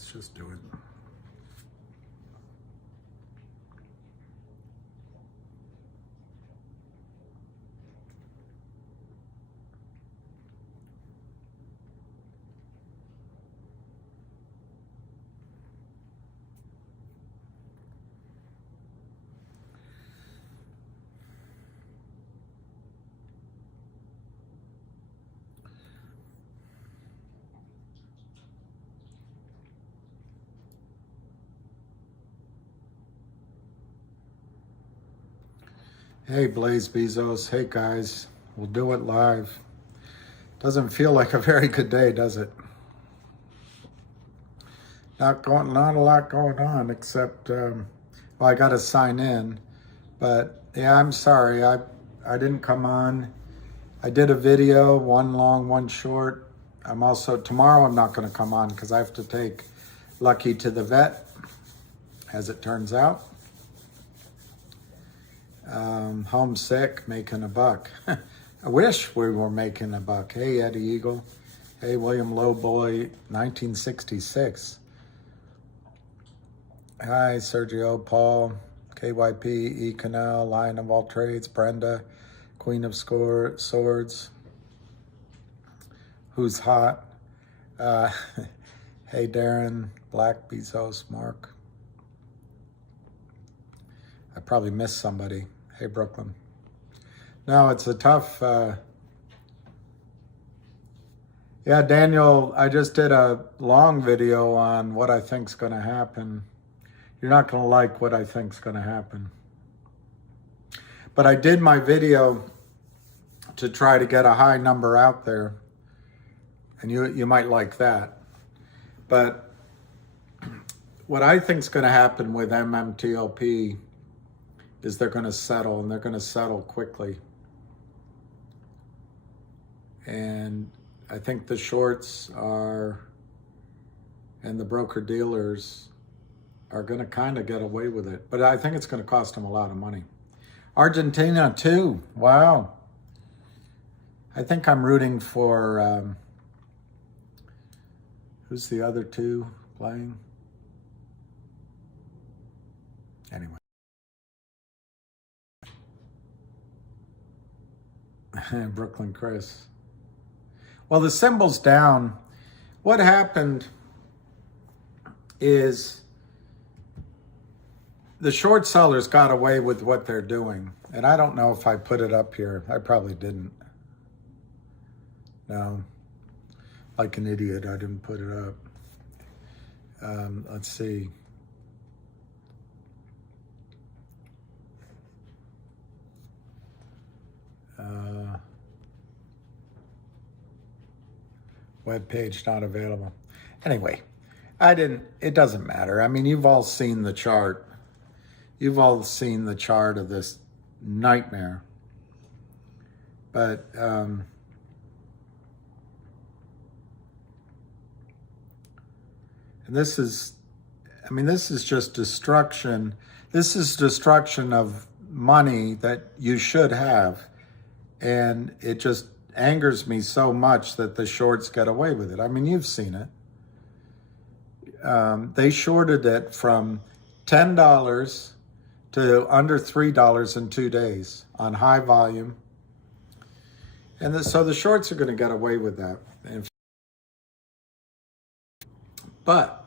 Let's just do it. Hey, Blaze Bezos. Hey, guys. We'll do it live. Doesn't feel like a very good day, does it? Not a lot going on, except, well, I got to sign in. But, yeah, I'm sorry. I didn't come on. I did a video, one long, one short. Tomorrow I'm not going to come on because I have to take Lucky to the vet, as it turns out. Homesick, making a buck. I wish we were making a buck. Hey, Eddie Eagle. Hey, William Lowboy, 1966. Hi, Sergio, Paul, KYP, E. Canal, Lion of All Trades, Brenda, Queen of Swords. Who's hot? Hey, Darren, Black Bezos, Mark. I probably missed somebody. Hey, Brooklyn. No, it's a tough... Yeah, Daniel, I just did a long video on what I think's going to happen. You're not going to like what I think's going to happen. But I did my video to try to get a high number out there. And you might like that. But what I think's going to happen with MMTLP is they're going to settle, and they're going to settle quickly. And I think the shorts are, and the broker-dealers are going to kind of get away with it. But I think it's going to cost them a lot of money. Argentina, too. Wow. I think I'm rooting for, who's the other two playing? Anyway. Brooklyn Chris. Well, the symbol's down. What happened is the short sellers got away with what they're doing. And I don't know if I put it up here. I probably didn't. No. Like an idiot, I didn't put it up. Let's see. Web page not available. Anyway, it doesn't matter. I mean, you've all seen the chart. You've all seen the chart of this nightmare. But, and this is just destruction. This is destruction of money that you should have. And it just angers me so much that the shorts get away with it. I mean, you've seen it. They shorted it from $10 to under $3 in 2 days on high volume. And so the shorts are going to get away with that. But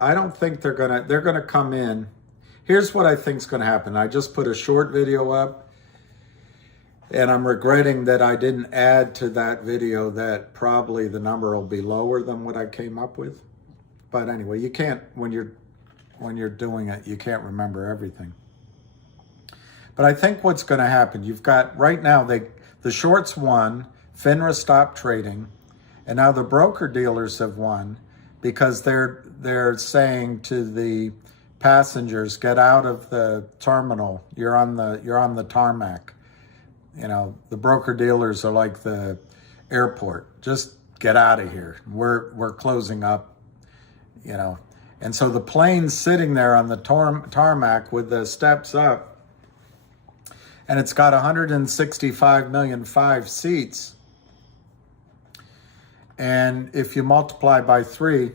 I don't think they're going to come in. Here's what I think is going to happen. I just put a short video up. And I'm regretting that I didn't add to that video that probably the number will be lower than what I came up with. But anyway, you can't, when you're doing it, you can't remember everything. But I think what's going to happen, you've got, right now, the shorts won, FINRA stopped trading, and now the broker-dealers have won because they're saying to the passengers, get out of the terminal, you're on the tarmac. You know, the broker-dealers are like the airport. Just get out of here. We're closing up, you know. And so the plane's sitting there on the tarmac with the steps up, and it's got 165,000,005 seats. And if you multiply by 3,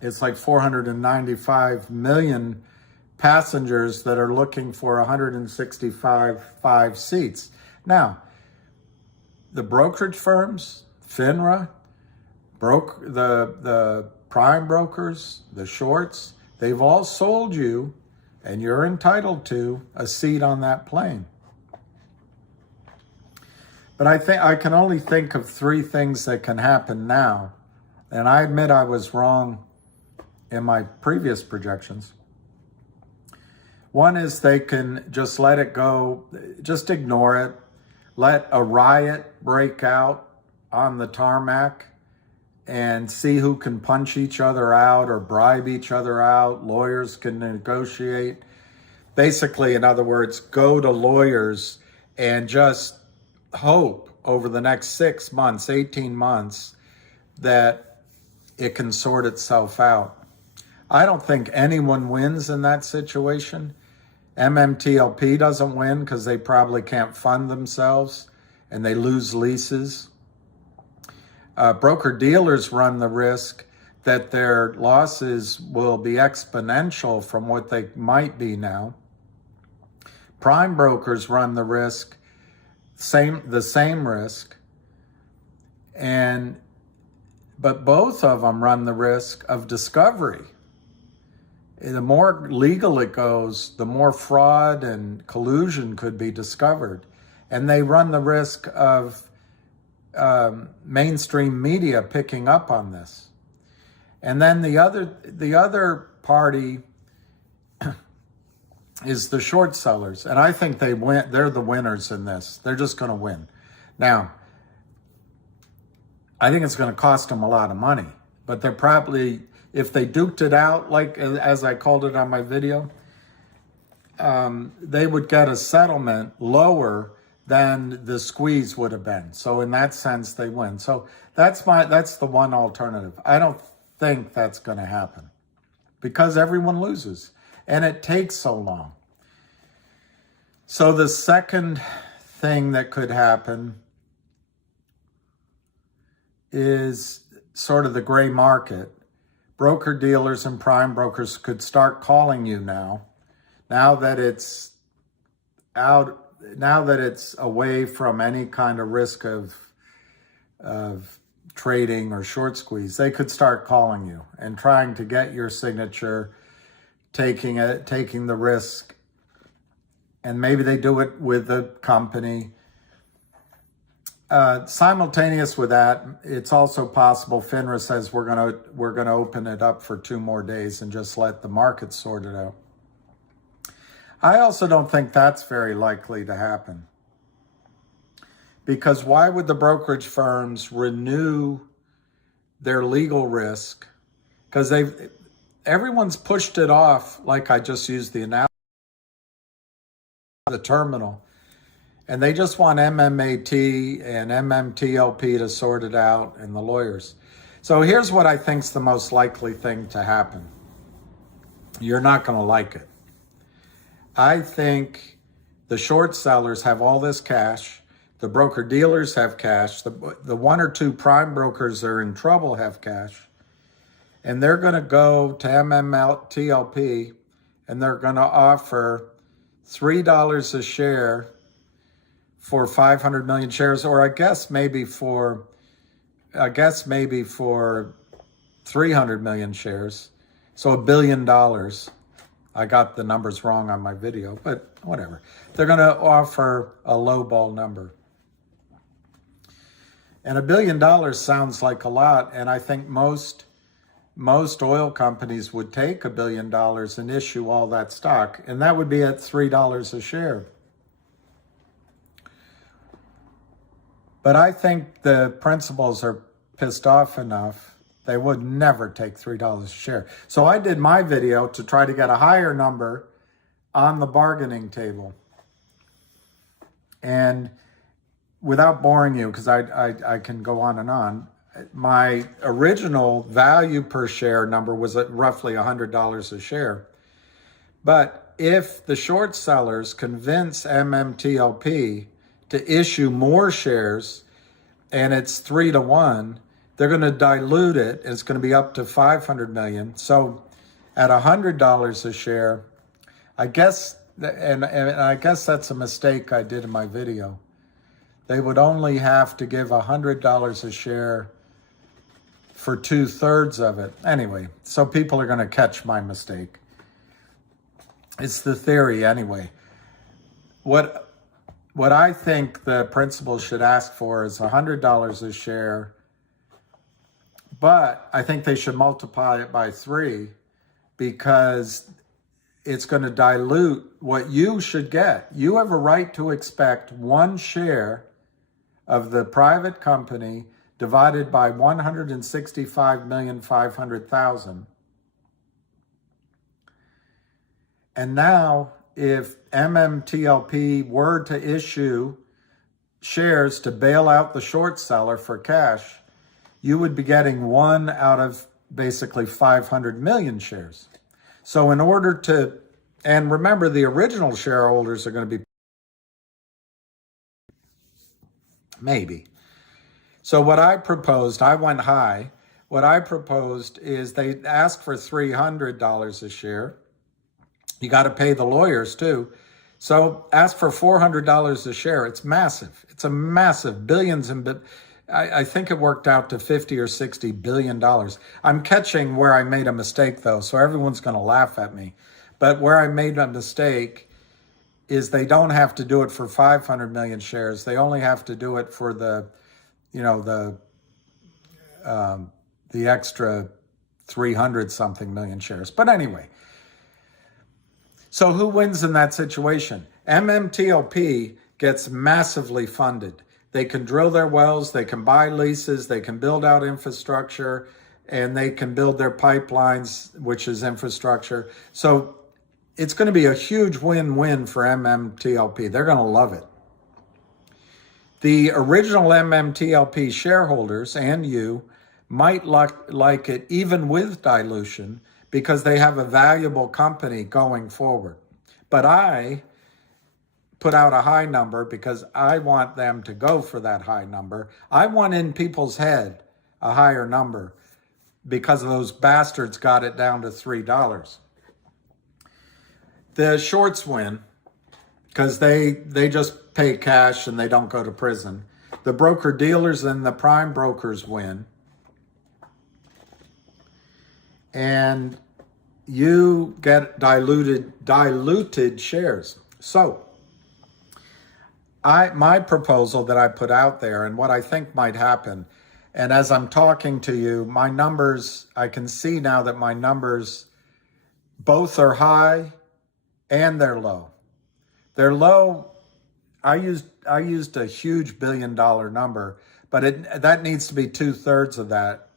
it's like 495 million passengers that are looking for 165 seats. Now, the brokerage firms, FINRA, the prime brokers, the shorts, they've all sold you, and you're entitled to a seat on that plane. But I think I can only think of 3 things that can happen now. And I admit I was wrong in my previous projections. One is they can just let it go, just ignore it, let a riot break out on the tarmac and see who can punch each other out or bribe each other out. Lawyers can negotiate. Basically, in other words, go to lawyers and just hope over the next 6 months, 18 months, that it can sort itself out. I don't think anyone wins in that situation. MMTLP doesn't win because they probably can't fund themselves and they lose leases. Broker-dealers run the risk that their losses will be exponential from what they might be now. Prime brokers run the risk, the same risk, but both of them run the risk of discovery. The more legal it goes, the more fraud and collusion could be discovered. And they run the risk of mainstream media picking up on this. And then the other party is the short sellers. And I think they win. They're the winners in this. They're just going to win. Now, I think it's going to cost them a lot of money, but they're probably, if they duked it out, like as I called it on my video, they would get a settlement lower than the squeeze would have been. So in that sense, they win. So that's the one alternative. I don't think that's going to happen because everyone loses and it takes so long. So the second thing that could happen is sort of the gray market. Broker dealers and prime brokers could start calling you now that it's out, now that it's away from any kind of risk of trading or short squeeze. They could start calling you and trying to get your signature, taking the risk, and maybe they do it with the company. Simultaneous with that, it's also possible FINRA says we're gonna open it up for 2 more days and just let the market sort it out. I also don't think that's very likely to happen, because why would the brokerage firms renew their legal risk? Because everyone's pushed it off, like I just used the analogy, the terminal. And they just want MMAT and MMTLP to sort it out, and the lawyers. So here's what I think's the most likely thing to happen. You're not going to like it. I think the short sellers have all this cash. The broker dealers have cash. The 1 or 2 prime brokers that are in trouble have cash. And they're going to go to MMTLP and they're going to offer $3 a share for 500 million shares, or I guess maybe for 300 million shares. So $1 billion. I got the numbers wrong on my video, but whatever. They're going to offer a lowball number. And $1 billion sounds like a lot, and I think most oil companies would take $1 billion and issue all that stock, and that would be at $3 a share. But I think the principals are pissed off enough, they would never take $3 a share. So I did my video to try to get a higher number on the bargaining table. And without boring you, because I can go on and on, my original value per share number was at roughly $100 a share. But if the short sellers convince MMTLP to issue more shares, and it's 3-to-1, They're going to dilute it. It's going to be up to 500 million. So at $100 a share, I guess, and I guess that's a mistake I did in my video. They would only have to give $100 a share for 2/3 of it. Anyway, so people are going to catch my mistake. It's the theory anyway. What I think the principal should ask for is $100 a share, but I think they should multiply it by 3 because it's going to dilute what you should get. You have a right to expect 1 share of the private company divided by 165,500,000. And now, if MMTLP were to issue shares to bail out the short seller for cash, you would be getting 1 out of basically 500 million shares. So in order to, and remember, the original shareholders are going to be maybe. So what I proposed, I went high. What I proposed is they ask for $300 a share. You got to pay the lawyers too. So ask for $400 a share. It's massive. It's a massive billions and I think it worked out to $50 or $60 billion. I'm catching where I made a mistake though, so everyone's going to laugh at me. But where I made a mistake is they don't have to do it for 500 million shares. They only have to do it for the, you know, the extra 300 something million shares. But anyway, so who wins in that situation? MMTLP gets massively funded. They can drill their wells, they can buy leases, they can build out infrastructure, and they can build their pipelines, which is infrastructure. So it's going to be a huge win-win for MMTLP. They're going to love it. The original MMTLP shareholders and you might like it even with dilution because they have a valuable company going forward. But I put out a high number because I want them to go for that high number. I want in people's head a higher number because those bastards got it down to $3. The shorts win because they just pay cash and they don't go to prison. The broker-dealers and the prime brokers win. And you get diluted shares. So my proposal that I put out there and what I think might happen, and as I'm talking to you, my numbers, I can see now that my numbers both are high and they're low. They're low. I used a huge $1 billion number, but that needs to be 2/3 of that.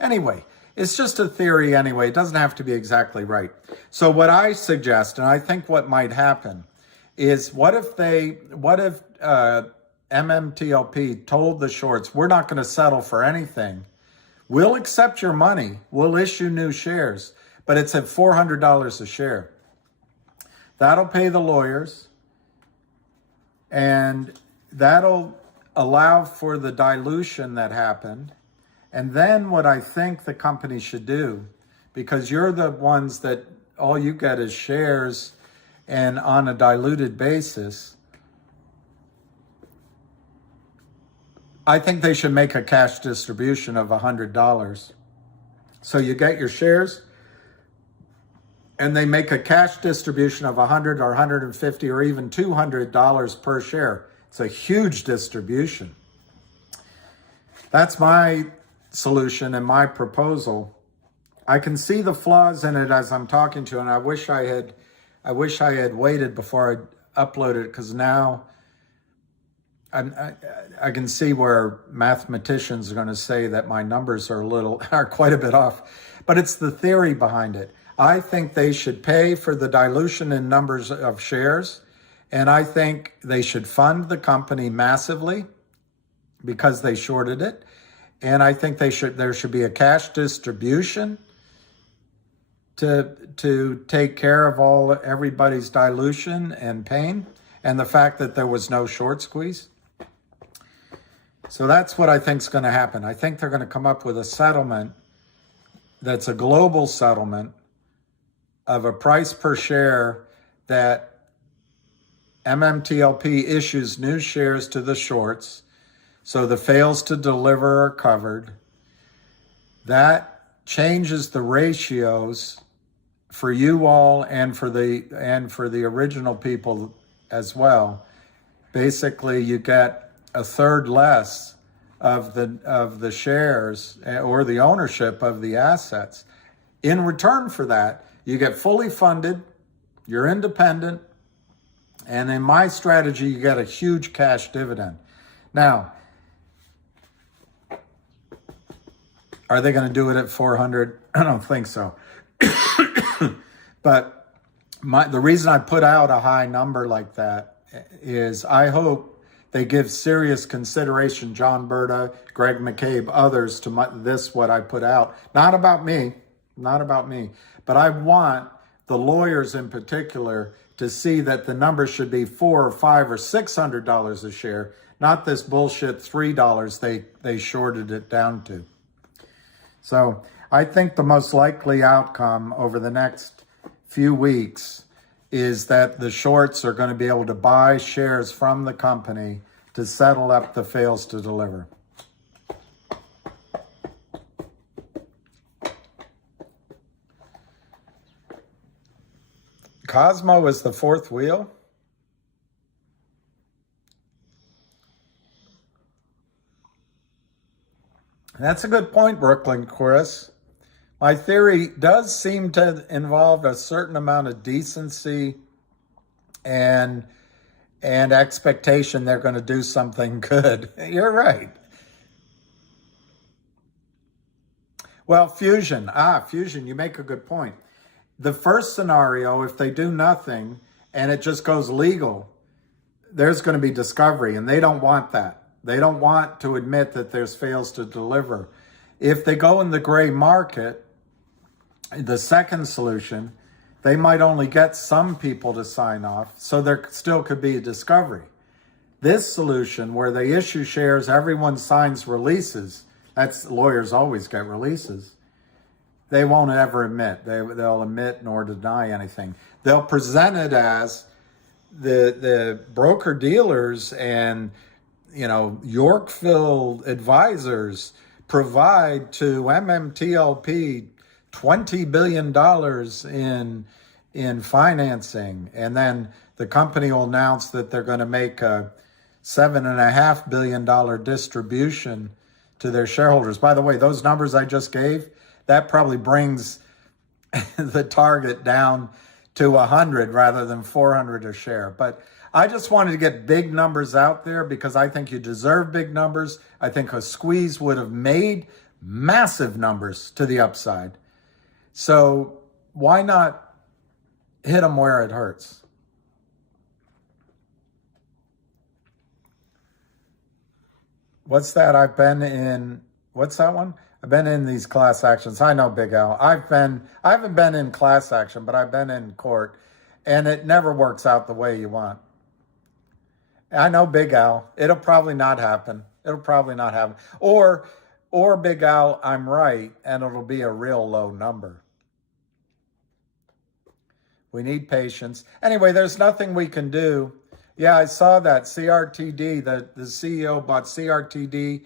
Anyway, it's just a theory anyway. It doesn't have to be exactly right. So what I suggest, and I think what might happen, is what if MMTLP told the shorts, we're not going to settle for anything. We'll accept your money. We'll issue new shares, but it's at $400 a share. That'll pay the lawyers, and that'll allow for the dilution that happened. And then what I think the company should do, because you're the ones that all you get is shares and on a diluted basis, I think they should make a cash distribution of $100. So you get your shares, and they make a cash distribution of $100 or $150 or even $200 per share. It's a huge distribution. That's my solution and my proposal. I can see the flaws in it as I'm talking to you, and I wish I had waited before I uploaded it, because now I can see where mathematicians are going to say that my numbers are quite a bit off, but it's the theory behind it. I think they should pay for the dilution in numbers of shares, and I think they should fund the company massively because they shorted it. And I think there should be a cash distribution to take care of everybody's dilution and pain, and the fact that there was no short squeeze. So that's what I think is going to happen. I think they're going to come up with a settlement that's a global settlement of a price per share that MMTLP issues new shares to the shorts, so the fails to deliver are covered. That changes the ratios for you all and for the original people as well. Basically, you get a third less of the shares or the ownership of the assets. In return for that, you get fully funded, you're independent, and in my strategy, you get a huge cash dividend. Now, are they going to do it at 400? I don't think so. But the reason I put out a high number like that is I hope they give serious consideration, John Berta, Greg McCabe, others, to what I put out. Not about me, but I want the lawyers in particular to see that the number should be $400 or $500 or $600 a share, not this bullshit $3 they shorted it down to. So I think the most likely outcome over the next few weeks is that the shorts are going to be able to buy shares from the company to settle up the fails to deliver. Cosmo is the fourth wheel? That's a good point, Brooklyn Chris. My theory does seem to involve a certain amount of decency and expectation they're going to do something good. You're right. Well, Fusion, you make a good point. The first scenario, if they do nothing and it just goes legal, there's going to be discovery, and they don't want that. They don't want to admit that there's fails to deliver. If they go in the gray market, the second solution, they might only get some people to sign off, so there still could be a discovery. This solution, where they issue shares, everyone signs releases, lawyers always get releases, they won't ever admit. They'll admit nor deny anything. They'll present it as the broker-dealers and Yorkville advisors provide to MMTLP $20 billion in financing, and then the company will announce that they're going to make a $7.5 billion distribution to their shareholders. By the way, those numbers I just gave, that probably brings the target down to 100 rather than 400 a share. But I just wanted to get big numbers out there because I think you deserve big numbers. I think a squeeze would have made massive numbers to the upside. So why not hit them where it hurts? What's that? What's that one? I've been in these class actions. I know, Big Al. I haven't been in class action, but I've been in court, and it never works out the way you want. I know, Big Al. It'll probably not happen. Or Big Al, I'm right, and it'll be a real low number. We need patience. Anyway, there's nothing we can do. Yeah, I saw that CRTD, the CEO bought CRTD,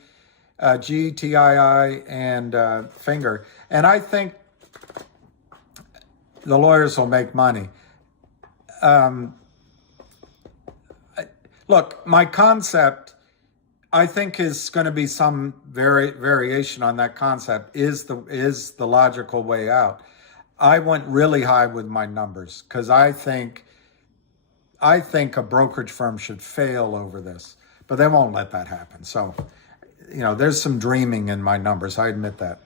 GTII, and Finger. And I think the lawyers will make money. Look, my concept, I think, is going to be some variation on that concept, is the logical way out. I went really high with my numbers because I think a brokerage firm should fail over this, but they won't let that happen. So, there's some dreaming in my numbers. I admit that.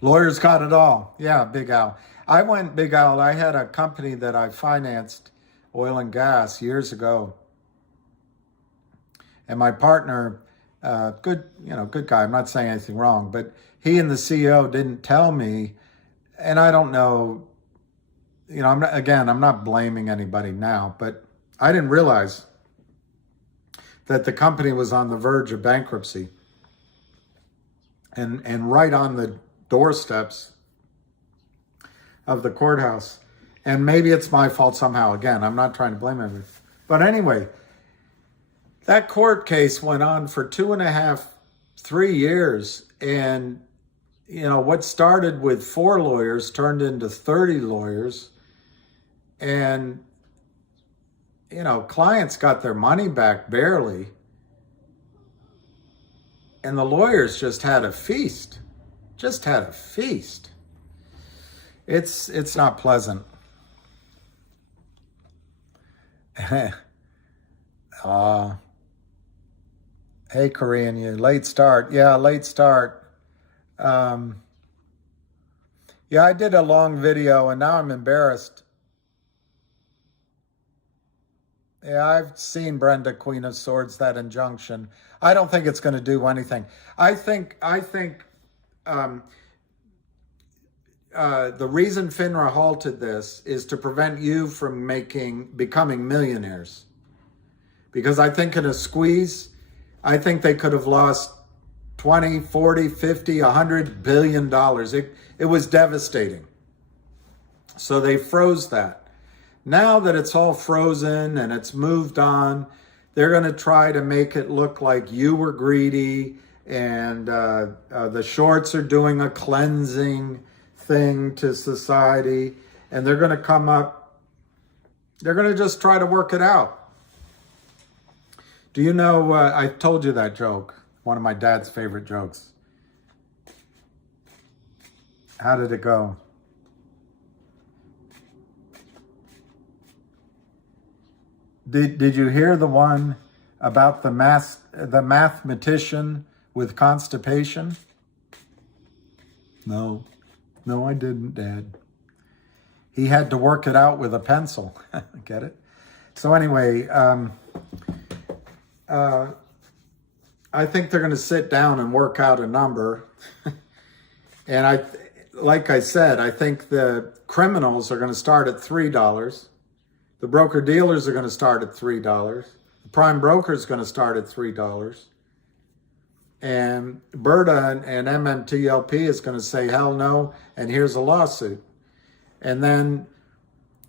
Lawyers got it all. Yeah, Big Al. Big Al, I had a company that I financed oil and gas years ago. And my partner, good guy, I'm not saying anything wrong, but he and the CEO didn't tell me, and I don't know, I'm not blaming anybody now, but I didn't realize that the company was on the verge of bankruptcy. And right on the doorsteps of the courthouse. And maybe it's my fault somehow. Again, I'm not trying to blame everyone. But anyway, that court case went on for 2.5, 3 years. And, you know, what started with 4 lawyers turned into 30 lawyers. And, you know, clients got their money back barely. And the lawyers just had a feast. Just had a feast. It's not pleasant. Hey, Korean, you late start. Yeah, late start. Yeah, I did a long video and now I'm embarrassed. Yeah, I've seen Brenda, Queen of Swords, that injunction. I don't think it's going to do anything. I think the reason FINRA halted this is to prevent you from becoming millionaires. Because I think in a squeeze, I think they could have lost 20, 40, 50, $100 billion. It was devastating. So they froze that. Now that it's all frozen and it's moved on, they're going to try to make it look like you were greedy and the shorts are doing a cleansing thing to society. And they're going to come up, they're going to just try to work it out. Do you know, I told you that joke, one of my dad's favorite jokes. How did it go? Did you hear the one about the mathematician with constipation? No, I didn't, Dad. He had to work it out with a pencil. Get it? So anyway, I think they're going to sit down and work out a number. And like I said, I think the criminals are going to start at $3. The broker-dealers are going to start at $3. The prime broker is going to start at $3. And Berta and MMTLP is going to say, hell no, and here's a lawsuit. And then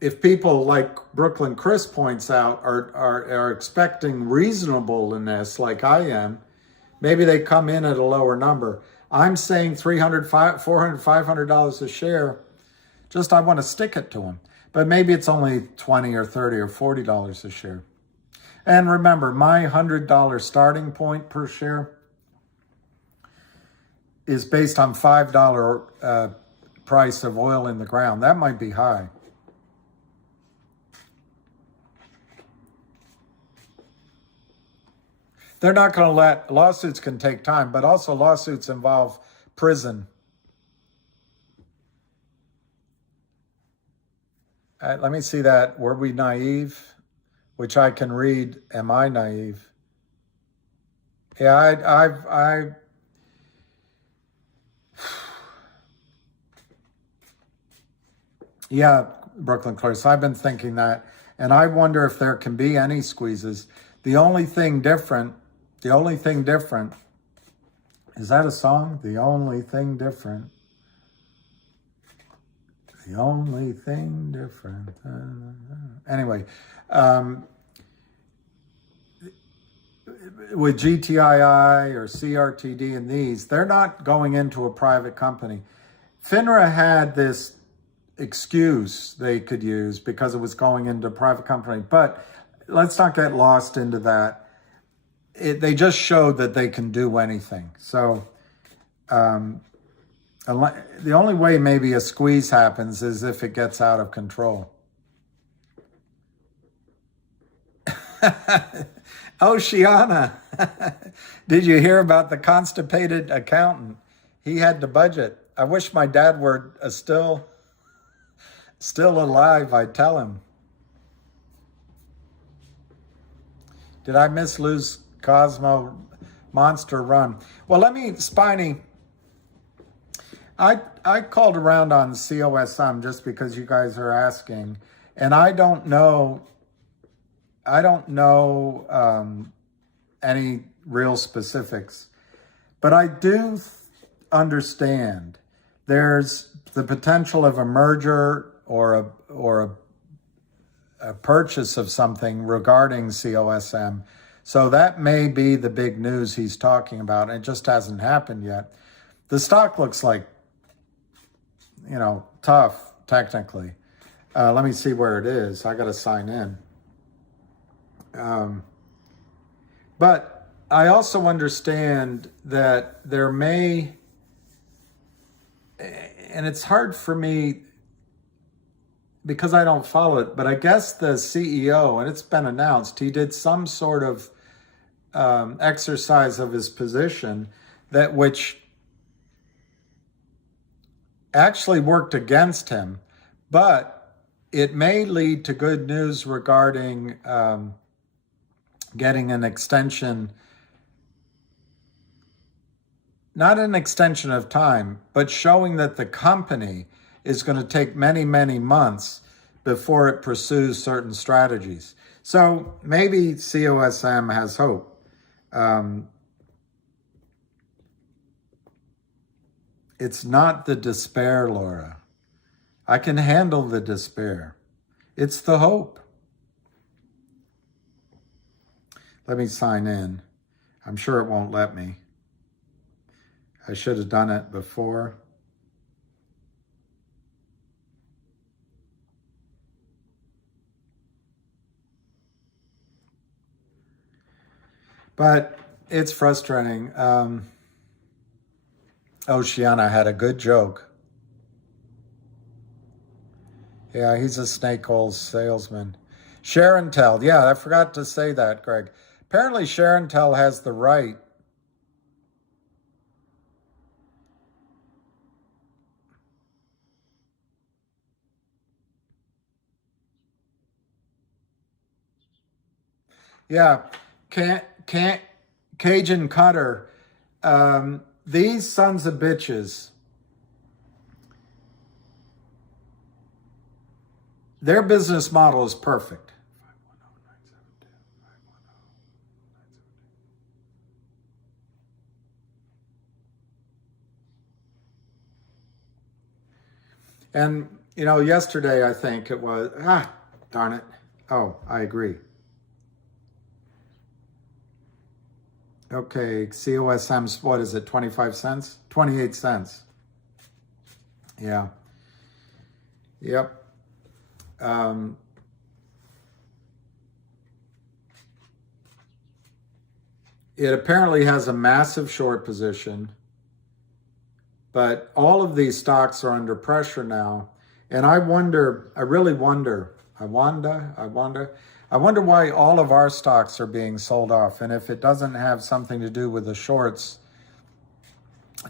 if people, like Brooklyn Chris points out, are expecting reasonableness like I am, maybe they come in at a lower number. I'm saying $300, $400, $500 a share. Just I want to stick it to them. But maybe it's only $20 or $30 or $40 a share. And remember, my $100 starting point per share is based on $5 price of oil in the ground. That might be high. They're not going to let, lawsuits can take time, but also lawsuits involve prison. Let me see that. Were we naive? Which I can read. Am I naive? Yeah, yeah, Brooklyn Clerks, I've been thinking that. And I wonder if there can be any squeezes. The only thing different, is that a song? The only thing different. The only thing different. Anyway, with GTII or CRTD and these, they're not going into a private company. FINRA had this excuse they could use because it was going into a private company, but let's not get lost into that. They just showed that they can do anything. So the only way maybe a squeeze happens is if it gets out of control. Oceana, did you hear about the constipated accountant? He had to budget. I wish my dad were still alive, I'd tell him. Did I miss Lou's Cosmo Monster Run? Well, Spiny, I called around on COSM just because you guys are asking, and I don't know any real specifics. But I do understand there's the potential of a merger or a purchase of something regarding COSM. So that may be the big news he's talking about. And it just hasn't happened yet. The stock looks like, tough technically. Let me see where it is. I got to sign in. But I also understand that there may, and it's hard for me because I don't follow it, but I guess the CEO, and it's been announced, he did some sort of exercise of his position which actually worked against him, but it may lead to good news regarding getting an extension, not an extension of time, but showing that the company is going to take many, many months before it pursues certain strategies. So maybe COSM has hope. It's not the despair, Laura. I can handle the despair. It's the hope. Let me sign in. I'm sure it won't let me. I should have done it before. But it's frustrating. Oceana had a good joke. Yeah, he's a snake oil salesman. Sharon Tell. Yeah, I forgot to say that, Greg. Apparently Sharon Tell has the right Cajun Cutter. These sons of bitches, their business model is perfect. And, yesterday I think it was, darn it. Oh, I agree. Okay, COSM's, what is it, 25 cents? 28 cents. Yeah. Yep. It apparently has a massive short position, but all of these stocks are under pressure now. And I really wonder why all of our stocks are being sold off. And if it doesn't have something to do with the shorts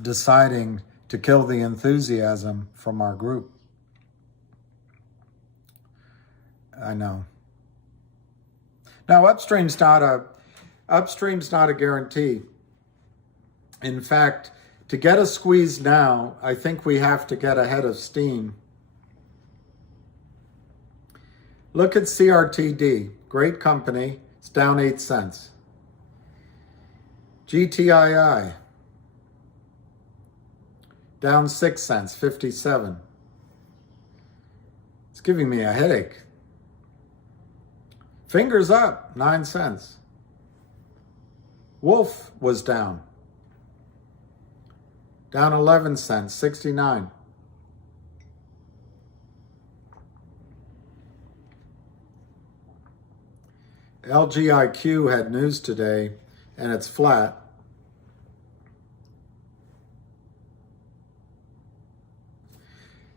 deciding to kill the enthusiasm from our group. I know. Now, upstream's not a guarantee. In fact, to get a squeeze now, I think we have to get ahead of steam. Look at CRTD, great company, it's down 8 cents. GTII, down 6 cents, 57. It's giving me a headache. Fingers up, 9 cents. Wolf was down 11 cents, 69. LGIQ had news today, and it's flat.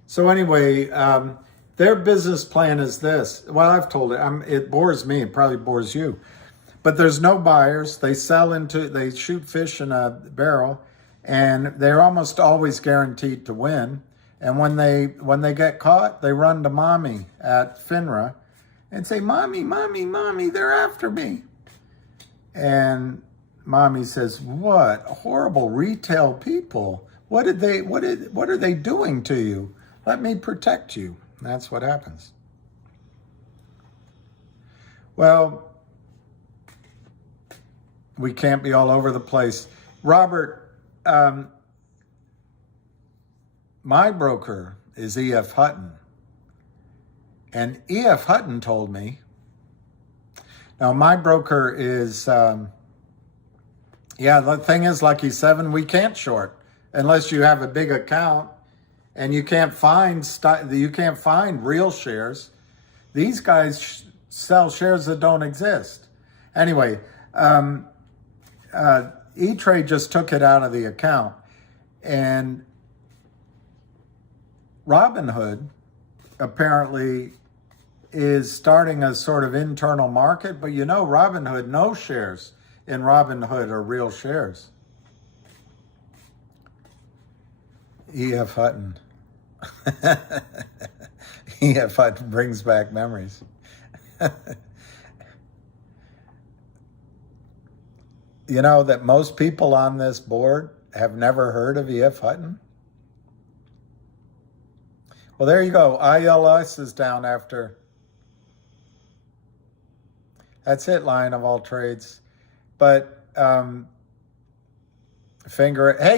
So anyway, their business plan is this. Well, I've told it. It bores me. It probably bores you. But there's no buyers. They shoot fish in a barrel, and they're almost always guaranteed to win. And when they get caught, they run to mommy at FINRA and say, "Mommy, mommy, mommy, they're after me." And mommy says, "What horrible retail people. What are they doing to you? Let me protect you." That's what happens. Well, We can't be all over the place. Robert, my broker is E.F. Hutton. And E.F. Hutton told me, now my broker is, the thing is, Lucky 7, we can't short unless you have a big account and you can't find real shares. These guys sell shares that don't exist. Anyway, E-Trade just took it out of the account, and Robinhood apparently is starting a sort of internal market, but you know, Robinhood, no shares in Robinhood are real shares. E.F. Hutton. E.F. Hutton brings back memories. You know that most people on this board have never heard of E.F. Hutton? Well, there you go. ILS is down after. That's it, Lion of all trades. But hey,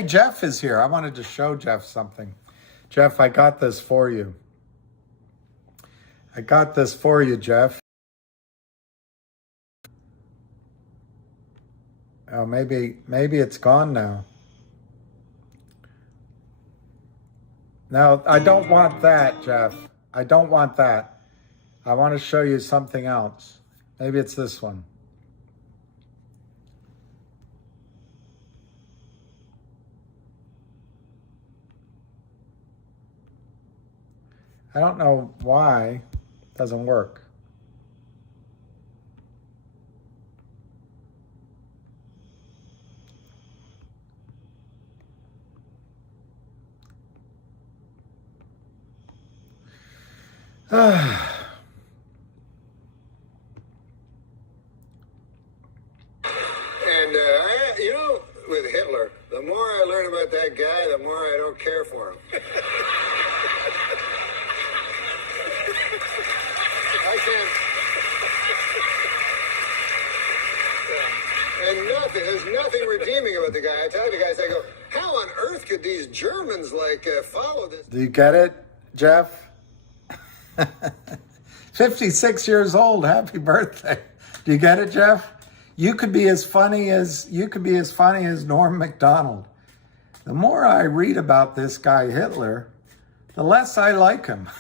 Jeff is here. I wanted to show Jeff something. Jeff, I got this for you. Jeff. Oh, maybe it's gone now. No, I don't want that, Jeff. I don't want that. I want to show you something else. Maybe it's this one. I don't know why it doesn't work. With Hitler, the more I learn about that guy, the more I don't care for him. I can't. And there's nothing redeeming about the guy. I tell the guys, I go, how on earth could these Germans follow this? Do you get it, Jeff? 56 years old. Happy birthday. Do you get it, Jeff? You could be as funny as Norm Macdonald. The more I read about this guy Hitler, the less I like him.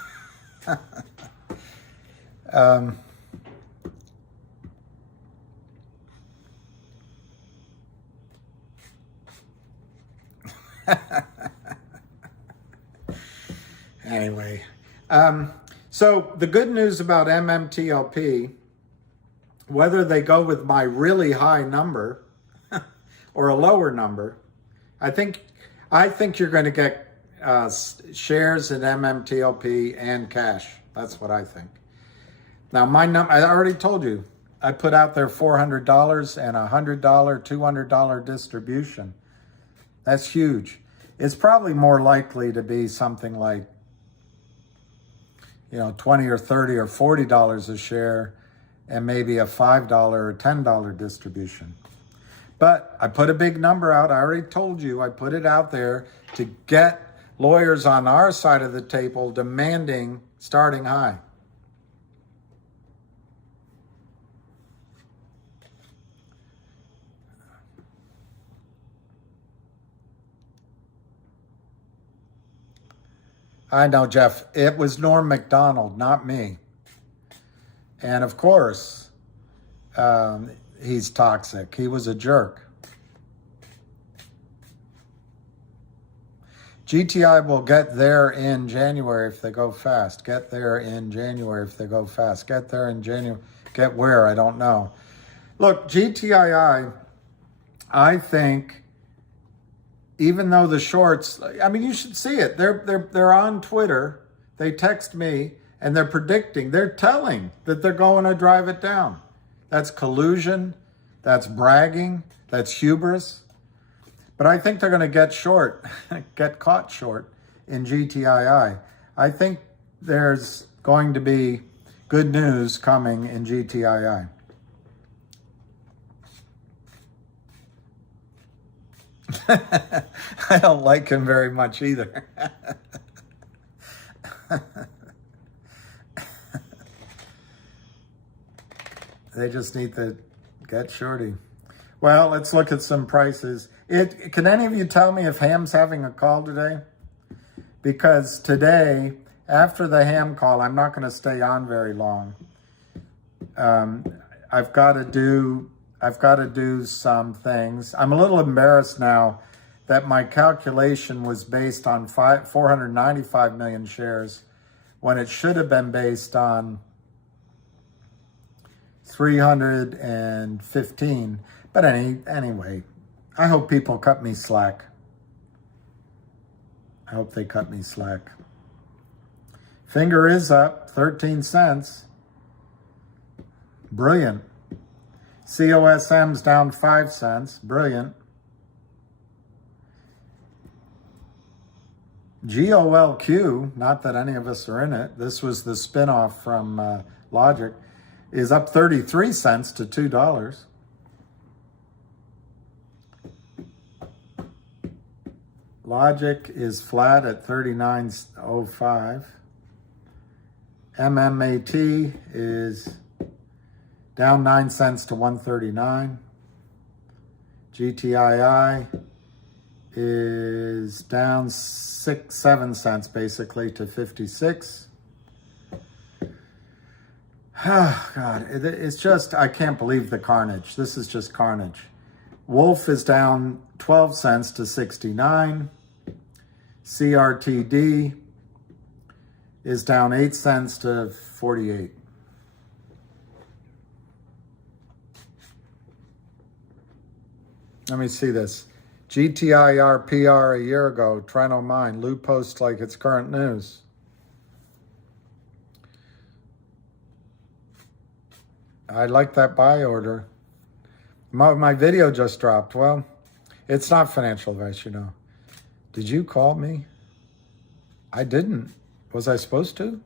Anyway, so the good news about MMTLP, whether they go with my really high number or a lower number, I think you're going to get shares in MMTLP and cash. That's what I think. Now, I already told you, I put out there $400 and a $100, $200 distribution. That's huge. It's probably more likely to be something like, $20 or $30 or $40 a share, and maybe a $5 or $10 distribution. But I put a big number out. I already told you, I put it out there to get lawyers on our side of the table demanding starting high. I know, Jeff. It was Norm Macdonald, not me. And of course, he's toxic. He was a jerk. GTI will get there in January if they go fast. Get there in January if they go fast. Get there in January. Get where? I don't know. Look, GTII, I think, even though the shorts, you should see it. They're on Twitter. They text me and they're predicting, they're telling that they're going to drive it down. That's collusion. That's bragging. That's hubris. But I think they're going to get short, get caught short in GTII. I think there's going to be good news coming in GTII. I don't like him very much either. They just need to get shorty. Well, let's look at some prices. Can any of you tell me if Ham's having a call today? Because today, after the Ham call, I'm not going to stay on very long. I've got to do some things. I'm a little embarrassed now that my calculation was based on 495 million shares when it should have been based on 315. But anyway, I hope people cut me slack. I hope they cut me slack. Finger is up, 13 cents. Brilliant. COSM's down 5 cents. Brilliant. GOLQ, not that any of us are in it, this was the spinoff from Logic, is up 33 cents to $2. Logic is flat at 39.05. MMAT is down 9 cents to 139. GTII is down 7 cents basically to 56. Oh God, it's just, I can't believe the carnage. This is just carnage. Wolf is down 12 cents to 69. CRTD is down 8 cents to 48. Let me see this. GTIRPR a year ago, Treno Mine. Lou posts like it's current news. I like that buy order. My video just dropped. Well, it's not financial advice, you know. Did you call me? I didn't. Was I supposed to?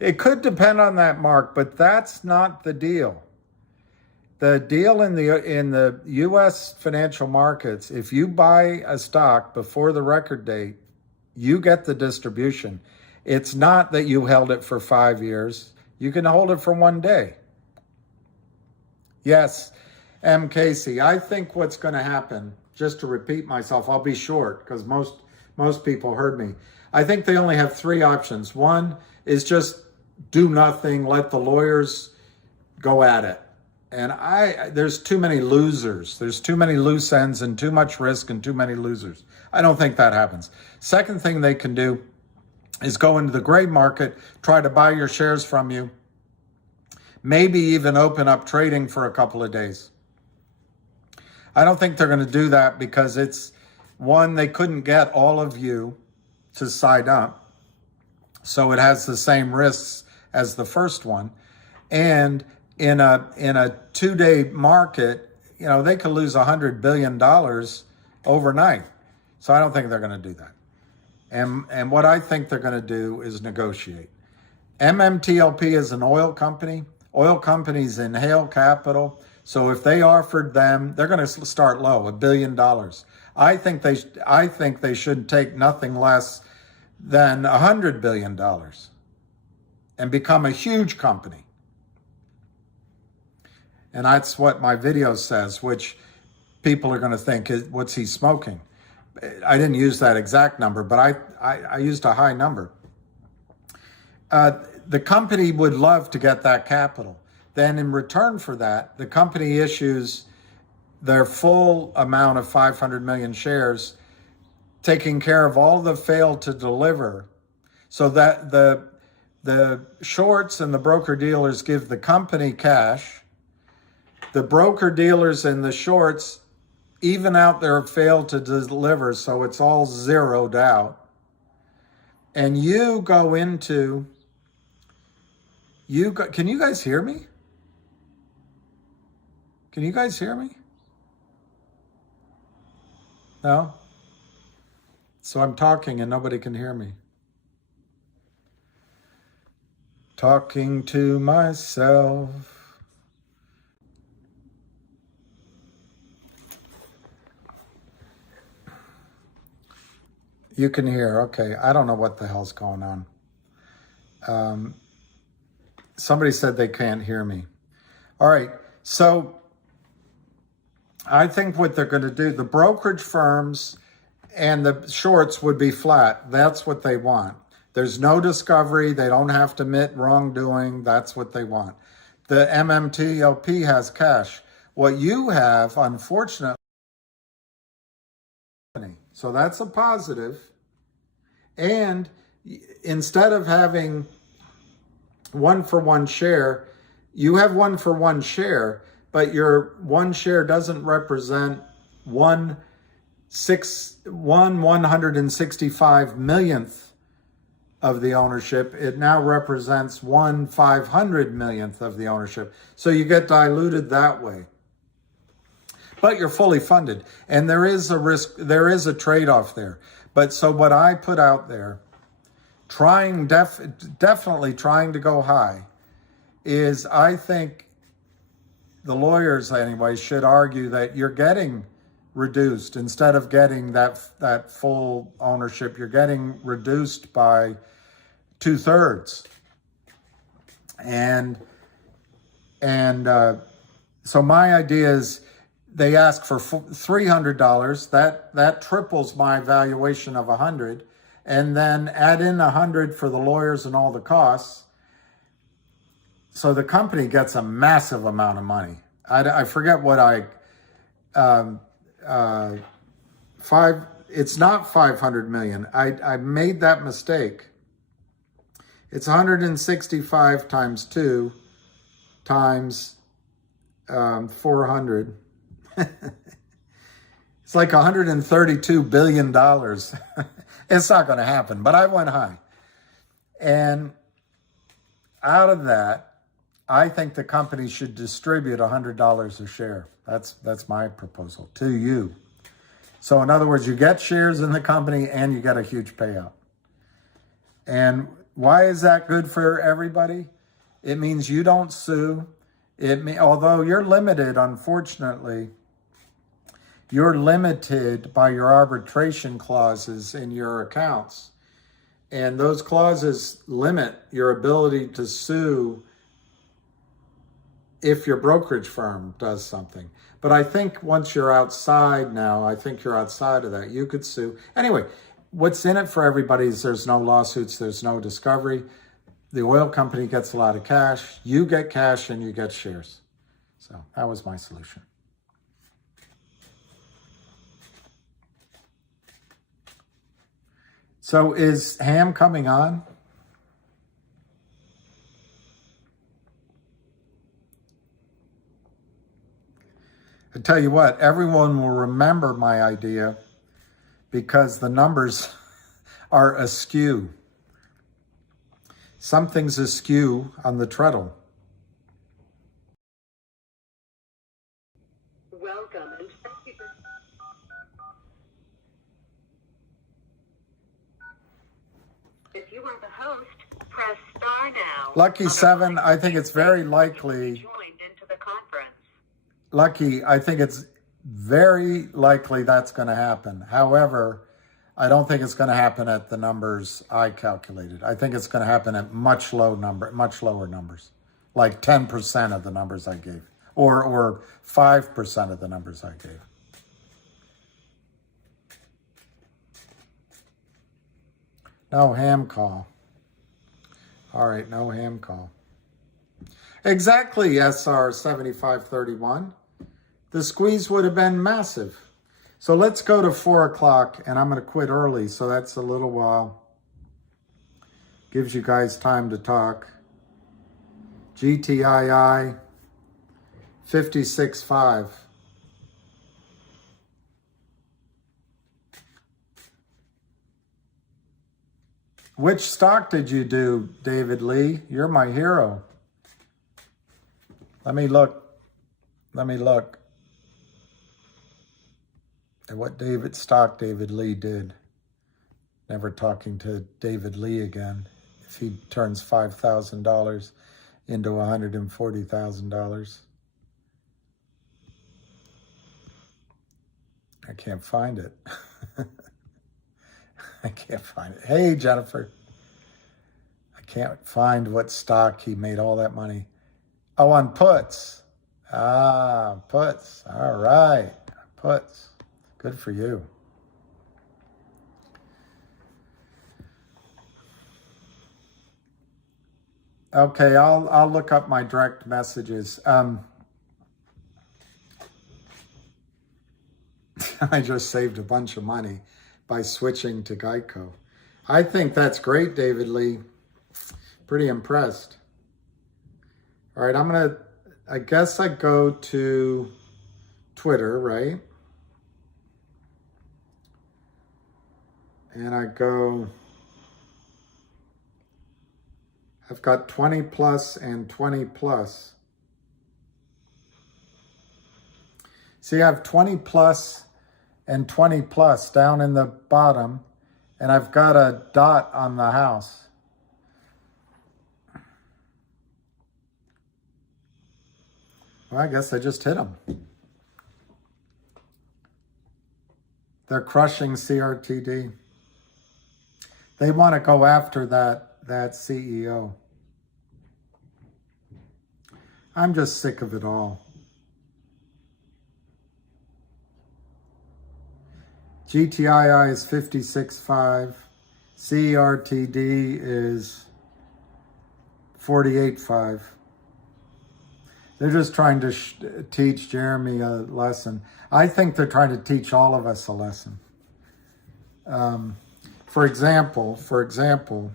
It could depend on that, Mark, but that's not the deal. The deal in the U.S. financial markets, if you buy a stock before the record date, you get the distribution. It's not that you held it for 5 years. You can hold it for 1 day. Yes, M. Casey, I think what's going to happen, just to repeat myself, I'll be short because most people heard me. I think they only have 3 options. One is just do nothing, let the lawyers go at it. And there's too many losers. There's too many loose ends and too much risk and too many losers. I don't think that happens. Second thing they can do is go into the gray market, try to buy your shares from you, maybe even open up trading for a couple of days. I don't think they're going to do that because it's, one, they couldn't get all of you to sign up, so it has the same risks as the first one. And in a 2-day market, you know, they could lose $100 billion overnight. So I don't think they're going to do that. And what I think they're going to do is negotiate. MMTLP is an oil company. Oil companies inhale capital. So if they offered them, they're going to start low, $1 billion. I think they should take nothing less than $100 billion and become a huge company. And that's what my video says, which people are going to think, what's he smoking? I didn't use that exact number, but I used a high number. The company would love to get that capital. Then in return for that, the company issues their full amount of 500 million shares, taking care of all the failed to deliver, so that the shorts and the broker dealers give the company cash. The broker dealers and the shorts even out their failed to deliver, so it's all zeroed out. And you go into, can you guys hear me? Can you guys hear me? No? So I'm talking and nobody can hear me. Talking to myself. You can hear. Okay. I don't know what the hell's going on. Somebody said they can't hear me. All right. So I think what they're going to do, the brokerage firms and the shorts would be flat. That's what they want. There's no discovery. They don't have to admit wrongdoing. That's what they want. The MMTLP has cash. What you have, unfortunately, so that's a positive. And instead of having 1-for-1 share, you have 1-for-1 share, but your one share doesn't represent 1/165 millionth of the ownership. It now represents 1/500 millionth of the ownership. So you get diluted that way. But you're fully funded. And there is a risk, there is a trade-off there. But so what I put out there, definitely trying to go high, is I think the lawyers anyway should argue that you're getting reduced instead of getting that full ownership. You're getting reduced by 2/3, and so my idea is they ask for $300. That triples my valuation of 100, and then add in 100 for the lawyers and all the costs. So the company gets a massive amount of money. I forget what it's not 500 million. I made that mistake. It's 165 times 2 times 400. It's like $132 billion. It's not going to happen, but I went high. And out of that, I think the company should distribute $100 a share. That's my proposal to you. So in other words, you get shares in the company and you get a huge payout. And why is that good for everybody? It means you don't sue. Although you're limited, unfortunately, you're limited by your arbitration clauses in your accounts. And those clauses limit your ability to sue if your brokerage firm does something. But I think once you're outside now, I think you're outside of that. You could sue. Anyway, what's in it for everybody is there's no lawsuits, there's no discovery. The oil company gets a lot of cash. You get cash and you get shares. So that was my solution. So is Ham coming on? I tell you what, everyone will remember my idea because the numbers are askew. Something's askew on the treadle. Welcome and thank you for... If you are the host, press star now. Lucky 7, I think it's very likely. Joined into the conference. Lucky, I think it's very likely that's going to happen. However, I don't think it's going to happen at the numbers I calculated. I think it's going to happen at much lower numbers, like 10% of the numbers I gave, or 5% of the numbers I gave. No ham call. All right, no ham call. Exactly, SR 7531. The squeeze would have been massive. So let's go to 4 o'clock, and I'm going to quit early, so that's a little while. Gives you guys time to talk. GTII 56.5. Which stock did you do, David Lee? You're my hero. Let me look at what stock David Lee did. Never talking to David Lee again. If he turns $5,000 into $140,000. I can't find it. I can't find it. Hey, Jennifer. I can't find what stock he made all that money. Oh, on puts. Ah, puts. All right. Puts. Good for you. Okay, I'll look up my direct messages. I just saved a bunch of money by switching to Geico. I think that's great, David Lee. Pretty impressed. All right, I guess I go to Twitter, right? And I go, I've got 20 plus and 20 plus. See, I have 20 plus and 20 plus down in the bottom, and I've got a dot on the house. Well, I guess I just hit them. They're crushing CRTD. They want to go after that CEO. I'm just sick of it all. GTII is 56.5. CRTD is 48.5. They're just trying to teach Jeremy a lesson. I think they're trying to teach all of us a lesson. For example,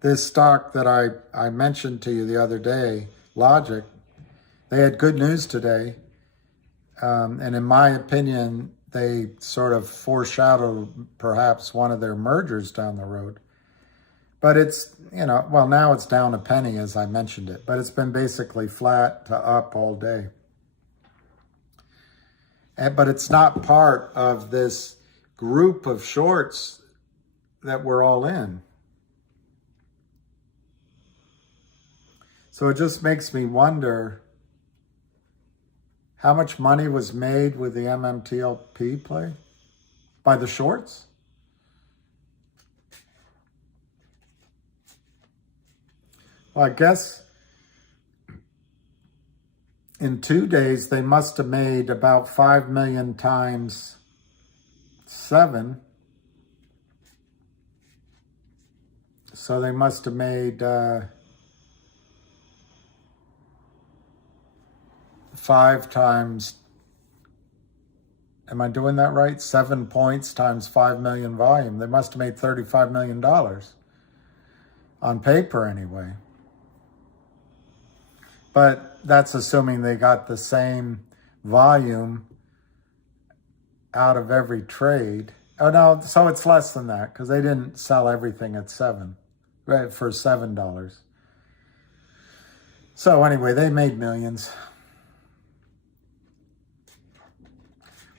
this stock that I mentioned to you the other day, Logic, they had good news today. And in my opinion, they sort of foreshadowed perhaps one of their mergers down the road. But it's, well, now it's down a penny as I mentioned it, but it's been basically flat to up all day. But it's not part of this group of shorts that we're all in. So it just makes me wonder how much money was made with the MMTLP play by the shorts? Well, I guess in 2 days, they must have made about 5 million times 7. So they must have made 5 times, am I doing that right? 7 points times 5 million volume. They must have made $35 million on paper anyway. But that's assuming they got the same volume out of every trade. Oh no, so it's less than that because they didn't sell everything at 7, right, for $7. So anyway, they made millions.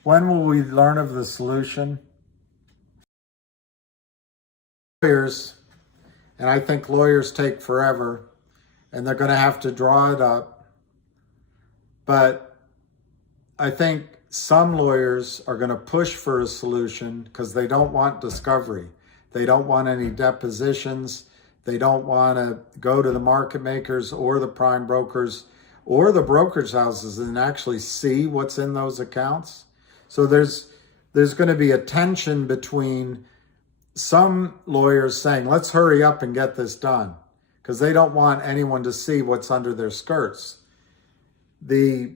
When will we learn of the solution? Lawyers, and I think lawyers take forever, and they're going to have to draw it up. But I think some lawyers are going to push for a solution because they don't want discovery. They don't want any depositions. They don't want to go to the market makers or the prime brokers or the brokerage houses and actually see what's in those accounts. So there's going to be a tension between some lawyers saying, let's hurry up and get this done, because they don't want anyone to see what's under their skirts. The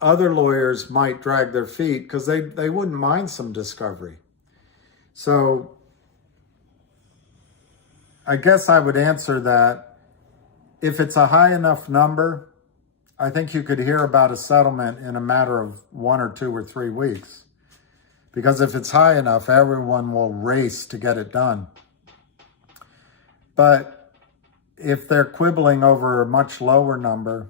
other lawyers might drag their feet because they wouldn't mind some discovery. So I guess I would answer that if it's a high enough number, I think you could hear about a settlement in a matter of 1 or 2 or 3 weeks. Because if it's high enough, everyone will race to get it done. But if they're quibbling over a much lower number,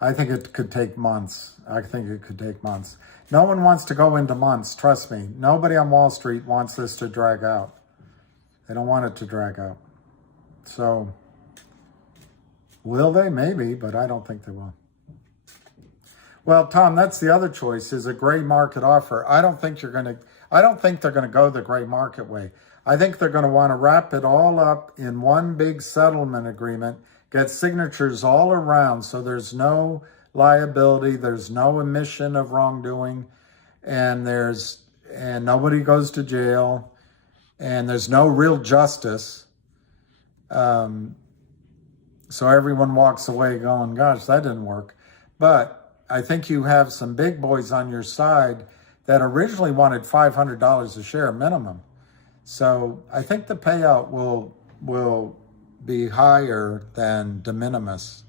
I think it could take months. No one wants to go into months, trust me. Nobody on Wall Street wants this to drag out. They don't want it to drag out. So Will they? Maybe, but I don't think they will. Well, Tom, that's the other choice, is a gray market offer. I don't think they're going to go the gray market way. I think they're going to want to wrap it all up in one big settlement agreement, get signatures all around so there's no liability, there's no admission of wrongdoing, and nobody goes to jail, and there's no real justice. So everyone walks away going, gosh, that didn't work. But I think you have some big boys on your side that originally wanted $500 a share minimum. So I think the payout will be higher than de minimis.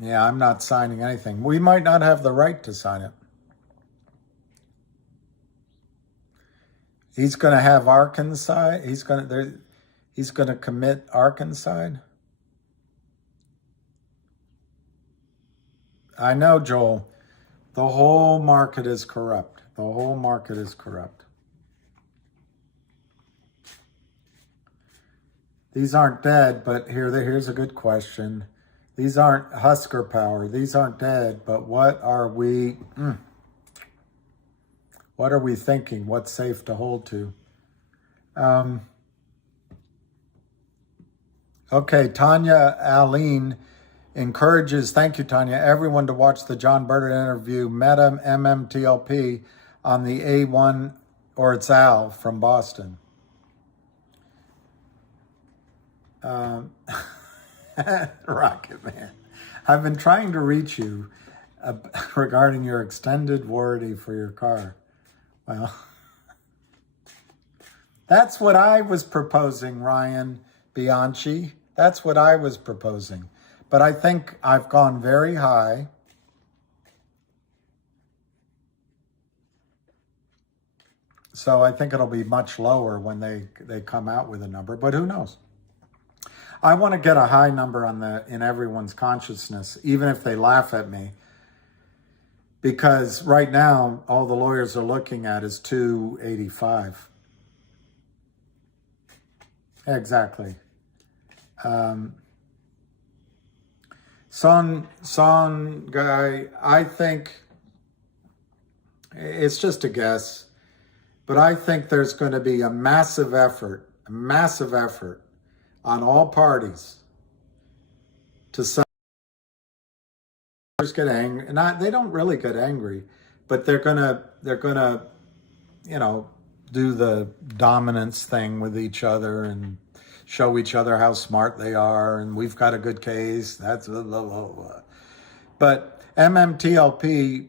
Yeah, I'm not signing anything. We might not have the right to sign it. He's going to have Arkansas. He's going to commit Arkansas. I know, Joel. The whole market is corrupt. The whole market is corrupt. These aren't dead, but here's a good question. These aren't Husker power. These aren't dead, but what are we thinking? What's safe to hold to? Okay, Tanya Aline encourages, thank you, Tanya, everyone to watch the John Burnett interview, Meta MMTLP, on the A1, or it's Al from Boston. Rocket Man, I've been trying to reach you regarding your extended warranty for your car. Well, that's what I was proposing, Ryan Bianchi. That's what I was proposing. But I think I've gone very high. So I think it'll be much lower when they come out with a number, but who knows? I want to get a high number in everyone's consciousness, even if they laugh at me. Because right now, all the lawyers are looking at is 285. Exactly. Son guy, I think it's just a guess, but I think there's going to be a massive effort on all parties to sell. Get angry. They don't really get angry, but they're gonna do the dominance thing with each other and show each other how smart they are, and we've got a good case. That's blah, blah, blah. But MMTLP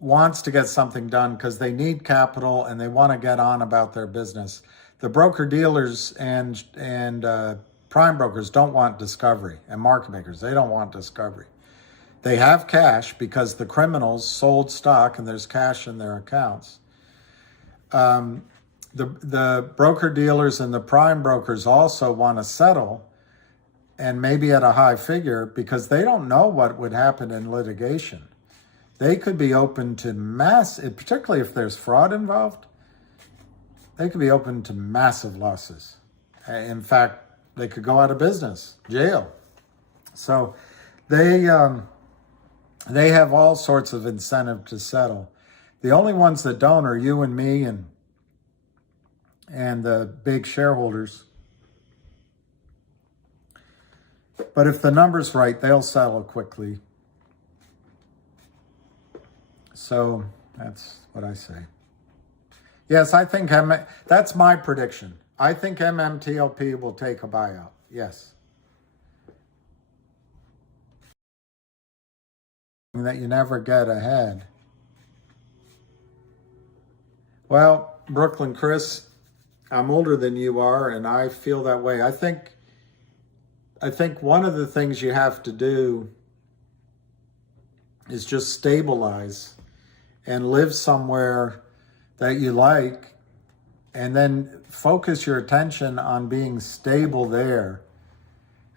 wants to get something done because they need capital and they want to get on about their business. The broker dealers and prime brokers don't want discovery, and market makers, they don't want discovery. They have cash because the criminals sold stock and there's cash in their accounts. The broker dealers and the prime brokers also want to settle, and maybe at a high figure, because they don't know what would happen in litigation. They could be open to particularly if there's fraud involved, they could be open to massive losses. In fact, they could go out of business, jail. So they have all sorts of incentive to settle. The only ones that don't are you and me and the big shareholders. But if the number's right, they'll settle quickly. So that's what I say. Yes, I think that's my prediction. I think MMTLP will take a buyout. Yes. That you never get ahead. Well, Brooklyn Chris, I'm older than you are, and I feel that way. I think one of the things you have to do is just stabilize and live somewhere that you like, and then focus your attention on being stable there.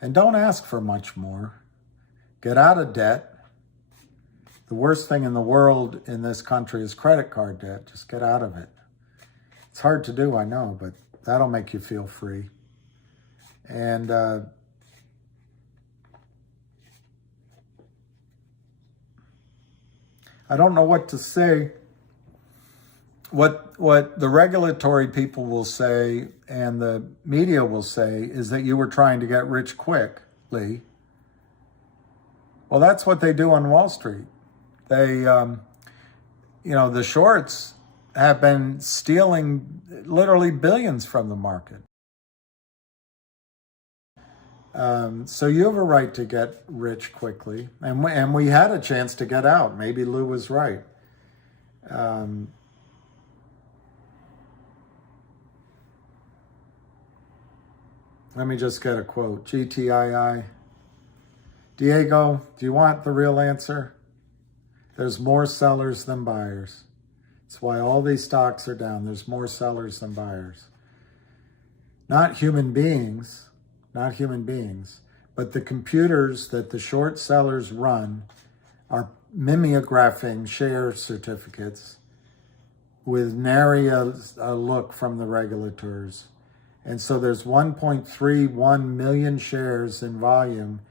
And don't ask for much more. Get out of debt. The worst thing in the world in this country is credit card debt. Just get out of it. It's hard to do, I know, but That'll make you feel free. And I don't know what to say. What the regulatory people will say and the media will say is that you were trying to get rich quickly. Well, that's what they do on Wall Street. They, the shorts have been stealing literally billions from the market. So you have a right to get rich quickly. And we had a chance to get out. Maybe Lou was right. Let me just get a quote. GTII. Diego, do you want the real answer? There's more sellers than buyers. That's why all these stocks are down. There's more sellers than buyers. Not human beings, but the computers that the short sellers run are mimeographing share certificates with nary a look from the regulators. And so there's 1.31 million shares in volume.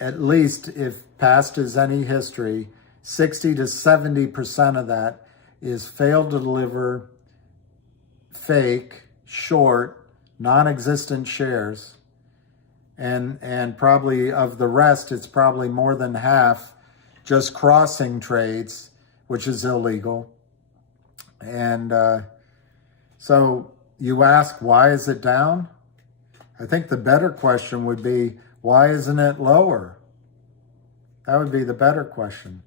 At least, if past is any history, 60 to 70% of that is failed to deliver, fake, short, non-existent shares. And probably of the rest, it's probably more than half just crossing trades, which is illegal. And so you ask, why is it down? I think the better question would be, why isn't it lower? That would be the better question.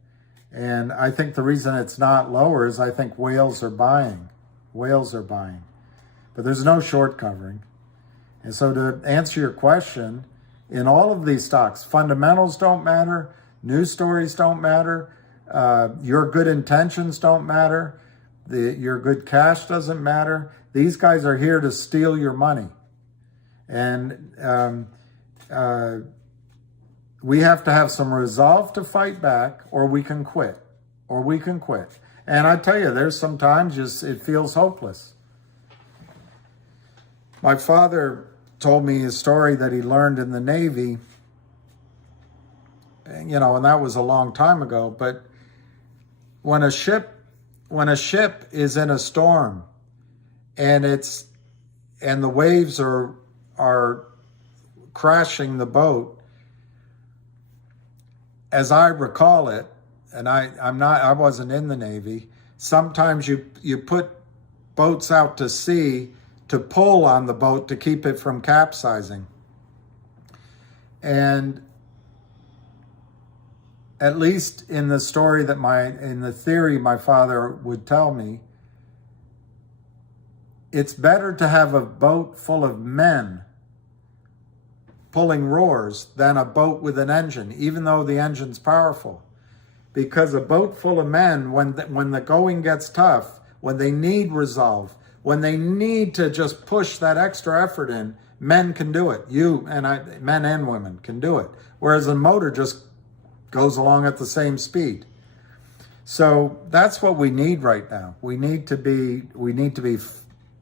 And I think the reason it's not lower is I think whales are buying. Whales are buying. But there's no short covering. And so to answer your question, in all of these stocks, fundamentals don't matter, news stories don't matter, your good intentions don't matter, your good cash doesn't matter. These guys are here to steal your money. And we have to have some resolve to fight back, or we can quit. And I tell you, there's sometimes just it feels hopeless. My father told me a story that he learned in the Navy, and that was a long time ago, but when a ship is in a storm and the waves are crashing the boat, as I recall it, and I wasn't in the Navy, sometimes you put boats out to sea to pull on the boat to keep it from capsizing. And at least in the story in the theory my father would tell me, it's better to have a boat full of men pulling roars than a boat with an engine, even though the engine's powerful. Because a boat full of men, when the going gets tough, when they need resolve, when they need to just push that extra effort in, men can do it. Men and women can do it. Whereas a motor just goes along at the same speed. So that's what we need right now. We need to be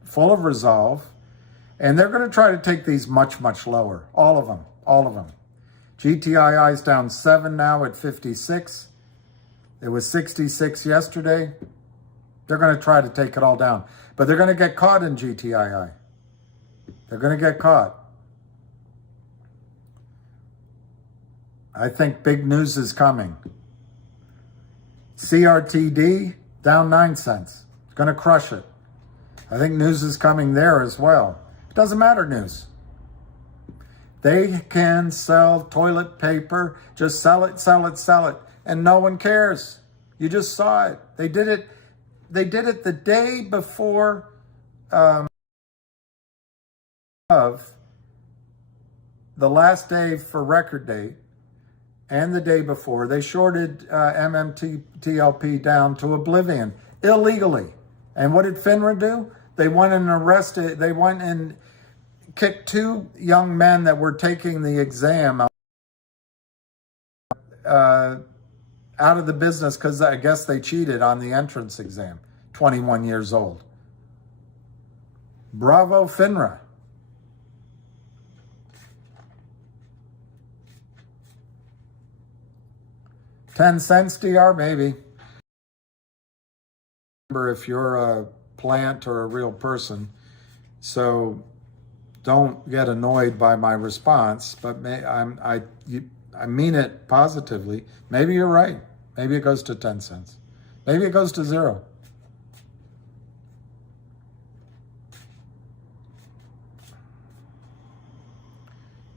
full of resolve. And they're going to try to take these much, much lower. All of them. GTII is down 7 now at 56. It was 66 yesterday. They're going to try to take it all down. But they're going to get caught in GTII. They're going to get caught. I think big news is coming. CRTD down 9 cents. It's going to crush it. I think news is coming there as well. It doesn't matter, news. They can sell toilet paper, just sell it, and no one cares. You just saw it. They did it the day before of the last day for record date, and the day before. They shorted MMTLP down to oblivion illegally. And what did FINRA do? They went and kicked 2 young men that were taking the exam out of the business because I guess they cheated on the entrance exam, 21 years old. Bravo, FINRA. $0.10 DR, maybe. Remember, if you're a plant or a real person, so don't get annoyed by my response, but I mean it positively. Maybe you're right. Maybe it goes to 10 cents. Maybe it goes to 0.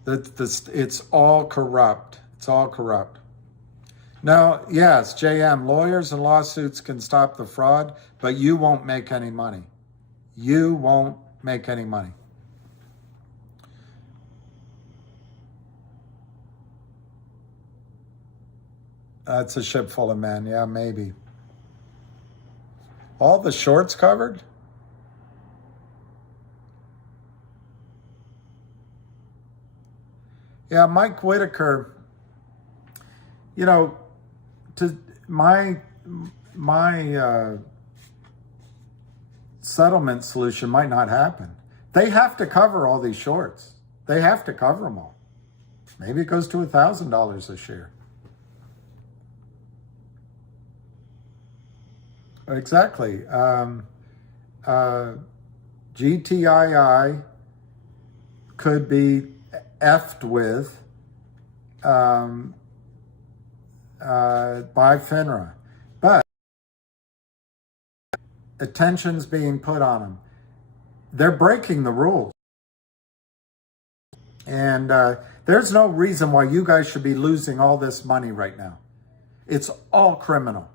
It's all corrupt. It's all corrupt. Now, yes, JM, lawyers and lawsuits can stop the fraud, but you won't make any money. You won't make any money. That's a ship full of men. Yeah, maybe. All the shorts covered? Yeah, Mike Whitaker, you know, to my settlement solution might not happen. They have to cover all these shorts. They have to cover them all. Maybe it goes to $1,000 a share. Exactly. GTII could be effed with by FINRA, but attention's being put on them. They're breaking the rules, and there's no reason why you guys should be losing all this money right now. It's all criminal.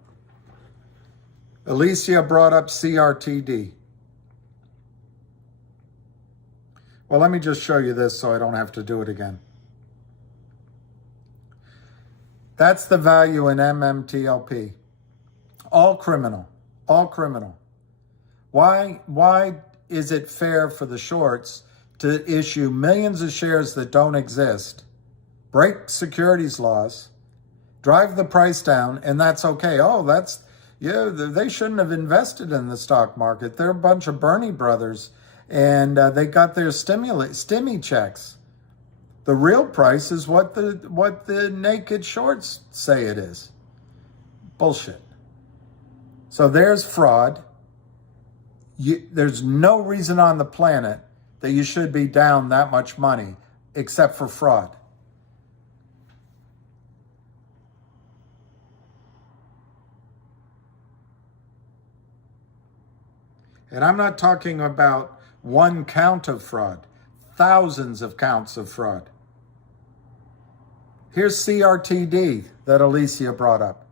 Alicia brought up CRTD. Well, let me just show you this so I don't have to do it again. That's the value in MMTLP. All criminal. All criminal. Why is it fair for the shorts to issue millions of shares that don't exist, break securities laws, drive the price down, and that's okay? Oh, yeah, they shouldn't have invested in the stock market. They're a bunch of Bernie brothers, and they got their stimmy checks. The real price is what the naked shorts say it is. Bullshit. So there's fraud. There's no reason on the planet that you should be down that much money except for fraud. And I'm not talking about one count of fraud, thousands of counts of fraud. Here's CRTD that Alicia brought up.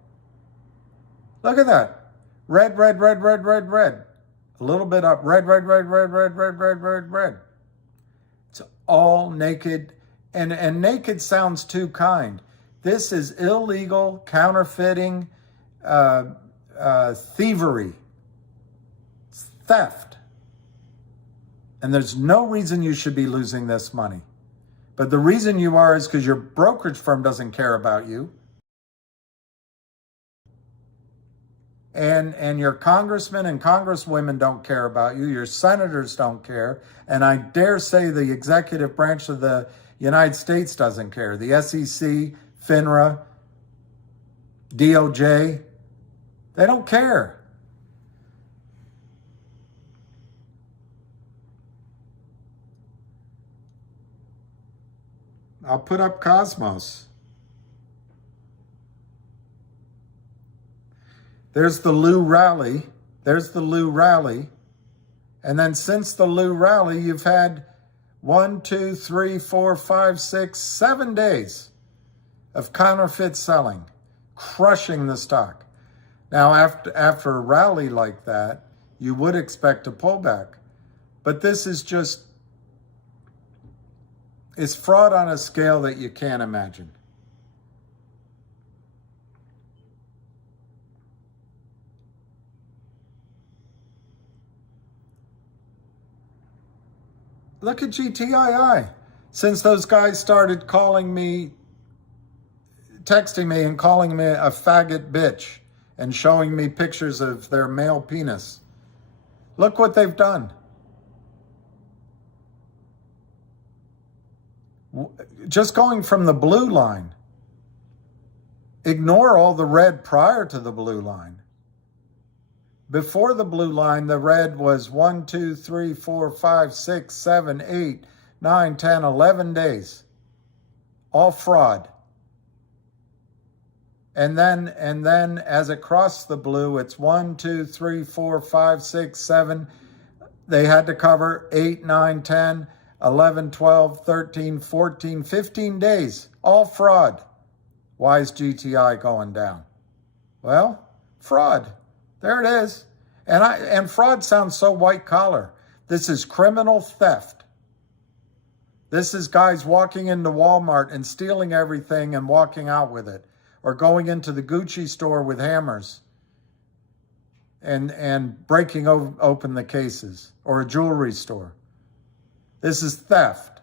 Look at that. Red, red, red, red, red, red. A little bit up. Red, red, red, red, red, red, red, red, red. It's all naked. And naked sounds too kind. This is illegal, counterfeiting, thievery. It's theft. And there's no reason you should be losing this money. But the reason you are is because your brokerage firm doesn't care about you. And your congressmen and congresswomen don't care about you. Your senators don't care. And I dare say the executive branch of the United States doesn't care. The SEC, FINRA, DOJ, they don't care. I'll put up Cosmos. There's the Lou rally. There's the Lou rally. And then since the Lou rally, you've had 1, 2, 3, 4, 5, 6, 7 days of counterfeit selling, crushing the stock. Now, after a rally like that, you would expect a pullback. But this is just, it's fraud on a scale that you can't imagine. Look at GTII. Since those guys started calling me, texting me and calling me a faggot bitch and showing me pictures of their male penis. Look what they've done. Just going from the blue line. Ignore all the red prior to the blue line. Before the blue line, the red was 1, 2, 3, 4, 5, 6, 7, 8, 9, 10, 11 days. All fraud. And then as it crossed the blue, it's 1, 2, 3, 4, 5, 6, 7. They had to cover 8, 9, 10, 11, 12, 13, 14, 15 days. All fraud. Why is GTI going down? Well, fraud. There it is. And fraud sounds so white collar. This is criminal theft. This is guys walking into Walmart and stealing everything and walking out with it, or going into the Gucci store with hammers and breaking open the cases, or a jewelry store. This is theft.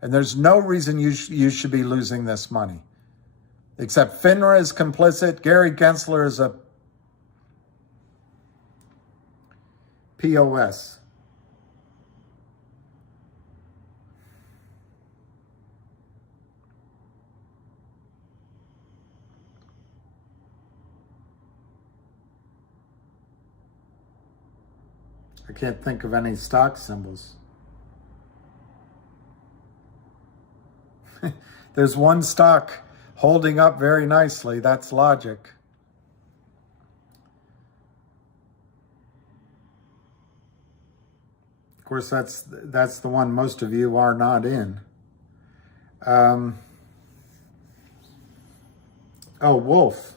And there's no reason you should be losing this money. Except FINRA is complicit. Gary Gensler is a POS. I can't think of any stock symbols. There's one stock holding up very nicely. That's Logic. Of course, that's the one most of you are not in. Oh, Wolf.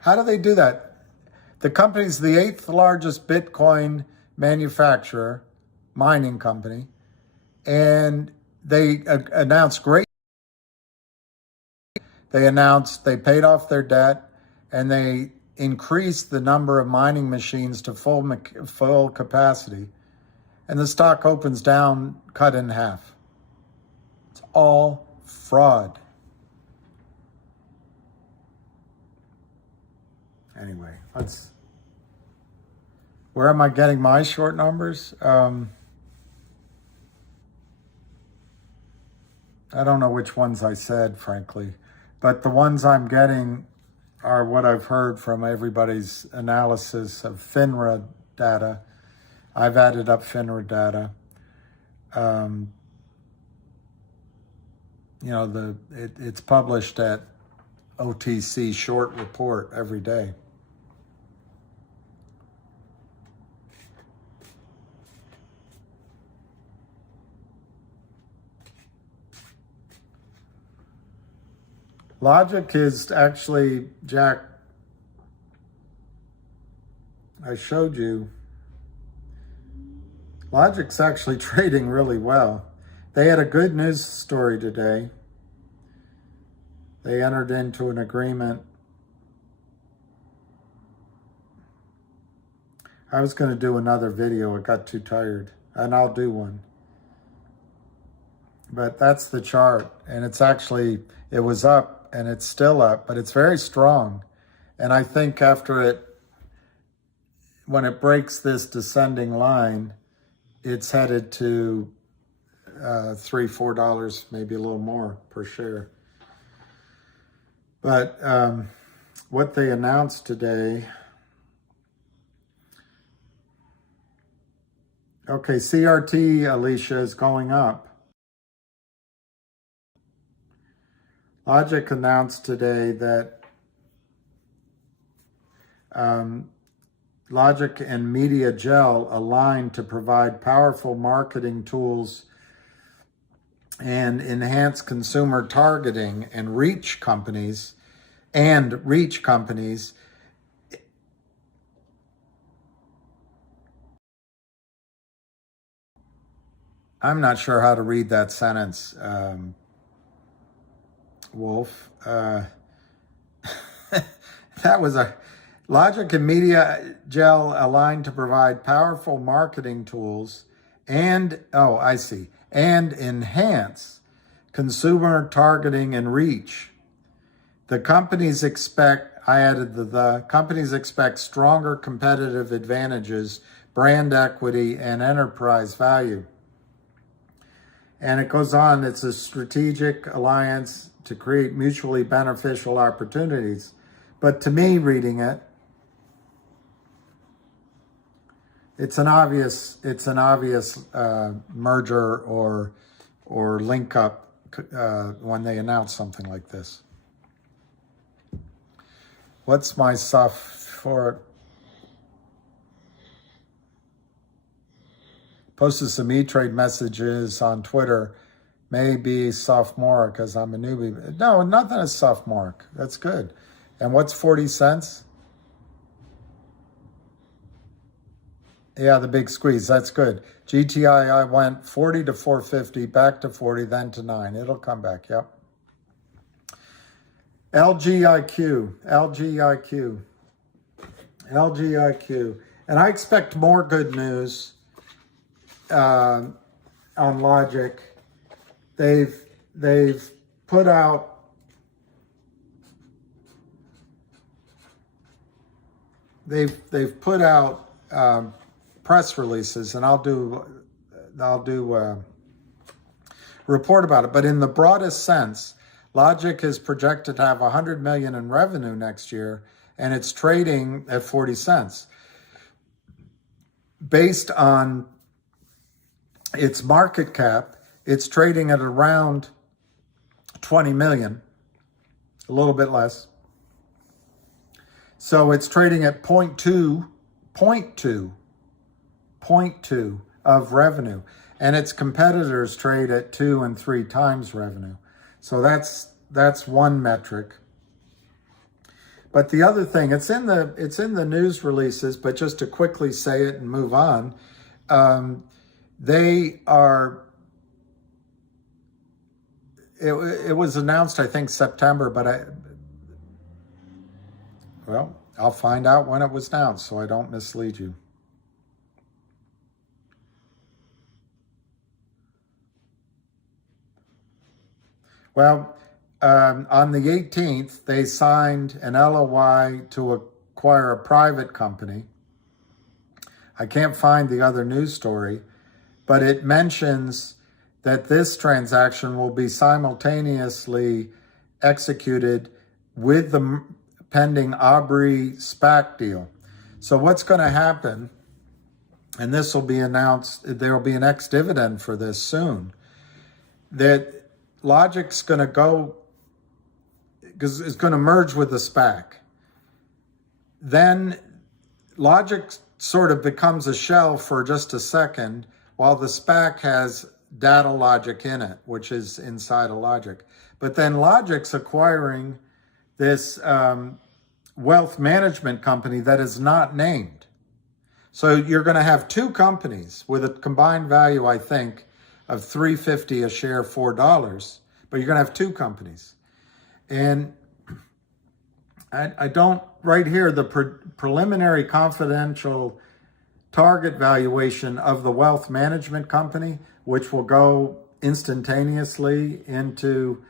How do they do that? The company's the 8th largest Bitcoin manufacturer, mining company, and they announced They announced they paid off their debt, and they increased the number of mining machines to full capacity, and the stock opens down, cut in half. It's all fraud. Anyway, where am I getting my short numbers? I don't know which ones I said, frankly, but the ones I'm getting are what I've heard from everybody's analysis of FINRA data. I've added up FINRA data. It's published at OTC Short Report every day. Logic is actually, Jack, I showed you, Logic's actually trading really well. They had a good news story today. They entered into an agreement. I was going to do another video. I got too tired, and I'll do one. But that's the chart, and it's actually, it was up, and it's still up, but it's very strong. And I think when it breaks this descending line, it's headed to $3, $4, maybe a little more per share. But what they announced today, okay, CRT, Alicia, is going up. Logic announced today that Logic and Media Gel aligned to provide powerful marketing tools and enhance consumer targeting and reach companies. I'm not sure how to read that sentence, Wolf. That was a Logic and Media Gel aligned to provide powerful marketing tools and enhance consumer targeting and reach. The companies expect I added the companies expect stronger competitive advantages, brand equity, and enterprise value. And it goes on, it's a strategic alliance to create mutually beneficial opportunities. But to me, reading it, it's an obvious merger or link up when they announce something like this. What's my stuff for? Posted some E-Trade messages on Twitter. Maybe sophomore because I'm a newbie. No, nothing is sophomore. That's good. And what's 40 cents? Yeah, the big squeeze. That's good. GTII went 40 to 450, back to 40, then to 9. It'll come back. Yep. LGIQ. And I expect more good news on Logic. They've put out press releases, and I'll do a report about it. But in the broadest sense, Logic is projected to have $100 million in revenue next year, and it's trading at 40 cents. Based on its market cap, it's trading at around 20 million, a little bit less. So it's trading at 0.2 of revenue, and its competitors trade at 2 and 3 times revenue. So that's one metric. But the other thing, it's in the news releases, but just to quickly say it and move on, it was announced, I think, September, but I'll find out when it was announced so I don't mislead you. Well, on the 18th, they signed an LOI to acquire a private company. I can't find the other news story, but it mentions that this transaction will be simultaneously executed with the pending Aubrey SPAC deal. So what's going to happen, and this will be announced, there will be an ex-dividend for this soon, that Logic's going to go, because it's going to merge with the SPAC. Then Logic sort of becomes a shell for just a second, while the SPAC has data logic in it, which is inside of Logic. But then Logic's acquiring this wealth management company that is not named. So you're going to have two companies with a combined value, I think, of $3.50 a share, $4, but you're going to have two companies. And I don't, right here, the preliminary confidential target valuation of the wealth management company, which will go instantaneously into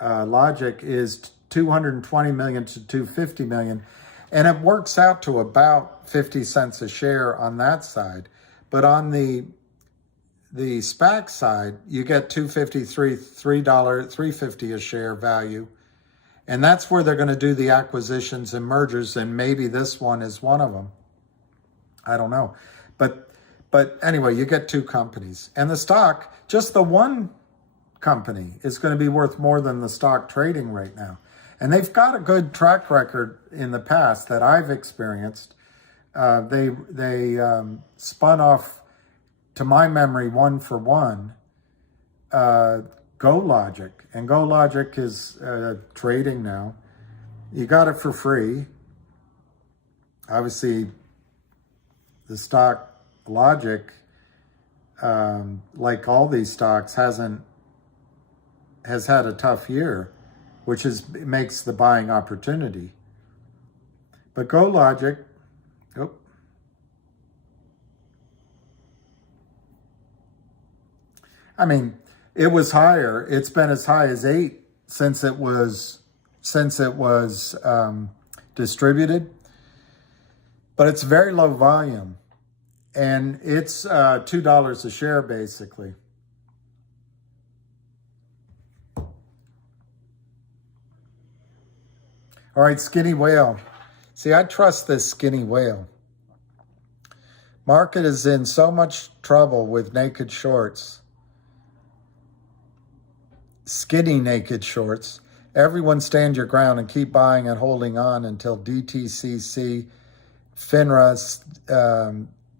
Logic, is 220 million to 250 million. And it works out to about 50 cents a share on that side. But on the SPAC side, you get $3.50 a share value. And that's where they're going to do the acquisitions and mergers, and maybe this one is one of them. I don't know. But anyway, you get two companies. And the stock, just the one company, is going to be worth more than the stock trading right now. And they've got a good track record in the past that I've experienced. They spun off, to my memory, 1-for-1, GoLogic. And GoLogic is trading now. You got it for free. Obviously, the stock Logic, like all these stocks, has had a tough year, which makes the buying opportunity. But GoLogic, I mean, it was higher. It's been as high as 8 since it was since it was distributed, but it's very low volume, and it's $2 a share basically. All right, skinny whale. See, I trust this skinny whale. Market is in so much trouble with naked shorts. Skinny naked shorts. Everyone stand your ground and keep buying and holding on until DTCC, FINRA,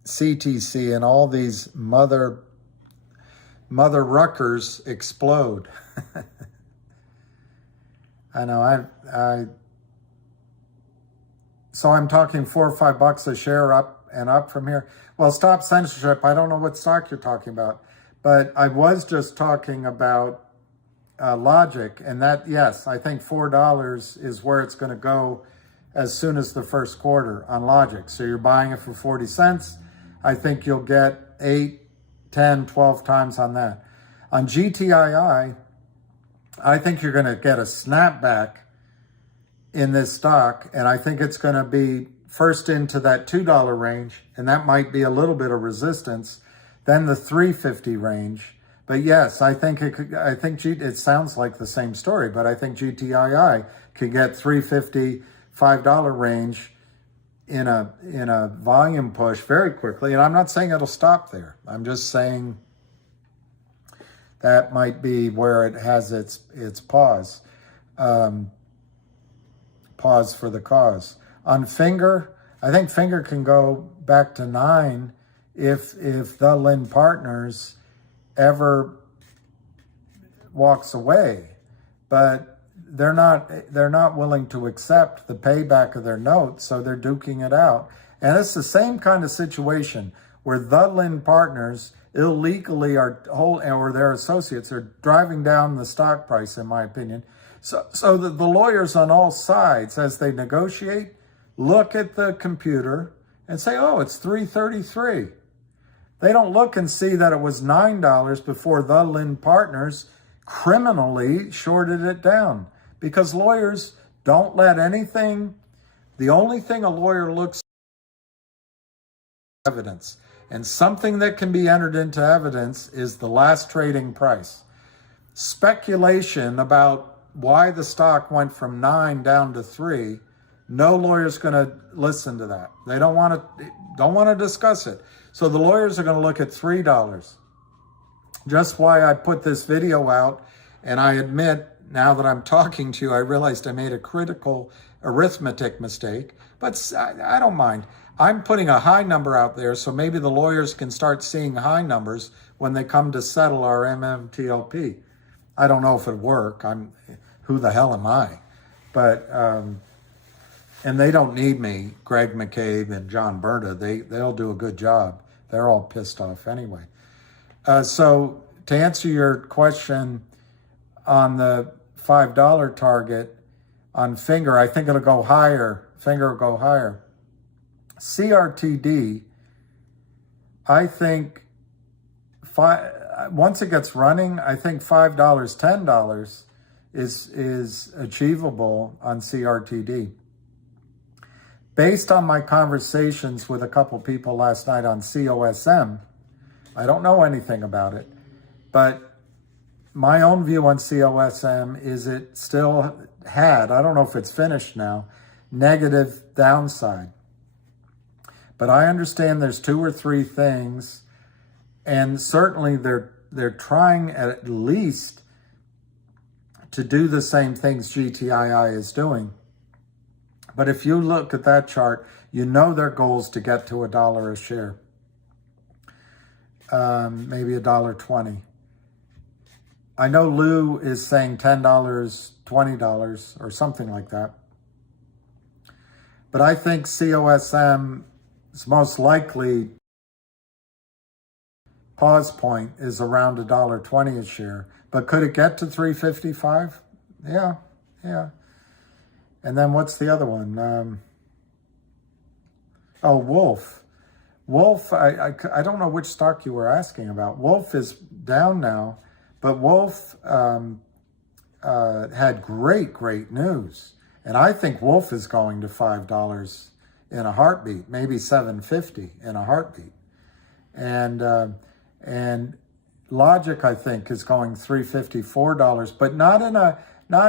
CTC, and all these mother ruckers explode. I know, so I'm talking $4 or $5 a share up and up from here. Well, stop censorship. I don't know what stock you're talking about, but I was just talking about Logic, and that, yes, I think $4 is where it's going to go as soon as the first quarter on Logic. So you're buying it for 40 cents. I think you'll get 8, 10, 12 times on that. On GTII, I think you're going to get a snapback in this stock, and I think it's going to be first into that $2 range, and that might be a little bit of resistance, then the $3.50 range. But yes, I think it sounds like the same story, but I think GTII could get $3.50, $5 range in a volume push very quickly. And I'm not saying it'll stop there. I'm just saying that might be where it has its pause. Pause for the cause. On Finger, I think Finger can go back to 9 if the Lynn Partners ever walks away, but they're not willing to accept the payback of their notes, so they're duking it out. And it's the same kind of situation where the Lynn Partners illegally or their associates are driving down the stock price, in my opinion. So the lawyers on all sides, as they negotiate, look at the computer and say, oh, it's $3.33. They don't look and see that it was $9 before the Lynn Partners criminally shorted it down. Because lawyers don't let anything, the only thing a lawyer looks at is evidence. And something that can be entered into evidence is the last trading price. Speculation about why the stock went from 9 down to 3, no lawyer's going to listen to that. They don't want to discuss it. So the lawyers are going to look at $3. Just why I put this video out, and I admit now that I'm talking to you, I realized I made a critical arithmetic mistake, but I don't mind. I'm putting a high number out there, so maybe the lawyers can start seeing high numbers when they come to settle our MMTLP. I don't know if it'll work. Who the hell am I? But, and they don't need me, Greg McCabe and John Berta. They'll do a good job. They're all pissed off anyway. So to answer your question on the $5 target on Finger, I think it'll go higher. Finger will go higher. CRTD, I think once it gets running, I think $5, $10 is achievable on CRTD. Based on my conversations with a couple people last night on COSM, I don't know anything about it, but my own view on COSM is it still had, I don't know if it's finished now, negative downside. But I understand there's 2 or 3 things, and certainly they're trying at least to do the same things GTII is doing. But if you look at that chart, you know their goal is to get to $1 a share, maybe $1.20. I know Lou is saying $10, $20, or something like that. But I think COSM is most likely pause point is around $1.20 a share. But could it get to $3.55? Yeah. And then what's the other one? Wolf. Wolf, I don't know which stock you were asking about. Wolf is down now, but Wolf, I had great news. And I think Wolf is going to $5 in a heartbeat, maybe $7.50 in a heartbeat. And Logic, I think, is going $3.50, $4, but not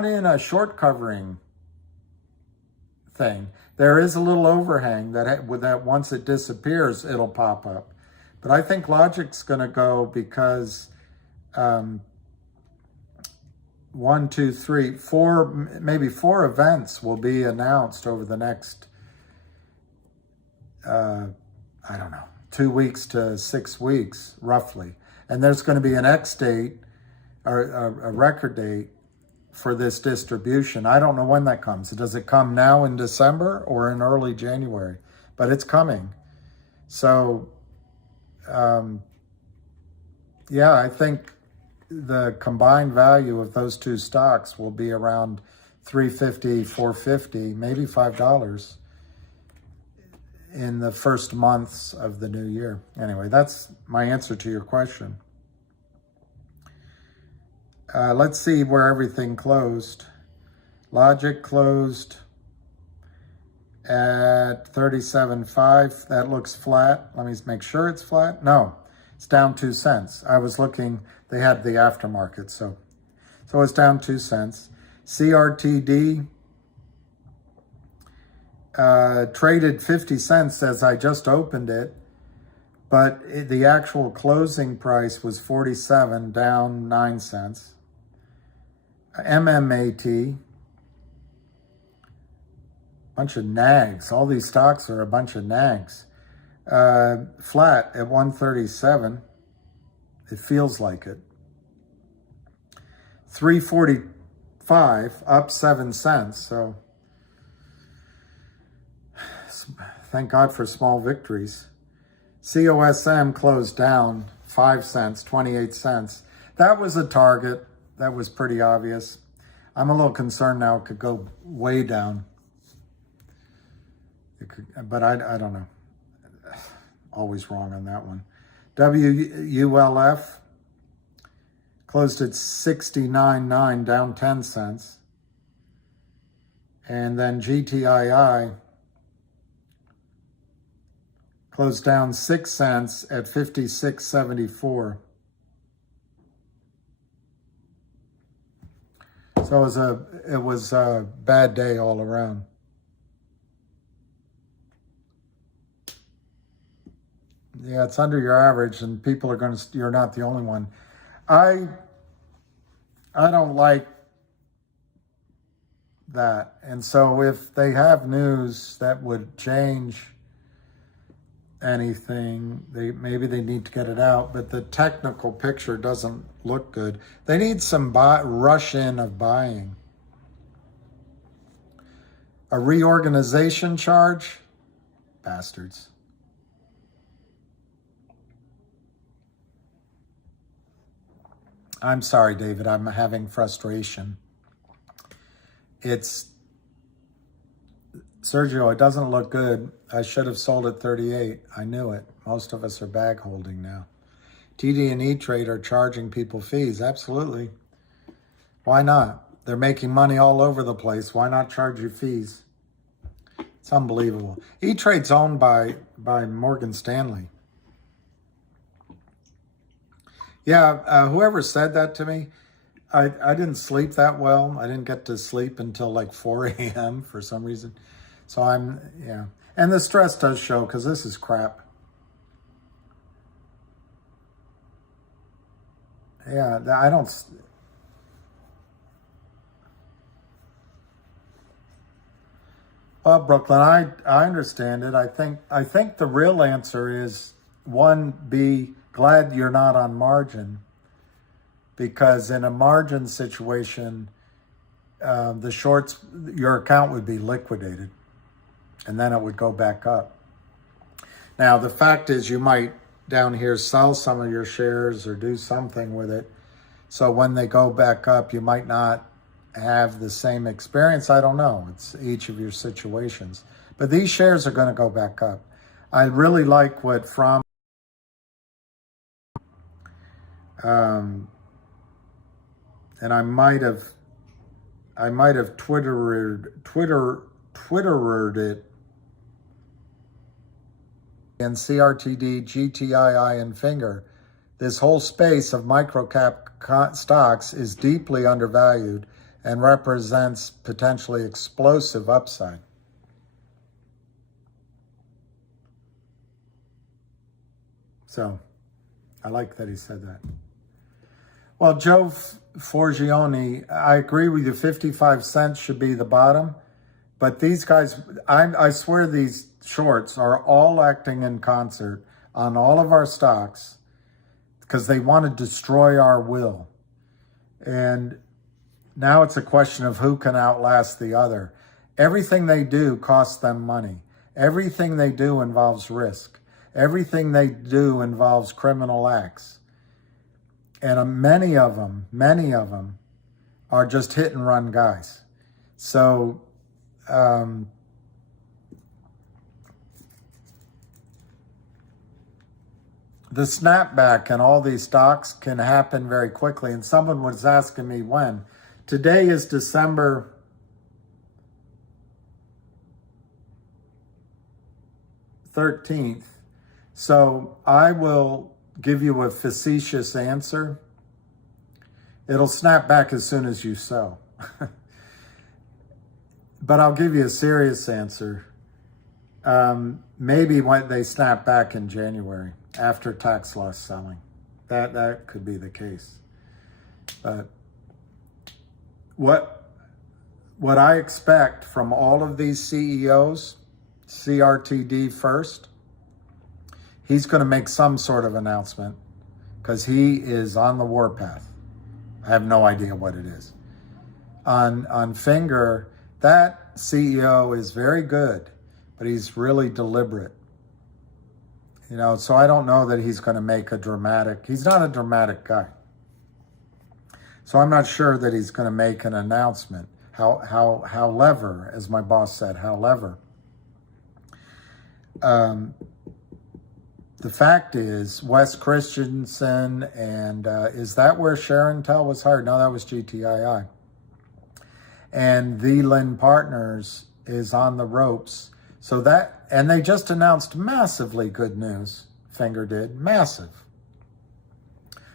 in a short covering thing. There is a little overhang that once it disappears, it'll pop up. But I think Logic's going to go because 1, 2, 3, 4, maybe 4 events will be announced over the next, I don't know, 2 weeks to 6 weeks, roughly. And there's going to be an X date, or a record date for this distribution. I don't know when that comes. Does it come now in December or in early January? But it's coming. So, yeah, I think the combined value of those two stocks will be around $3.50, $4.50, maybe $5 in the first months of the new year. Anyway, that's my answer to your question. Let's see where everything closed. Logic closed at 37.5. That looks flat. Let me make sure it's flat. No, it's down 2 cents. I was looking, they had the aftermarket, so it's down 2 cents. CRTD traded 50 cents as I just opened it, but the actual closing price was 47, down 9 cents. MMAT, bunch of nags. All these stocks are a bunch of nags. Flat at 137. It feels like it. 345, up 7 cents. So thank God for small victories. COSM closed down 5 cents, 28 cents. That was a target. That was pretty obvious. I'm a little concerned now it could go way down. It could, but I don't know. Always wrong on that one. WULF closed at 69.9, down 10 cents. And then GTII closed down 6 cents at 56.74. So it was a bad day all around. Yeah, it's under your average, and people are going to. You're not the only one. I don't like that, and so if they have news that would change anything, maybe they need to get it out. But the technical picture doesn't look good. They need some rush in of buying. A reorganization charge, bastards. I'm sorry, David, I'm having frustration. Sergio, it doesn't look good. I should have sold at 38. I knew it. Most of us are bag holding now. TD and E-Trade are charging people fees. Absolutely. Why not? They're making money all over the place. Why not charge you fees? It's unbelievable. E-Trade's owned by Morgan Stanley. Yeah, whoever said that to me, I didn't sleep that well. I didn't get to sleep until like 4 a.m. for some reason. So yeah. And the stress does show because this is crap. Yeah, I don't... Well, Brooklyn, I understand it. I think the real answer is, one, be glad you're not on margin, because in a margin situation, the shorts, your account would be liquidated, and then it would go back up. Now, the fact is you might down here sell some of your shares or do something with it. So when they go back up, you might not have the same experience. I don't know. It's each of your situations. But these shares are going to go back up. I really like what From and I might have I might have Twittered it. And CRTD, GTII, and Finger. This whole space of microcap stocks is deeply undervalued and represents potentially explosive upside. So, I like that he said that. Well, Joe Forgione, I agree with you, 55 cents should be the bottom. But these guys, I swear these shorts are all acting in concert on all of our stocks because they want to destroy our will. And now it's a question of who can outlast the other. Everything they do costs them money. Everything they do involves risk. Everything they do involves criminal acts. And many of them are just hit and run guys. So, the snapback in all these stocks can happen very quickly. And someone was asking me when. Today is December 13th. So I will give you a facetious answer. It'll snap back as soon as you sell. But I'll give you a serious answer. Maybe when they snap back in January after tax loss selling. That could be the case. But what I expect from all of these CEOs, CRTD first, he's going to make some sort of announcement because he is on the warpath. I have no idea what it is. On Finger, that CEO is very good, but he's really deliberate. You know, so I don't know that he's going to make he's not a dramatic guy. So I'm not sure that he's going to make an announcement. However, as my boss said, however, the fact is, Wes Christensen and is that where Sharon Tell was hired? No, that was GTII. And the Lynn Partners is on the ropes. So that, and they just announced massively good news. Finger did, massive.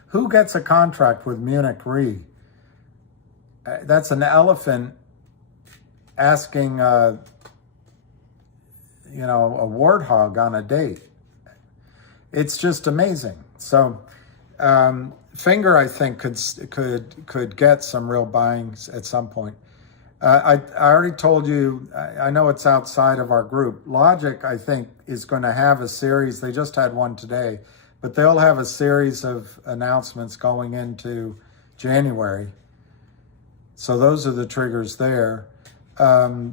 Who gets a contract with Munich Re? That's an elephant asking, a warthog on a date. It's just amazing. So, Finger, I think, could get some real buyings at some point. I already told you, I know it's outside of our group. Logic, I think, is going to have a series. They just had one today, but they'll have a series of announcements going into January. So those are the triggers there. GTII.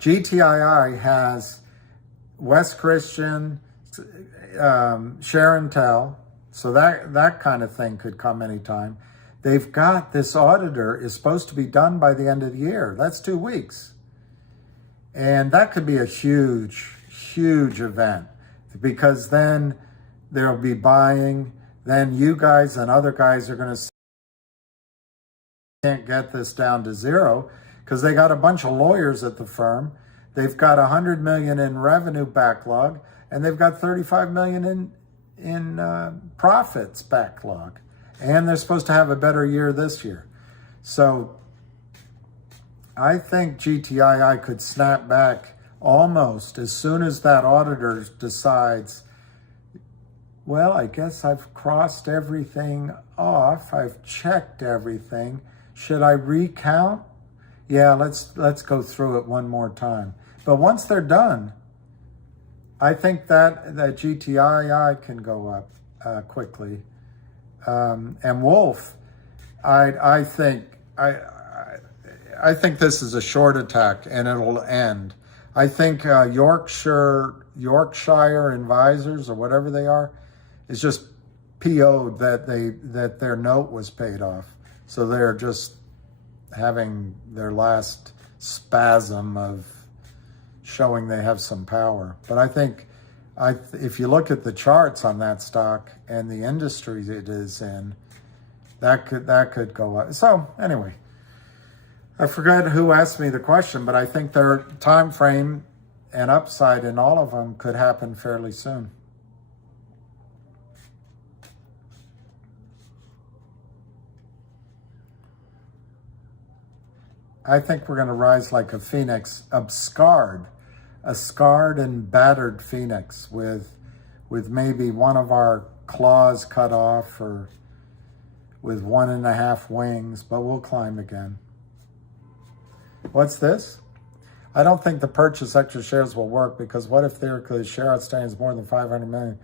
GTII has Wes Christian, Sharon Tell, so that kind of thing could come anytime. They've got this auditor is supposed to be done by the end of the year. That's 2 weeks. And that could be a huge, huge event because then there'll be buying. Then you guys and other guys are going to can't get this down to zero because they got a bunch of lawyers at the firm. They've got $100 million in revenue backlog, and they've got $35 million in profits backlog, and they're supposed to have a better year this year. So I think GTII could snap back almost as soon as that auditor decides, well, I guess I've crossed everything off. I've checked everything. Should I recount? Yeah, let's go through it one more time. But once they're done, I think that GTII can go up quickly. And Wolf, I think this is a short attack and it'll end. I think Yorkshire Advisors or whatever they are is just PO'd that their note was paid off. So they're just having their last spasm of showing they have some power. But I think if you look at the charts on that stock and the industry it is in, that could go up. So anyway, I forgot who asked me the question, but I think their time frame and upside in all of them could happen fairly soon. I think we're going to rise like a phoenix, a scarred and battered phoenix with maybe one of our claws cut off or with 1.5 wings, but we'll climb again. What's this? I don't think the purchase extra shares will work, because what if theoretically the share outstanding is more than 500 million?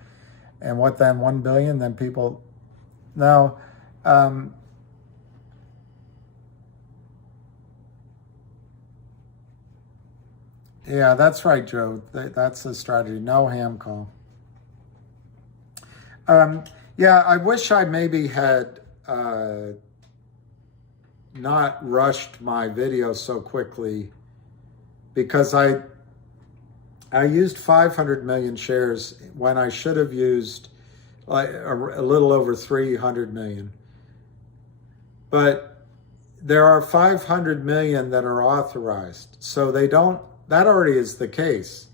And what then, 1 billion? Then people, no. Yeah, that's right, Joe. That's the strategy. No ham call. Yeah, I wish I maybe had not rushed my video so quickly, because I used 500 million shares when I should have used like a little over 300 million. But there are 500 million that are authorized, so they don't. That already is the case.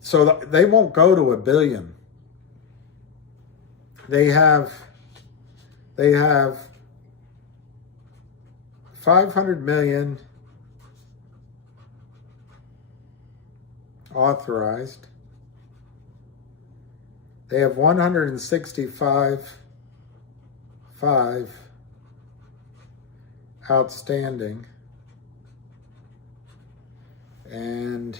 So they won't go to 1 billion. They have 500 million authorized. They have 165.5 outstanding. And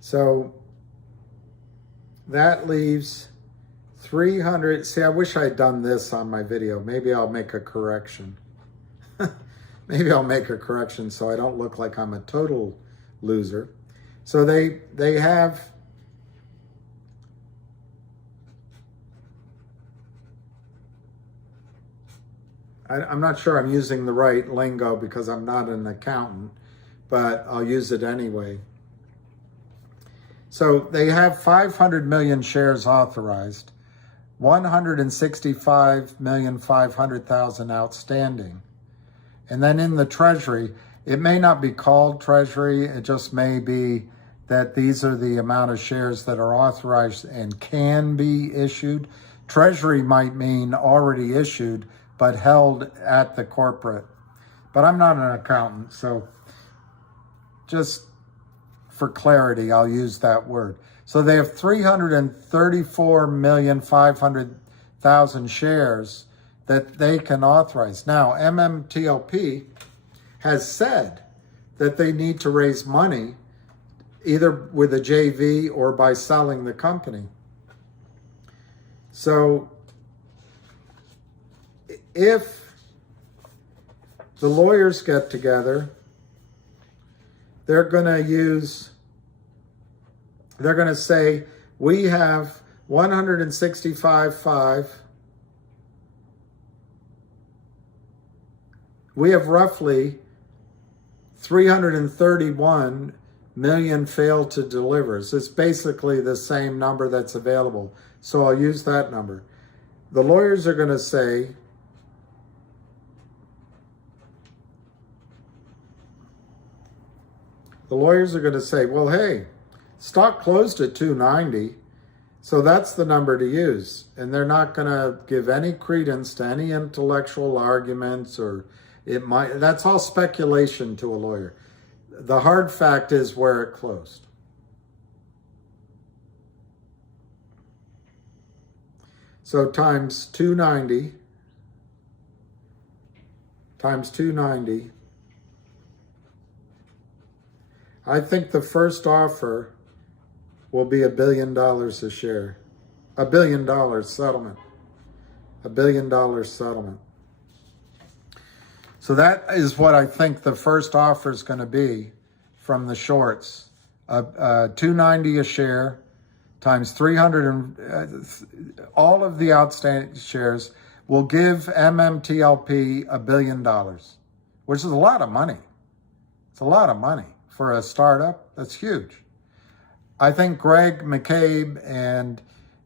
so that leaves 300. See, I wish I had done this on my video. Maybe I'll make a correction. Maybe I'll make a correction so I don't look like I'm a total loser. So they have I'm not sure I'm using the right lingo because I'm not an accountant, but I'll use it anyway. So they have 500 million shares authorized, 165,500,000 outstanding. And then in the Treasury, it may not be called Treasury, it just may be that these are the amount of shares that are authorized and can be issued. Treasury might mean already issued, but held at the corporate. But I'm not an accountant, so just for clarity, I'll use that word. So they have 334,500,000 shares that they can authorize. Now, MMTLP has said that they need to raise money either with a JV or by selling the company. So if the lawyers get together, they're going to say, we have 165.5. We have roughly 331 million failed to deliver. So it's basically the same number that's available. So I'll use that number. The lawyers are going to say, well, hey, stock closed at 290, so that's the number to use. And they're not going to give any credence to any intellectual arguments, or it might, that's all speculation to a lawyer. The hard fact is where it closed. So times 290, I think the first offer will be $1 billion a share. $1 billion settlement. $1 billion settlement. So that is what I think the first offer is going to be from the shorts. $290 a share times 300, all of the outstanding shares will give MMTLP $1 billion, which is a lot of money. It's a lot of money for a startup. That's huge. I think Greg McCabe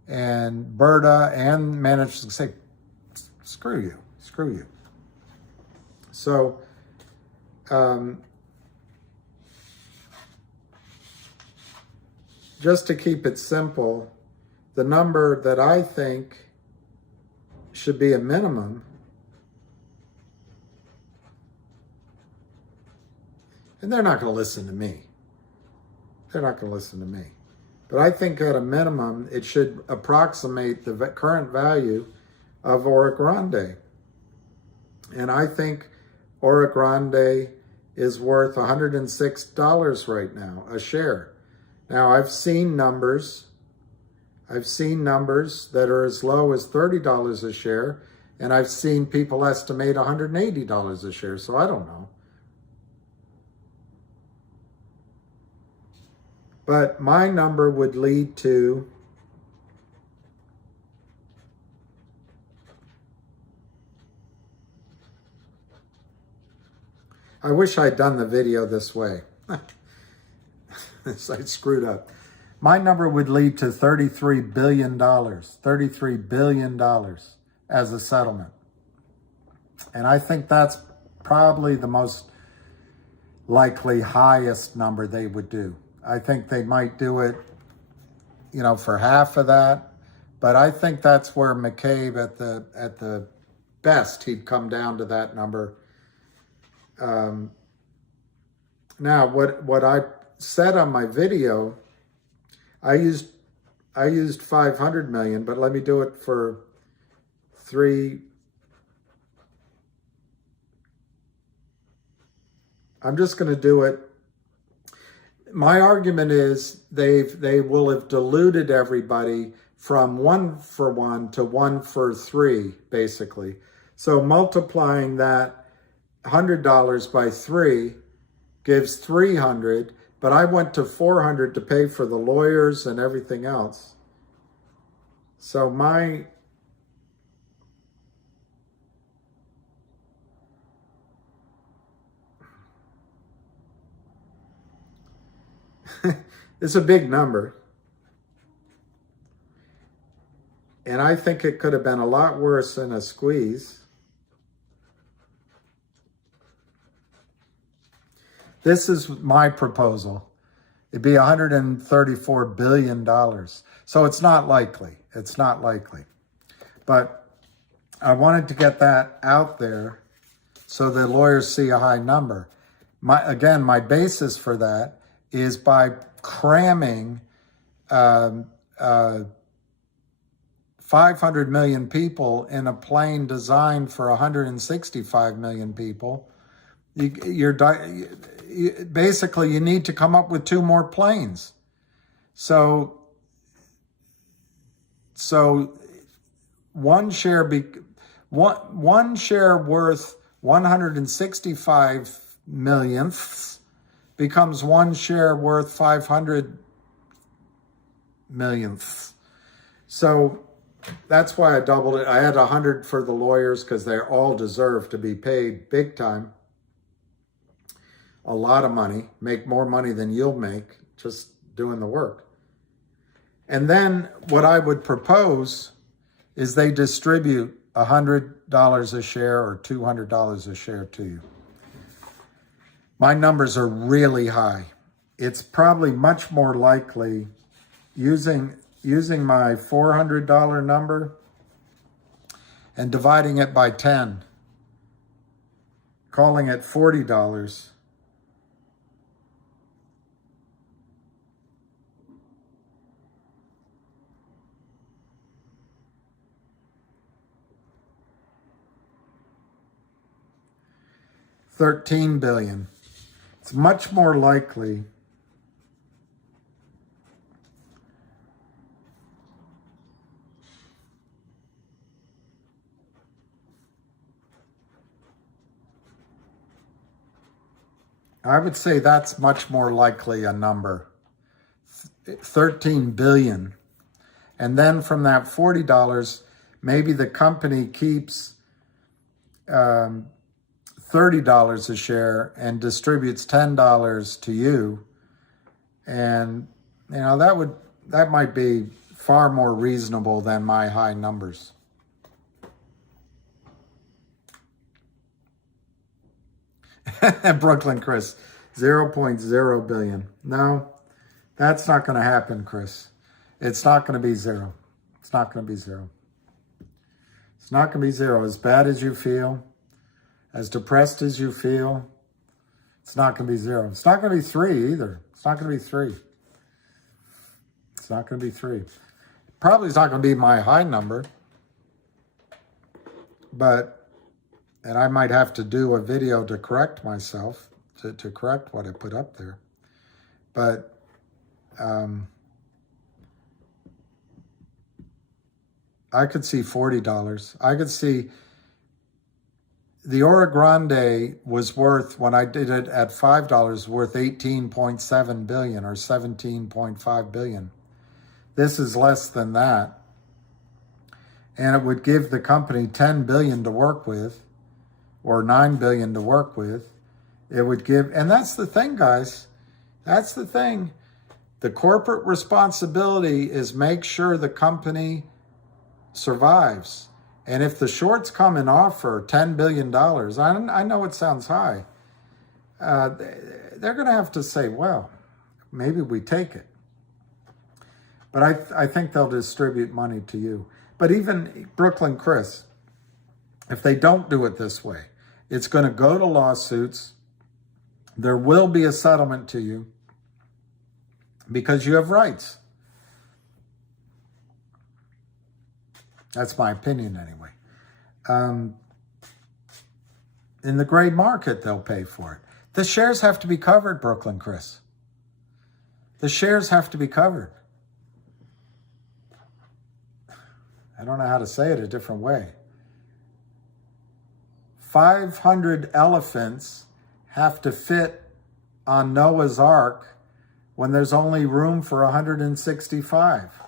and Berta and managed to say, screw you. So, just to keep it simple, the number that I think should be a minimum, and they're not going to listen to me. But I think at a minimum, it should approximate the current value of Ora Grande. And I think Ora Grande is worth $106 right now, a share. Now, I've seen numbers that are as low as $30 a share, and I've seen people estimate $180 a share, so I don't know. But my number would lead to I wish I'd done the video this way. I screwed up. My number would lead to $33 billion, $33 billion as a settlement. And I think that's probably the most likely highest number they would do. I think they might do it, for half of that. But I think that's where McCabe at the best, he'd come down to that number. Now, what I said on my video, I used 500 million, but let me do it for 3. I'm just going to do it. My argument is they will have diluted everybody from 1-for-1 to 1-for-3, basically. So multiplying that $100 by 3 gives 300, but I went to 400 to pay for the lawyers and everything else. So it's a big number. And I think it could have been a lot worse than a squeeze. This is my proposal. It'd be $134 billion. So it's not likely. But I wanted to get that out there so the lawyers see a high number. My basis for that is by cramming 500 million people in a plane designed for 165 million people. Basically, you need to come up with 2 more planes. So one share worth 165 millionths becomes 1 share worth 500 millionths. So that's why I doubled it. I had 100 for the lawyers because they all deserve to be paid big time. A lot of money, make more money than you'll make just doing the work. And then what I would propose is they distribute $100 a share or $200 a share to you. My numbers are really high. It's probably much more likely using my $400 number and dividing it by 10, calling it $40. $13 billion. It's much more likely I would say that's much more likely a number. 13 billion And then from that $40, maybe the company keeps $30 a share and distributes $10 to you. And, you know, that might be far more reasonable than my high numbers. Brooklyn Chris, 0.0 billion. No, that's not going to happen, Chris. It's not going to be zero. It's not going to be zero. It's not going to be zero. As bad as you feel, as depressed as you feel, it's not going to be zero. It's not going to be 3 either. It's not going to be 3. It's not going to be 3. Probably it's not going to be my high number. And I might have to do a video to correct myself, to correct what I put up there. But I could see $40. I could see the Ora Grande was worth, when I did it at $5, worth 18.7 billion or 17.5 billion. This is less than that. And it would give the company 10 billion to work with, or 9 billion to work with. It would give, and that's the thing, guys. That's the thing. The corporate responsibility is make sure the company survives. And if the shorts come and offer $10 billion, I know it sounds high, they're going to have to say, well, maybe we take it. But I think they'll distribute money to you. But even Brooklyn Chris, if they don't do it this way, it's going to go to lawsuits. There will be a settlement to you because you have rights. That's my opinion anyway. In the gray market, they'll pay for it. The shares have to be covered, Brooklyn Chris. The shares have to be covered. I don't know how to say it a different way. 500 elephants have to fit on Noah's Ark when there's only room for 165.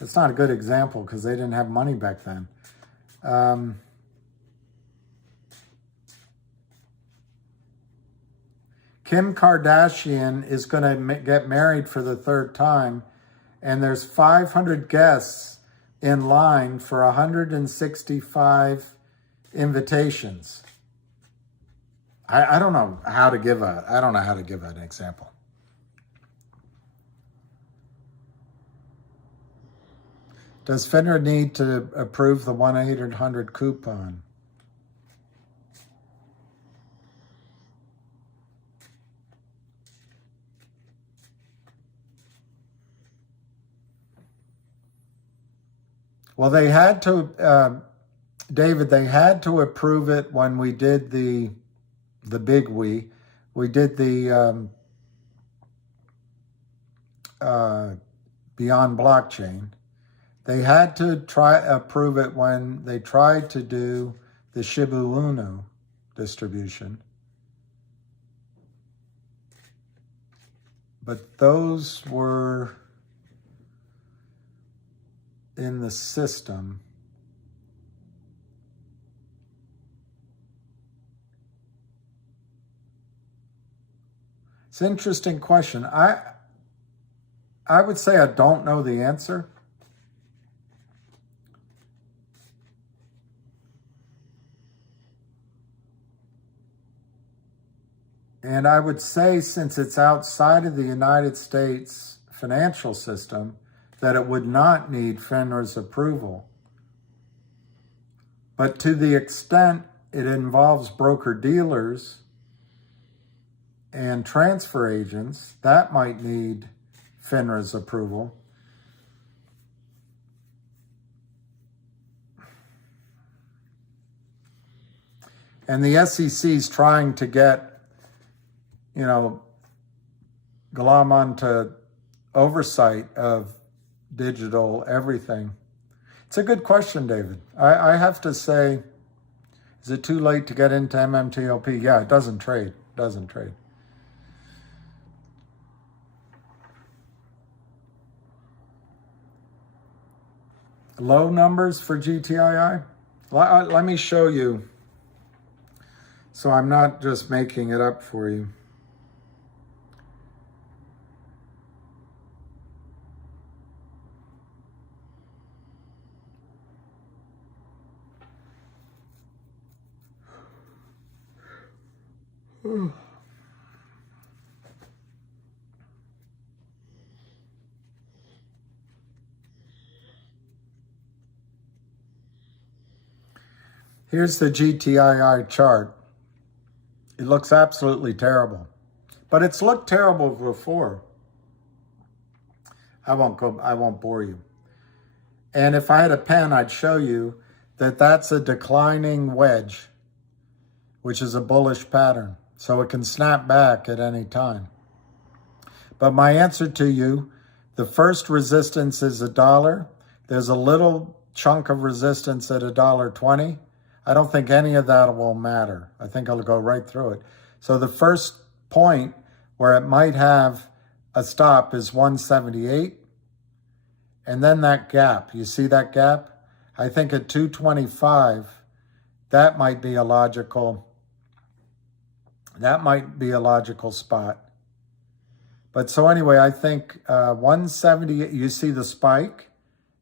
That's not a good example because they didn't have money back then. Kim Kardashian is going to get married for the 3rd time, and there's 500 guests in line for 165 invitations. I don't know how to give an example. Does FINRA need to approve the 1-800 coupon? Well, they had to, David, they had to approve it when we did the big we did the Beyond Blockchain. They had to approve it when they tried to do the Shiba Inu distribution. But those were in the system. It's an interesting question. I would say I don't know the answer. And I would say, since it's outside of the United States financial system, that it would not need FINRA's approval. But to the extent it involves broker-dealers and transfer agents, that might need FINRA's approval. And the SEC is trying to get, Galaman to oversight of digital everything. It's a good question, David. I have to say, is it too late to get into MMTLP? Yeah, it doesn't trade. low numbers for GTII. Let me show you, so I'm not just making it up for you. Here's the GTII chart. It looks absolutely terrible, but it's looked terrible before. I won't bore you. And if I had a pen, I'd show you that that's a declining wedge, which is a bullish pattern. So it can snap back at any time. But my answer to you, the first resistance is $1. There's a little chunk of resistance at $1.20. I don't think any of that will matter. I think I'll go right through it. So the first point where it might have a stop is 178. And then that gap, you see that gap? I think at 225, that might be a logical spot. But so anyway, I think 178, you see the spike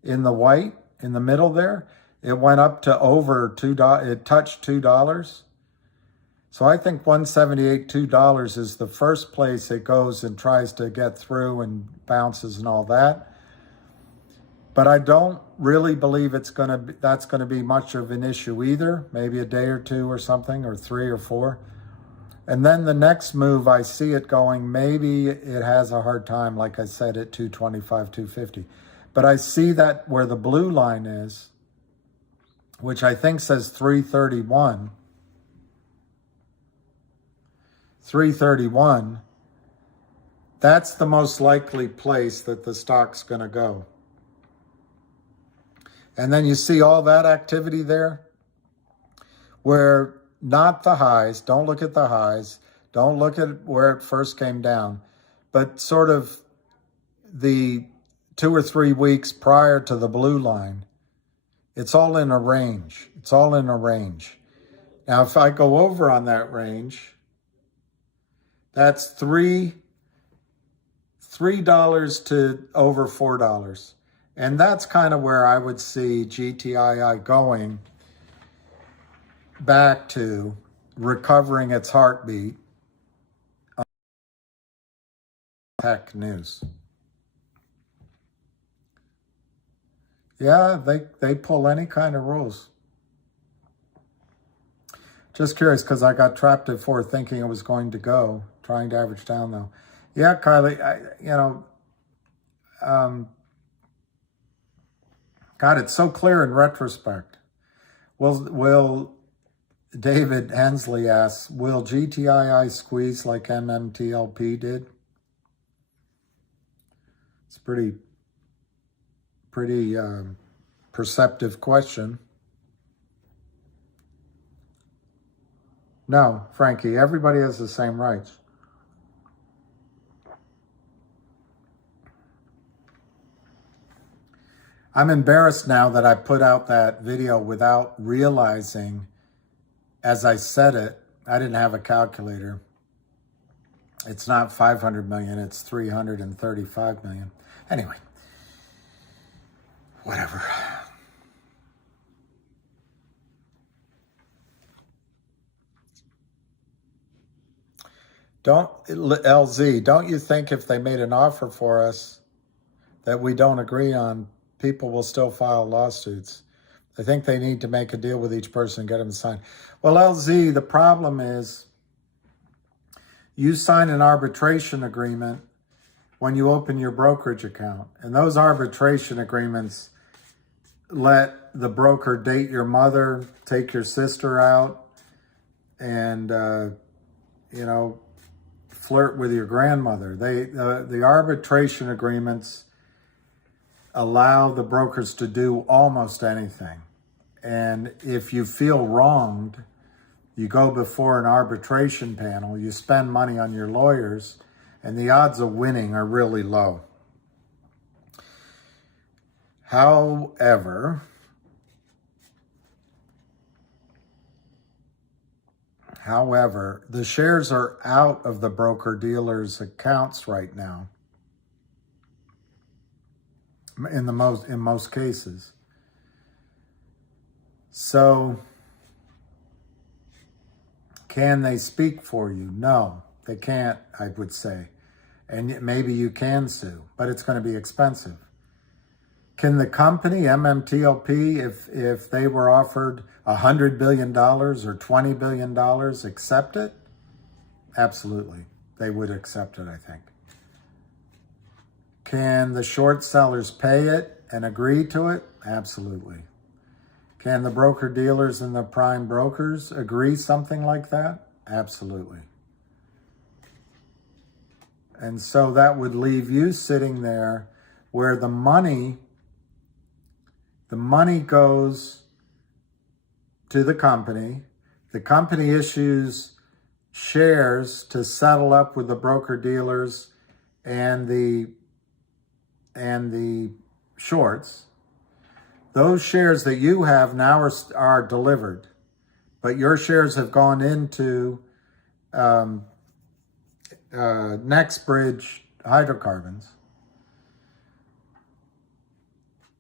in the white in the middle there? It went up to over $2, it touched $2. So I think 178, $2 is the first place it goes and tries to get through and bounces and all that. But I don't really believe that's gonna be much of an issue either. Maybe a day or two or something, or 3 or 4. And then the next move, I see it going, maybe it has a hard time, like I said, at 225, 250. But I see that where the blue line is, which I think says 331. 331, that's the most likely place that the stock's gonna go. And then you see all that activity there, where not the highs, don't look at the highs, don't look at where it first came down, but sort of the 2 or 3 weeks prior to the blue line. It's all in a range. It's all in a range. Now, if I go over on that range, that's $3 to over $4. And that's kind of where I would see GTII going back to recovering its heartbeat on tech news. Yeah, they pull any kind of rules. Just curious, because I got trapped at 4 thinking it was going to go, trying to average down though. Yeah, Kylie, God, it's so clear in retrospect. Will David Hensley asks, will GTII squeeze like MMTLP did? It's pretty perceptive question. No, Frankie, everybody has the same rights. I'm embarrassed now that I put out that video without realizing, as I said it, I didn't have a calculator. It's not 500 million, it's 335 million. Anyway, whatever. LZ, don't you think if they made an offer for us that we don't agree on, people will still file lawsuits? I think they need to make a deal with each person and get them to sign. Well, LZ, the problem is you sign an arbitration agreement when you open your brokerage account. And those arbitration agreements let the broker date your mother, take your sister out, and, flirt with your grandmother. The arbitration agreements allow the brokers to do almost anything. And if you feel wronged, you go before an arbitration panel, you spend money on your lawyers, and the odds of winning are really low. However, the shares are out of the broker-dealers' accounts right now. In most cases. So, can they speak for you? No, they can't, I would say. And maybe you can sue, but it's going to be expensive. Can the company, MMTLP, if they were offered $100 billion or $20 billion, accept it? Absolutely. They would accept it, I think. Can the short sellers pay it and agree to it? Absolutely. Can the broker-dealers and the prime brokers agree something like that? Absolutely. And so that would leave you sitting there where the money goes to the company issues shares to settle up with the broker-dealers and the shorts. Those shares that you have now are delivered, but your shares have gone into NextBridge Hydrocarbons.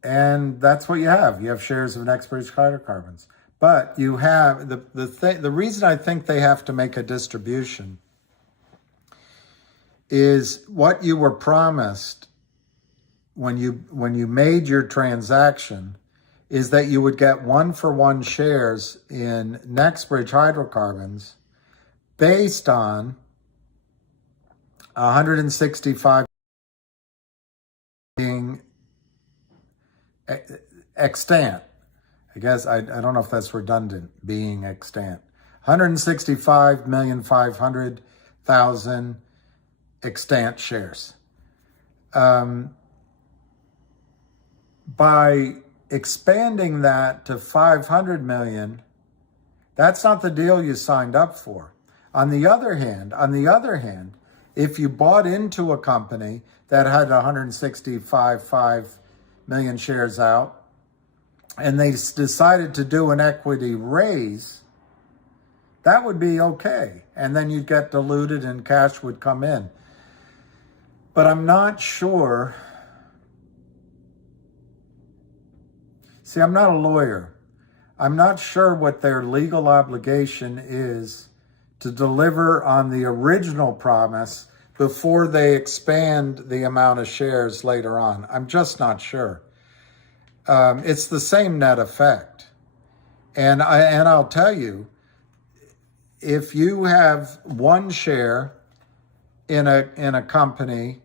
And that's what you have. You have shares of NextBridge Hydrocarbons. But you have, the reason I think they have to make a distribution is what you were promised when you made your transaction is that you would get 1-for-1 shares in NextBridge Hydrocarbons based on 165 being extant. I guess I don't know if that's redundant, being extant. 165,500,000 extant shares. By expanding that to 500 million, that's not the deal you signed up for. On the other hand, if you bought into a company that had 165.5 million shares out, and they decided to do an equity raise, that would be okay. And then you'd get diluted and cash would come in. But I'm not sure. See, I'm not a lawyer. I'm not sure what their legal obligation is to deliver on the original promise before they expand the amount of shares later on. I'm just not sure. It's the same net effect. And I'll tell you, if you have one share in a company,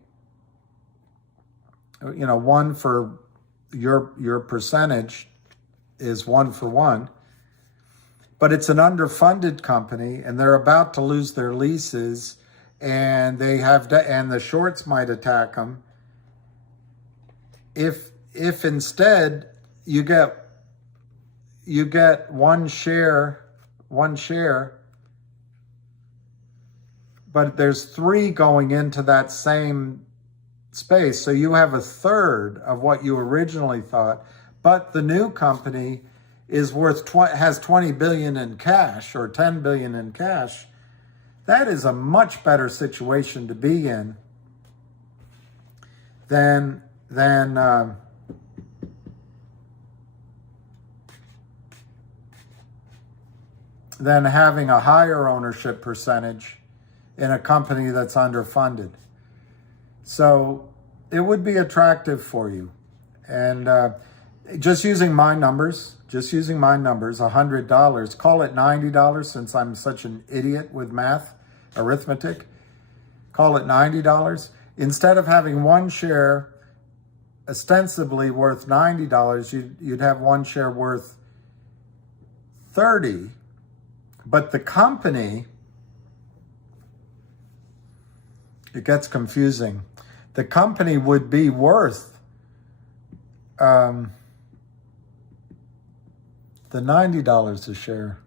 one for your percentage is 1-for-1, but it's an underfunded company and they're about to lose their leases and and the shorts might attack them. If instead you get one share, but there's 3 going into that same space, so you have 1/3 of what you originally thought, but the new company is has 20 billion in cash or 10 billion in cash. That is a much better situation to be in than having a higher ownership percentage in a company that's underfunded. So it would be attractive for you. And just using my numbers, $100, call it $90 since I'm such an idiot with arithmetic, call it $90. Instead of having one share ostensibly worth $90, you'd have one share worth $30. But the company, it gets confusing. The company would be worth the $90 a share.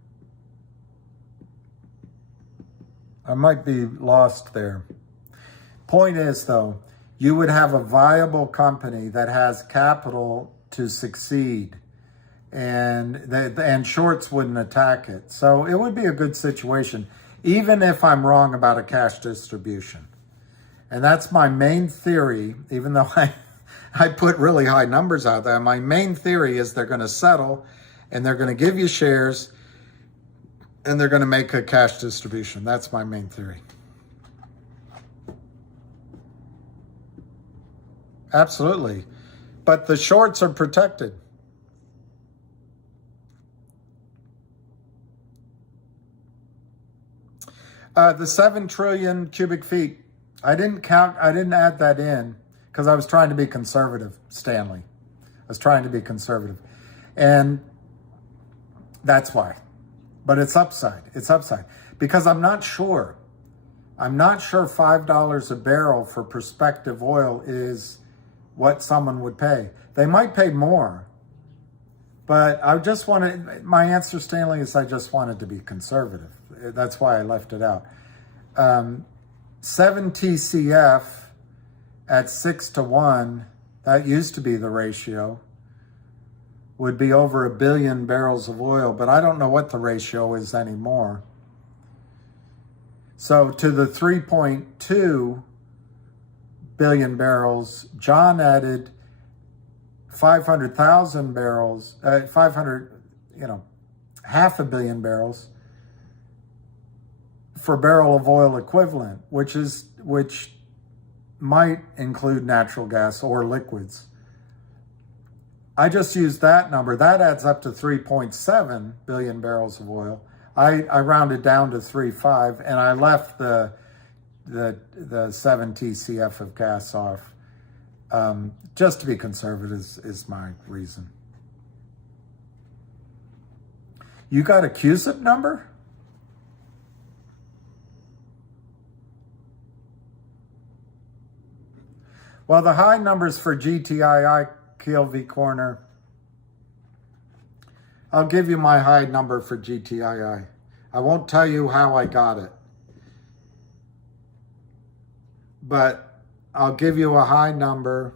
I might be lost there. Point is, though, you would have a viable company that has capital to succeed, and shorts wouldn't attack it. So it would be a good situation, even if I'm wrong about a cash distribution. And that's my main theory, even though I put really high numbers out there. My main theory is they're going to settle, and they're going to give you shares, and they're going to make a cash distribution. That's my main theory. Absolutely. But the shorts are protected. The 7 trillion cubic feet, I didn't add that in because I was trying to be conservative, Stanley. I was trying to be conservative. And that's why. But it's upside. It's upside. Because I'm not sure. I'm not sure $5 a barrel for prospective oil is what someone would pay. They might pay more. But I just wanted, my answer, Stanley, is I just wanted to be conservative. That's why I left it out. 7 TCF at 6-to-1, that used to be the ratio, would be over 1 billion barrels of oil, but I don't know what the ratio is anymore. So to the 3.2 billion barrels, John added 500,000 barrels, 500, half a billion barrels for barrel of oil equivalent, which might include natural gas or liquids. I just used that number. That adds up to 3.7 billion barrels of oil. I rounded down to 3.5, and I left the 7 TCF of gas off. Just to be conservative is my reason. You got a CUSIP number? Well, the high numbers for GTIILIVE Corner, I'll give you my high number for GTII. I won't tell you how I got it, but I'll give you a high number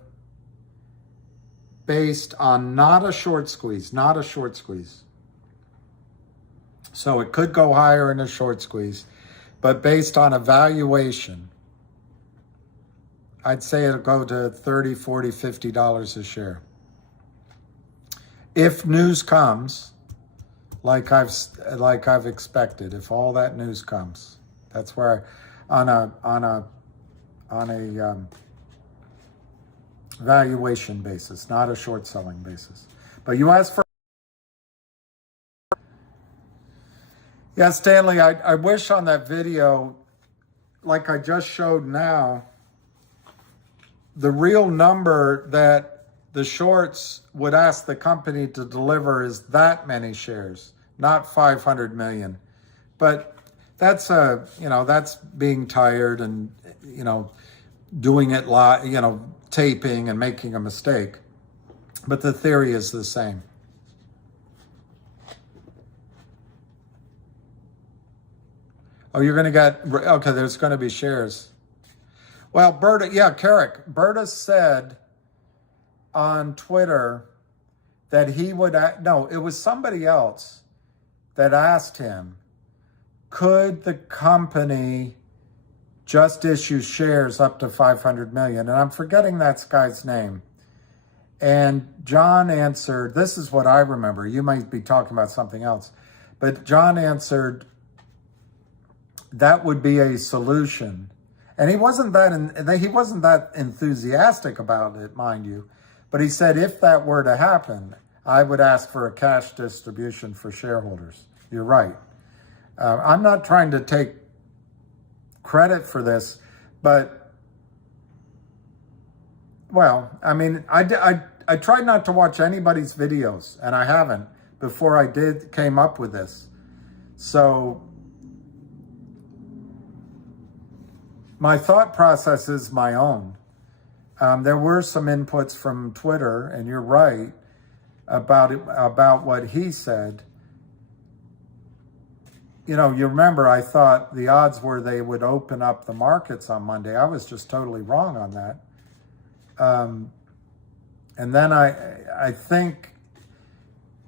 based on not a short squeeze, not a short squeeze. So it could go higher in a short squeeze, but based on a valuation, I'd say it'll go to $30, $40, $50 a share. If news comes, like I've expected, if all that news comes, that's where on a valuation basis, not a short selling basis. But you asked for. Yeah, Stanley, I wish on that video, like I just showed now, the real number that the shorts would ask the company to deliver is that many shares, not 500 million. But that's that's being tired and, doing it live, taping and making a mistake. But the theory is the same. Oh, you're going to get, okay, there's going to be shares. Well, Berta, yeah, Carrick, Berta said on Twitter that he would, no, it was somebody else that asked him, could the company just issue shares up to 500 million? And I'm forgetting that guy's name. And John answered, this is what I remember. You might be talking about something else. But John answered, that would be a solution. And he wasn't that enthusiastic about it, mind you. But he said, if that were to happen, I would ask for a cash distribution for shareholders. You're right. I'm not trying to take credit for this, but, well, I mean, I tried not to watch anybody's videos, and I haven't, before I came up with this. So my thought process is my own. There were some inputs from Twitter, and you're right about what he said. You remember I thought the odds were they would open up the markets on Monday. I was just totally wrong on that. And then I think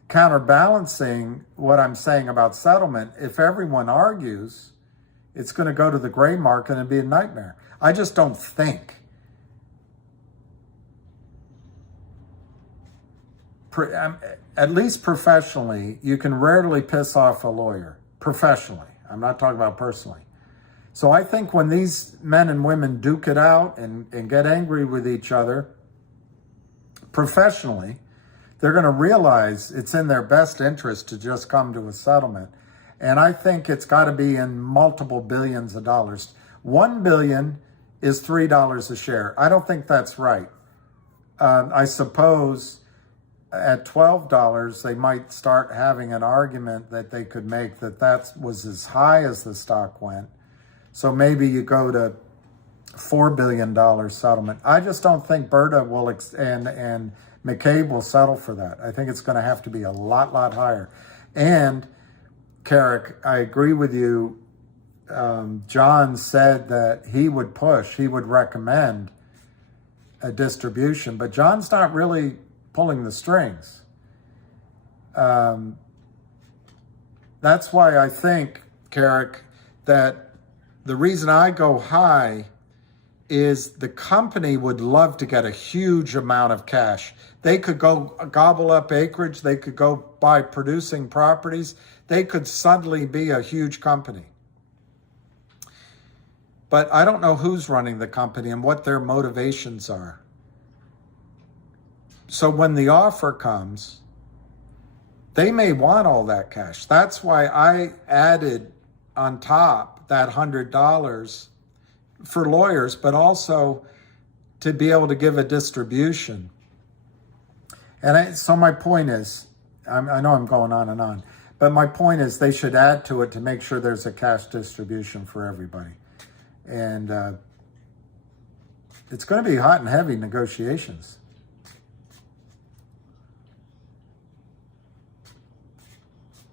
counterbalancing what I'm saying about settlement, if everyone argues, it's going to go to the gray market and be a nightmare. I just don't think. At least professionally, you can rarely piss off a lawyer. Professionally. I'm not talking about personally. So I think when these men and women duke it out and get angry with each other, professionally, they're going to realize it's in their best interest to just come to a settlement. And I think it's got to be in multiple billions of dollars. $1 billion is $3 a share. I don't think that's right. I suppose at $12, they might start having an argument that they could make that was as high as the stock went. So maybe you go to $4 billion settlement. I just don't think Berta will and McCabe will settle for that. I think it's going to have to be a lot higher. And Carrick, I agree with you. John said that he would recommend a distribution, but John's not really pulling the strings. That's why I think, Carrick, that the reason I go high is the company would love to get a huge amount of cash. They could go gobble up acreage. They could go buy producing properties. They could suddenly be a huge company. But I don't know who's running the company and what their motivations are. So when the offer comes, they may want all that cash. That's why I added on top that $100 for lawyers, but also to be able to give a distribution. And so my point is, I know I'm going on and on, but my point is they should add to it to make sure there's a cash distribution for everybody. And it's going to be hot and heavy negotiations.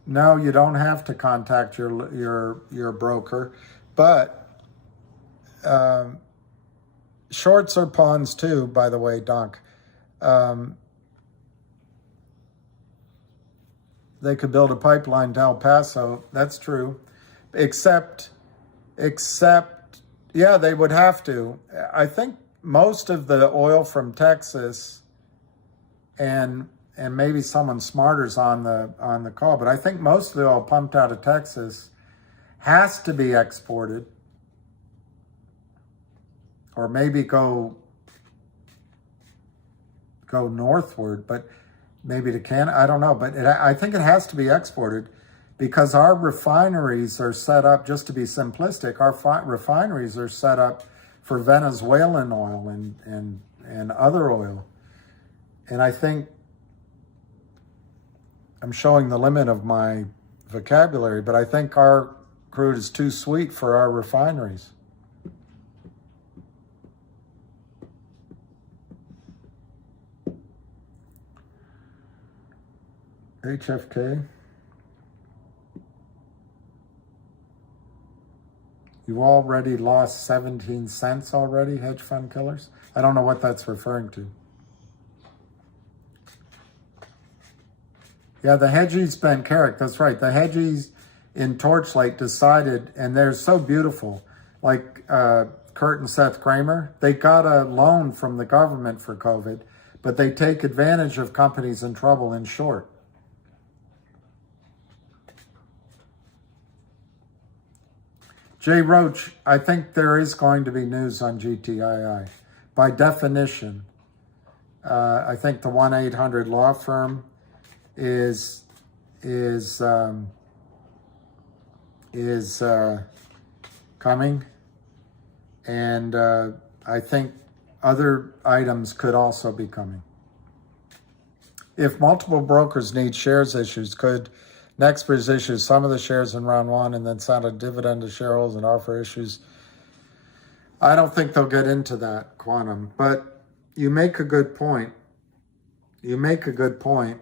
No, you don't have to contact your broker, but shorts are pawns too, by the way, Doc. They could build a pipeline to El Paso. That's true. Except, yeah, they would have to. I think most of the oil from Texas and maybe someone smarter's on the call, but I think most of the oil pumped out of Texas has to be exported, or maybe go northward, but maybe to Canada. I don't know, but I think it has to be exported because our refineries are set up, just to be simplistic, our refineries are set up for Venezuelan oil and other oil. And I think I'm showing the limit of my vocabulary, but I think our crude is too sweet for our refineries. HFK. You already lost 17 cents already, hedge fund killers? I don't know what that's referring to. Yeah, the hedgies, Ben Carrick, that's right. The hedgies in Torchlight decided, and they're so beautiful, like Kurt and Seth Kramer, they got a loan from the government for COVID, but they take advantage of companies in trouble in short. Jay Roach, I think there is going to be news on GTII. By definition, I think the 1-800 law firm is coming, and I think other items could also be coming. If multiple brokers need shares issues, could Nextbridge issue some of the shares in round one and then send a dividend to shareholders and offer issues? I don't think they'll get into that, Quantum, but you make a good point. You make a good point.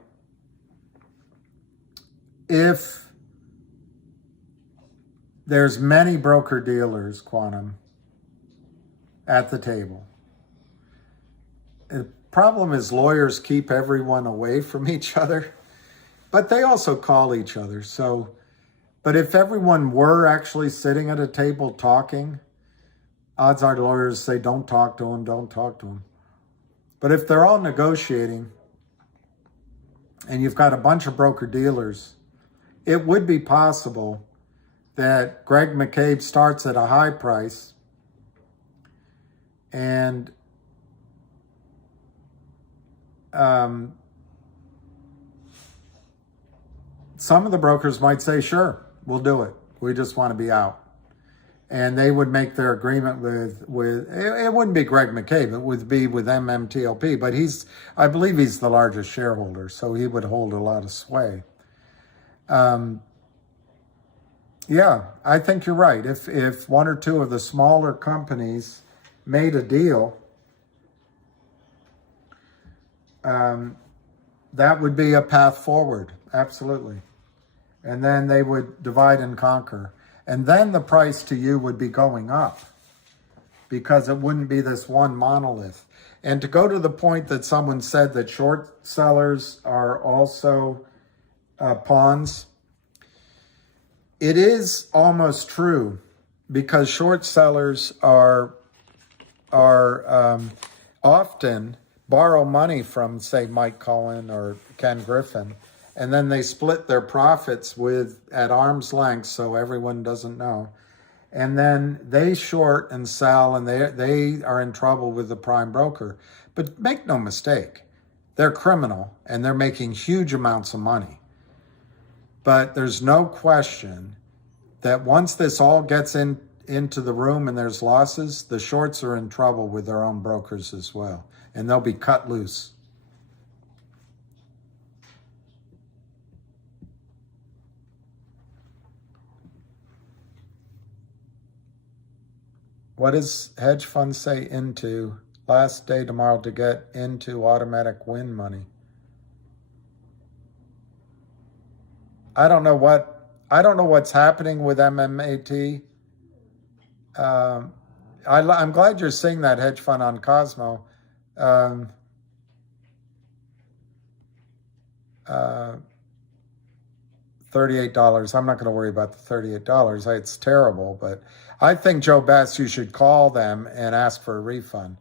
If there's many broker-dealers, Quantum, at the table, problem is lawyers keep everyone away from each other, but they also call each other. So, but if everyone were actually sitting at a table talking, odds are lawyers say, don't talk to him, don't talk to him. But if they're all negotiating and you've got a bunch of broker-dealers, it would be possible that Greg McCabe starts at a high price and some of the brokers might say, sure, we'll do it. We just want to be out. And they would make their agreement with it wouldn't be Greg McCabe, it would be with MMTLP, but I believe he's the largest shareholder, so he would hold a lot of sway. Yeah, I think you're right. If one or two of the smaller companies made a deal, that would be a path forward, absolutely. And then they would divide and conquer. And then the price to you would be going up because it wouldn't be this one monolith. And to go to the point that someone said that short sellers are also pawns, it is almost true because short sellers are often borrow money from, say, Mike Cohen or Ken Griffin, and then they split their profits at arm's length so everyone doesn't know. And then they short and sell, and they are in trouble with the prime broker. But make no mistake, they're criminal and they're making huge amounts of money. But there's no question that once this all gets into the room and there's losses, the shorts are in trouble with their own brokers as well. And they'll be cut loose. What does hedge fund say into? Last day tomorrow to get into automatic win money. I don't know what's happening with MMAT. I'm glad you're seeing that hedge fund on Cosmo. $38. I'm not going to worry about the $38. It's terrible, but I think, Joe Best, you should call them and ask for a refund.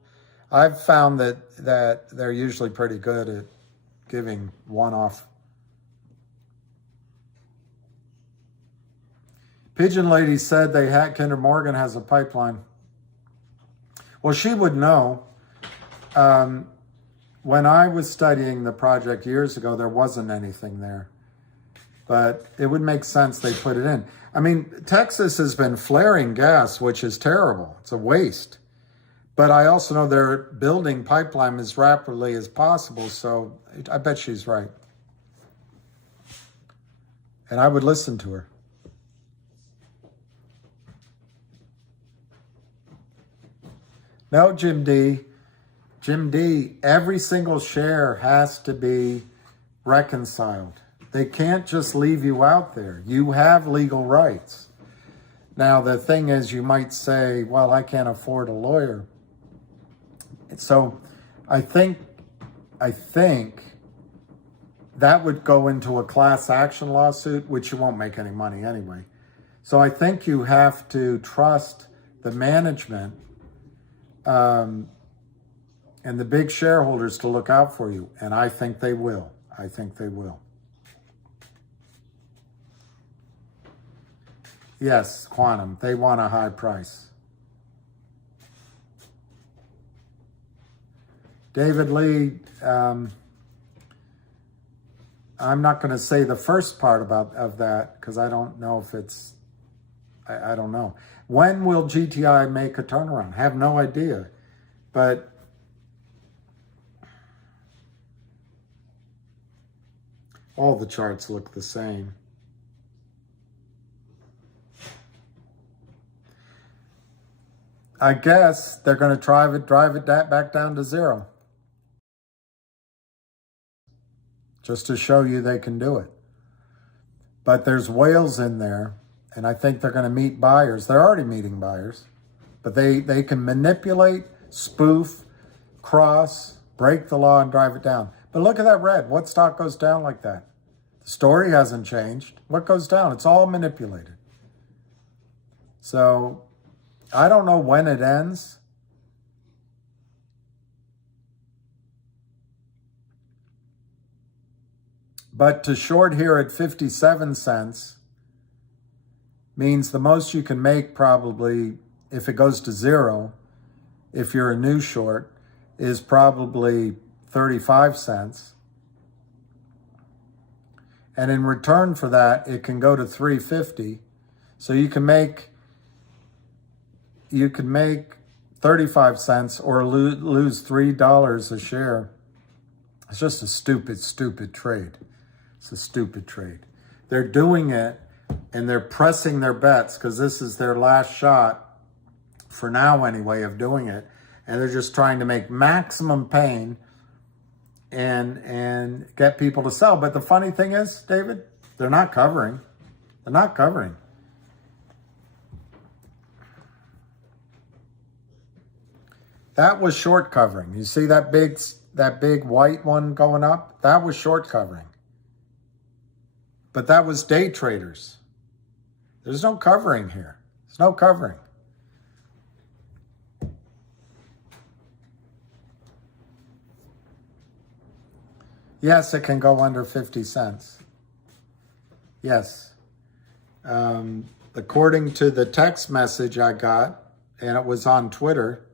I've found that they're usually pretty good at giving one-off. Pigeon Lady said Kinder Morgan has a pipeline. Well, she would know. When I was studying the project years ago, there wasn't anything there. But it would make sense they put it in. I mean, Texas has been flaring gas, which is terrible. It's a waste. But I also know they're building pipeline as rapidly as possible, so I bet she's right. And I would listen to her. No, Jim D. Jim D, every single share has to be reconciled. They can't just leave you out there. You have legal rights. Now, the thing is, you might say, well, I can't afford a lawyer. So I think that would go into a class action lawsuit, which you won't make any money anyway. So I think you have to trust the management and the big shareholders to look out for you. And I think they will. I think they will. Yes, Quantum. They want a high price. David Lee, I'm not going to say the first part of that because I don't know if it's, I don't know. When will GTI make a turnaround? I have no idea. But all the charts look the same. I guess they're going to drive it back down to zero. Just to show you they can do it. But there's whales in there, and I think they're going to meet buyers. They're already meeting buyers. But they can manipulate, spoof, cross, break the law and drive it down. But look at that red. What stock goes down like that? The story hasn't changed. What goes down? It's all manipulated. So I don't know when it ends. But to short here at 57 cents means the most you can make probably, if it goes to zero, if you're a new short, is probably 35 cents. And in return for that, it can go to 350. So you can make 35 cents or lose $3 a share. It's just a stupid trade. It's a stupid trade. They're doing it and they're pressing their bets because this is their last shot, for now anyway, of doing it. And they're just trying to make maximum pain and get people to sell. But the funny thing is, David, they're not covering. They're not covering. That was short covering. You see that big white one going up? That was short covering. But that was day traders. There's no covering here. There's no covering. Yes, it can go under 50 cents. Yes. According to the text message I got, and it was on Twitter,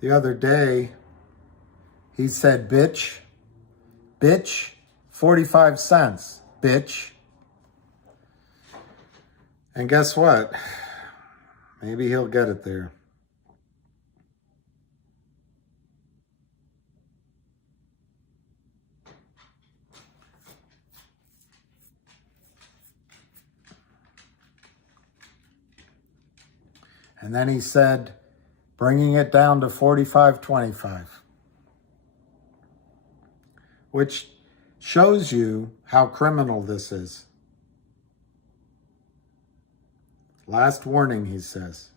the other day, he said, bitch, 45 cents, bitch. And guess what? Maybe he'll get it there. And then he said, bringing it down to 45.25, which shows you how criminal this is. Last warning, he says.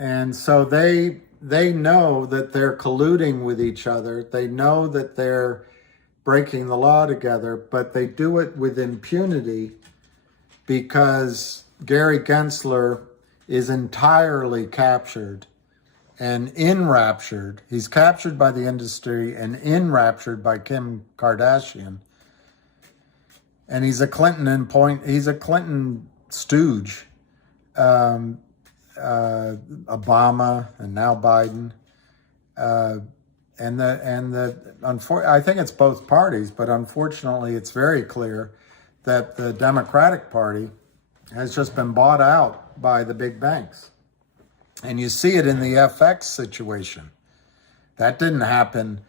And so they know that they're colluding with each other. They know that they're breaking the law together, but they do it with impunity because Gary Gensler is entirely captured and enraptured. He's captured by the industry and enraptured by Kim Kardashian. And he's a Clinton stooge. Obama and now Biden, I think it's both parties, but unfortunately it's very clear that the Democratic Party has just been bought out by the big banks. And you see it in the FX situation. That didn't happen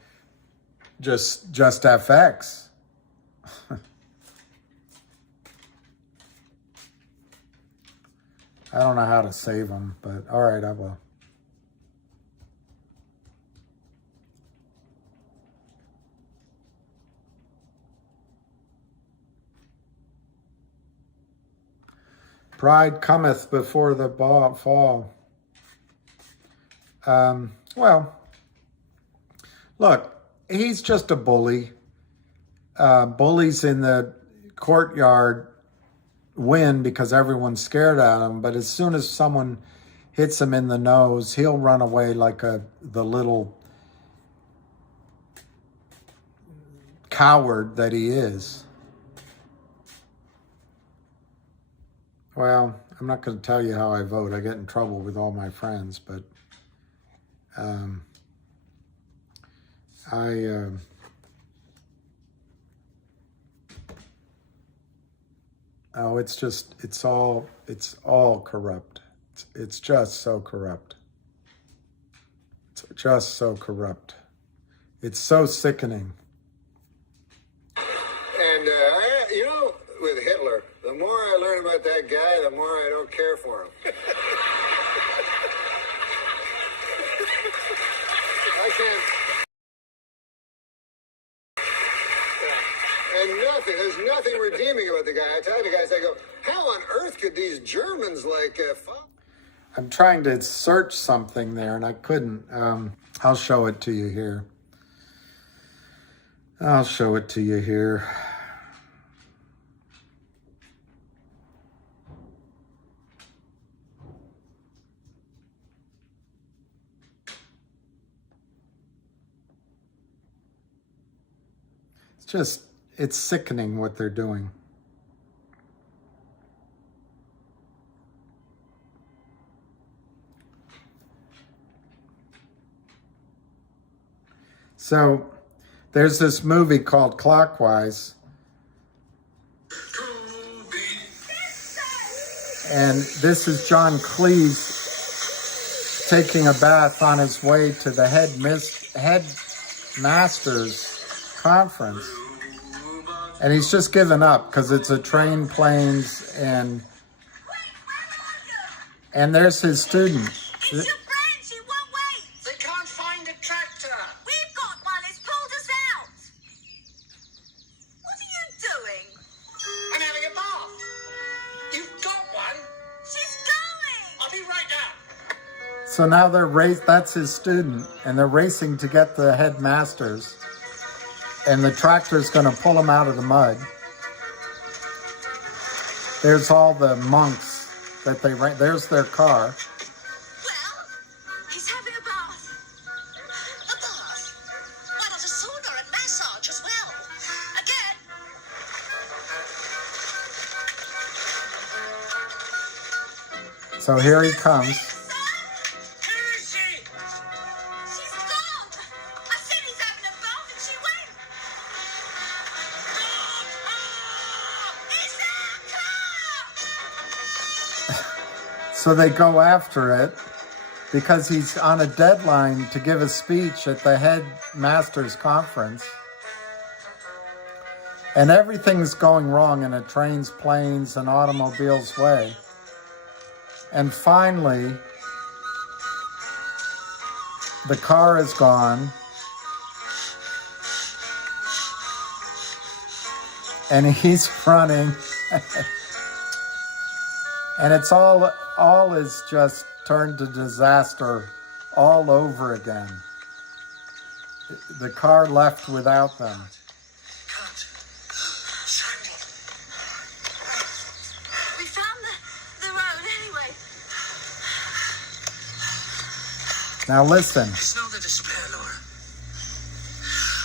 just FX. I don't know how to save them, but all right, I will. Pride cometh before the fall. Well, look, he's just a bully. Bullies in the courtyard win because everyone's scared at him, but as soon as someone hits him in the nose, he'll run away like the little coward that he is. Well, I'm not going to tell you how I vote. I get in trouble with all my friends, but Oh, it's all corrupt. It's just so corrupt. It's just so corrupt. It's so sickening. And, you know, with Hitler, the more I learn about that guy, the more I don't care for him. I can't. And there's nothing redeeming about the guy. I tell the guys, I go, how on earth could these Germans I'm trying to search something there and I couldn't. I'll show it to you here. I'll show it to you here. It's sickening what they're doing. So there's this movie called Clockwise. And this is John Cleese taking a bath on his way to the headmaster's conference. And he's just given up because it's a train, planes, and there's his student. It's your friend, she won't wait. They can't find a tractor. We've got one, it's pulled us out. What are you doing? I'm having a bath. You've got one. She's going. I'll be right down. So now that's his student, and they're racing to get the headmasters. And the tractor's going to pull them out of the mud. There's all the monks that they rent. There's their car. Well, he's having a bath. A bath? Why not a sauna and massage as well? Again. So here he comes. Where is she? She's gone. I said he's having a bath and she went. It's our car! So they go after it because he's on a deadline to give a speech at the headmaster's conference. And everything's going wrong in a trains, planes, and automobiles way. And finally, the car is gone. And he's running. And it's all is just turned to disaster all over again. The car left without them. We found the road anyway. Now listen. It's not the despair, Laura.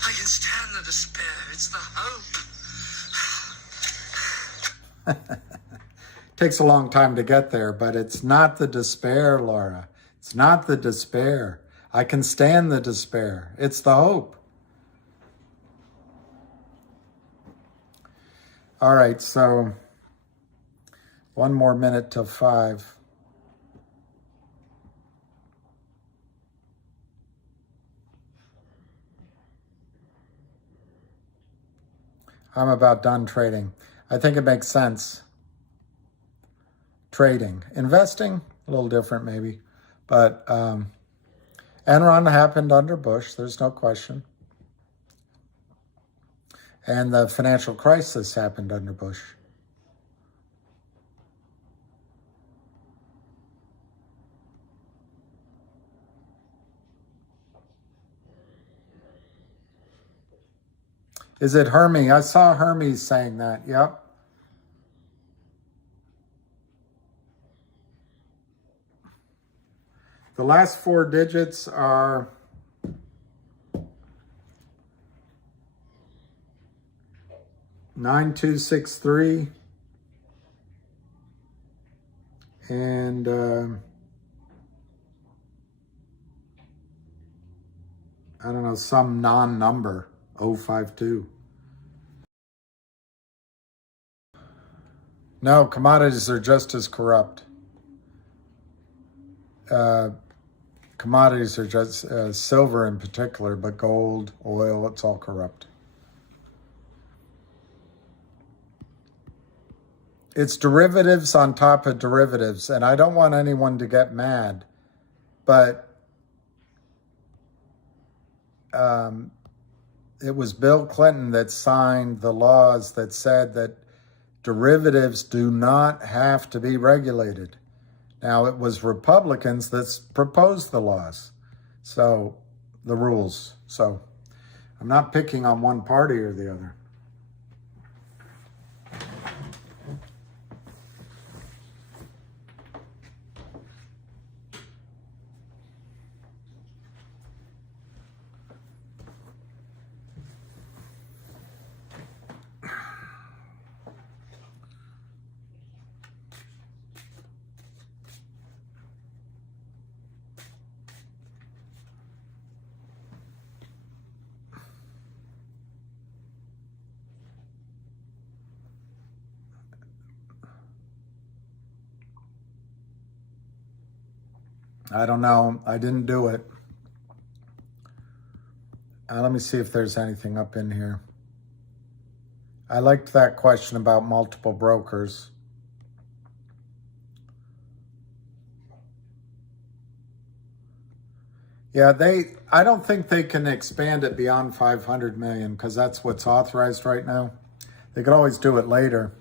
I can stand the despair. It's the hope. Takes a long time to get there, but it's not the despair, Laura. It's not the despair. I can stand the despair. It's the hope. All right, so 1 more minute till 5. I'm about done trading. I think it makes sense. Trading. Investing, a little different maybe. But Enron happened under Bush, there's no question. And the financial crisis happened under Bush. Is it Hermes? I saw Hermes saying that, yep. The last 4 digits are 9263 and I don't know, some non-number, 052. No, commodities are just as corrupt. Commodities are just silver in particular, but gold, oil, it's all corrupt. It's derivatives on top of derivatives, and I don't want anyone to get mad, but it was Bill Clinton that signed the laws that said that derivatives do not have to be regulated. Now, it was Republicans that proposed the laws, so the rules. So I'm not picking on one party or the other. I don't know. I didn't do it. Let me see if there's anything up in here. I liked that question about multiple brokers. Yeah, I don't think they can expand it beyond 500 million because that's what's authorized right now. They could always do it later.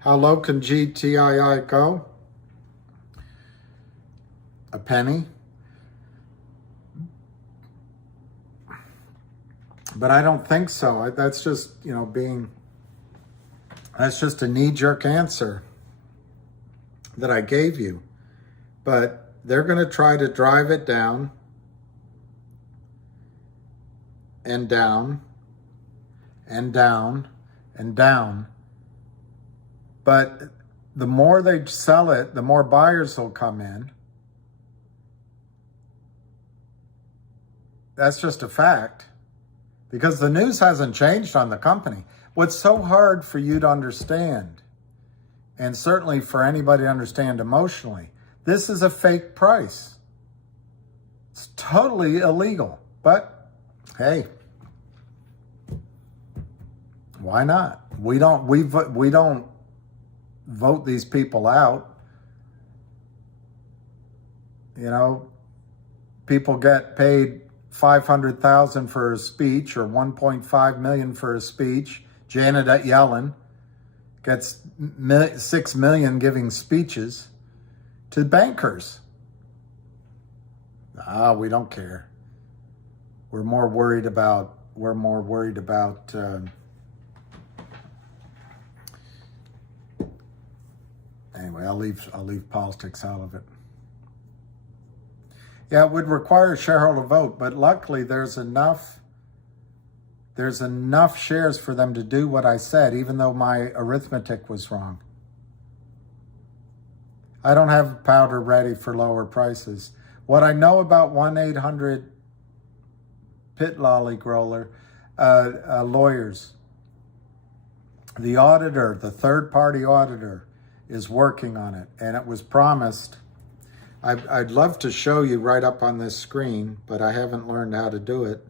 How low can GTII go? A penny. But I don't think so. That's just, that's just a knee-jerk answer that I gave you. But they're going to try to drive it down and down and down and down. But the more they sell it, the more buyers will come in. That's just a fact. Because the news hasn't changed on the company. What's so hard for you to understand, and certainly for anybody to understand emotionally, this is a fake price. It's totally illegal. But hey, why not? We don't vote these people out. People get paid $500,000 for a speech or $1.5 million for a speech. Janet Yellen gets $6 million giving speeches to bankers. We don't care. We're more worried about anyway, I'll leave politics out of it. Yeah, it would require a shareholder vote, but luckily there's enough shares for them to do what I said, even though my arithmetic was wrong. I don't have powder ready for lower prices. What I know about 1-800 pit lolly growler lawyers, the auditor, the third-party auditor, is working on it, and it was promised. I'd love to show you right up on this screen, but I haven't learned how to do it.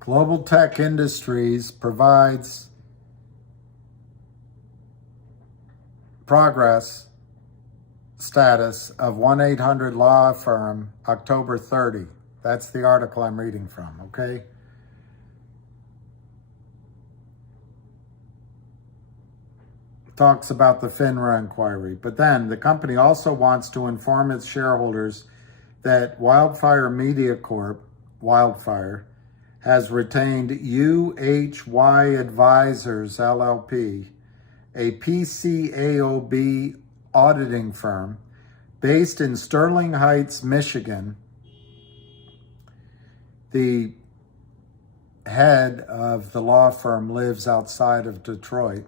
Global Tech Industries provides progress status of 1-800 law firm, October 30. That's the article I'm reading from, okay? talks about the FINRA inquiry. But then the company also wants to inform its shareholders that Wildfire Media Corp, Wildfire, has retained UHY Advisors LLP, a PCAOB auditing firm based in Sterling Heights, Michigan. The head of the law firm lives outside of Detroit,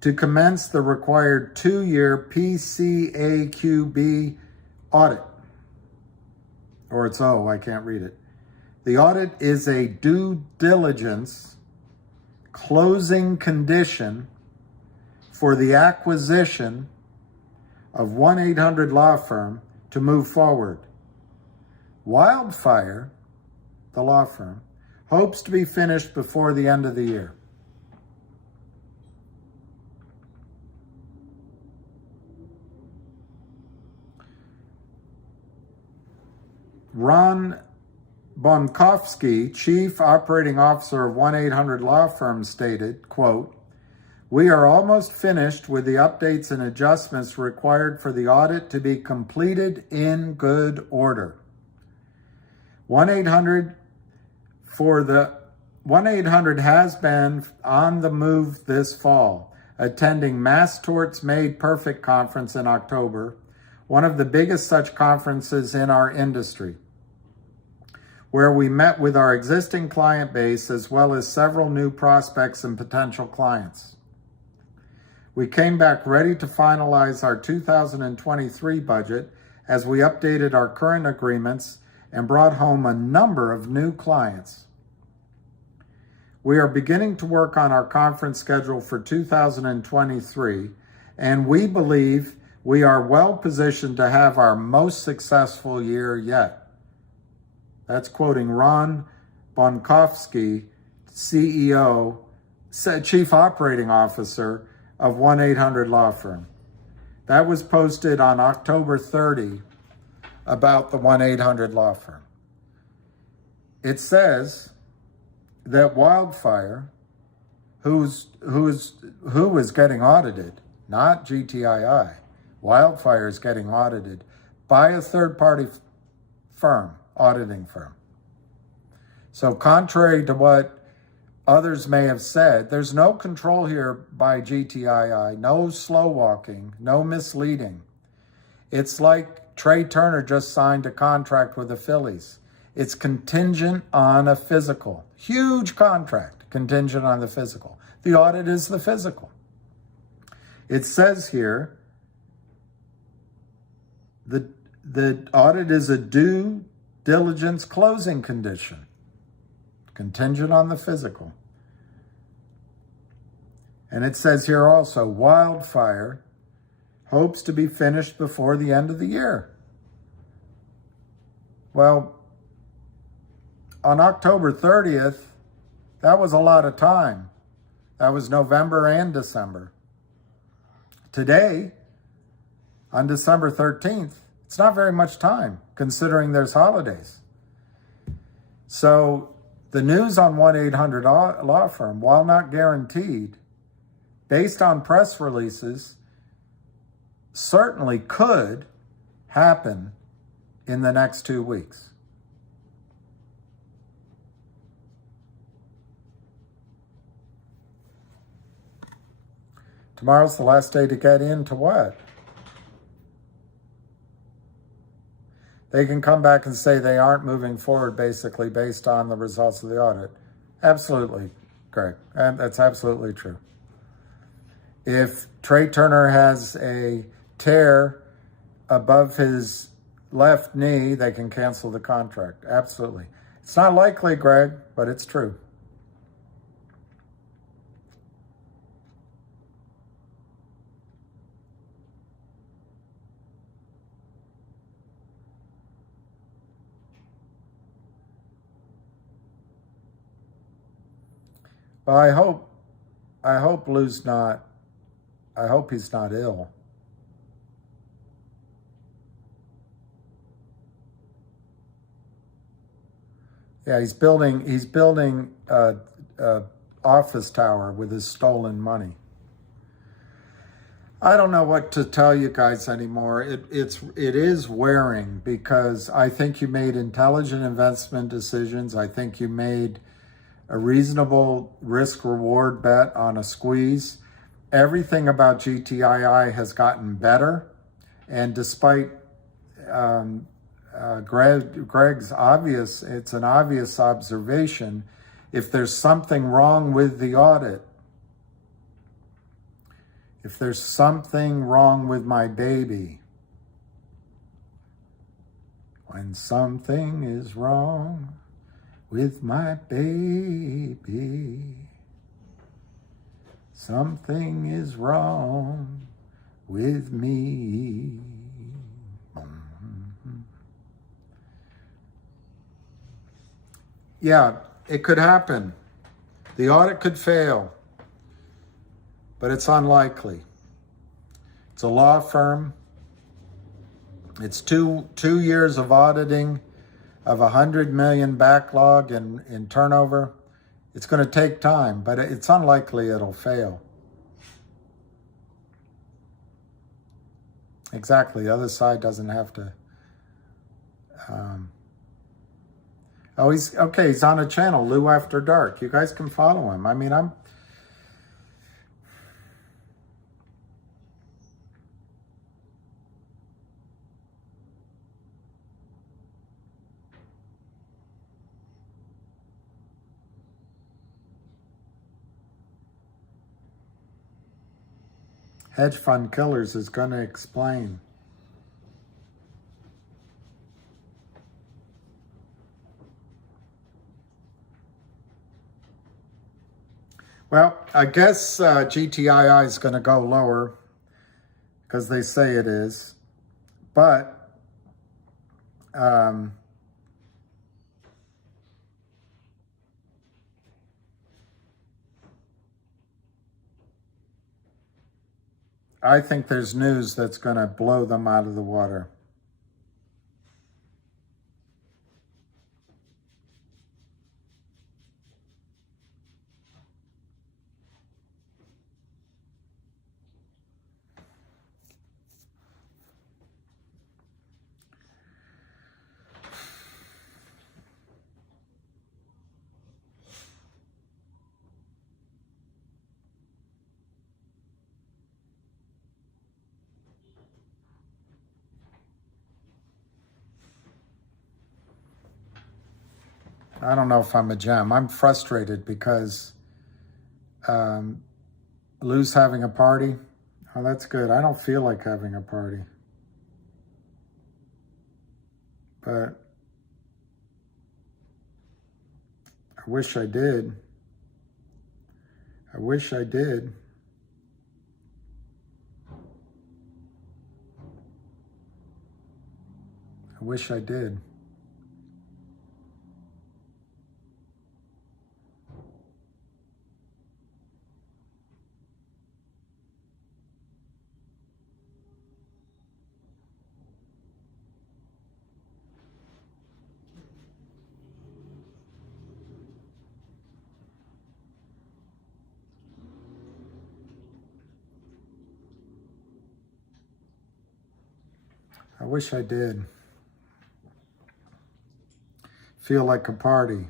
to commence the required 2-year PCAQB audit. Or it's I can't read it. The audit is a due diligence closing condition for the acquisition of 1-800 law firm to move forward. Wildfire, the law firm, hopes to be finished before the end of the year. Ron Bonkowski, Chief Operating Officer of 1-800 Law Firm, stated, quote, "We are almost finished with the updates and adjustments required for the audit to be completed in good order. 1-800 has been on the move this fall, attending Mass Torts Made Perfect conference in October, one of the biggest such conferences in our industry, where we met with our existing client base as well as several new prospects and potential clients. We came back ready to finalize our 2023 budget as we updated our current agreements and brought home a number of new clients. We are beginning to work on our conference schedule for 2023, and we believe we are well positioned to have our most successful year yet." That's quoting Ron Bonkowski, CEO, Chief Operating Officer of 1-800 Law Firm. That was posted on October 30 about the 1-800 Law Firm. It says that Wildfire, who is getting audited, not GTII, Wildfire is getting audited by a third-party firm, auditing firm. So contrary to what others may have said, there's no control here by GTII, no slow walking, no misleading. It's like Trey Turner just signed a contract with the Phillies. It's contingent on a physical, huge contract, contingent on the physical. The audit is the physical. It says here, the audit is a due diligence closing condition, contingent on the physical. And it says here also, Wildfire hopes to be finished before the end of the year. Well, on October 30th, that was a lot of time. That was November and December. Today, on December 13th, it's not very much time, considering there's holidays. So the news on 1-800 Law Firm, while not guaranteed, based on press releases, certainly could happen in the next 2 weeks. Tomorrow's the last day to get into what? They can come back and say they aren't moving forward basically based on the results of the audit. Absolutely, Greg. And that's absolutely true. If Trey Turner has a tear above his left knee, they can cancel the contract. Absolutely. It's not likely, Greg, but it's true. Well, I hope Lou's not, I hope he's not ill. Yeah, he's building a office tower with his stolen money. I don't know what to tell you guys anymore. It is wearing, because I think you made intelligent investment decisions. I think you made a reasonable risk-reward bet on a squeeze. Everything about GTII has gotten better. And despite Greg's obvious, it's an obvious observation, if there's something wrong with the audit, if there's something wrong with my baby, when something is wrong with my baby, something is wrong with me. Yeah, it could happen. The audit could fail, but it's unlikely. It's a law firm. It's two years of auditing of 100 million backlog in turnover. It's going to take time, but it's unlikely it'll fail. Exactly. The other side doesn't have to. Oh, he's okay. He's on a channel, Lou After Dark. You guys can follow him. I mean, Hedge Fund Killers is going to explain. Well, I guess GTII is going to go lower because they say it is. But I think there's news that's going to blow them out of the water. I don't know if I'm a gem. I'm frustrated because Lou's having a party. Oh, that's good. I don't feel like having a party. But I wish I did. I wish I did. I wish I did. I wish I did. Feel like a party.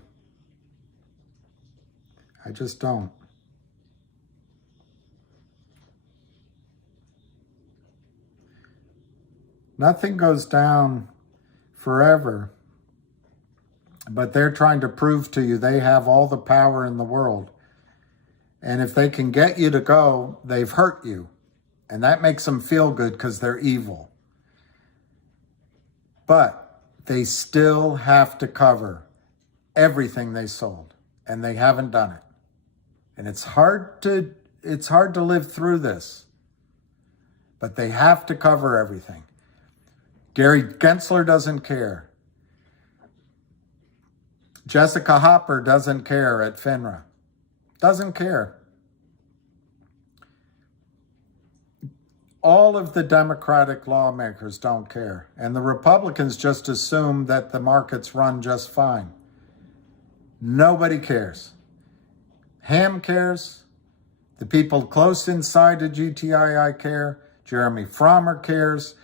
I just don't. Nothing goes down forever, but they're trying to prove to you they have all the power in the world. And if they can get you to go, they've hurt you. And that makes them feel good because they're evil. But they still have to cover everything they sold, and they haven't done it. And it's hard to live through this, but they have to cover everything. Gary Gensler doesn't care. Jessica Hopper doesn't care at FINRA. Doesn't care. All of the Democratic lawmakers don't care. And the Republicans just assume that the markets run just fine. Nobody cares. Ham cares. The people close inside to GTII care. Jeremy Frommer cares.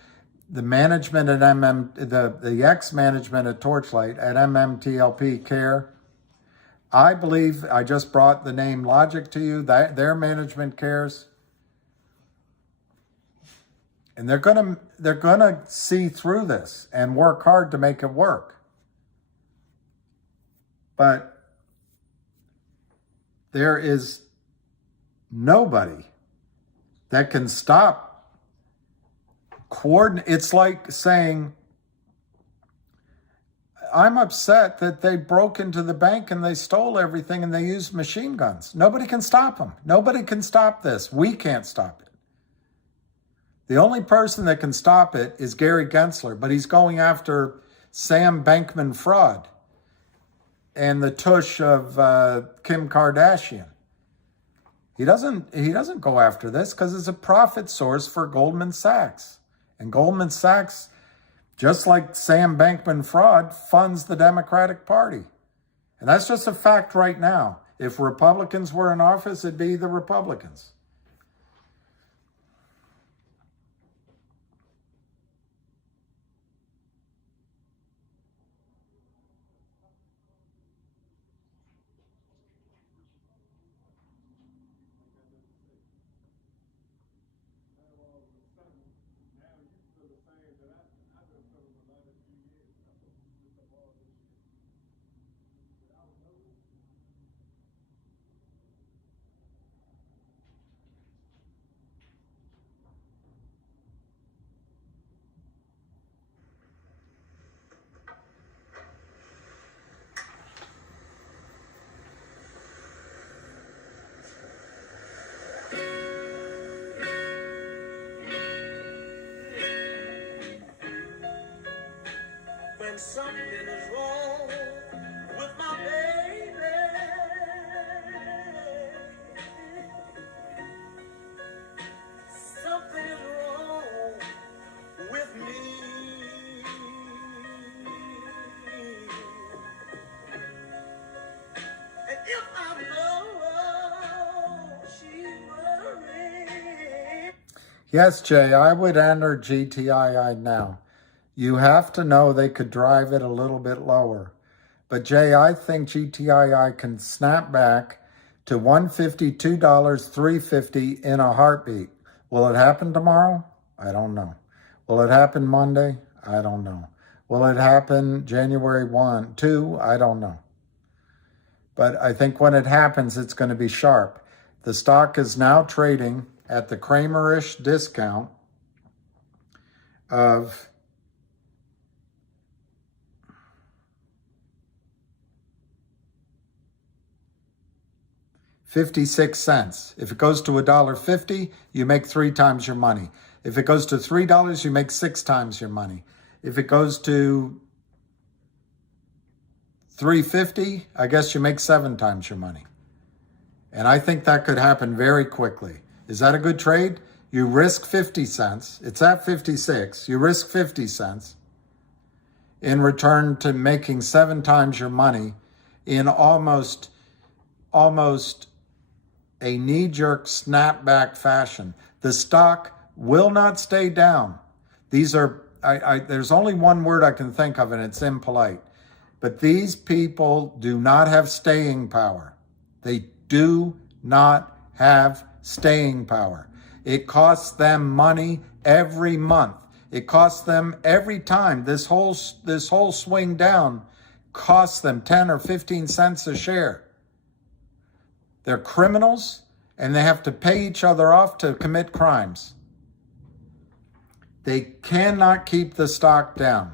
The management at the ex-management at Torchlight at MMTLP care. I believe I just brought the name Logic to you. That their management cares. And they're gonna see through this and work hard to make it work. But there is nobody that can stop It's like saying, I'm upset that they broke into the bank and they stole everything and they used machine guns. Nobody can stop them. Nobody can stop this. We can't stop it. The only person that can stop it is Gary Gensler, but he's going after Sam Bankman-Fried and the tush of Kim Kardashian. He doesn't go after this because it's a profit source for Goldman Sachs. And Goldman Sachs, just like Sam Bankman-Fried, funds the Democratic Party. And that's just a fact right now. If Republicans were in office, it'd be the Republicans. When something is wrong with my baby, something is wrong with me. And if I know she worries. Yes, Jay, I would enter GTII now. You have to know they could drive it a little bit lower. But Jay, I think GTII can snap back to $150, $2, $350 in a heartbeat. Will it happen tomorrow? I don't know. Will it happen Monday? I don't know. Will it happen January 1, 2? I don't know. But I think when it happens, it's going to be sharp. The stock is now trading at the Kramer-ish discount of 56 cents. If it goes to $1.50, you make 3 times your money. If it goes to $3, you make 6 times your money. If it goes to $3.50, I guess you make 7 times your money. And I think that could happen very quickly. Is that a good trade? You risk 50 cents. It's at 56. You risk 50 cents in return to making 7 times your money in almost a knee-jerk snapback fashion. The stock will not stay down. These are, there's only one word I can think of, and it's impolite. But these people do not have staying power. They do not have staying power. It costs them money every month. It costs them every time. This whole swing down costs them 10 or 15 cents a share. They're criminals, and they have to pay each other off to commit crimes. They cannot keep the stock down.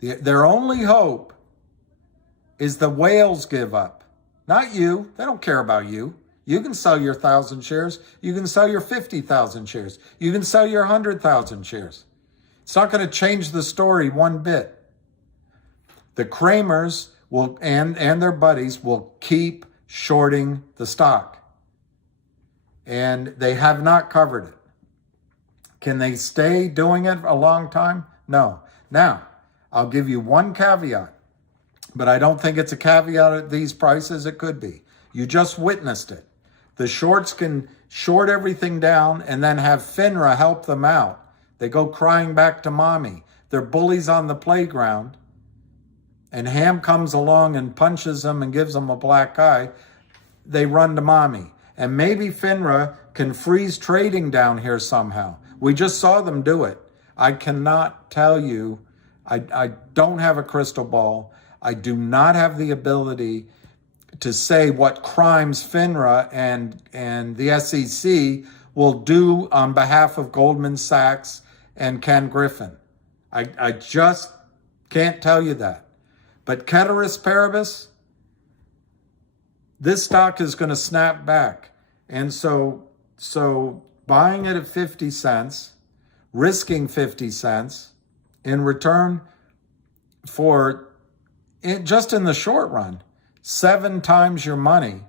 Their only hope is the whales give up. Not you. They don't care about you. You can sell your 1,000 shares. You can sell your 50,000 shares. You can sell your 100,000 shares. It's not going to change the story one bit. The Kramers will and their buddies will keep shorting the stock. And they have not covered it. Can they stay doing it a long time? No. Now, I'll give you one caveat, but I don't think it's a caveat at these prices. It could be. You just witnessed it. The shorts can short everything down and then have FINRA help them out. They go crying back to mommy. They're bullies on the playground. And Ham comes along and punches them and gives them a black eye. They run to mommy. And maybe FINRA can freeze trading down here somehow. We just saw them do it. I cannot tell you. I don't have a crystal ball. I do not have the ability to say what crimes FINRA and the SEC will do on behalf of Goldman Sachs and Ken Griffin. I just can't tell you that. But ceteris paribus, this stock is going to snap back. And so buying it at 50 cents, risking 50 cents in return for, just in the short run, 7 times your money.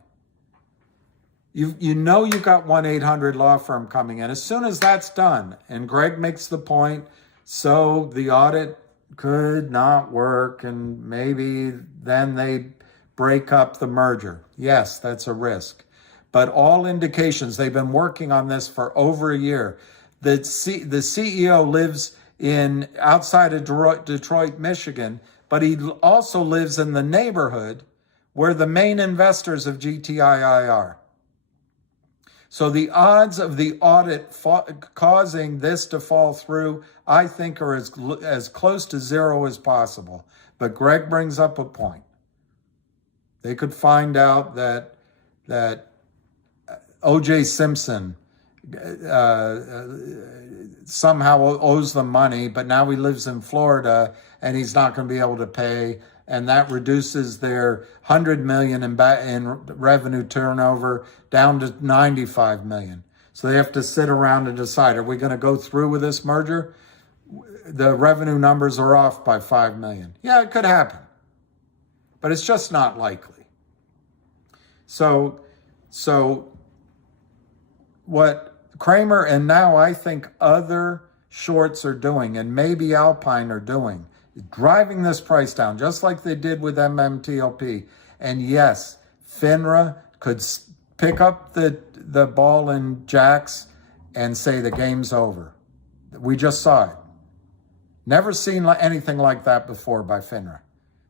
You know you got 1-800 law firm coming in. As soon as that's done, and Greg makes the point, so the audit could not work, and maybe then they break up the merger. Yes, that's a risk. But all indications, they've been working on this for over a year. The CEO lives outside of Detroit, Michigan, but he also lives in the neighborhood where the main investors of GTII are. So the odds of the audit causing this to fall through, I think, are as close to zero as possible. But Greg brings up a point. They could find out that O.J. Simpson somehow owes them money, but now he lives in Florida and he's not going to be able to pay, and that reduces their $100 million in revenue turnover down to $95 million. So they have to sit around and decide, are we going to go through with this merger? The revenue numbers are off by $5 million. Yeah, it could happen, but it's just not likely. So what Kramer and now I think other shorts are doing, and maybe Alpine are doing, driving this price down, just like they did with MMTLP. And yes, FINRA could pick up the ball in jacks and say the game's over. We just saw it. Never seen anything like that before by FINRA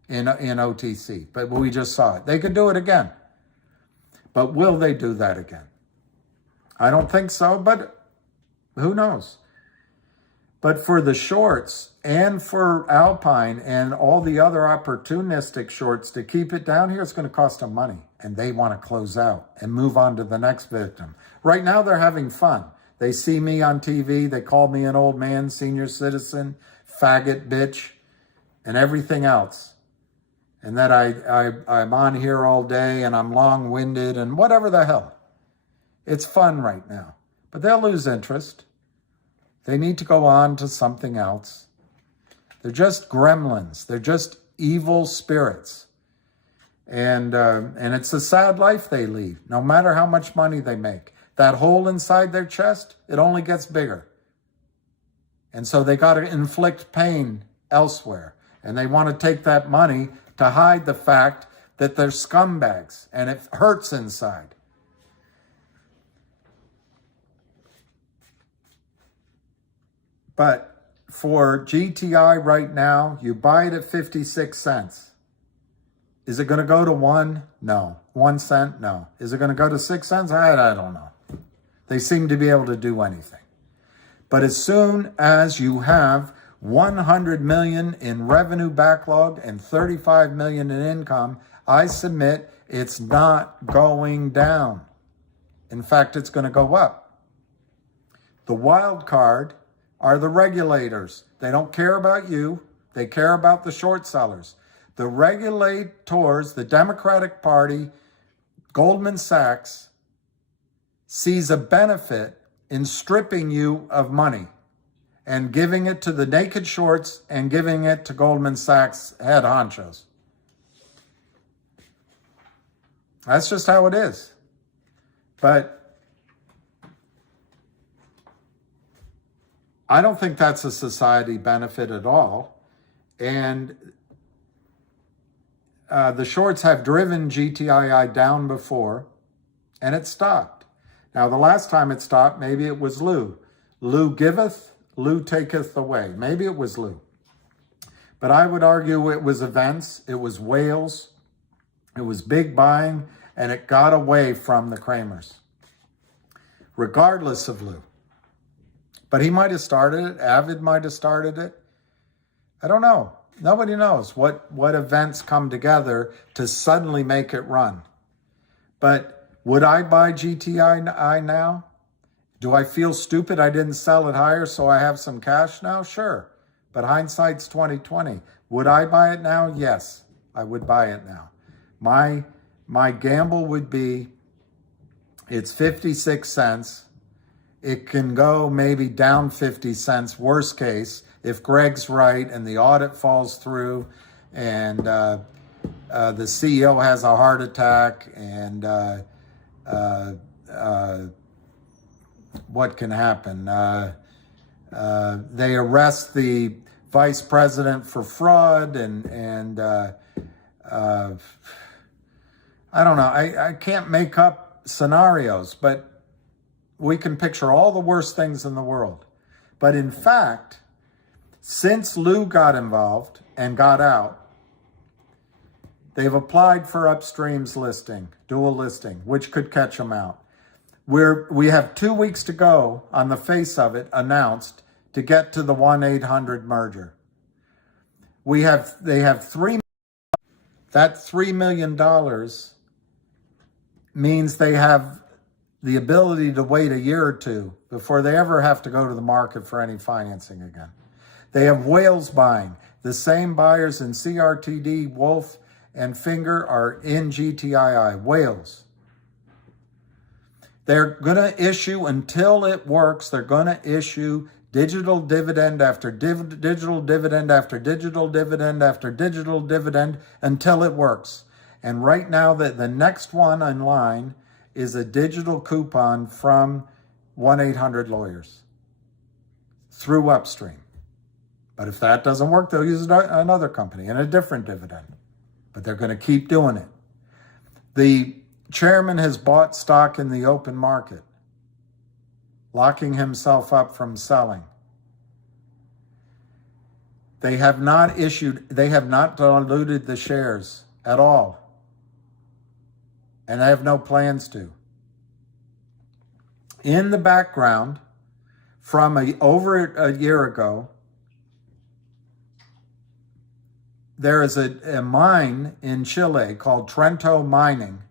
in OTC, but we just saw it. They could do it again. But will they do that again? I don't think so, but who knows? But for the shorts and for Alpine and all the other opportunistic shorts to keep it down here, it's going to cost them money. And they want to close out and move on to the next victim. Right now, they're having fun. They see me on TV. They call me an old man, senior citizen, faggot, bitch, and everything else. And that I'm on here all day and I'm long-winded and whatever the hell. It's fun right now. But they'll lose interest. They need to go on to something else. They're just gremlins. They're just evil spirits. And it's a sad life they lead, no matter how much money they make. That hole inside their chest, it only gets bigger. And so they got to inflict pain elsewhere. And they want to take that money to hide the fact that they're scumbags. And it hurts inside. But for GTI right now, you buy it at 56 cents. Is it going to go to 1? No. 1 cent? No. Is it going to go to 6 cents? I don't know. They seem to be able to do anything. But as soon as you have 100 million in revenue backlog and 35 million in income, I submit it's not going down. In fact, it's going to go up. The wild card are the regulators. They don't care about you. They care about the short sellers. The regulators, the Democratic Party, Goldman Sachs, sees a benefit in stripping you of money and giving it to the naked shorts and giving it to Goldman Sachs head honchos. That's just how it is. But I don't think that's a society benefit at all. And the shorts have driven GTII down before. and it stopped. Now, the last time it stopped, maybe it was Lou. Lou giveth, Lou taketh away. Maybe it was Lou. But I would argue it was events, it was whales, it was big buying, and it got away from the Kramers, regardless of Lou. But he might have started it. Avid might have started it. I don't know. Nobody knows what events come together to suddenly make it run. But would I buy GTI now? Do I feel stupid I didn't sell it higher so I have some cash now? Sure. But hindsight's 20/20. Would I buy it now? Yes, I would buy it now. My gamble would be it's 56 cents. It can go maybe down 50 cents, worst case, if Greg's right and the audit falls through and the CEO has a heart attack and what can happen? They arrest the vice president for fraud and I don't know. I can't make up scenarios, but we can picture all the worst things in the world. But in fact, since Lou got involved and got out, they've applied for Upstream's listing, dual listing, which could catch them out. We have 2 weeks to go on the face of it announced to get to the 1-800 merger. They have that $3 million means they have the ability to wait a year or two before they ever have to go to the market for any financing again. They have whales buying. The same buyers in CRTD, Wolf, and Finger are in GTII, whales. They're going to issue, until it works, they're going to issue digital dividend after digital dividend after digital dividend after digital dividend until it works. And right now, the next one in line is a digital coupon from 1-800 Lawyers through Upstream. But if that doesn't work, they'll use another company and a different dividend. But they're going to keep doing it. The chairman has bought stock in the open market, locking himself up from selling. They have not diluted the shares at all. And I have no plans to. In the background, from over a year ago, there is a mine in Chile called Trento Mining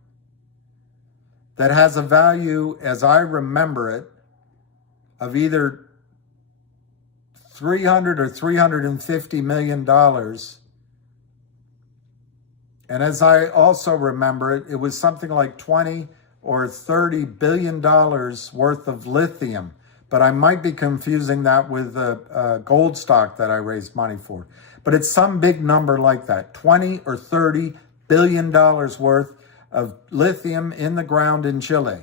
that has a value, as I remember it, of either $300 or $350 million. And as I also remember it, it was something like $20 or $30 billion worth of lithium. But I might be confusing that with a gold stock that I raised money for. But it's some big number like that, $20 or $30 billion worth of lithium in the ground in Chile.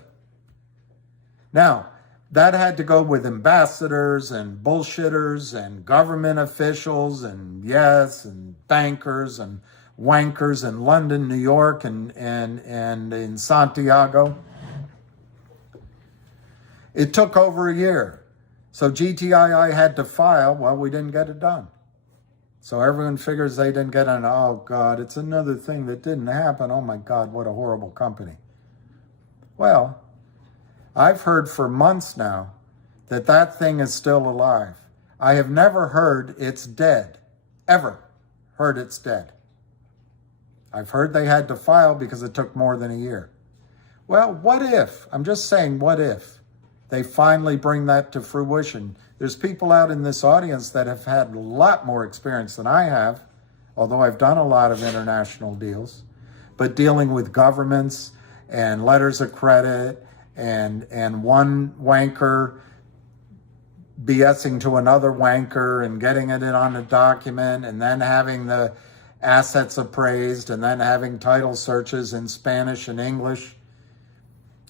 Now, that had to go with ambassadors and bullshitters and government officials and bankers and wankers in London, New York, and in Santiago. It took over a year. So GTII had to file. Well, we didn't get it done. So everyone figures they didn't get it. Oh, God, it's another thing that didn't happen. Oh, my God, what a horrible company. Well, I've heard for months now that thing is still alive. I have never heard it's dead. Ever heard it's dead. I've heard they had to file because it took more than a year. Well, what if? I'm just saying, what if they finally bring that to fruition? There's people out in this audience that have had a lot more experience than I have, although I've done a lot of international deals, but dealing with governments and letters of credit and one wanker BSing to another wanker and getting it on a document and then having the assets appraised and then having title searches in Spanish and English.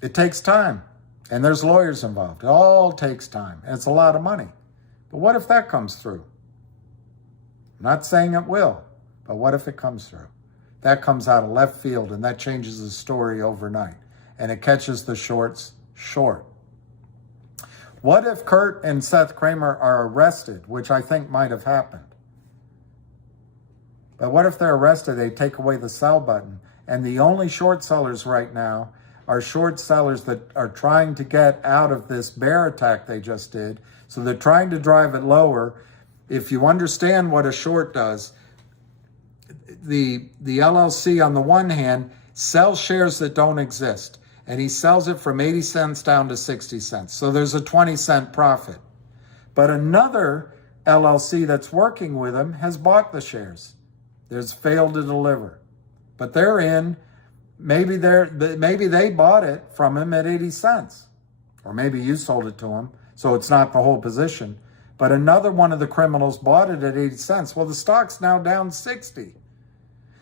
It takes time. And there's lawyers involved. It all takes time. And it's a lot of money. But what if that comes through? I'm not saying it will, but what if it comes through? That comes out of left field and that changes the story overnight. and it catches the shorts short. What if Kurt and Seth Kramer are arrested, which I think might have happened? But what if they're arrested, they take away the sell button, and the only short sellers right now are short sellers that are trying to get out of this bear attack they just did. So they're trying to drive it lower. If you understand what a short does, the LLC on the one hand sells shares that don't exist, and he sells it from 80 cents down to 60 cents. So there's a 20-cent profit. But another LLC that's working with him has bought the shares. There's failed to deliver. But they're in, maybe they bought it from him at 80 cents. Or maybe you sold it to him, so it's not the whole position. But another one of the criminals bought it at 80 cents. Well, the stock's now down 60.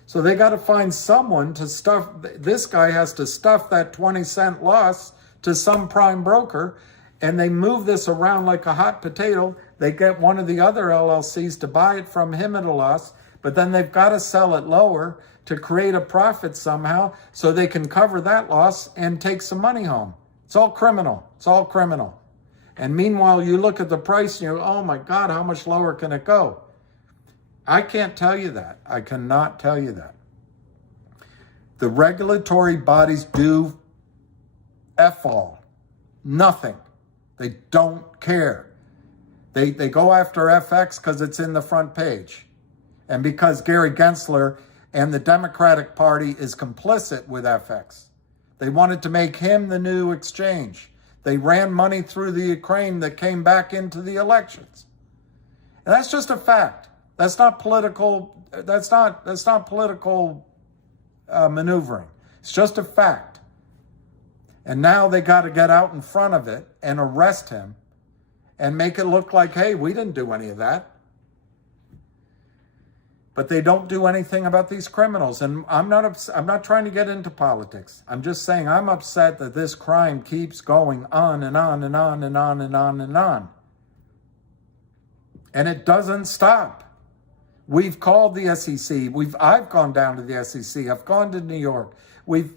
So they got to find someone to stuff, this guy has to stuff that 20-cent loss to some prime broker, and they move this around like a hot potato. They get one of the other LLCs to buy it from him at a loss, but then they've got to sell it lower to create a profit somehow so they can cover that loss and take some money home. It's all criminal. It's all criminal. And meanwhile, you look at the price and you go, oh my God, how much lower can it go? I can't tell you that. I cannot tell you that. The regulatory bodies do F all. Nothing. They don't care. They go after FX because it's in the front page. And because Gary Gensler and the Democratic Party is complicit with FX. They wanted to make him the new exchange. They ran money through the Ukraine that came back into the elections. And that's just a fact. That's not political. That's not political maneuvering. It's just a fact. And now they got to get out in front of it and arrest him and make it look like, hey, we didn't do any of that. But they don't do anything about these criminals. And I'm not trying to get into politics. I'm just saying I'm upset that this crime keeps going on and on and on and on and on and on. And it doesn't stop. We've called the SEC. I've gone down to the SEC. I've gone to New York.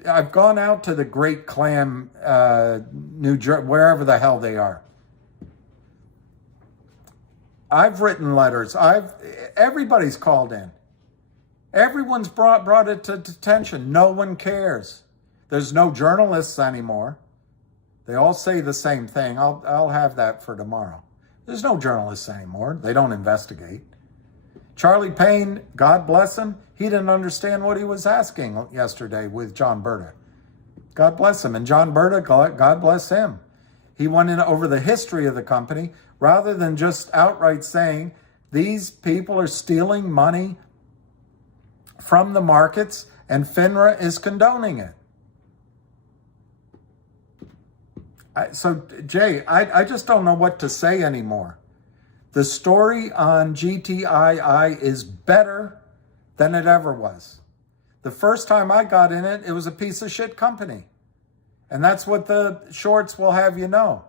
I've gone out to the Great Clam, New Jersey, wherever the hell they are. I've written letters. Everybody's called in. Everyone's brought it to attention. No one cares. There's no journalists anymore. They all say the same thing. I'll have that for tomorrow. There's no journalists anymore. They don't investigate. Charlie Payne, God bless him, he didn't understand what he was asking yesterday with John Berta. God bless him. And John Berta, God bless him. He went in over the history of the company rather than just outright saying these people are stealing money from the markets and FINRA is condoning it. So, Jay, I just don't know what to say anymore. The story on GTII is better than it ever was. The first time I got in it, it was a piece of shit company. And that's what the shorts will have you know.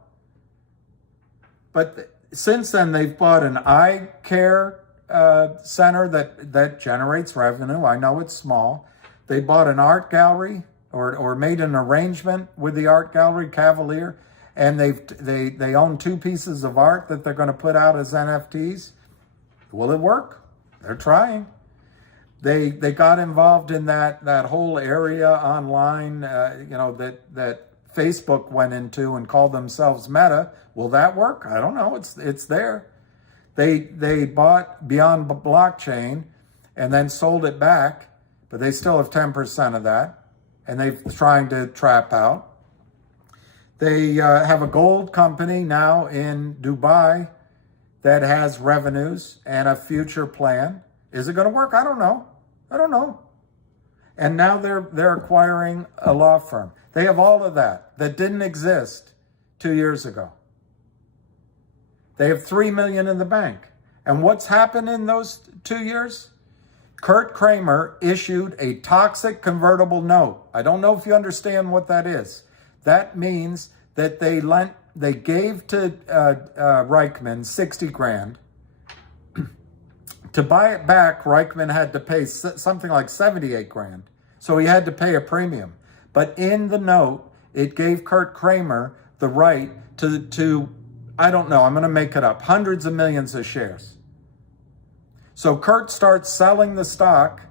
But since then, they've bought an eye care center that generates revenue. I know it's small. They bought an art gallery or made an arrangement with the art gallery, Cavalier, and they own 2 pieces of art that they're going to put out as NFTs. Will it work? They're trying. They got involved in that whole area online, that Facebook went into and called themselves Meta. Will that work? I don't know. It's there. They bought Beyond Blockchain and then sold it back, but they still have 10% of that, and they're trying to trap out. They have a gold company now in Dubai that has revenues and a future plan. Is it going to work? I don't know. And now they're acquiring a law firm. They have all of that didn't exist 2 years ago. They have $3 million in the bank. And what's happened in those 2 years? Kurt Kramer issued a toxic convertible note. I don't know if you understand what that is. That means that they gave to Reichman 60 grand. To buy it back, Reichman had to pay something like 78 grand. So he had to pay a premium. But in the note, it gave Kurt Kramer the right to I don't know, I'm going to make it up, hundreds of millions of shares. So Kurt starts selling the stock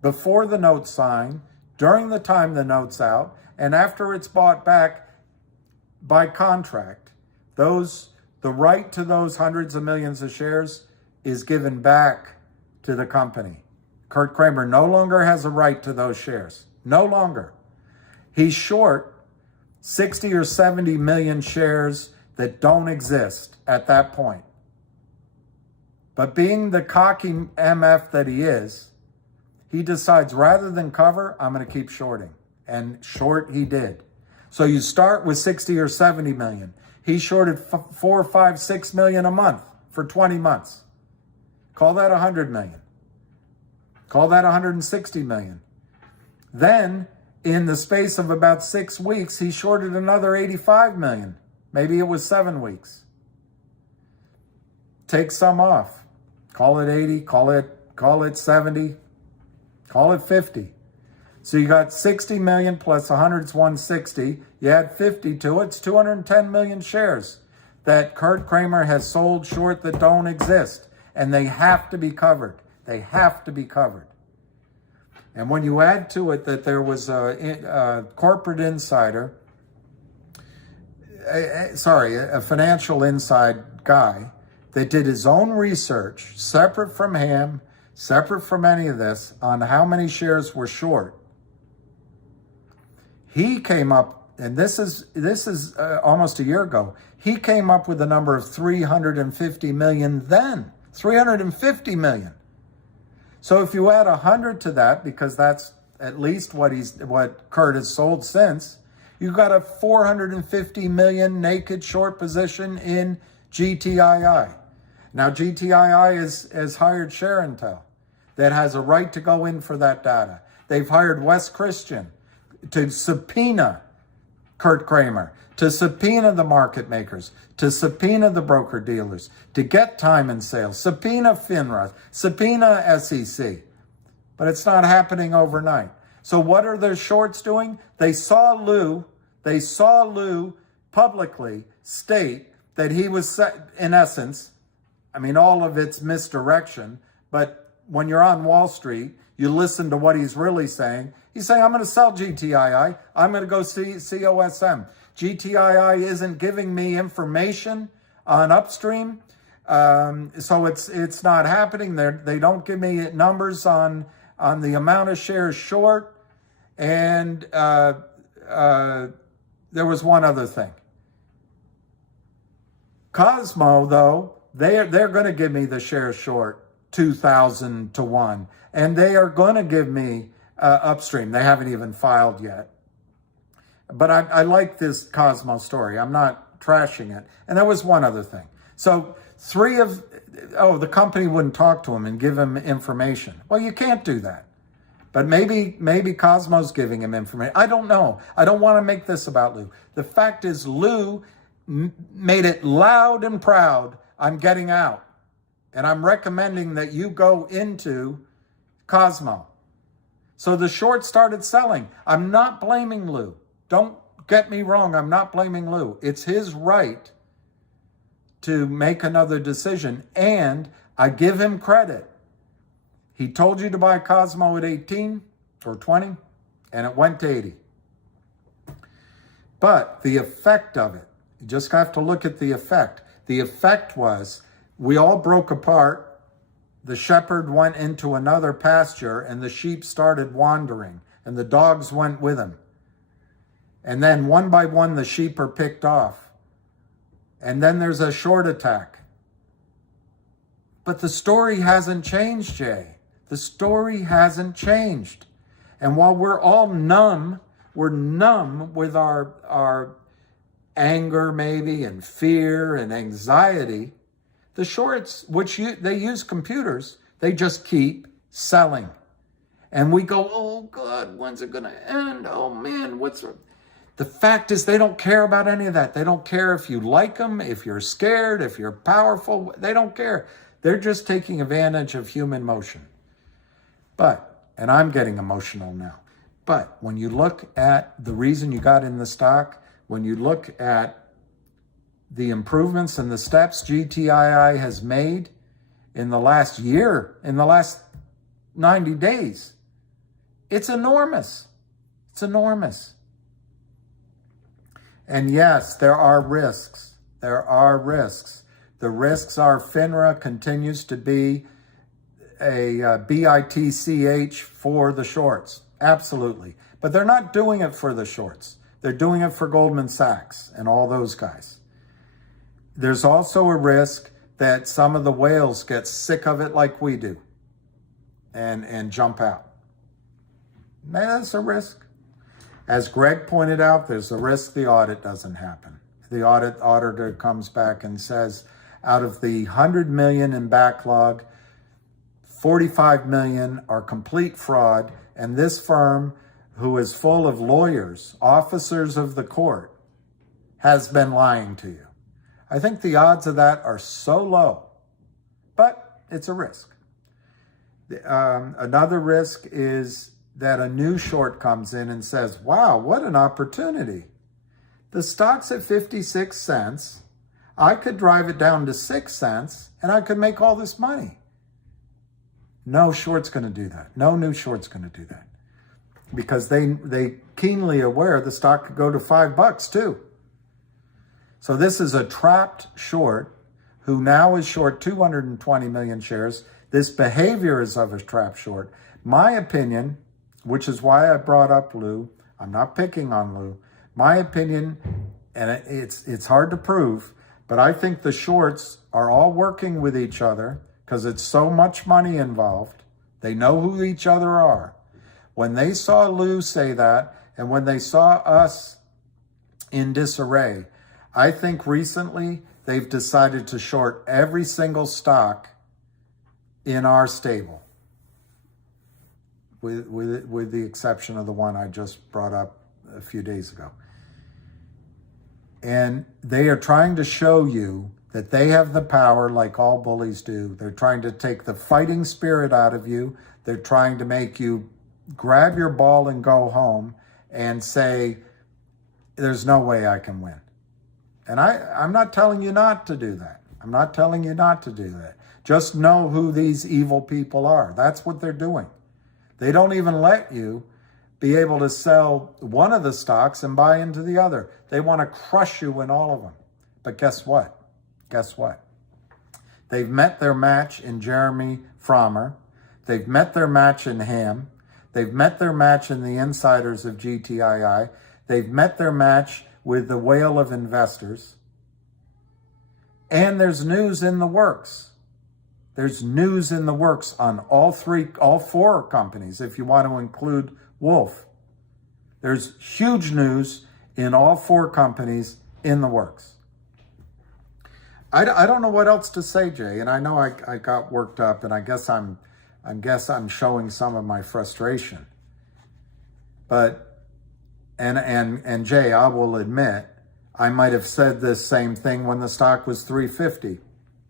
before the note's signed, during the time the note's out, and after it's bought back by contract, the right to those hundreds of millions of shares is given back to the company. Kurt Kramer no longer has a right to those shares. No longer. He's short 60 or 70 million shares that don't exist at that point. But being the cocky MF that he is, he decides rather than cover, I'm going to keep shorting. And short he did. So you start with 60 or 70 million. He shorted 4, 5, 6 million a month for 20 months. Call that 100 million. Call that 160 million. Then, in the space of about 6 weeks, he shorted another 85 million. Maybe it was 7 weeks. Take some off. Call it 80, call it 70, call it 50. So you got 60 million plus 100 is 160. You add 50 to it, it's 210 million shares that Kurt Kramer has sold short that don't exist. And they have to be covered. They have to be covered. And when you add to it that there was a corporate insider, a financial inside guy that did his own research, separate from him, separate from any of this, on how many shares were short. He came up, and this is almost a year ago, he came up with a number of 350 million then. 350 million. So if you add 100 to that, because that's at least what Kurt has sold since, you've got a 450 million naked short position in GTII. Now GTII has hired ShareIntel that has a right to go in for that data. They've hired West Christian to subpoena Kurt Kramer, to subpoena the market makers, to subpoena the broker dealers, to get time and sales, subpoena FINRA, subpoena SEC. But it's not happening overnight. So what are the shorts doing? They saw Lou publicly state that he was, in essence, I mean, all of it's misdirection, but when you're on Wall Street, you listen to what he's really saying. He's saying, I'm going to sell GTII. I'm going to go see COSM. GTII isn't giving me information on upstream, so it's not happening. They don't give me numbers on the amount of shares short, and there was one other thing. Cosmo, though, they're going to give me the shares short 2,000 to 1, and they are going to give me upstream. They haven't even filed yet. But I like this Cosmo story. I'm not trashing it. And there was one other thing. So the company wouldn't talk to him and give him information. Well, you can't do that. But maybe Cosmo's giving him information. I don't know. I don't want to make this about Lou. The fact is Lou made it loud and proud, I'm getting out. And I'm recommending that you go into Cosmo. So the short started selling. I'm not blaming Lou. Don't get me wrong. I'm not blaming Lou. It's his right to make another decision. And I give him credit. He told you to buy Cosmo at 18 or 20, and it went to 80. But the effect of it, you just have to look at the effect. The effect was we all broke apart. The shepherd went into another pasture, and the sheep started wandering, and the dogs went with him. And then one by one, the sheep are picked off. And then there's a short attack. But the story hasn't changed, Jay. The story hasn't changed. And while we're all numb, we're numb with our anger maybe and fear and anxiety. The shorts, they use computers, they just keep selling. And we go, oh God, when's it going to end? Oh man, The fact is they don't care about any of that. They don't care if you like them, if you're scared, if you're powerful. They don't care. They're just taking advantage of human motion. And I'm getting emotional now. But when you look at the reason you got in the stock, when you look at the improvements and the steps GTII has made in the last year, in the last 90 days, it's enormous. It's enormous. And yes, there are risks. There are risks. The risks are FINRA continues to be a BITCH for the shorts. Absolutely. But they're not doing it for the shorts. They're doing it for Goldman Sachs and all those guys. There's also a risk that some of the whales get sick of it like we do and jump out. That's a risk. As Greg pointed out, there's a risk the audit doesn't happen. The auditor comes back and says, out of the 100 million in backlog, 45 million are complete fraud, and this firm, who is full of lawyers, officers of the court, has been lying to you. I think the odds of that are so low, but it's a risk. Another risk is that a new short comes in and says, wow, what an opportunity. The stock's at 56 cents. I could drive it down to 6 cents and I could make all this money. No short's going to do that. No new short's going to do that. Because they keenly aware the stock could go to $5 too. So this is a trapped short who now is short 220 million shares. This behavior is of a trapped short. My opinion, which is why I brought up Lou, I'm not picking on Lou. My opinion, and it's hard to prove, but I think the shorts are all working with each other because it's so much money involved. They know who each other are. When they saw Lou say that, and when they saw us in disarray, I think recently they've decided to short every single stock in our stable, with the exception of the one I just brought up a few days ago. And they are trying to show you that they have the power like all bullies do. They're trying to take the fighting spirit out of you. They're trying to make you grab your ball and go home and say, there's no way I can win. And I'm not telling you not to do that. I'm not telling you not to do that. Just know who these evil people are. That's what they're doing. They don't even let you be able to sell one of the stocks and buy into the other. They want to crush you in all of them. But guess what? Guess what? They've met their match in Jeremy Frommer. They've met their match in Ham. They've met their match in the insiders of GTII. They've met their match with the whale of investors. And there's news in the works. There's news in the works on all four companies, if you want to include Wolf. There's huge news in all four companies in the works. I don't know what else to say, Jay, and I know I got worked up, and I guess I'm showing some of my frustration. But and Jay, I will admit, I might have said this same thing when the stock was 350.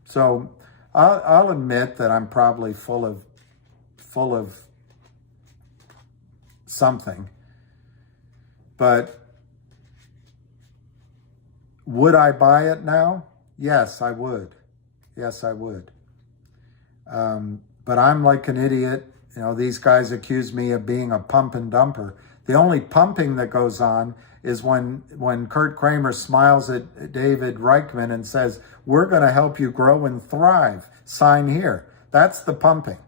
So I'll admit that I'm probably full of something. But would I buy it now? Yes, I would. Yes, I would. But I'm like an idiot. You know, these guys accuse me of being a pump and dumper. The only pumping that goes on is when Kurt Kramer smiles at David Reichman and says, we're going to help you grow and thrive. Sign here. That's the pumping.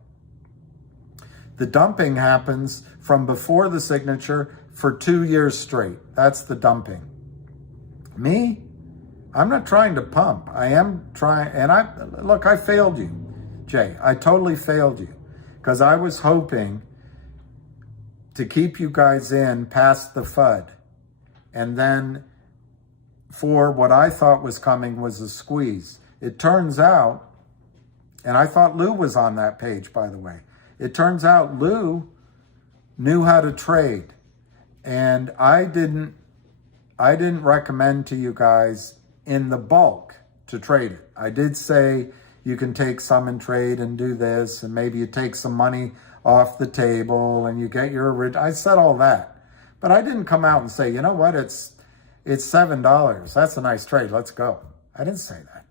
The dumping happens from before the signature for 2 years straight. That's the dumping. Me? I'm not trying to pump. I am trying, and I failed you, Jay. I totally failed you because I was hoping to keep you guys in past the FUD. And then for what I thought was coming was a squeeze. It turns out, and I thought Lou was on that page, by the way. It turns out Lou knew how to trade. And I didn't recommend to you guys in the bulk to trade it. I did say you can take some and trade and do this, and maybe you take some money off the table and you get your, I said all that. But I didn't come out and say, you know what, it's $7. That's a nice trade. Let's go. I didn't say that.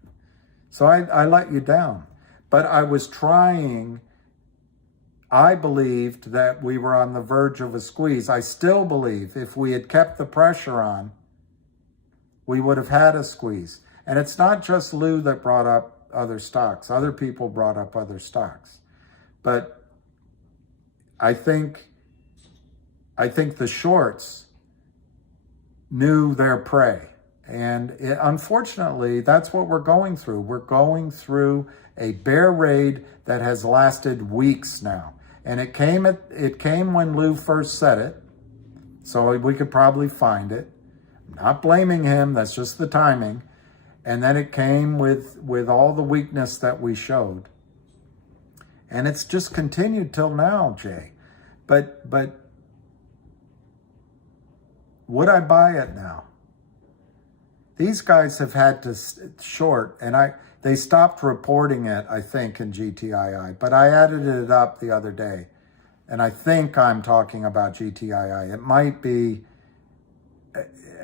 So I let you down. But I was trying, I believed that we were on the verge of a squeeze. I still believe if we had kept the pressure on, we would have had a squeeze. And it's not just Lou that brought up other stocks. Other people brought up other stocks. But I think the shorts knew their prey. And unfortunately, that's what we're going through. We're going through a bear raid that has lasted weeks now. And it came when Lou first said it, so we could probably find it. I'm not blaming him, that's just the timing. And then it came with all the weakness that we showed. And it's just continued till now, Jay. But would I buy it now? These guys have had to short, and they stopped reporting it, I think, in GTII, but I added it up the other day, and I think I'm talking about GTII. It might be,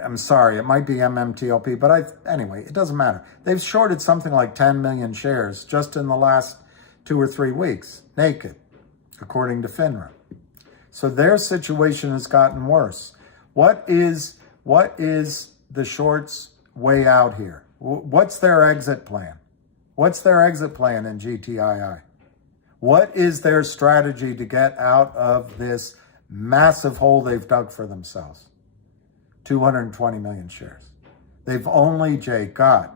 I'm sorry, it might be MMTLP, but anyway, it doesn't matter. They've shorted something like 10 million shares just in the last 2 or 3 weeks, naked, according to FINRA. So their situation has gotten worse. What is the shorts' way out here? What's their exit plan? What's their exit plan in GTII? What is their strategy to get out of this massive hole they've dug for themselves? 220 million shares. They've only, Jay, got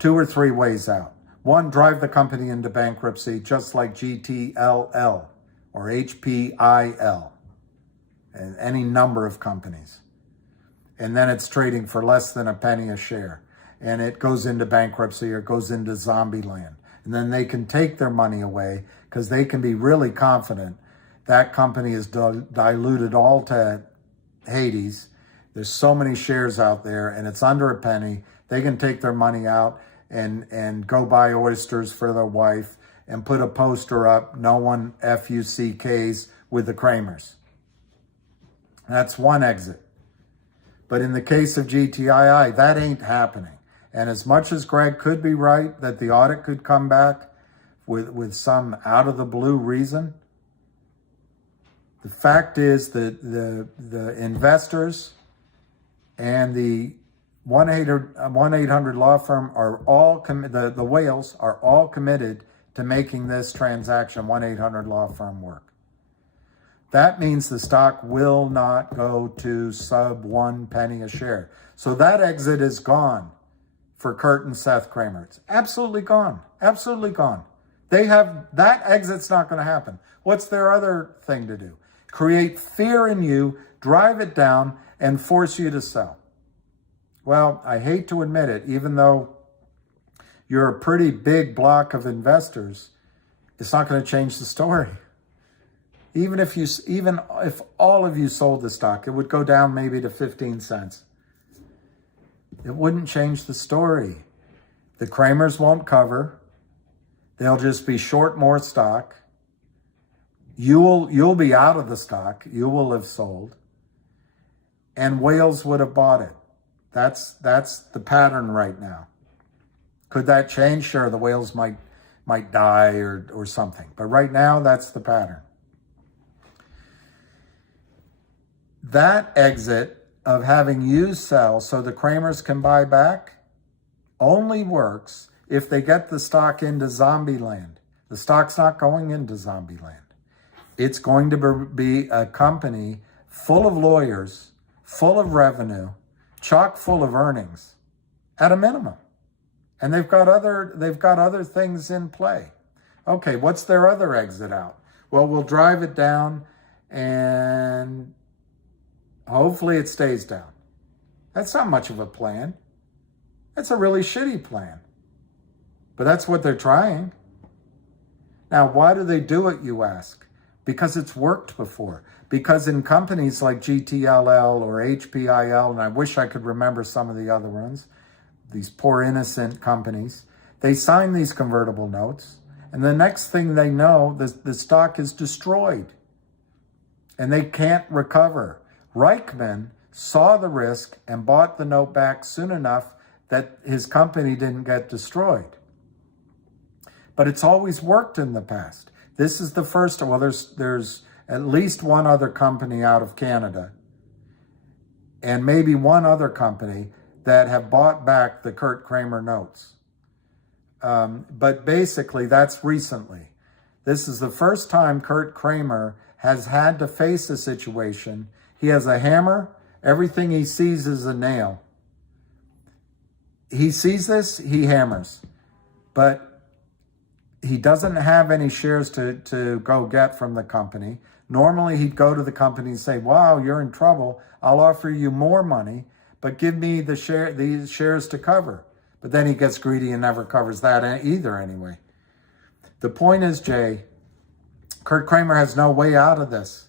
2 or 3 ways out. One, drive the company into bankruptcy, just like GTLL or HPIL and any number of companies. And then it's trading for less than a penny a share. And it goes into bankruptcy or goes into zombie land. And then they can take their money away because they can be really confident that company is diluted all to Hades. There's so many shares out there and it's under a penny. They can take their money out and go buy oysters for their wife and put a poster up, no one FUCKs with the Kramers. That's one exit. But in the case of GTII, that ain't happening. And as much as Greg could be right that the audit could come back with some out of the blue reason, the fact is that the investors and the 1-800 law firm are all the whales are all committed to making this transaction 1-800 law firm work. That means the stock will not go to sub 1 penny a share. So that exit is gone for Kurt and Seth Kramer. It's absolutely gone. Absolutely gone. That exit's not going to happen. What's their other thing to do? Create fear in you, drive it down, and force you to sell. Well, I hate to admit it, even though you're a pretty big block of investors, it's not going to change the story. Even if all of you sold the stock, it would go down maybe to 15 cents. It wouldn't change the story. The Kramers won't cover. They'll just be short more stock. You'll be out of the stock. You will have sold. And whales would have bought it. That's the pattern right now. Could that change? Sure, the whales might die or something. But right now, that's the pattern. That exit of having you sell so the Kramers can buy back only works if they get the stock into zombie land. The stock's not going into zombie land. It's going to be a company full of lawyers, full of revenue, chock full of earnings at a minimum. And they've got other things in play. Okay, what's their other exit out? Well, we'll drive it down and hopefully it stays down. That's not much of a plan. That's a really shitty plan. But that's what they're trying. Now, why do they do it, you ask? Because it's worked before. Because in companies like GTLL or HPIL, and I wish I could remember some of the other ones, these poor innocent companies, they sign these convertible notes And the next thing they know, the stock is destroyed and they can't recover. Reichman saw the risk and bought the note back soon enough that his company didn't get destroyed. But it's always worked in the past. This is the first, well, there's at least one other company out of Canada and maybe one other company that have bought back the Kurt Kramer notes. But basically, that's recently. This is the first time Kurt Kramer has had to face a situation. He has a hammer. Everything he sees is a nail. He sees this, he hammers. But he doesn't have any shares to go get from the company. Normally, he'd go to the company and say, wow, you're in trouble. I'll offer you more money, but give me these shares to cover. But then he gets greedy and never covers that either anyway. The point is, Jay, Kurt Kramer has no way out of this.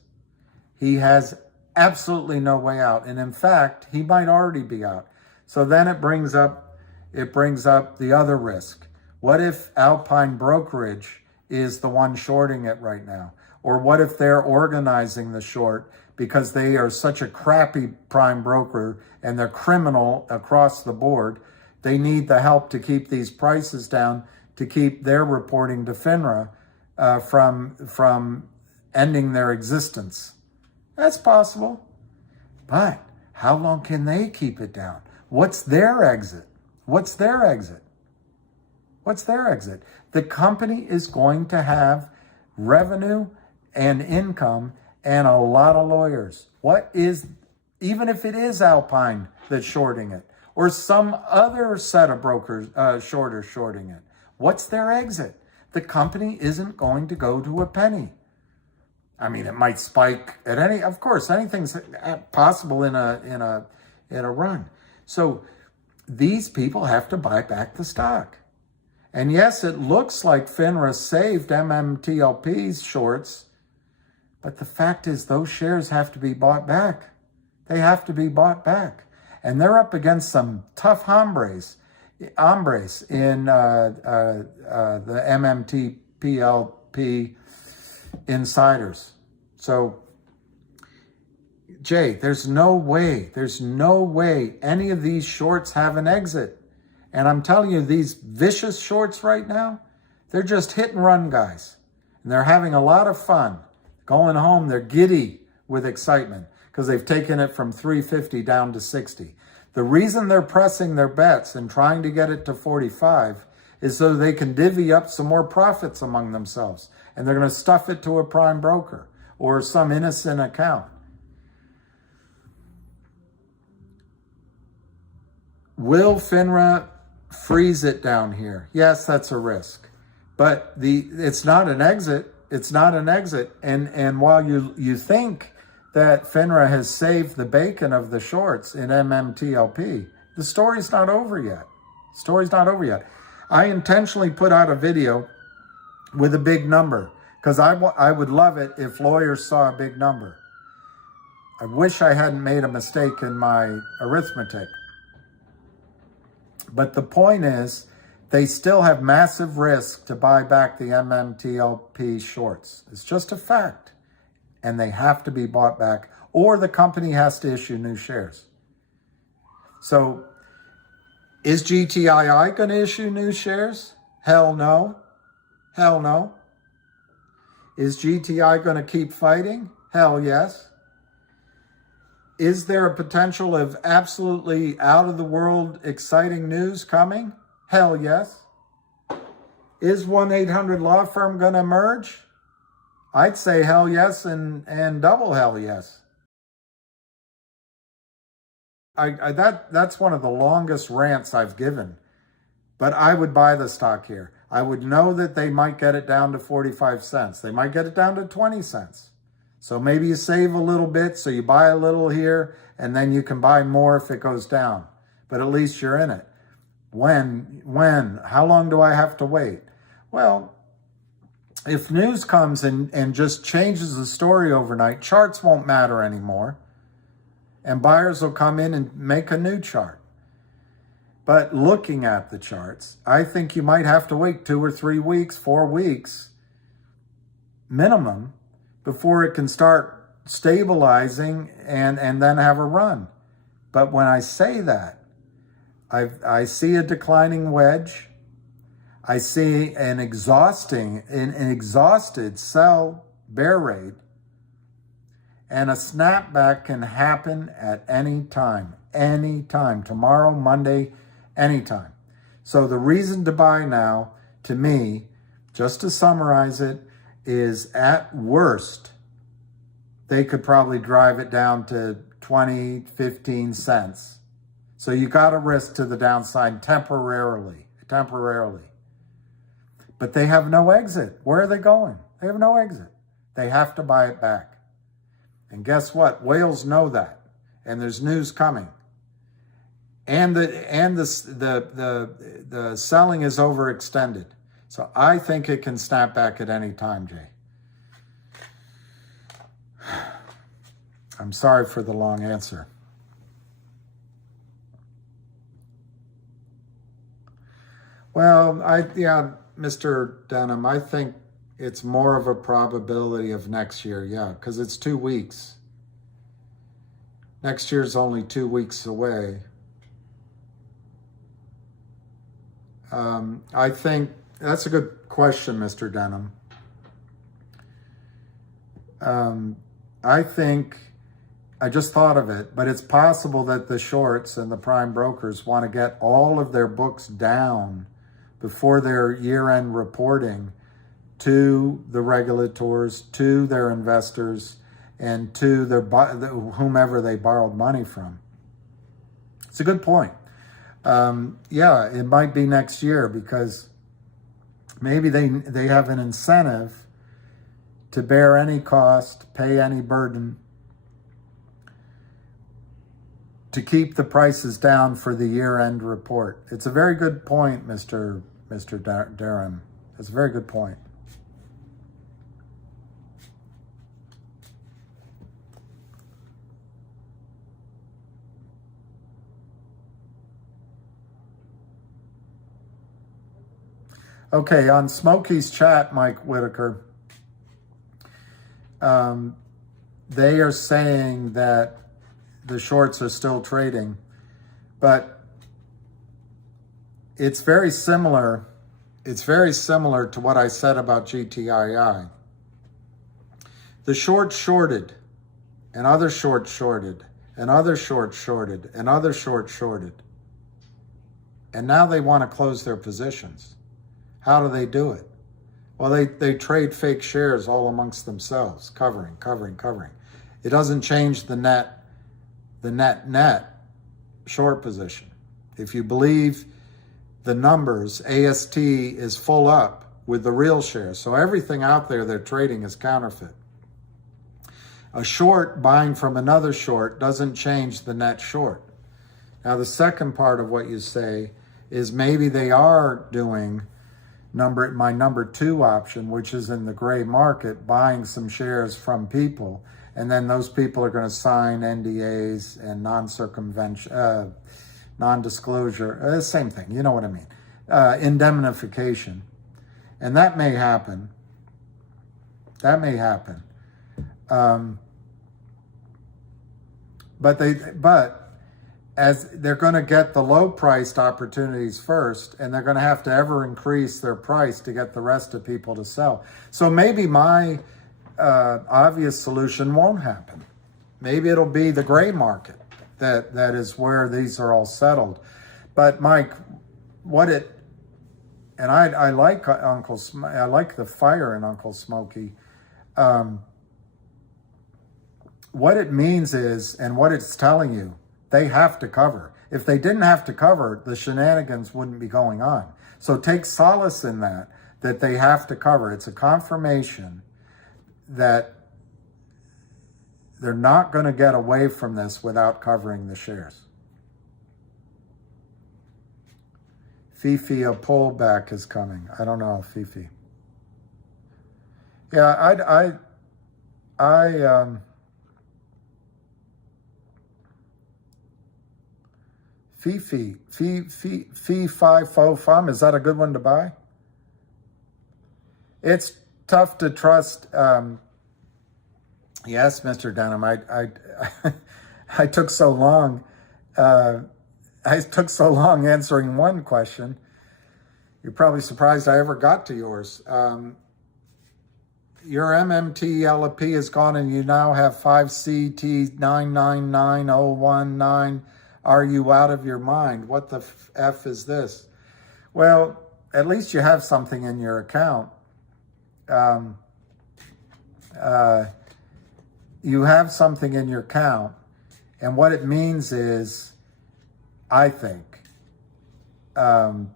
He has absolutely no way out. And in fact, he might already be out. So then it brings up the other risk. What if Alpine Brokerage is the one shorting it right now? Or what if they're organizing the short because they are such a crappy prime broker and they're criminal across the board? They need the help to keep these prices down, to keep their reporting to FINRA from ending their existence. That's possible. But how long can they keep it down? What's their exit? What's their exit? What's their exit? The company is going to have revenue and income and a lot of lawyers. Even if it is Alpine that's shorting it, or some other set of brokers, shorters shorting it, what's their exit? The company isn't going to go to a penny. I mean, it might spike at of course, anything's possible in a run. So these people have to buy back the stock. And yes, it looks like FINRA saved MMTLP's shorts, but the fact is those shares have to be bought back. They have to be bought back. And they're up against some tough hombres in the MMTLP insiders. So, Jay, there's no way any of these shorts have an exit. And I'm telling you, these vicious shorts right now, they're just hit and run guys. And they're having a lot of fun. Going home, they're giddy with excitement because they've taken it from 350 down to 60. The reason they're pressing their bets and trying to get it to 45 is so they can divvy up some more profits among themselves. And they're going to stuff it to a prime broker or some innocent account. Will FINRA freeze it down here? Yes, that's a risk. But it's not an exit. It's not an exit. And while you think that FINRA has saved the bacon of the shorts in MMTLP, the story's not over yet. Story's not over yet. I intentionally put out a video with a big number because I would love it if lawyers saw a big number. I wish I hadn't made a mistake in my arithmetic. But the point is, they still have massive risk to buy back the MMTLP shorts. It's just a fact. And they have to be bought back, or the company has to issue new shares. So, is GTII going to issue new shares? Hell no. Hell no. Is GTI going to keep fighting? Hell yes. Is there a potential of absolutely out-of-the-world exciting news coming? Hell yes. Is 1-800 Law Firm going to emerge? I'd say hell yes and double hell yes. That's one of the longest rants I've given. But I would buy the stock here. I would know that they might get it down to 45 cents. They might get it down to 20 cents. So maybe you save a little bit, so you buy a little here, and then you can buy more if it goes down. But at least you're in it. When? How long do I have to wait? Well, if news comes and just changes the story overnight, charts won't matter anymore. And buyers will come in and make a new chart. But looking at the charts, I think you might have to wait 2 or 3 weeks, 4 weeks minimum before it can start stabilizing and then have a run. But when I say that, I see a declining wedge. I see an exhausted sell bear rate, and a snapback can happen at any time, tomorrow, Monday, anytime. So the reason to buy now, to me, just to summarize it, is at worst, they could probably drive it down to 20, 15 cents. So you got to risk to the downside temporarily. But they have no exit. Where are they going? They have no exit. They have to buy it back. And guess what? Whales know that. And there's news coming. And the selling is overextended. So I think it can snap back at any time, Jay. I'm sorry for the long answer. Well, Mr. Denham, I think it's more of a probability of next year, because it's 2 weeks. Next year's only 2 weeks away. I think that's a good question, Mr. Denham. I think, I just thought of it, but it's possible that the shorts and the prime brokers want to get all of their books down before their year-end reporting to the regulators, to their investors, and to their whomever they borrowed money from. It's a good point. It might be next year because maybe they have an incentive to bear any cost, pay any burden, to keep the prices down for the year-end report. It's a very good point, Mr. Durham. It's a very good point. Okay, on Smokey's chat, Mike Whitaker, they are saying that the shorts are still trading, but it's very similar. It's very similar to what I said about GTII. The short shorted, and other short shorted, and other short shorted, and other short shorted. And now they want to close their positions. How do they do it? Well, they trade fake shares all amongst themselves, covering. It doesn't change the net short position. If you believe the numbers, AST is full up with the real shares. So everything out there they're trading is counterfeit. A short buying from another short doesn't change the net short. Now, the second part of what you say is maybe they are doing my number 2 option, which is in the gray market, buying some shares from people, and then those people are going to sign NDAs and non-disclosure, same thing, you know what I mean, indemnification. And that may happen. But as they're going to get the low-priced opportunities first, and they're going to have to ever increase their price to get the rest of people to sell. So maybe my obvious solution won't happen. Maybe it'll be the gray market that is where these are all settled. But Mike, I like I like the fire in Uncle Smokey. What it means is, and what it's telling you, they have to cover. If they didn't have to cover, the shenanigans wouldn't be going on. So take solace in that they have to cover. It's a confirmation that they're not going to get away from this without covering the shares. Fifi, a pullback is coming. I don't know, Fifi. Yeah, Fee 545. Is that a good one to buy? It's tough to trust. Yes, Mr. Denham. I took so long. I took so long answering one question. You're probably surprised I ever got to yours. Your MMTLP is gone, and you now have 5CT999019. Are you out of your mind? What the F is this? Well, at least you have something in your account. You have something in your account, and what it means is, I think, you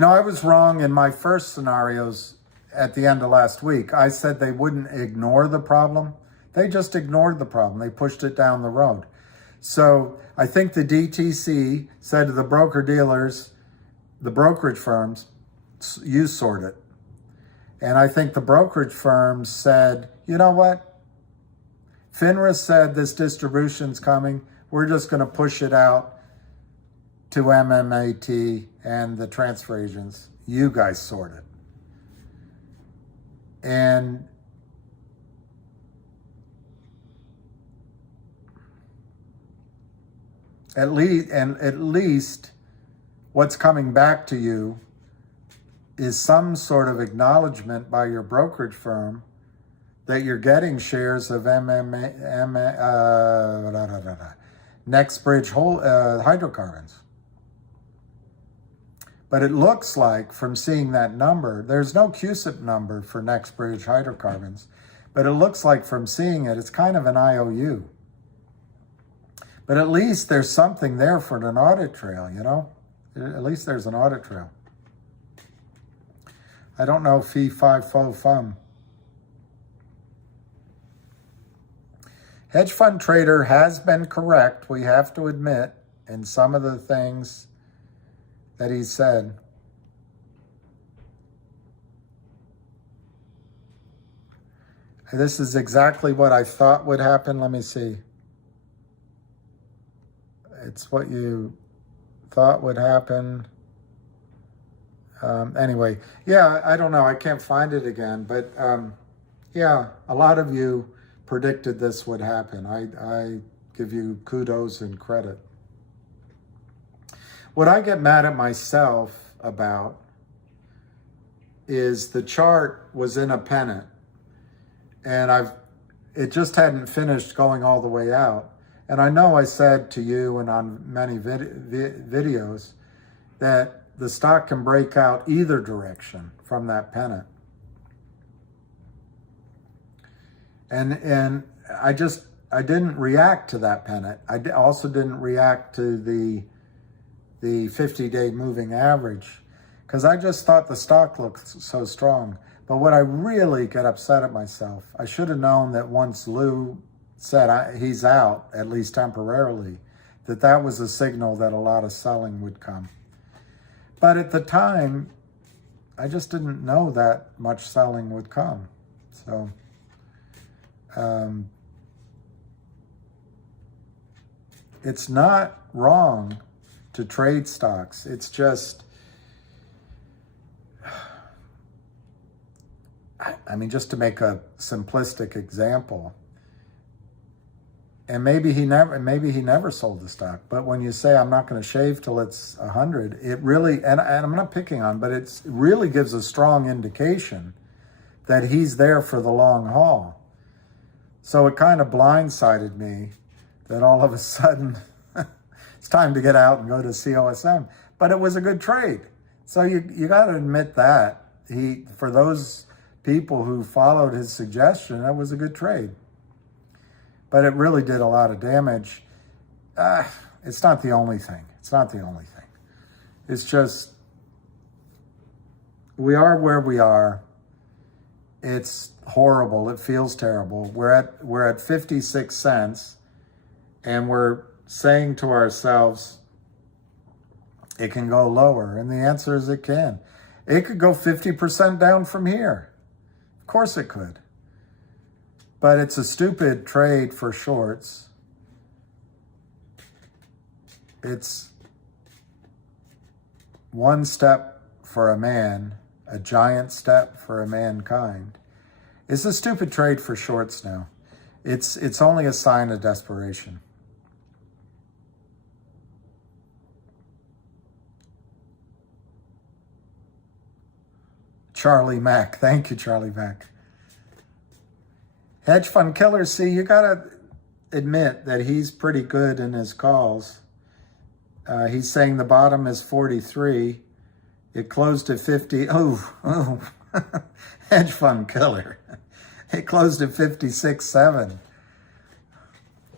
know, I was wrong in my first scenarios at the end of last week. I said they wouldn't ignore the problem. They just ignored the problem. They pushed it down the road. So I think the DTC said to the broker-dealers, the brokerage firms, you sort it. And I think the brokerage firms said, you know what? FINRA said this distribution's coming. We're just going to push it out to MMAT and the transfer agents. You guys sort it. And at least what's coming back to you is some sort of acknowledgement by your brokerage firm that you're getting shares of NextBridge hydrocarbons. But it looks like, from seeing that number, there's no CUSIP number for NextBridge hydrocarbons, but it looks like from seeing it, it's kind of an IOU. But at least there's something there for an audit trail, you know? At least there's an audit trail. I don't know, fee 545. Hedge fund trader has been correct, we have to admit, in some of the things that he said. This is exactly what I thought would happen. Let me see. It's what you thought would happen. Anyway, yeah, I don't know. I can't find it again. But yeah, a lot of you predicted this would happen. I give you kudos and credit. What I get mad at myself about is the chart was in a pennant, and it just hadn't finished going all the way out. And I know I said to you and on many videos that the stock can break out either direction from that pennant. And I didn't react to that pennant. I also didn't react to the 50-day moving average, because I just thought the stock looked so strong. But what I really get upset at myself, I should have known that once Lou said he's out, at least temporarily, that was a signal that a lot of selling would come. But at the time, I just didn't know that much selling would come. So, it's not wrong to trade stocks. It's just, I mean, just to make a simplistic example, and maybe he never sold the stock, but when you say I'm not going to shave till it's 100, it really, and I'm not picking on, but it really gives a strong indication that he's there for the long haul. So it kind of blindsided me that all of a sudden it's time to get out and go to COSM. But it was a good trade. So you got to admit that. For those people who followed his suggestion, that was a good trade. But it really did a lot of damage. It's not the only thing. It's not the only thing. It's just, we are where we are. It's horrible. It feels terrible. We're at 56 cents, and we're saying to ourselves, it can go lower. And the answer is it can. It could go 50% down from here. Of course it could. But it's a stupid trade for shorts. It's one step for a man, a giant step for a mankind. It's a stupid trade for shorts now. It's only a sign of desperation. Charlie Mack. Thank you, Charlie Mack. Hedge fund killer, see, you got to admit that he's pretty good in his calls. He's saying the bottom is 43. It closed at 50. Oh, hedge fund killer. It closed at 56.7.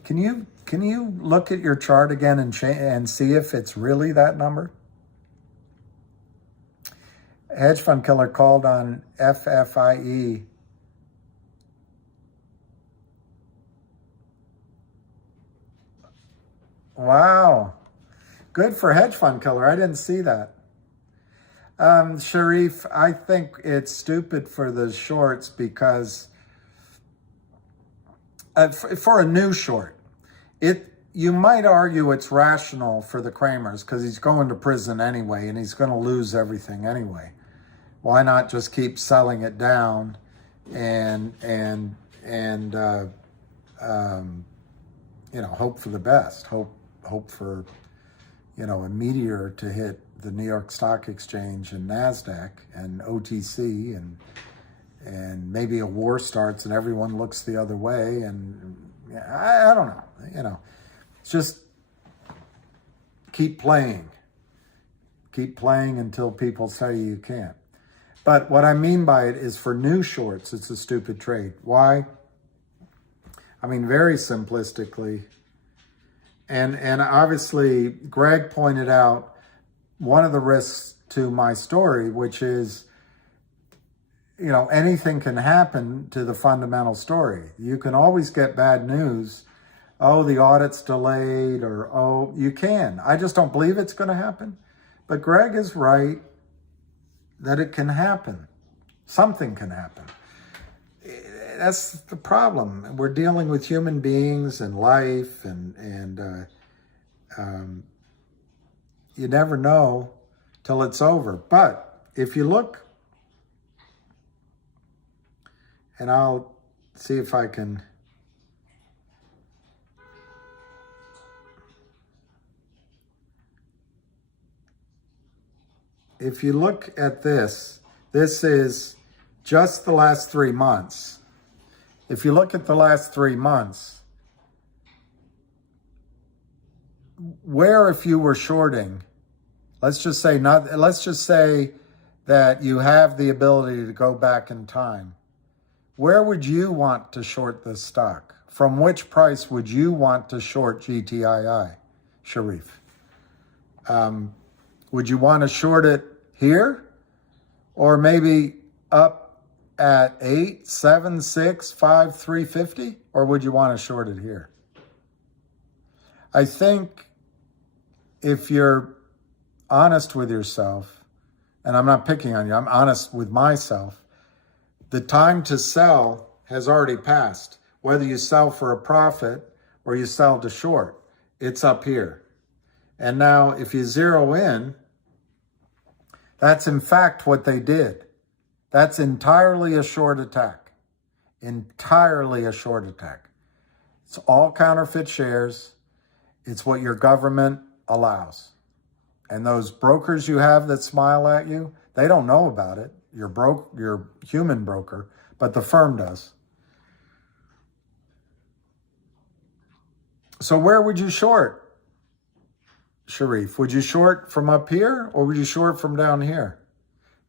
Can you look at your chart again and see if it's really that number? Hedge fund killer called on FFIE. Wow. Good for hedge fund killer. I didn't see that. Sharif, I think it's stupid for the shorts because for a new short, you might argue it's rational for the Kramers because he's going to prison anyway and he's going to lose everything anyway. Why not just keep selling it down and hope for the best, hope for, a meteor to hit the New York Stock Exchange and NASDAQ and OTC and maybe a war starts and everyone looks the other way. And I don't know, just keep playing until people say you can't. But what I mean by it is for new shorts, it's a stupid trade. Why? I mean, very simplistically, and obviously Greg pointed out one of the risks to my story, which is, anything can happen to the fundamental story. You can always get bad news. Oh, the audit's delayed, or, you can. I just don't believe it's going to happen. But Greg is right that it can happen. Something can happen. That's the problem. We're dealing with human beings and life, and you never know till it's over. But if you look, and I'll see if I can. If you look at this is just the last 3 months. If you look at the last 3 months, where if you were shorting, let's just say that you have the ability to go back in time. Where would you want to short this stock? From which price would you want to short GTII, Sharif? Would you want to short it here? Or maybe up at 8, 7, 6, 5, 350? Or would you want to short it here? I think if you're honest with yourself, and I'm not picking on you, I'm honest with myself, the time to sell has already passed. Whether you sell for a profit or you sell to short, it's up here. And now if you zero in, that's in fact what they did. That's entirely a short attack. Entirely a short attack. It's all counterfeit shares. It's what your government allows. And those brokers you have that smile at you, they don't know about it. Your human broker, but the firm does. So where would you short, Sharif? Would you short from up here or would you short from down here?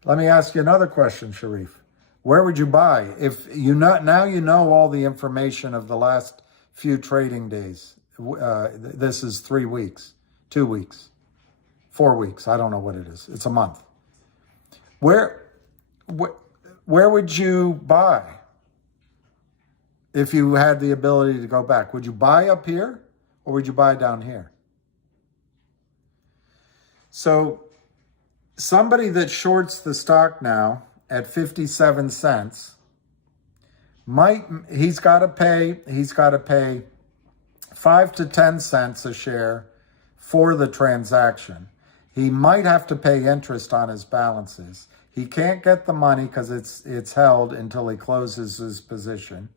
Let me ask you another question, Sharif. Where would you buy? If now you know all the information of the last few trading days. This is 3 weeks, 2 weeks, 4 weeks. I don't know what it is. It's a month. Where would you buy if you had the ability to go back? Would you buy up here or would you buy down here? So somebody that shorts the stock now at 57 cents he's got to pay 5 to 10 cents a share for the transaction. He might have to pay interest on his balances. He can't get the money because it's held until he closes his position.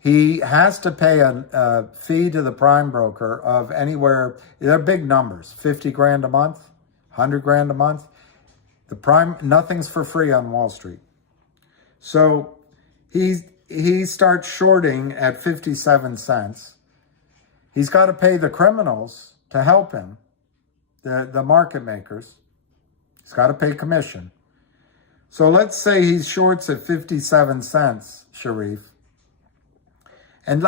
He has to pay a fee to the prime broker of anywhere, they're big numbers, 50 grand a month, 100 grand a month. Nothing's for free on Wall Street. So he starts shorting at 57 cents. He's got to pay the criminals to help him, the market makers. He's got to pay commission. So let's say he shorts at 57 cents, Sharif. And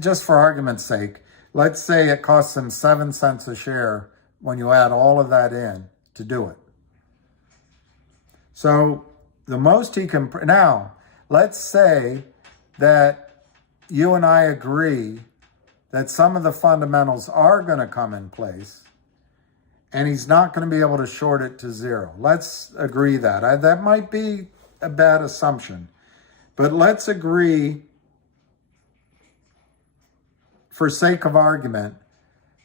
just for argument's sake, let's say it costs him 7 cents a share when you add all of that in to do it. So the most he can... Now, let's say that you and I agree that some of the fundamentals are going to come in place and he's not going to be able to short it to zero. Let's agree that. That might be a bad assumption, but let's agree, for sake of argument,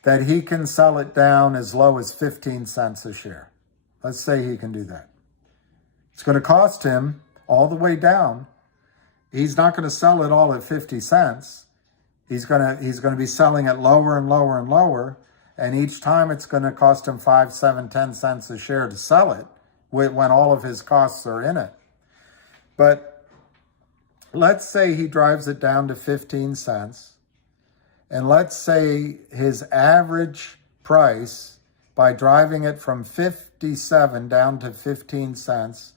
that he can sell it down as low as 15 cents a share. Let's say he can do that. It's going to cost him all the way down. He's not going to sell it all at 50 cents. He's going to be selling it lower and lower and lower. And each time it's going to cost him 5, 7, 10 cents a share to sell it when all of his costs are in it. But let's say he drives it down to 15 cents. And let's say his average price, by driving it from 57 down to 15 cents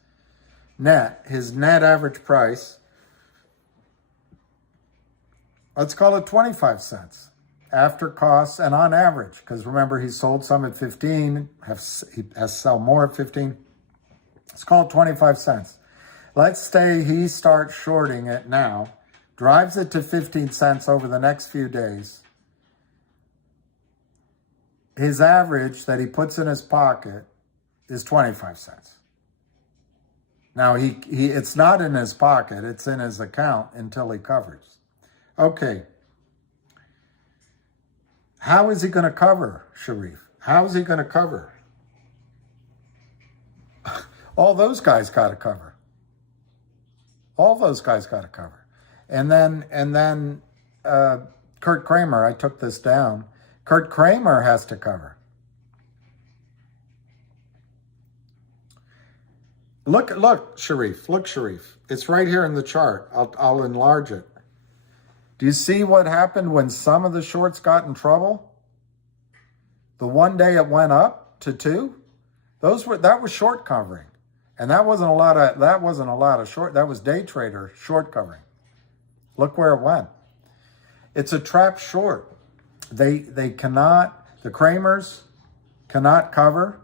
net, his net average price, let's call it 25 cents after costs and on average, because remember, he sold some at 15, he has to sell more at 15. Let's call it 25 cents. Let's say he starts shorting it now, drives it to 15 cents over the next few days. His average that he puts in his pocket is 25 cents. Now, it's not in his pocket, it's in his account until he covers. Okay. How is he going to cover, Sharif? How is he going to cover? All those guys got to cover. All those guys got to cover. And then Kurt Kramer, I took this down. Kurt Kramer has to cover. Look, Sharif. Look, Sharif. It's right here in the chart. I'll enlarge it. Do you see what happened when some of the shorts got in trouble? The one day it went up to 2. That was short covering. And that wasn't a lot of short. That was day trader short covering. Look where it went. It's a trap short. The Kramers cannot cover.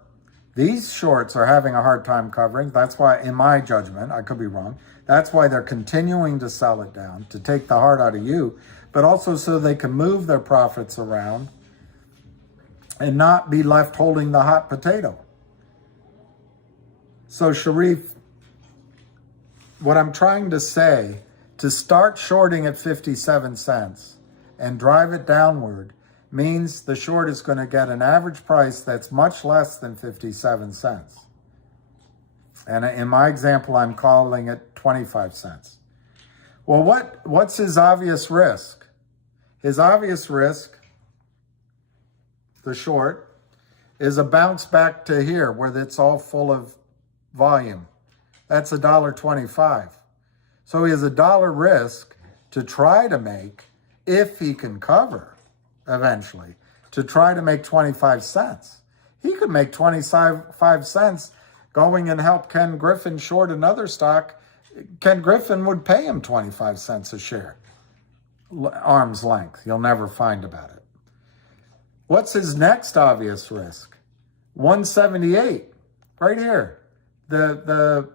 These shorts are having a hard time covering. That's why, in my judgment, I could be wrong, that's why they're continuing to sell it down, to take the heart out of you, but also so they can move their profits around and not be left holding the hot potato. So, Sharif, what I'm trying to say, to start shorting at 57 cents and drive it downward means the short is going to get an average price that's much less than 57 cents. And in my example, I'm calling it 25 cents. Well, what's his obvious risk? His obvious risk, the short, is a bounce back to here where it's all full of volume. That's $1.25. So he has $1 risk to try to make, if he can cover eventually, to try to make 25 cents. He could make 25 cents going and help Ken Griffin short another stock. Ken Griffin would pay him 25 cents a share. Arm's length. You'll never find about it. What's his next obvious risk? 178, right here. The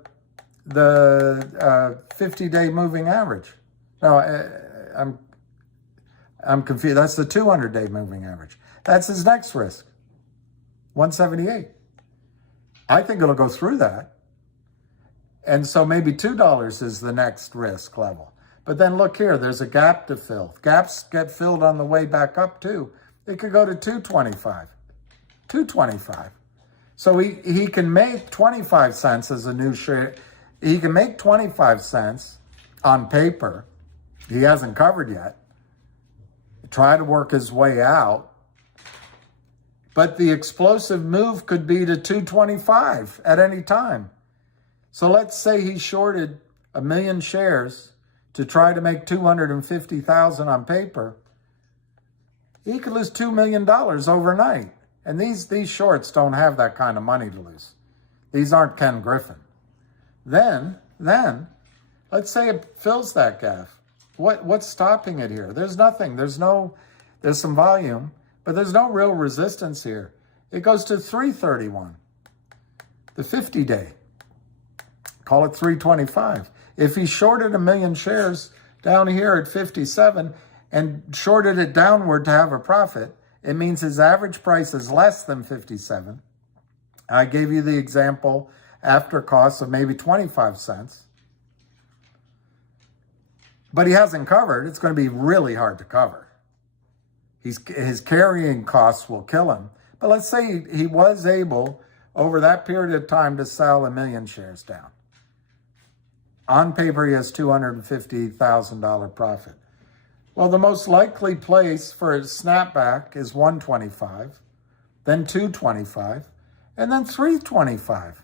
50-day moving average. No, I'm confused. That's the 200-day moving average. That's his next risk. 178. I think it'll go through that. And so maybe $2 is the next risk level. But then look here, there's a gap to fill. Gaps get filled on the way back up too. It could go to 225. 225. So he can make 25 cents as a new share. He can make 25 cents on paper. He hasn't covered yet. Try to work his way out. But the explosive move could be to 225 at any time. So let's say he shorted 1 million shares to try to make 250,000 on paper. He could lose $2 million overnight. And these shorts don't have that kind of money to lose. These aren't Ken Griffin. Then, let's say it fills that gap. What's stopping it here? There's nothing. There's some volume, but there's no real resistance here. It goes to 331, the 50-day. Call it 325. If he shorted 1 million shares down here at 57 and shorted it downward to have a profit, it means his average price is less than 57. I gave you the example after costs of maybe 25 cents. But he hasn't covered. It's going to be really hard to cover. His carrying costs will kill him. But let's say he was able, over that period of time, to sell 1 million shares down. On paper, he has $250,000 profit. Well, the most likely place for a snapback is 125, then 225, and then 325.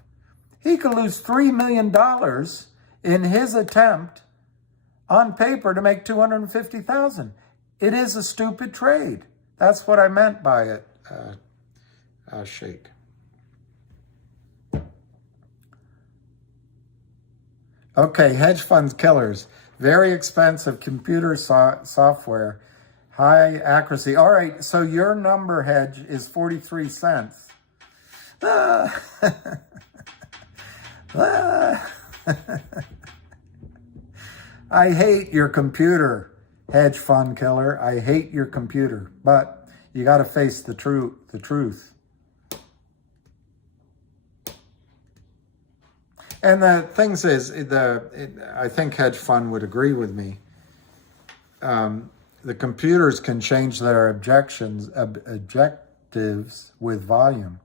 He could lose $3 million in his attempt on paper to make 250,000. It is a stupid trade. That's what I meant by it, Shake. Okay, hedge funds killers. Very expensive computer software. High accuracy. All right, so your number hedge is 43 cents. I hate your computer, hedge fund killer. I hate your computer, but you got to face the truth. And the things is, I think hedge fund would agree with me. The computers can change their objectives with volume.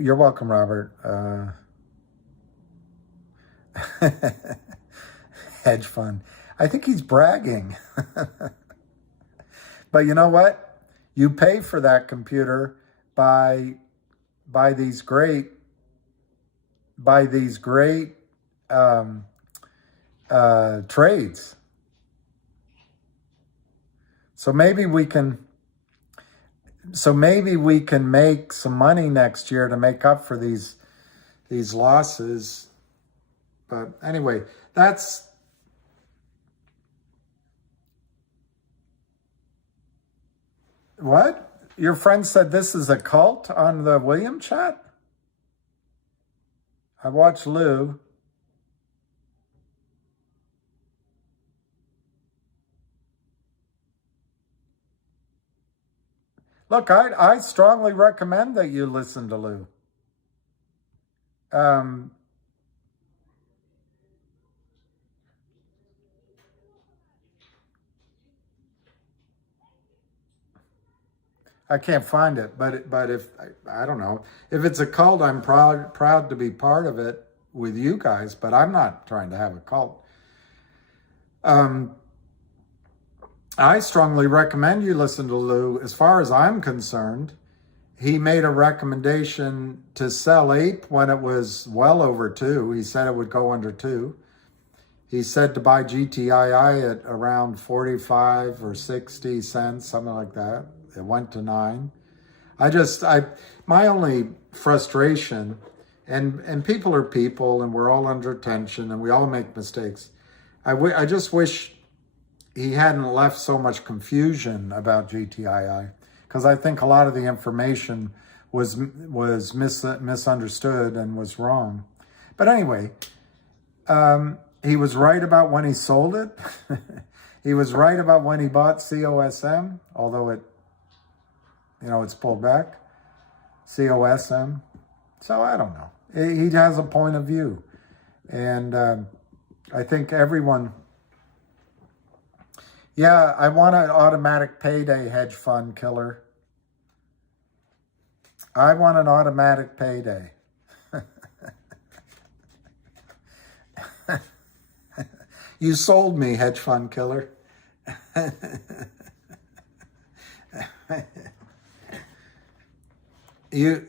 You're welcome, Robert. Hedge fund. I think he's bragging. But you know what? You pay for that computer by these great trades. So maybe we can make some money next year to make up for these losses. But anyway, that's what? Your friend said this is a cult on the William chat? I watched Lou. Look, I strongly recommend that you listen to Lou. I can't find it, but if I don't know, if it's a cult, I'm proud to be part of it with you guys. But I'm not trying to have a cult. I strongly recommend you listen to Lou. As far as I'm concerned, he made a recommendation to sell APE when it was well over 2. He said it would go under 2. He said to buy GTII at around 45 or 60 cents, something like that. It went to 9. My only frustration, and people are people, and we're all under tension, and we all make mistakes. I just wish he hadn't left so much confusion about GTII, because I think a lot of the information was misunderstood and was wrong. But anyway, he was right about when he sold it. He was right about when he bought COSM, although it's pulled back. COSM. So I don't know. He has a point of view. And I think everyone, yeah, I want an automatic payday, hedge fund killer. I want an automatic payday. You sold me, hedge fund killer. You,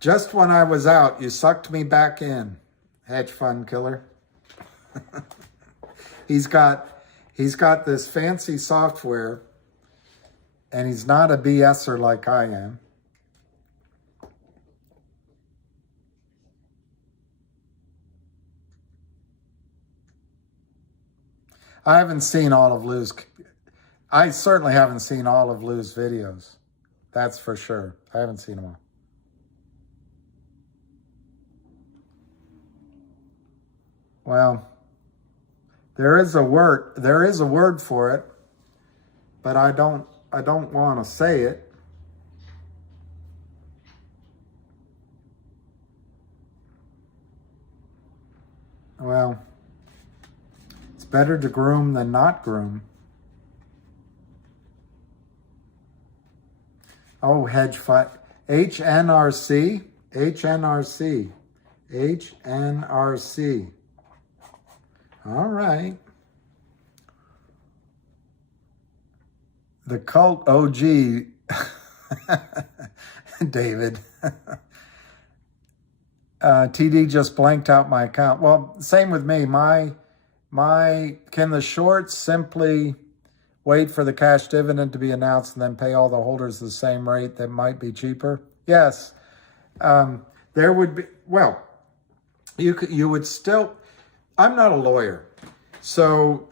just when I was out, you sucked me back in, hedge fund killer. He's got this fancy software, and he's not a BSer like I am. I haven't seen all of Lou's. I certainly haven't seen all of Lou's videos. That's for sure. I haven't seen them all. Well, there is a word for it, but I don't want to say it. Well, it's better to groom than not groom. Oh, hedge fund. HNRC. All right. The cult OG, David. TD just blanked out my account. Well, same with me. Can the shorts simply wait for the cash dividend to be announced and then pay all the holders the same rate that might be cheaper? Yes. There would be, well, you would still, I'm not a lawyer, so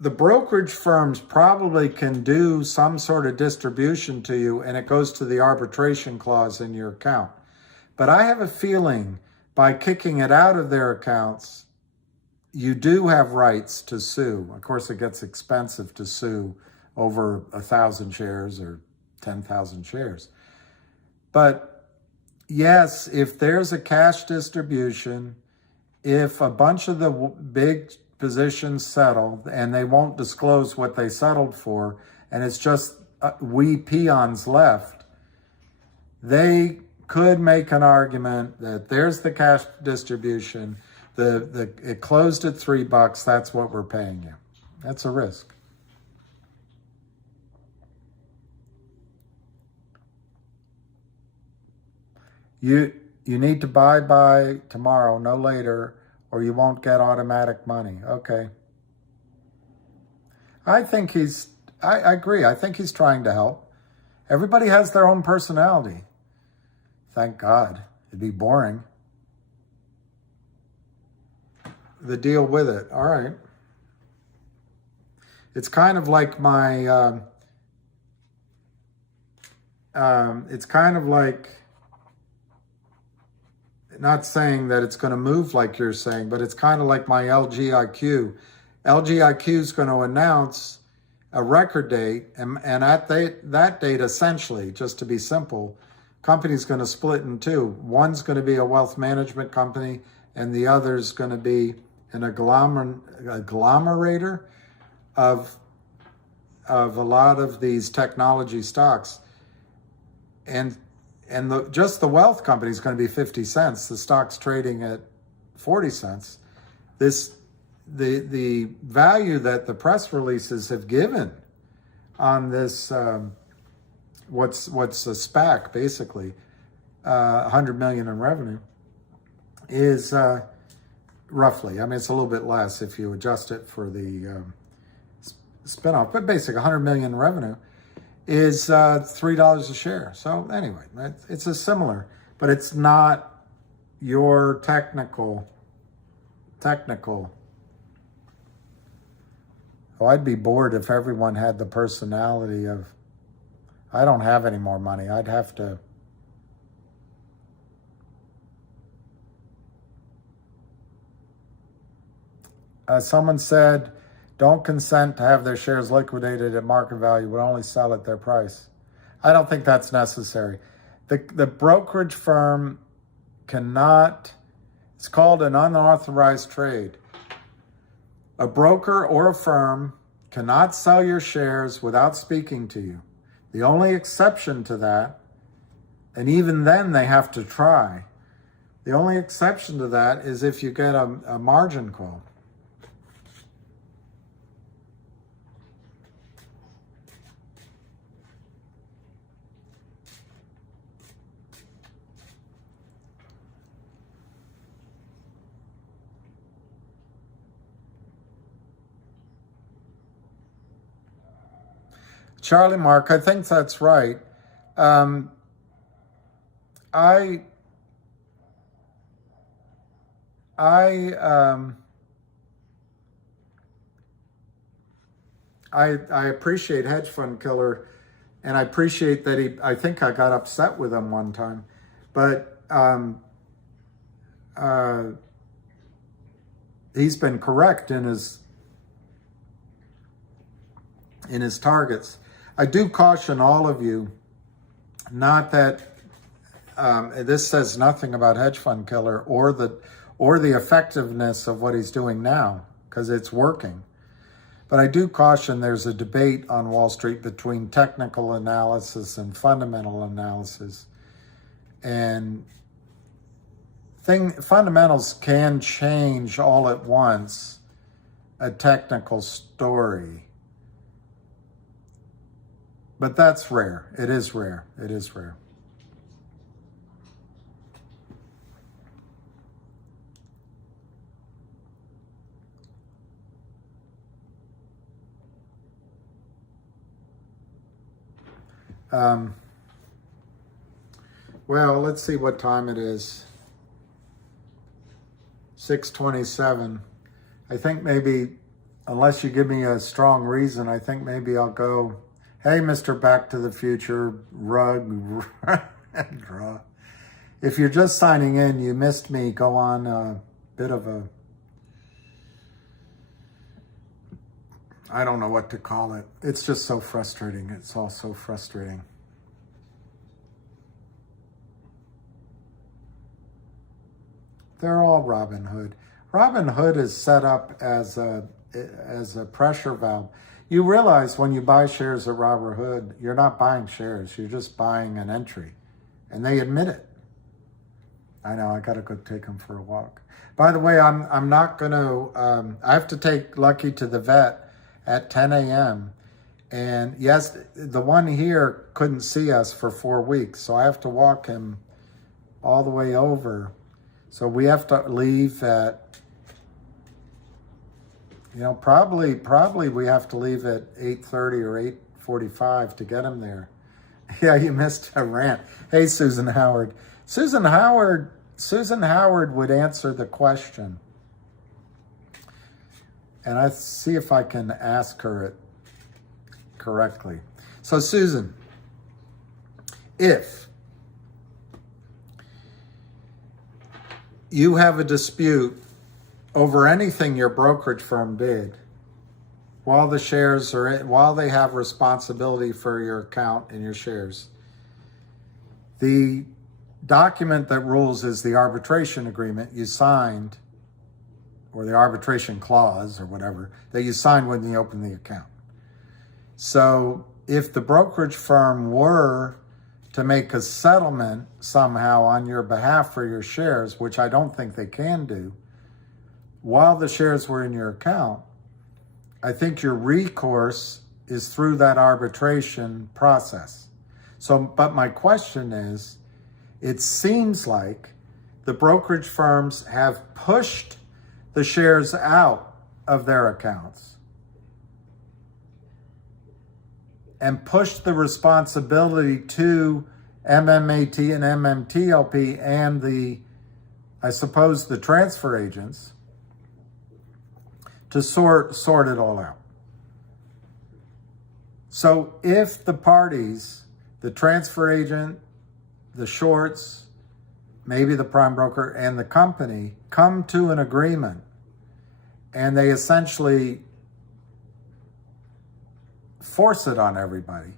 the brokerage firms probably can do some sort of distribution to you and it goes to the arbitration clause in your account. But I have a feeling by kicking it out of their accounts, you do have rights to sue. Of course, it gets expensive to sue over 1,000 shares or 10,000 shares. But yes, if there's a cash distribution, if a bunch of the big positions settle and they won't disclose what they settled for, and it's just we peons left, they could make an argument that there's the cash distribution, it closed at $3, that's what we're paying you. That's a risk. You need to buy by tomorrow, no later, or you won't get automatic money. Okay. I agree. I think he's trying to help. Everybody has their own personality. Thank God. It'd be boring. The deal with it. All right. It's kind of like my, it's kind of like, not saying that it's going to move like you're saying, but it's kind of like my LGIQ. LGIQ is going to announce a record date, and at that date, essentially, just to be simple, company's going to split in two. One's going to be a wealth management company, and the other's going to be an agglomerator of a lot of these technology stocks. And just the wealth company is going to be 50 cents. The stock's trading at 40 cents. The value that the press releases have given on this, what's a SPAC basically, 100 million in revenue, is roughly. I mean, it's a little bit less if you adjust it for the spinoff, but basically 100 million in revenue is $3 a share. So anyway, it's a similar, but it's not your technical. Oh, I'd be bored if everyone had the personality of, I don't have any more money. I'd have to. Someone said, don't consent to have their shares liquidated at market value, would only sell at their price. I don't think that's necessary. The brokerage firm cannot It's called an unauthorized trade. A broker or a firm cannot sell your shares without speaking to you. The only exception to that, and even then they have to try, the only exception to that is if you get a margin call. Charlie Mark, I think that's right. I appreciate Hedge Fund Killer, and I appreciate that I think I got upset with him one time, but he's been correct in his targets. I do caution all of you, not that this says nothing about Hedge Fund Killer or the effectiveness of what he's doing now, because it's working. But I do caution there's a debate on Wall Street between technical analysis and fundamental analysis. And fundamentals can change all at once a technical story. But that's rare. It is rare. It is rare. Well, let's see what time it is. 6:27. I think maybe, unless you give me a strong reason, I think maybe I'll go, hey, Mr. Back to the Future, rug, draw. If you're just signing in, you missed me. Go on a bit of a, I don't know what to call it. It's just so frustrating. It's all so frustrating. They're all Robin Hood. Robin Hood is set up as a pressure valve. You realize when you buy shares at Robin Hood, you're not buying shares. You're just buying an entry. And they admit it. I know, I got to go take him for a walk. By the way, I'm not going to, I have to take Lucky to the vet at 10 a.m. And yes, the one here couldn't see us for 4 weeks. So I have to walk him all the way over. So we have to leave at, probably we have to leave at 8:30 or 8:45 to get him there. Yeah, you missed a rant. Hey, Susan Howard. Susan Howard would answer the question. And I see if I can ask her it correctly. So Susan, if you have a dispute over anything your brokerage firm did while the shares are in, while they have responsibility for your account and your shares, the document that rules is the arbitration agreement you signed, or the arbitration clause or whatever that you signed when you opened the account. So if the brokerage firm were to make a settlement somehow on your behalf for your shares, which I don't think they can do, while the shares were in your account, I think your recourse is through that arbitration process. So, but my question is, it seems like the brokerage firms have pushed the shares out of their accounts and pushed the responsibility to MMAT and MMTLP and I suppose the transfer agents to sort it all out. So if the parties, the transfer agent, the shorts, maybe the prime broker and the company come to an agreement and they essentially force it on everybody,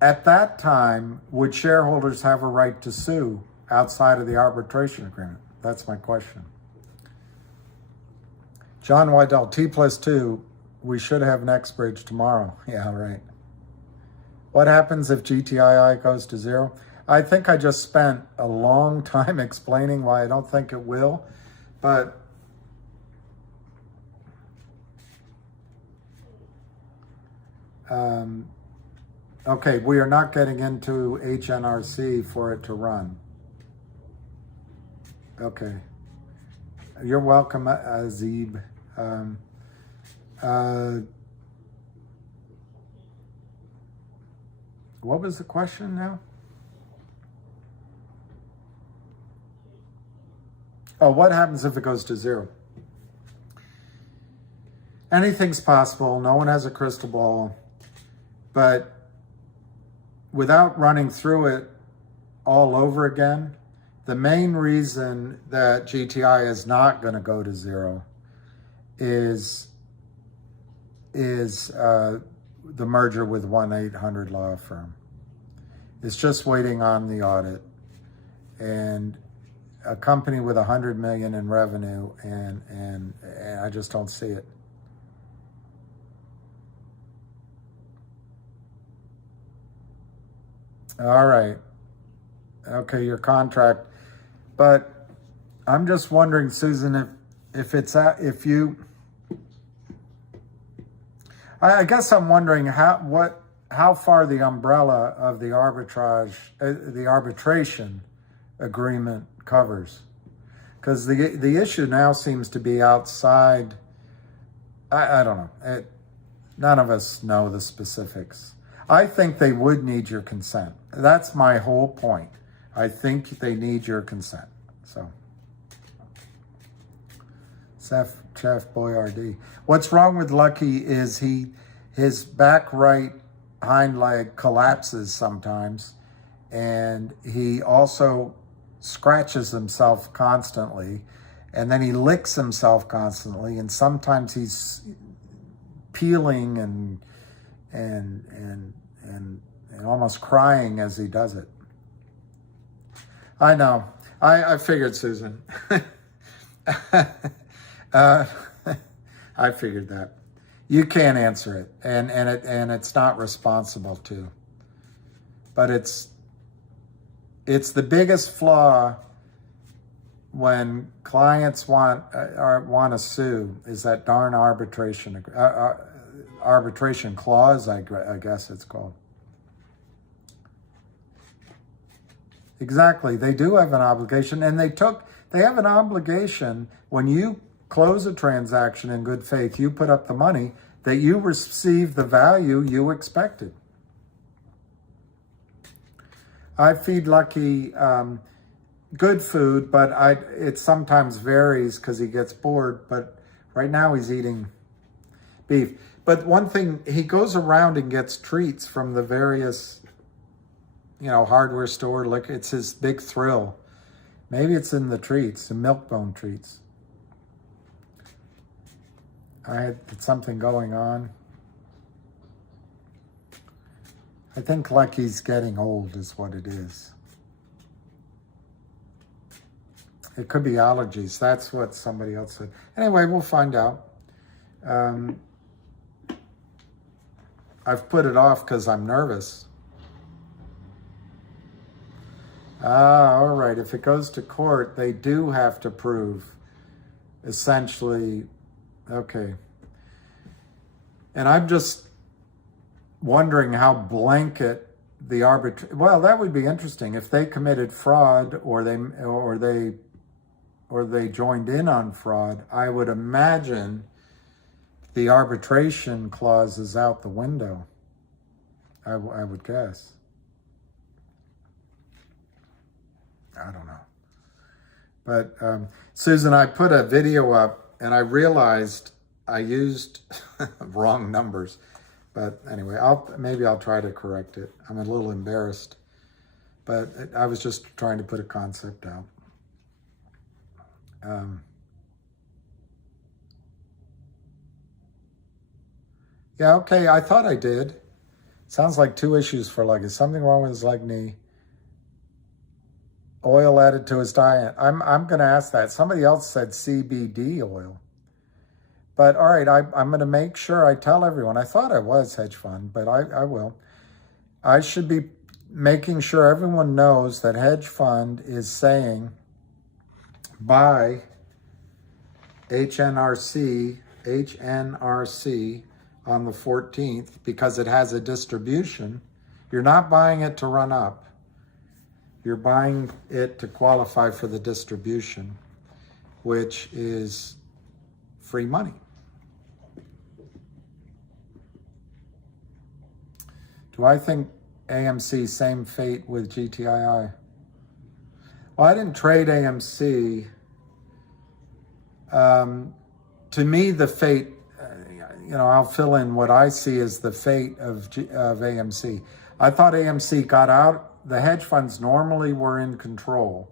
at that time, would shareholders have a right to sue outside of the arbitration agreement? That's my question. John Wydell, T+2, we should have next bridge tomorrow. Yeah, right. What happens if GTII goes to 0? I think I just spent a long time explaining why I don't think it will, but okay, we are not getting into HNRC for it to run. Okay. You're welcome, Azib. What was the question now? Oh, what happens if it goes to 0? Anything's possible. No one has a crystal ball. But without running through it all over again, the main reason that GTI is not going to go to 0 is the merger with 1-800 law firm. It's just waiting on the audit, and a company with 100 million in revenue, and I just don't see it. All right. Okay, your contract. But I'm just wondering, Susan, if you I guess I'm wondering how far the umbrella of the arbitration agreement covers, because the issue now seems to be outside. I don't know. None of us know the specifics. I think they would need your consent. That's my whole point. I think they need your consent. So, Chef Boyardee. What's wrong with Lucky is his back right hind leg collapses sometimes, and he also scratches himself constantly, and then he licks himself constantly, and sometimes he's peeling and almost crying as he does it. I know. I figured, Susan. I figured that. You can't answer it, and it's not responsible to. But it's the biggest flaw when clients want to sue, is that darn arbitration clause, I guess it's called. Exactly. They do have an obligation, and they have an obligation when you close a transaction in good faith, you put up the money, that you receive the value you expected. I feed Lucky good food, but it sometimes varies because he gets bored, but right now he's eating beef. But one thing, he goes around and gets treats from the various, hardware store. Like, it's his big thrill. Maybe it's in the treats, the milk bone treats. I had something going on. I think Lucky's getting old is what it is. It could be allergies. That's what somebody else said. Anyway, we'll find out. I've put it off because I'm nervous. All right. If it goes to court, they do have to prove, essentially, okay. And I'm just wondering how blanket the well, that would be interesting if they committed fraud or they joined in on fraud. I would imagine the arbitration clause is out the window. I would guess. I don't know. But Susan, I put a video up and I realized I used wrong numbers. But anyway, maybe I'll try to correct it. I'm a little embarrassed, but I was just trying to put a concept out. Yeah, okay, I thought I did. Sounds like 2 issues for leg. Is something wrong with his leg knee? oil added to his diet. I'm going to ask that. Somebody else said CBD oil. But all right, I'm going to make sure I tell everyone. I thought I was hedge fund, but I will. I should be making sure everyone knows that hedge fund is saying buy HNRC on the 14th because it has a distribution. You're not buying it to run up. You're buying it to qualify for the distribution, which is free money. Do I think AMC same fate with GTII? Well, I didn't trade AMC. To me, the fate, I'll fill in what I see as the fate of AMC. I thought AMC got out, the hedge funds normally were in control,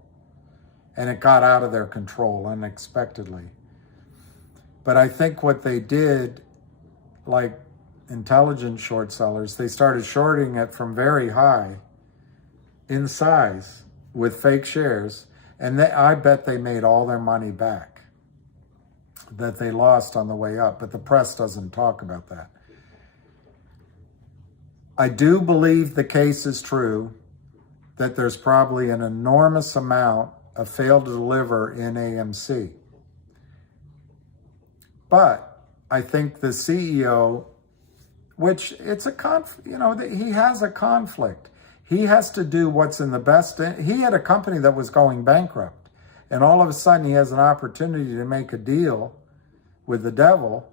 and it got out of their control unexpectedly. But I think what they did, like intelligent short sellers, they started shorting it from very high in size with fake shares, and I bet they made all their money back that they lost on the way up, but the press doesn't talk about that. I do believe the case is true that there's probably an enormous amount of failed to deliver in AMC. But I think the CEO, which it's a he has a conflict. He has to do what's in the best. He had a company that was going bankrupt, and all of a sudden he has an opportunity to make a deal with the devil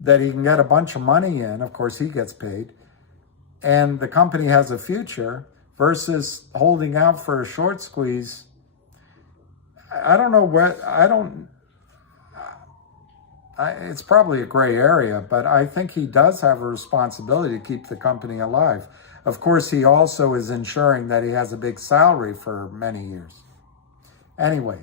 that he can get a bunch of money in. Of course, he gets paid, and the company has a future versus holding out for a short squeeze. I don't know what, it's probably a gray area, but I think he does have a responsibility to keep the company alive. Of course, he also is ensuring that he has a big salary for many years. Anyway,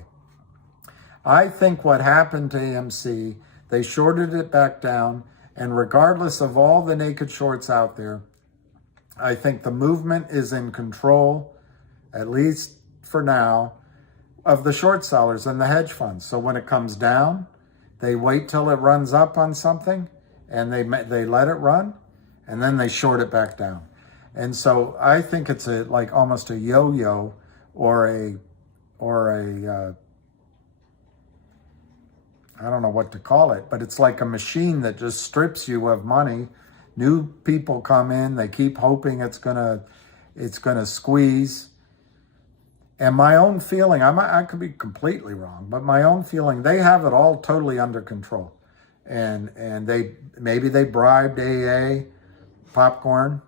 I think what happened to AMC, they shorted it back down, and regardless of all the naked shorts out there, I think the movement is in control, at least for now, of the short sellers and the hedge funds. So when it comes down, they wait till it runs up on something, and they let it run, and then they short it back down. And so I think it's like almost a yo-yo or a I don't know what to call it, but it's like a machine that just strips you of money. New people come in, they keep hoping it's gonna squeeze. And my own feeling, I could be completely wrong, but my own feeling, they have it all totally under control. And maybe they bribed AA popcorn.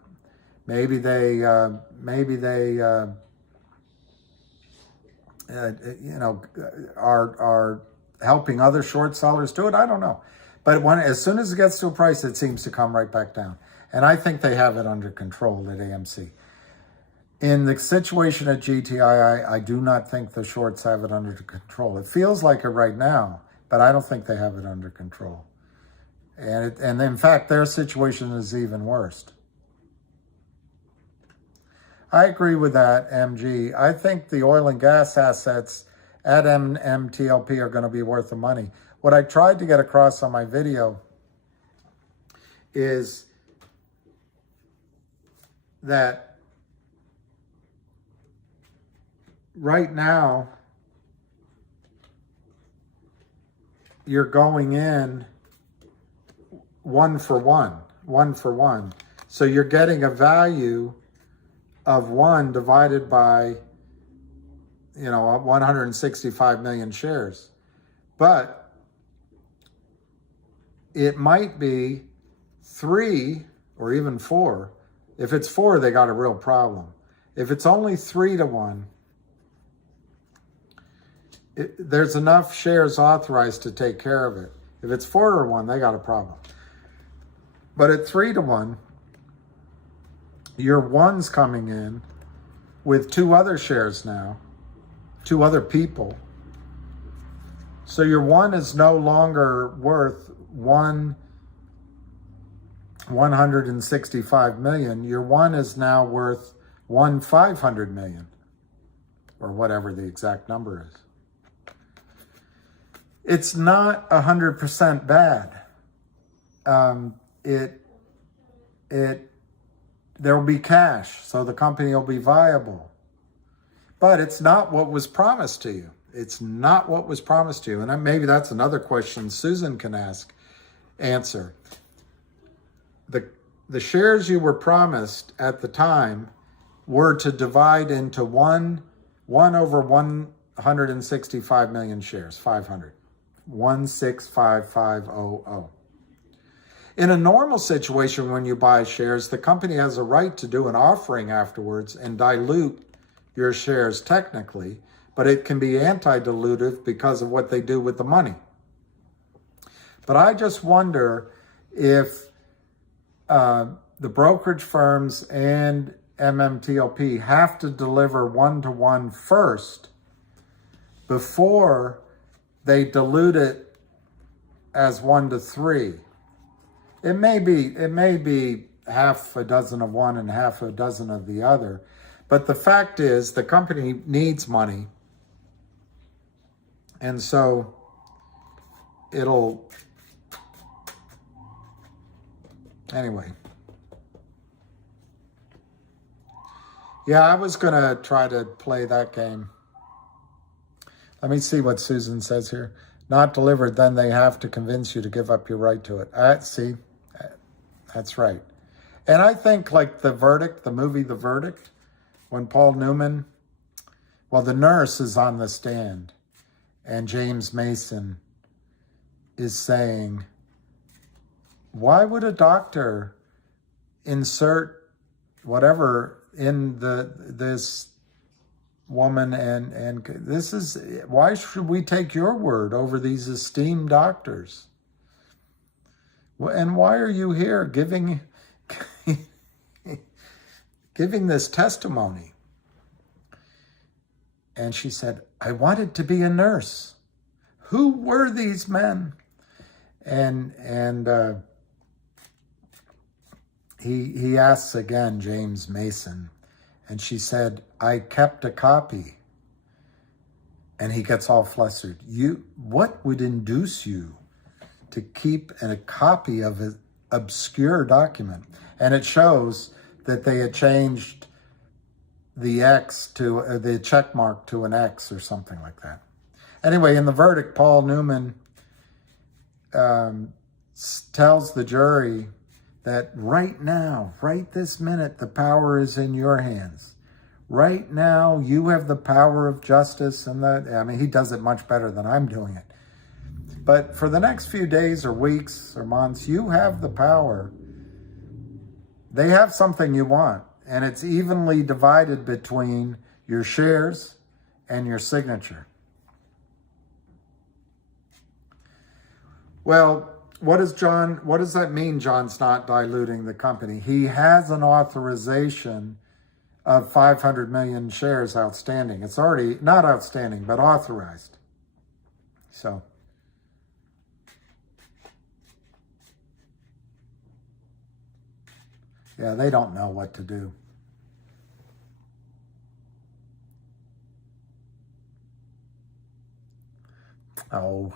Maybe they are helping other short sellers do it. I don't know. But as soon as it gets to a price, it seems to come right back down. And I think they have it under control at AMC. In the situation at GTII, I do not think the shorts have it under control. It feels like it right now, but I don't think they have it under control. And in fact, their situation is even worse. I agree with that, MG. I think the oil and gas assets at MMTLP are going to be worth the money. What I tried to get across on my video is that right now, you're going in one for one. So you're getting a value of 1 divided by, 165 million shares. But it might be 3 or even 4. If it's 4, they got a real problem. If it's only 3 to 1, there's enough shares authorized to take care of it. If it's 4 to 1, they got a problem. But at 3 to 1, your 1's coming in with 2 other shares now, 2 other people. So your 1 is no longer worth 165 million. Your 1 is now worth 500 million. or whatever the exact number is. It's not 100% bad. There will be cash, so the company will be viable. But it's not what was promised to you. It's not what was promised to you. And maybe that's another question Susan can answer. The shares you were promised at the time were to divide into one over 165 million shares, 500. 165500. In a normal situation, when you buy shares, the company has a right to do an offering afterwards and dilute your shares technically, but it can be anti-dilutive because of what they do with the money. But I just wonder if the brokerage firms and MMTLP have to deliver one-to-one first before they dilute it as 1-to-3. It may be half a dozen of one and half a dozen of the other, but the fact is the company needs money, and so anyway. Yeah, I was gonna try to play that game. Let me see what Susan says here. Not delivered, then they have to convince you to give up your right to it. See, that's right. And I think like The Verdict, the movie The Verdict, when Paul Newman, the nurse is on the stand and James Mason is saying, why would a doctor insert whatever in this woman, and this is, why should we take your word over these esteemed doctors? And why are you here giving this testimony? And she said, I wanted to be a nurse. Who were these men? And he asks again, James Mason, and she said, I kept a copy. And he gets all flustered. What would induce you to keep a copy of an obscure document? And it shows that they had changed the X to the check mark to an X or something like that. Anyway, in The Verdict, Paul Newman tells the jury that right now, right this minute, the power is in your hands. Right now, you have the power of justice, and he does it much better than I'm doing it. But for the next few days or weeks or months, you have the power. They have something you want, and it's evenly divided between your shares and your signature. Well, what does that mean, John's not diluting the company? He has an authorization of 500 million shares outstanding. It's already, not outstanding, but authorized. So, yeah, they don't know what to do. Oh,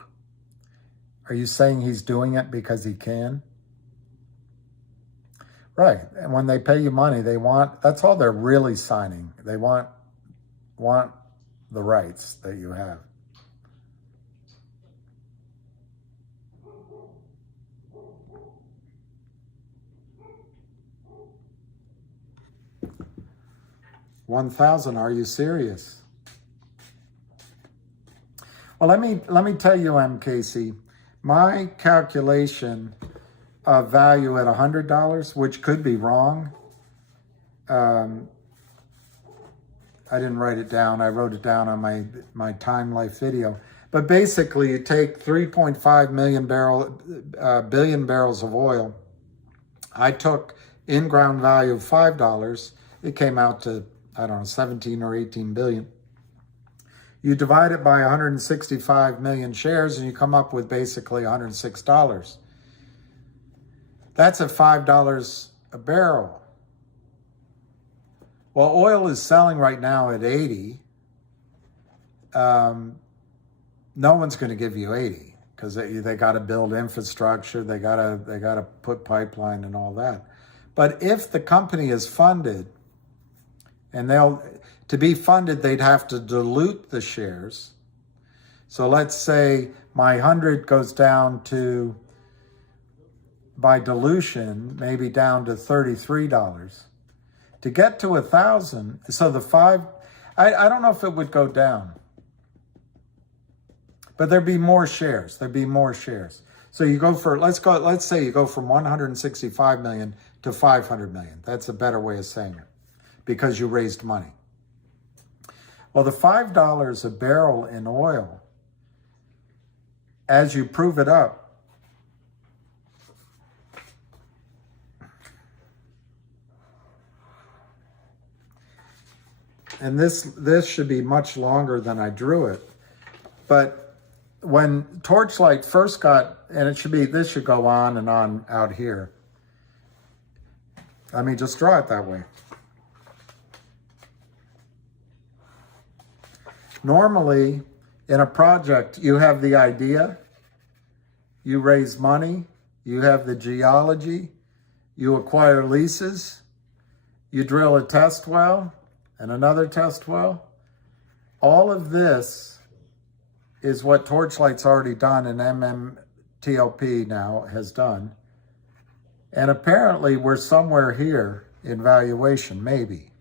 are you saying he's doing it because he can? Right, and when they pay you money, that's all they're really signing. They want the rights that you have. $1,000, are you serious? Well, let me tell you, M. Casey, my calculation of value at $100, which could be wrong. I didn't write it down. I wrote it down on my Time Life video. But basically, you take 3.5 billion barrels of oil. I took in-ground value of $5. It came out to, 17 or 18 billion. You divide it by 165 million shares, and you come up with basically $106. That's at $5 a barrel. Well, oil is selling right now at 80. no one's going to give you 80 because they got to build infrastructure, they got to put pipeline and all that. But if the company is funded, and to be funded, they'd have to dilute the shares. So let's say my 100 goes down to, by dilution, maybe down to $33. To get to 1,000, so the I don't know if it would go down, but there'd be more shares. So you go for, let's say you go from 165 million to 500 million. That's a better way of saying it, because you raised money. Well, the $5 a barrel in oil, as you prove it up, and this should be much longer than I drew it, but when Torchlight first got, and this should go on and on out here. Let me just draw it that way. Normally, in a project, you have the idea, you raise money, you have the geology, you acquire leases, you drill a test well, and another test well. All of this is what Torchlight's already done and MMTLP now has done. And apparently we're somewhere here in valuation, maybe.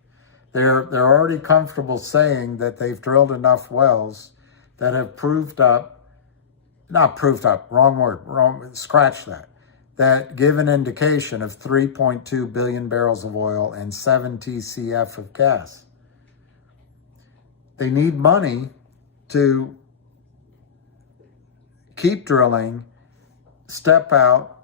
They're already comfortable saying that they've drilled enough wells that have scratch that give an indication of 3.2 billion barrels of oil and 7 TCF of gas. They need money to keep drilling, step out,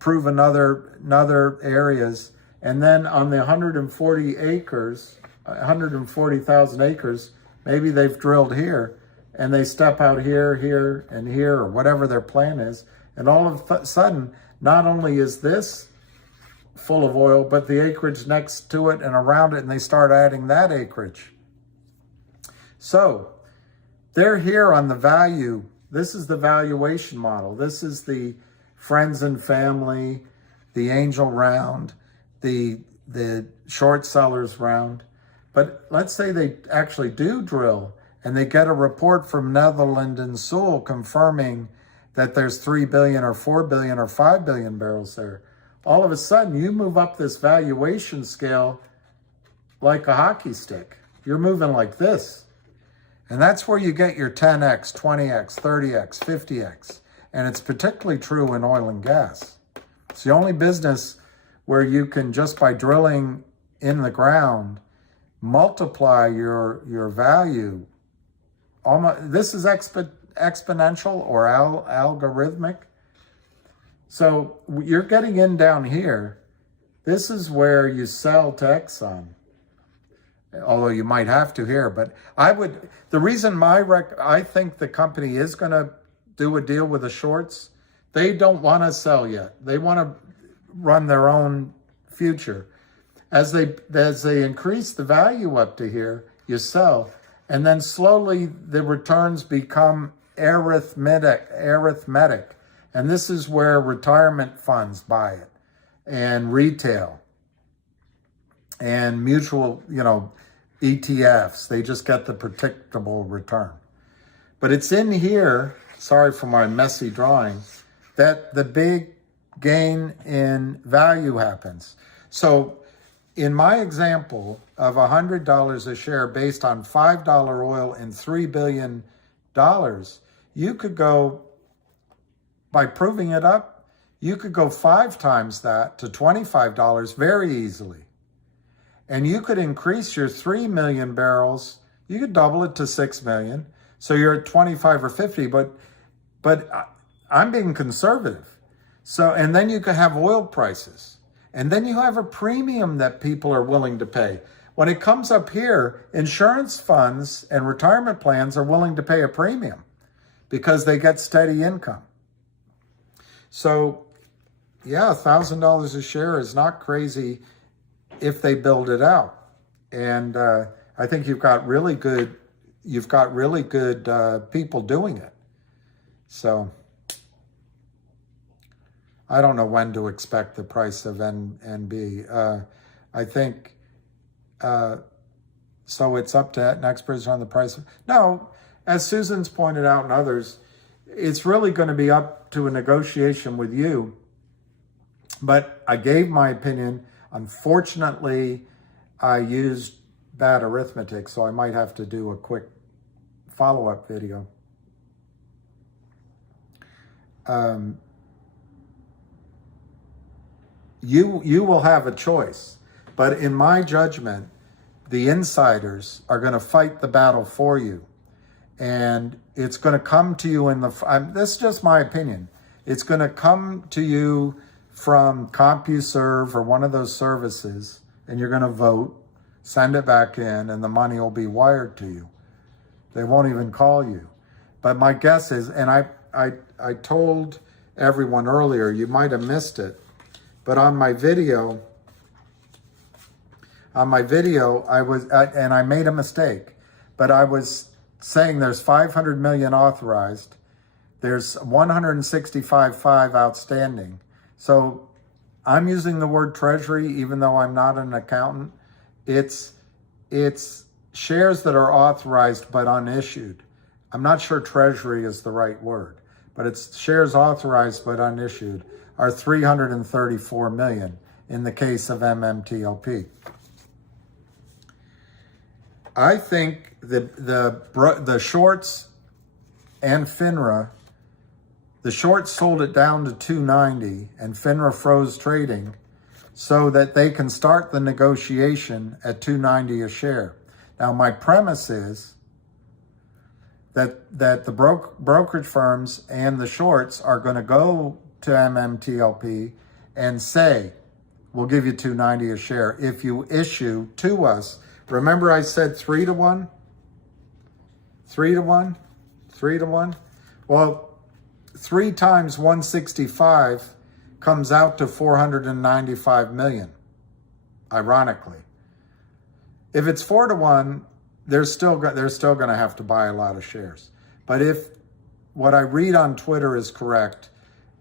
prove another areas, and then on the 140,000 acres, maybe they've drilled here, and they step out here, and here, or whatever their plan is, and all of a sudden, not only is this full of oil, but the acreage next to it and around it, and they start adding that acreage. So they're here on the value. This is the valuation model. This is the friends and family, the angel round, the short sellers round. But let's say they actually do drill and they get a report from Netherland and Sewell confirming that there's 3 billion or 4 billion or 5 billion barrels there. All of a sudden, you move up this valuation scale like a hockey stick. You're moving like this. And that's where you get your 10x, 20x, 30x, 50x. And it's particularly true in oil and gas. It's the only business where you can, just by drilling in the ground, multiply your value. This is exponential or algorithmic. So you're getting in down here. This is where you sell to Exxon. Although you might have to here, but the reason I think the company is going to do a deal with the shorts, they don't want to sell yet. They want to run their own future. As they increase the value up to here, you sell, and then slowly the returns become arithmetic. And this is where retirement funds buy it, and retail, and mutual, ETFs. They just get the predictable return. But it's in here, sorry for my messy drawing, that the big gain in value happens. So in my example of $100 a share based on $5 oil and $3 billion, you could go, by proving it up, you could go 5 times that to $25 very easily. And you could increase your 3 million barrels, you could double it to 6 million. So you're at 25 or 50, but I'm being conservative. So, and then you could have oil prices. And then you have a premium that people are willing to pay. When it comes up here, insurance funds and retirement plans are willing to pay a premium because they get steady income. So yeah, $1,000 a share is not crazy if they build it out. And I think you've got really good you've got really good people doing it. So I don't know when to expect the price of NB. I think, so it's up to next person on the price. No, as Susan's pointed out and others, it's really going to be up to a negotiation with you. But I gave my opinion. Unfortunately, I used bad arithmetic, so I might have to do a quick follow-up video. You will have a choice, but in my judgment, the insiders are going to fight the battle for you, and it's going to come to you in the. This is just my opinion. It's going to come to you from CompuServe or one of those services, and you're going to vote, send it back in, and the money will be wired to you. They won't even call you. But my guess is, and I told everyone earlier, you might have missed it, but on my video, I was, and I made a mistake, but I was saying there's 500 million authorized, there's 165.5 outstanding. So I'm using the word treasury, even though I'm not an accountant. It's shares that are authorized but unissued. I'm not sure treasury is the right word, but it's shares authorized but unissued are 334 million in the case of MMTLP. I think the shorts and FINRA, the shorts sold it down to 290 and FINRA froze trading so that they can start the negotiation at 290 a share. Now, my premise is that the brokerage firms and the shorts are going to go to MMTLP and say, we'll give you 290 a share if you issue to us. Remember I said 3 to 1? 3 to 1? 3 to 1? Well, 3 times 165 comes out to 495 million, ironically. If it's 4 to 1, they're still going to have to buy a lot of shares. But if what I read on Twitter is correct,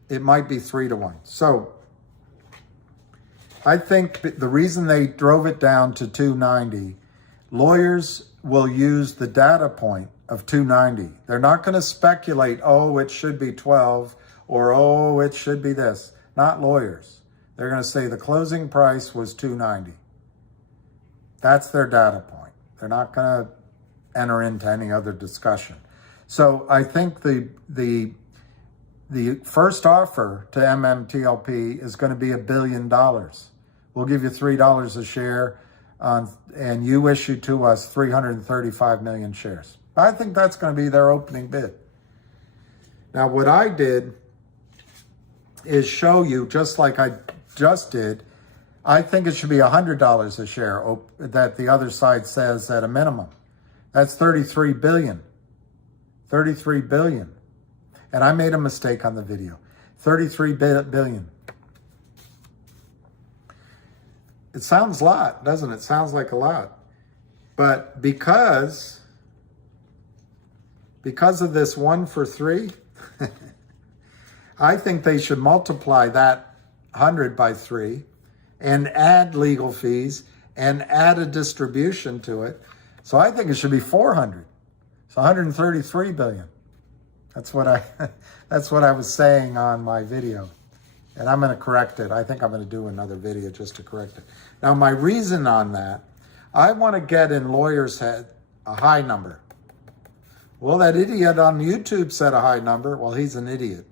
it might be 3 to 1. So I think the reason they drove it down to 290, lawyers will use the data point of 290. They're not going to speculate, oh, it should be 12, or oh, it should be this. Not lawyers. They're going to say the closing price was 290. That's their data point. They're not going to enter into any other discussion. So I think the first offer to MMTLP is going to be $1 billion. We'll give you $3 a share, and you issue to us 335 million shares. I think that's going to be their opening bid. Now, what I did is show you, just like I just did, I think it should be $100 a share that the other side says at a minimum. That's 33 billion. 33 billion. And I made a mistake on the video. 33 billion. It sounds a lot, doesn't it? Sounds like a lot. But because of this 1 for 3, I think they should multiply that 100 by 3 and add legal fees and add a distribution to it. So I think it should be 400. So 133 billion. That's what I was saying on my video. And I'm going to correct it. I think I'm going to do another video just to correct it. Now, my reason on that, I want to get in lawyers' head a high number. Well, that idiot on YouTube said a high number. Well, he's an idiot.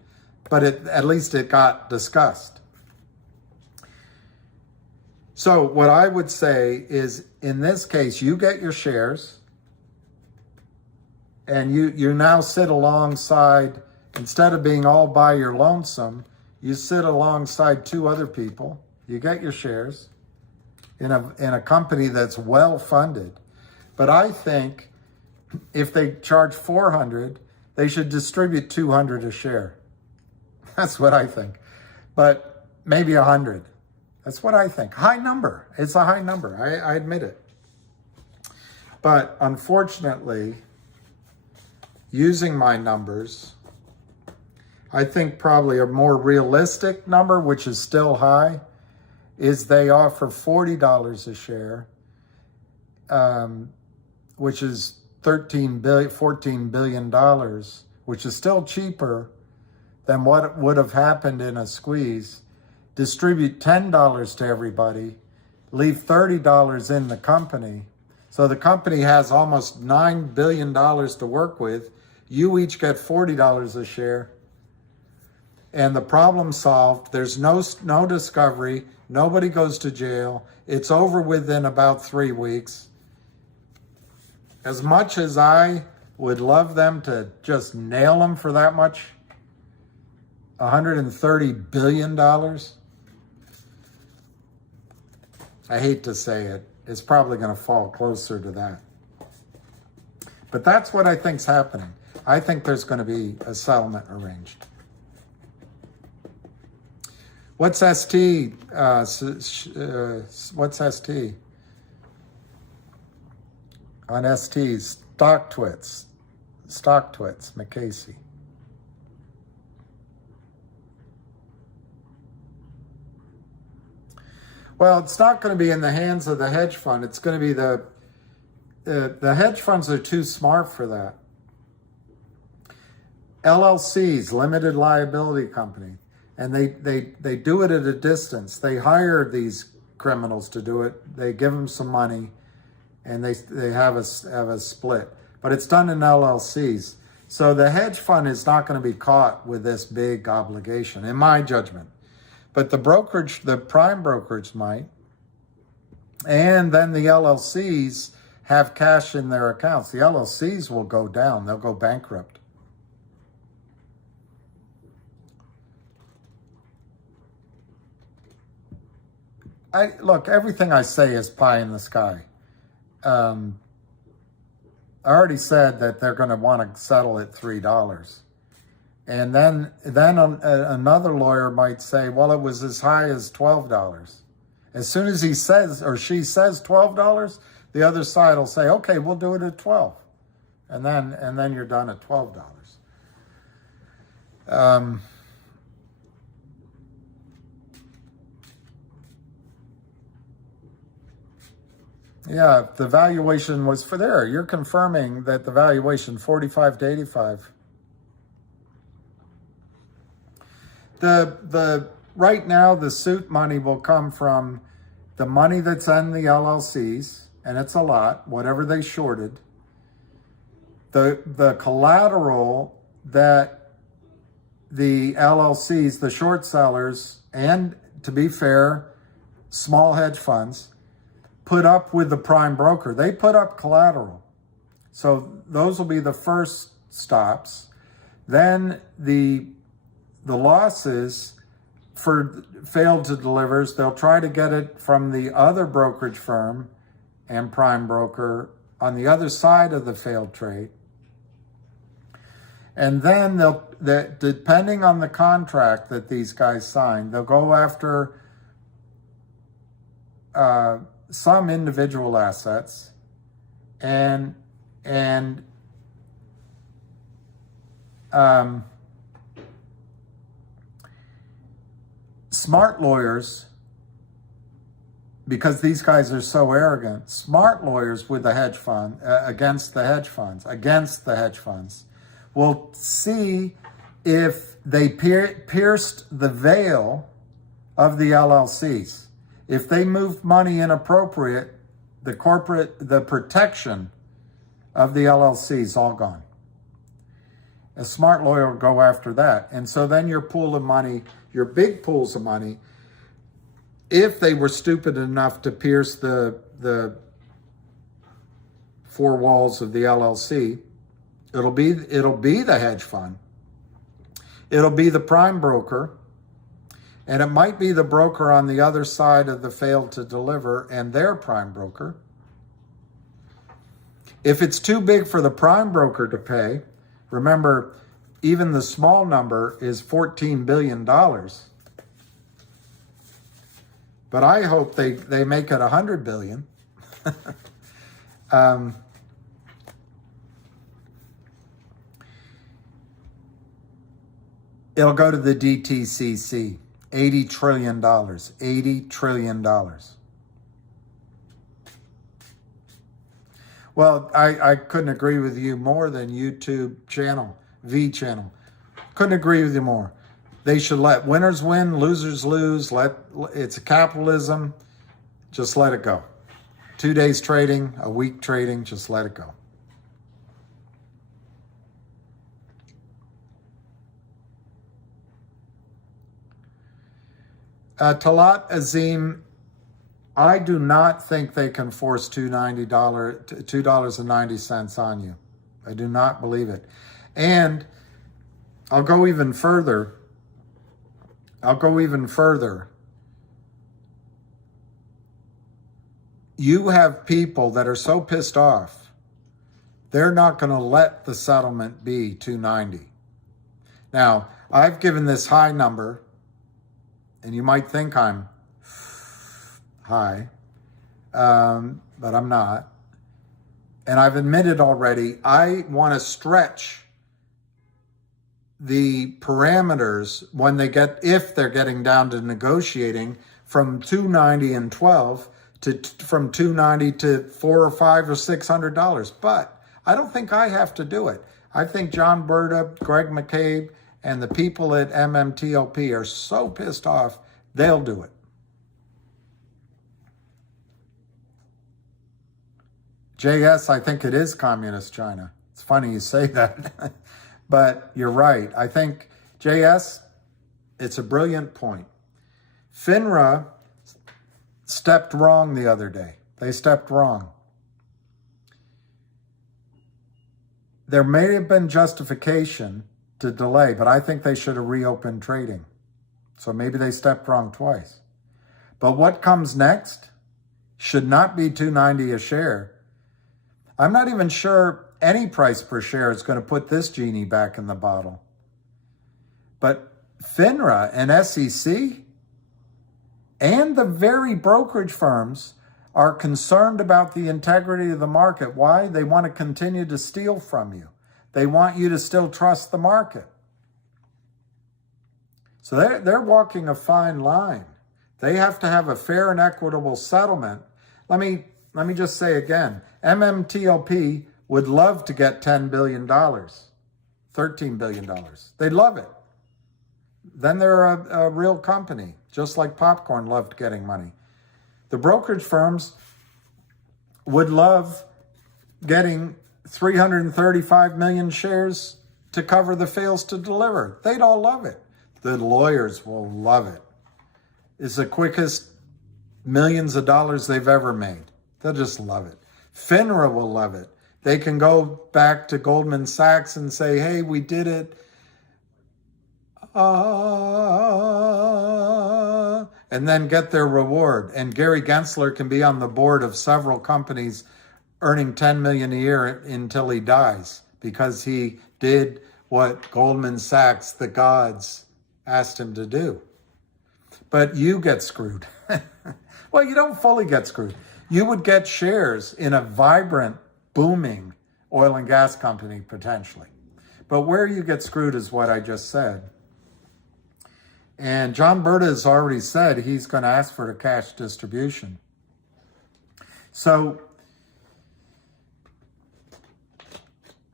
But at least it got discussed. So what I would say is, in this case, you get your shares, and you now sit alongside, instead of being all by your lonesome, you sit alongside 2 other people. You get your shares in a company that's well funded. But I think if they charge 400, they should distribute 200 a share. That's what I think. But maybe 100. That's what I think. High number. It's a high number. I admit it. But unfortunately, using my numbers, I think probably a more realistic number, which is still high, is they offer $40 a share, which is $14 billion, which is still cheaper than what would have happened in a squeeze. Distribute $10 to everybody, leave $30 in the company. So the company has almost $9 billion to work with. You each get $40 a share. And the problem solved. There's no discovery. Nobody goes to jail. It's over within about 3 weeks. As much as I would love them to just nail them for that much, $130 billion, I hate to say it. It's probably going to fall closer to that. But that's what I think's happening. I think there's going to be a settlement arranged. What's ST? What's ST? On ST's StockTwits, McCasey. Well, it's not going to be in the hands of the hedge fund. It's going to be the hedge funds are too smart for that. LLCs, limited liability company, and they do it at a distance. They hire these criminals to do it. They give them some money, and they have a split. But it's done in LLCs. So the hedge fund is not going to be caught with this big obligation, in my judgment. But the brokerage, the prime brokerage might. And then the LLCs have cash in their accounts. The LLCs will go down. They'll go bankrupt. Look, everything I say is pie in the sky. I already said that they're going to want to settle at $3. And then another lawyer might say, well, it was as high as $12. As soon as he says or she says $12, the other side will say, okay, we'll do it at 12. And then you're done at $12. Yeah, if the valuation was for there, you're confirming that the valuation 45 to 85. Right now, the suit money will come from the money that's in the LLCs, and it's a lot, whatever they shorted. The collateral that the LLCs, the short sellers, and to be fair, small hedge funds, put up with the prime broker. They put up collateral. So those will be the first stops. Then the losses for failed to delivers, they'll try to get it from the other brokerage firm and prime broker on the other side of the failed trade. And then depending on the contract that these guys signed, they'll go after some individual assets and smart lawyers, because these guys are so arrogant, smart lawyers with the hedge fund, against the hedge funds, will see if they pierced the veil of the LLCs. If they moved money inappropriate, the protection of the LLC is all gone. A smart lawyer will go after that. And so then your pool of money, your big pools of money, if they were stupid enough to pierce the four walls of the LLC, it'll be the hedge fund. It'll be the prime broker. And it might be the broker on the other side of the failed to deliver and their prime broker. If it's too big for the prime broker to pay, remember, even the small number is $14 billion. But I hope they make it $100 billion. It'll go to the DTCC. $80 trillion. $80 trillion. Well, I couldn't agree with you more than YouTube channel, V channel. Couldn't agree with you more. They should let winners win, losers lose. It's capitalism. Just let it go. 2 days trading, a week trading, just let it go. Talat Azim, I do not think they can force $2.90 on you. I do not believe it. And I'll go even further. You have people that are so pissed off, they're not going to let the settlement be $2.90. Now, I've given this high number, and you might think I'm high, but I'm not. And I've admitted already, I want to stretch the parameters when they get, if they're getting down to negotiating, from $290 and 12 to from $290 to $400 or $500 or $600. But I don't think I have to do it. I think John Berta, Greg McCabe, and the people at MMTLP are so pissed off, they'll do it. JS, I think it is communist China. It's funny you say that, but you're right. I think, JS, it's a brilliant point. FINRA stepped wrong the other day. They stepped wrong. There may have been justification to delay, but I think they should have reopened trading. So maybe they stepped wrong twice. But what comes next should not be $2.90 a share. I'm not even sure any price per share is going to put this genie back in the bottle. But FINRA and SEC and the very brokerage firms are concerned about the integrity of the market. Why? They want to continue to steal from you. They want you to still trust the market. So they're walking a fine line. They have to have a fair and equitable settlement. Let me just say again, MMTLP would love to get $10 billion, $13 billion. They'd love it. Then they're a real company, just like Popcorn loved getting money. The brokerage firms would love getting 335 million shares to cover the fails to deliver. They'd all love it. The lawyers will love it. It's the quickest millions of dollars they've ever made. They'll just love it. FINRA will love it. They can go back to Goldman Sachs and say, hey, we did it. And then get their reward. And Gary Gensler can be on the board of several companies earning $10 million a year until he dies because he did what Goldman Sachs, the gods, asked him to do. But you get screwed. Well, you don't fully get screwed. You would get shares in a vibrant, booming oil and gas company, potentially. But where you get screwed is what I just said. And John Berta has already said he's going to ask for a cash distribution. So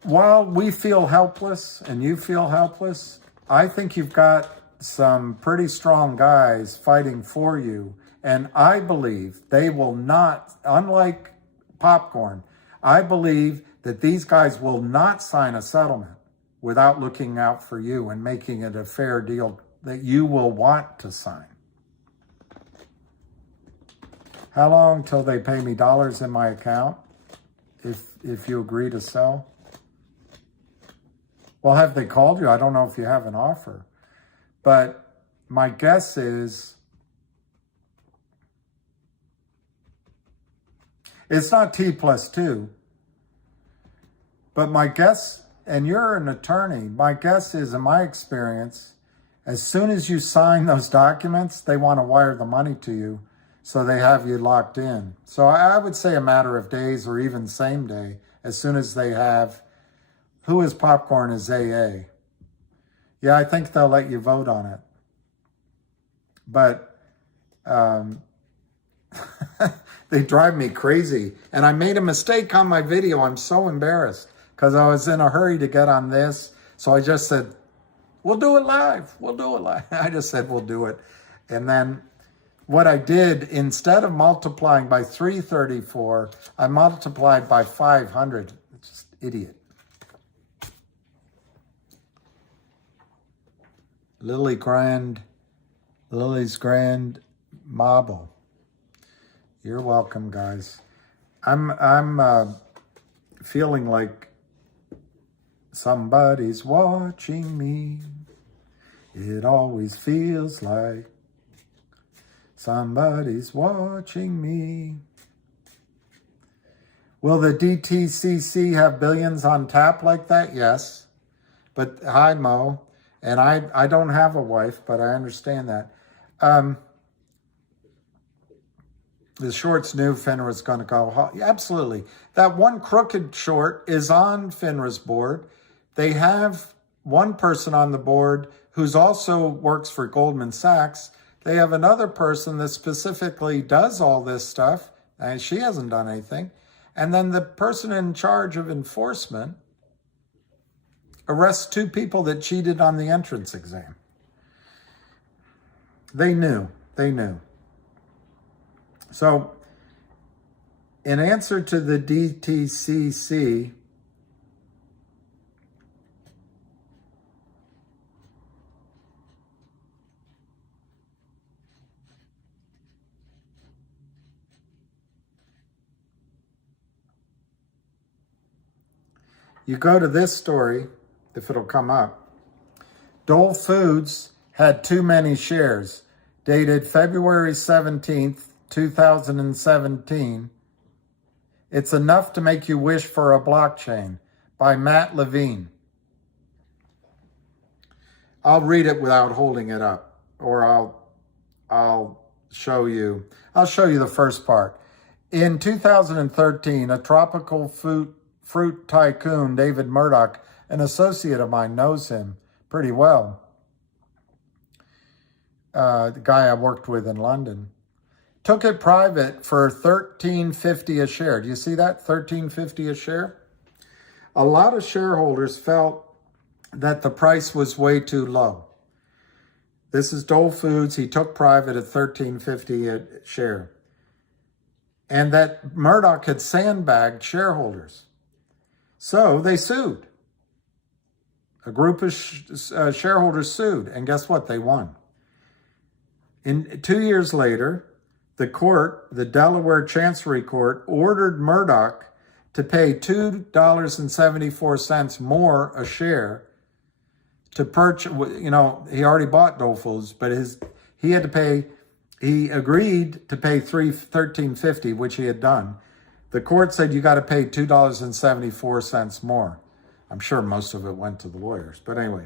while we feel helpless and you feel helpless, I think you've got some pretty strong guys fighting for you. And I believe they will not, unlike Popcorn, I believe that these guys will not sign a settlement without looking out for you and making it a fair deal that you will want to sign. How long till they pay me dollars in my account if you agree to sell? Well, have they called you? I don't know if you have an offer. But my guess is it's not T+2. But my guess, and you're an attorney, my guess is, in my experience, as soon as you sign those documents, they want to wire the money to you so they have you locked in. So I would say a matter of days or even same day, as soon as they have, who is Popcorn is AA. Yeah, I think they'll let you vote on it. But they drive me crazy. And I made a mistake on my video. I'm so embarrassed because I was in a hurry to get on this. So I just said, we'll do it live. We'll do it live. I just said, we'll do it. And then what I did, instead of multiplying by 334, I multiplied by 500. It's just idiot. Lily's Grand Marble. You're welcome, guys. I'm feeling like somebody's watching me. It always feels like somebody's watching me. Will the DTCC have billions on tap like that? Yes. But hi, Mo. And I don't have a wife, but I understand that. The shorts knew FINRA's going to go. Yeah, absolutely. That one crooked short is on FINRA's board. They have one person on the board who's also works for Goldman Sachs. They have another person that specifically does all this stuff, and she hasn't done anything. And then the person in charge of enforcement arrests 2 people that cheated on the entrance exam. They knew. So, in answer to the DTCC, you go to this story, if it'll come up. Dole Foods had too many shares, dated February 17th, 2017. It's enough to make you wish for a blockchain, by Matt Levine. I'll read it without holding it up, or I'll show you. I'll show you the first part. In 2013, a tropical fruit tycoon, David Murdoch, an associate of mine, knows him pretty well. The guy I worked with in London. Took it private for $13.50 a share. Do you see that? $13.50 a share? A lot of shareholders felt that the price was way too low. This is Dole Foods. He took private at $13.50 a share. And that Murdoch had sandbagged shareholders. So they sued. A group of shareholders sued. And guess what? They won. 2 years later, the court, the Delaware Chancery Court, ordered Murdoch to pay $2.74 more a share to purchase. You know, he already bought Dole Foods, but he had to pay. He agreed to pay $13.50, which he had done. The court said you got to pay $2.74 more. I'm sure most of it went to the lawyers, but anyway.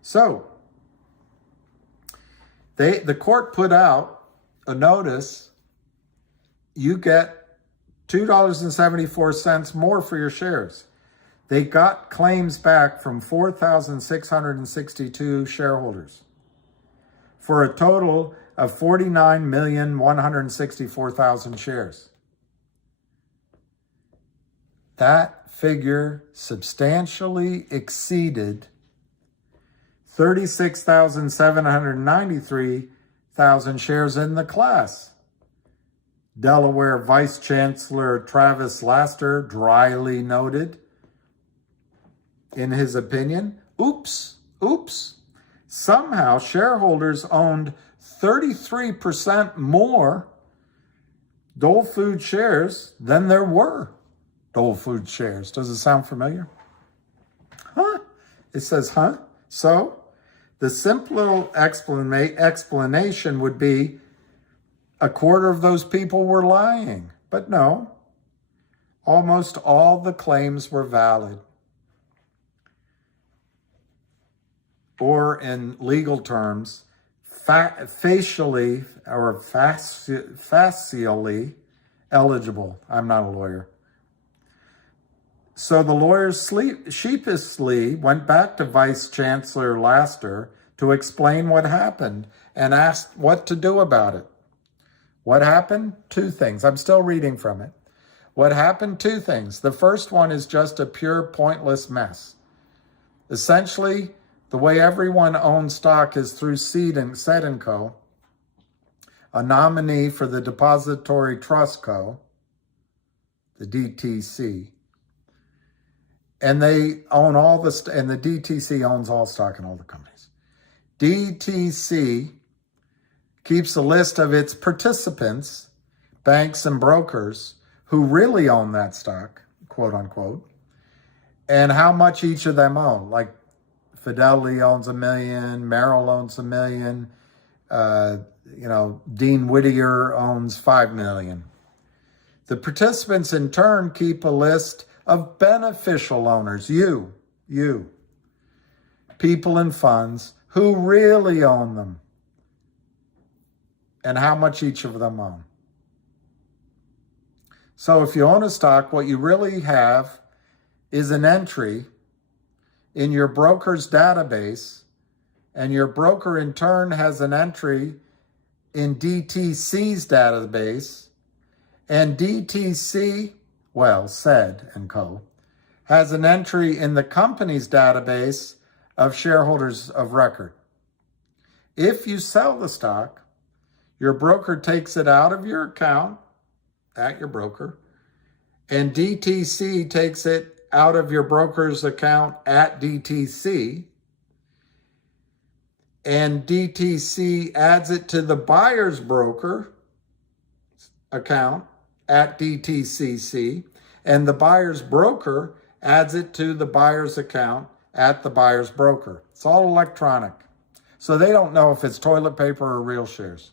So the court put out a notice. You get $2.74 more for your shares. They got claims back from 4,662 shareholders for a total of 49,164,000 shares. That figure substantially exceeded 36,793,000 shares in the class. Delaware Vice Chancellor Travis Laster dryly noted in his opinion, oops, somehow shareholders owned 33% more Dole Food shares than there were Dole Food shares. Does it sound familiar? Huh? It says, huh? So the simple explanation would be a quarter of those people were lying. But no, almost all the claims were valid. Or in legal terms, facially or facially eligible. I'm not a lawyer. So the lawyers sheepishly went back to Vice Chancellor Laster to explain what happened and asked what to do about it. What happened? Two things. I'm still reading from it. What happened? Two things. The first one is just a pure pointless mess. Essentially, the way everyone owns stock is through Seed & Co., a nominee for the Depository Trust Co., the DTC. And they own all the, and the DTC owns all stock in all the companies. DTC keeps a list of its participants, banks and brokers, who really own that stock, quote unquote, and how much each of them own. Like Fidelity owns 1 million, Merrill owns 1 million, Dean Whittier owns 5 million. The participants in turn keep a list of beneficial owners, you, people and funds who really own them, and how much each of them own. So if you own a stock, what you really have is an entry in your broker's database, and your broker in turn has an entry in DTC's database, and DTC, Said & Co., has an entry in the company's database of shareholders of record. If you sell the stock, your broker takes it out of your account at your broker, and DTC takes it out of your broker's account at DTC, and DTC adds it to the buyer's broker account at DTCC, and the buyer's broker adds it to the buyer's account at the buyer's broker. It's all electronic. So they don't know if it's toilet paper or real shares.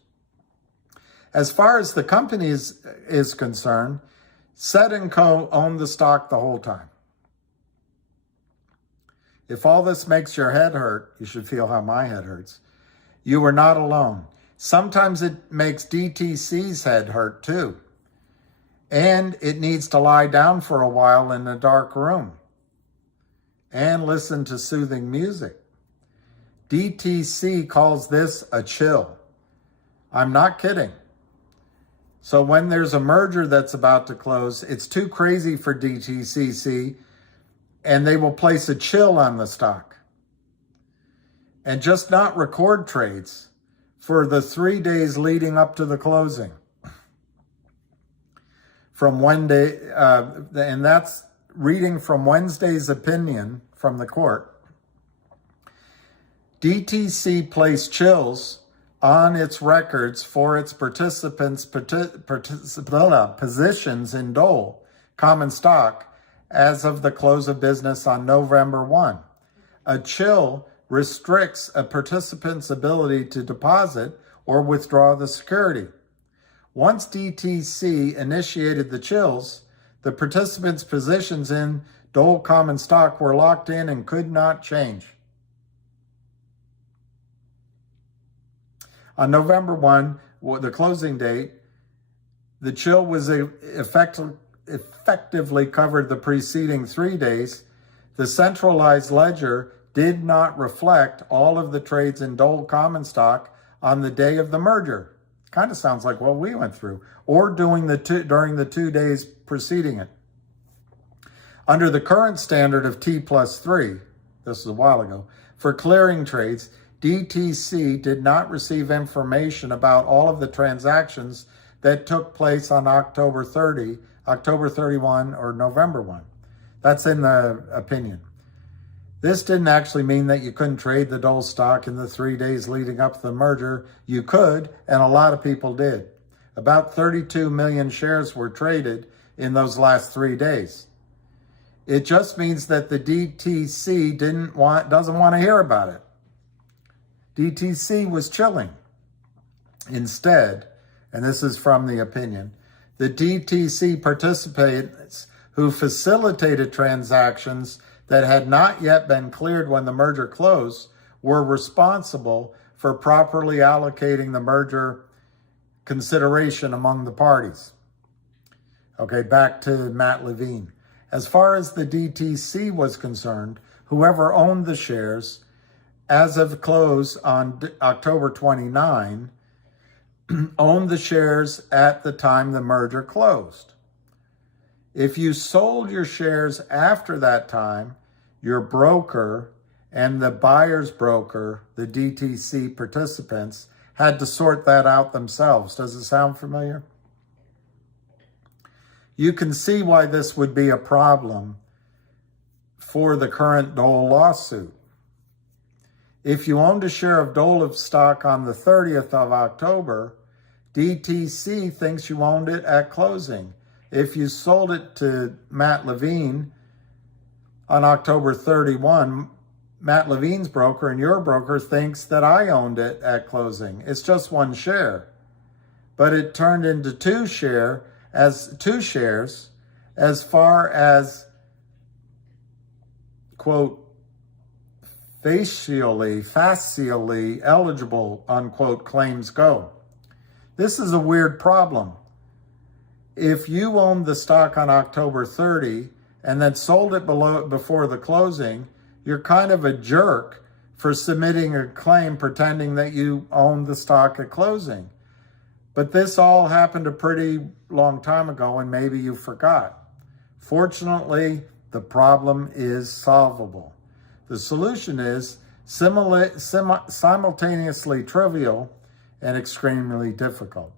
As far as the company is concerned, Seed & Co. owned the stock the whole time. If all this makes your head hurt, you should feel how my head hurts. You are not alone. Sometimes it makes DTC's head hurt too. And it needs to lie down for a while in a dark room and listen to soothing music. DTC calls this a chill. I'm not kidding. So when there's a merger that's about to close, it's too crazy for DTCC, and they will place a chill on the stock and just not record trades for the 3 days leading up to the closing. From Wednesday, and that's reading from Wednesday's opinion from the court. DTC placed chills on its records for its participants' positions in Dole common stock as of the close of business on November 1. A chill restricts a participant's ability to deposit or withdraw the security. Once DTC initiated the chills, the participants' positions in Dole common stock were locked in and could not change. On November 1, the closing date, the chill was effectively covered the preceding 3 days. The centralized ledger did not reflect all of the trades in Dole common stock on the day of the merger. Kind of sounds like what we went through, or during the 2 days preceding it. Under the current standard of T+3, this was a while ago, for clearing trades, DTC did not receive information about all of the transactions that took place on October 30, October 31, or November 1. That's in the opinion. This didn't actually mean that you couldn't trade the Dole stock in the 3 days leading up to the merger. You could, and a lot of people did. About 32 million shares were traded in those last 3 days. It just means that the DTC doesn't want to hear about it. DTC was chilling. Instead, and this is from the opinion, the DTC participants who facilitated transactions that had not yet been cleared when the merger closed were responsible for properly allocating the merger consideration among the parties. Okay, back to Matt Levine. As far as the DTC was concerned, whoever owned the shares as of close on October 29 owned the shares at the time the merger closed. If you sold your shares after that time, your broker and the buyer's broker, the DTC participants, had to sort that out themselves. Does it sound familiar? You can see why this would be a problem for the current Dole lawsuit. If you owned a share of Dole stock on the 30th of October, DTC thinks you owned it at closing. If you sold it to Matt Levine on October 31, Matt Levine's broker and your broker thinks that I owned it at closing. It's just one share. But it turned into two shares as far as, quote, facially eligible, unquote, claims go. This is a weird problem. If you owned the stock on October 30 and then sold it before the closing, you're kind of a jerk for submitting a claim pretending that you owned the stock at closing. But this all happened a pretty long time ago, and maybe you forgot. Fortunately, the problem is solvable. The solution is simultaneously trivial and extremely difficult.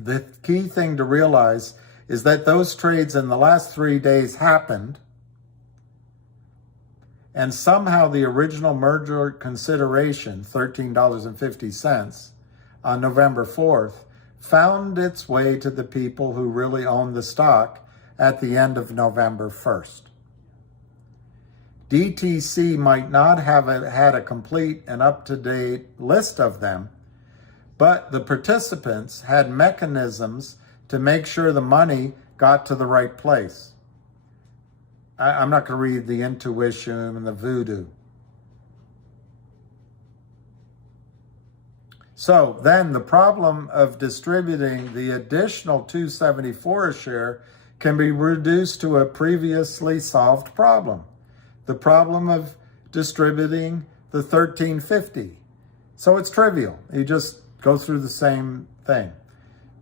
The key thing to realize is that those trades in the last 3 days happened, and somehow the original merger consideration, $13.50, on November 4th, found its way to the people who really owned the stock at the end of November 1st. DTC might not have had a complete and up-to-date list of them, but the participants had mechanisms to make sure the money got to the right place. I'm not going to read the intuition and the voodoo. So then the problem of distributing the additional $2.74 a share can be reduced to a previously solved problem. The problem of distributing the $13.50. So it's trivial. You just go through the same thing.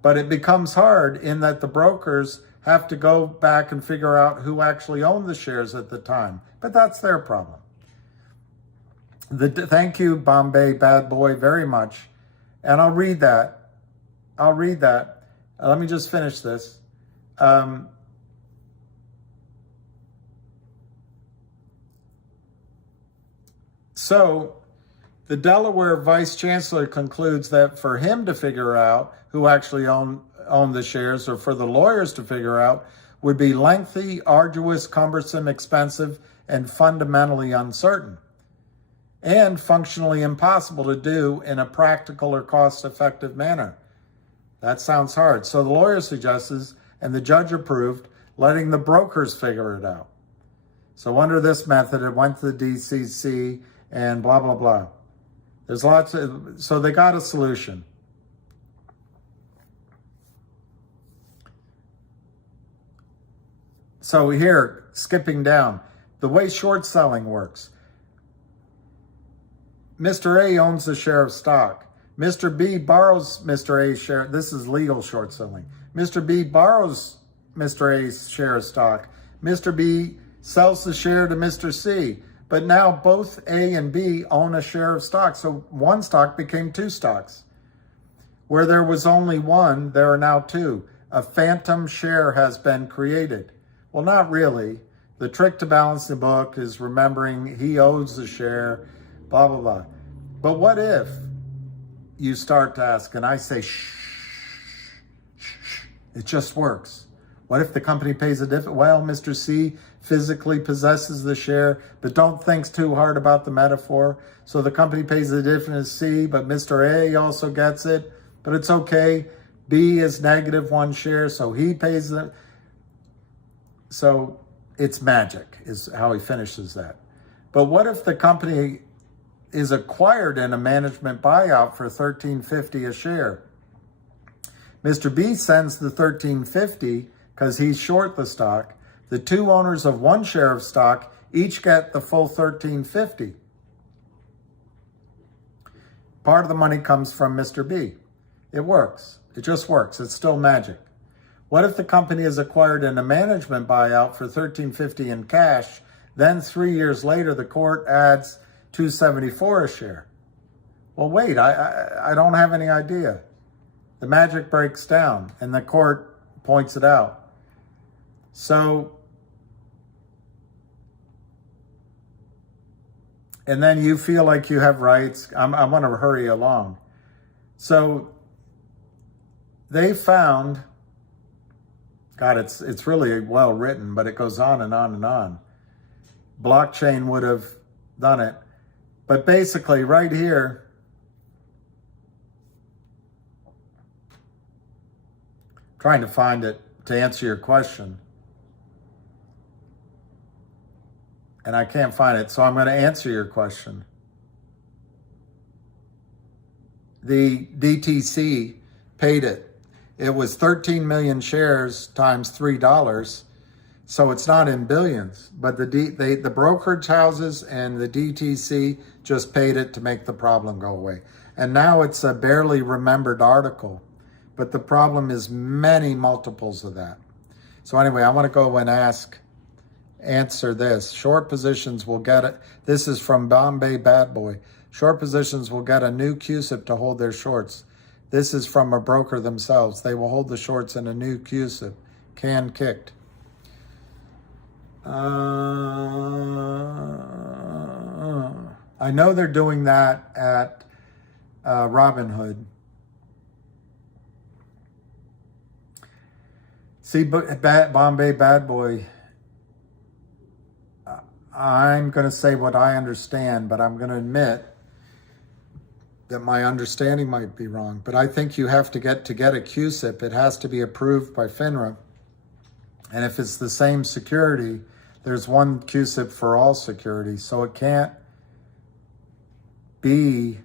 But it becomes hard in that the brokers have to go back and figure out who actually owned the shares at the time. But that's their problem. Thank you, Bombay Bad Boy, very much. And I'll read that. Let me just finish this. So the Delaware Vice Chancellor concludes that for him to figure out who actually owned the shares, or for the lawyers to figure out, would be lengthy, arduous, cumbersome, expensive, and fundamentally uncertain, and functionally impossible to do in a practical or cost-effective manner. That sounds hard. So the lawyer suggests, and the judge approved, letting the brokers figure it out. So under this method, it went to the DCC and blah, blah, blah. There's lots of, so they got a solution. So here, skipping down, the way short selling works. Mr. A owns a share of stock. Mr. B borrows Mr. A's share. This is legal short selling. Mr. B borrows Mr. A's share of stock. Mr. B sells the share to Mr. C. But now both A and B own a share of stock. So one stock became two stocks. Where there was only one, there are now two. A phantom share has been created. Well, not really. The trick to balance the book is remembering he owes the share, blah, blah, blah. But what if you start to ask, and I say, shh, it just works. What if the company pays a different? Well, Mr. C physically possesses the share, but don't think too hard about the metaphor. So the company pays the difference to C, but Mr. A also gets it, but it's okay. B is negative one share, so he pays it. So it's magic is how he finishes that. But what if the company is acquired in a management buyout for $13.50 a share? Mr. B sends the $13.50 because he's short the stock. The two owners of one share of stock each get the full $13.50. Part of the money comes from Mr. B. It works. It just works. It's still magic. What if the company is acquired in a management buyout for $13.50 in cash, then 3 years later the court adds $2.74 a share? Well, wait, I don't have any idea. The magic breaks down and the court points it out. So, and then you feel like you have rights. I want to hurry along. So they found, God, it's really well written, but it goes on and on and on. Blockchain would have done it. But basically right here, trying to find it to answer your question. And I can't find it, so I'm going to answer your question. The DTC paid it. It was 13 million shares times $3, so it's not in billions. But the brokerage houses and the DTC just paid it to make the problem go away. And now it's a barely remembered article, but the problem is many multiples of that. So anyway, I want to go and answer this. Short positions will get it. This is from Bombay Bad Boy. Short positions will get a new CUSIP to hold their shorts. This is from a broker themselves. They will hold the shorts in a new CUSIP. Can kicked. I know they're doing that at Robinhood. See, Bombay Bad Boy, I'm going to say what I understand, but I'm going to admit that my understanding might be wrong. But I think you have to get a CUSIP. It has to be approved by FINRA. And if it's the same security, there's one CUSIP for all securities. So it can't be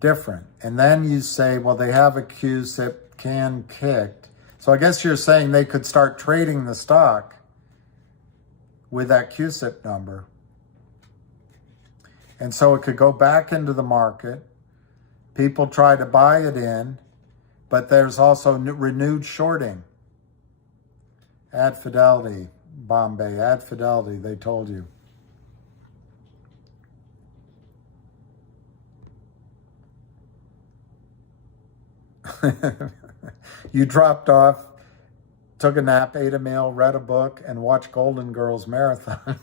different. And then you say, well, they have a CUSIP, can kicked. So I guess you're saying they could start trading the stock with that CUSIP number. And so it could go back into the market. People try to buy it in, but there's also renewed shorting. Add Fidelity, Bombay, add Fidelity, they told you. You dropped off, took a nap, ate a meal, read a book, and watched Golden Girls Marathon.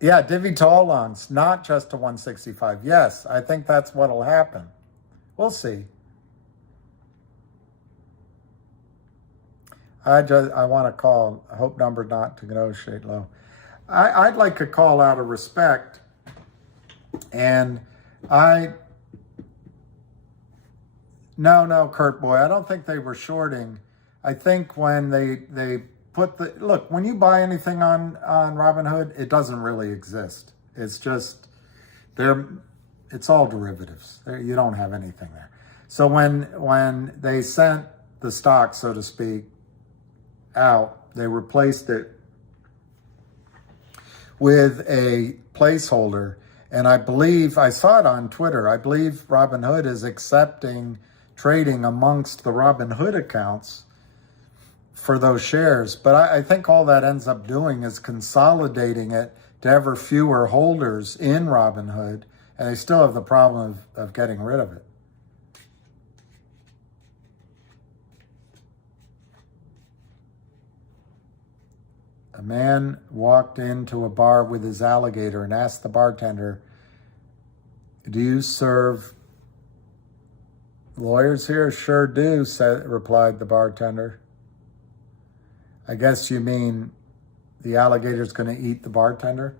Yeah, divvy to all longs, not just to 165. Yes, I think that's what'll happen. We'll see. I want to call, hope number not to negotiate low. I'd like a call out of respect. And No, Kurt Boy, I don't think they were shorting. I think when they put when you buy anything on Robinhood, it doesn't really exist. It's just, it's all derivatives. You don't have anything there. So when they sent the stock, so to speak, out, they replaced it with a placeholder. And I believe, I saw it on Twitter, I believe Robinhood is accepting trading amongst the Robinhood accounts for those shares. But I think all that ends up doing is consolidating it to ever fewer holders in Robinhood, and they still have the problem of getting rid of it. A man walked into a bar with his alligator and asked the bartender, "Do you serve lawyers here?" "Sure do," replied the bartender. "I guess you mean the alligator's going to eat the bartender?"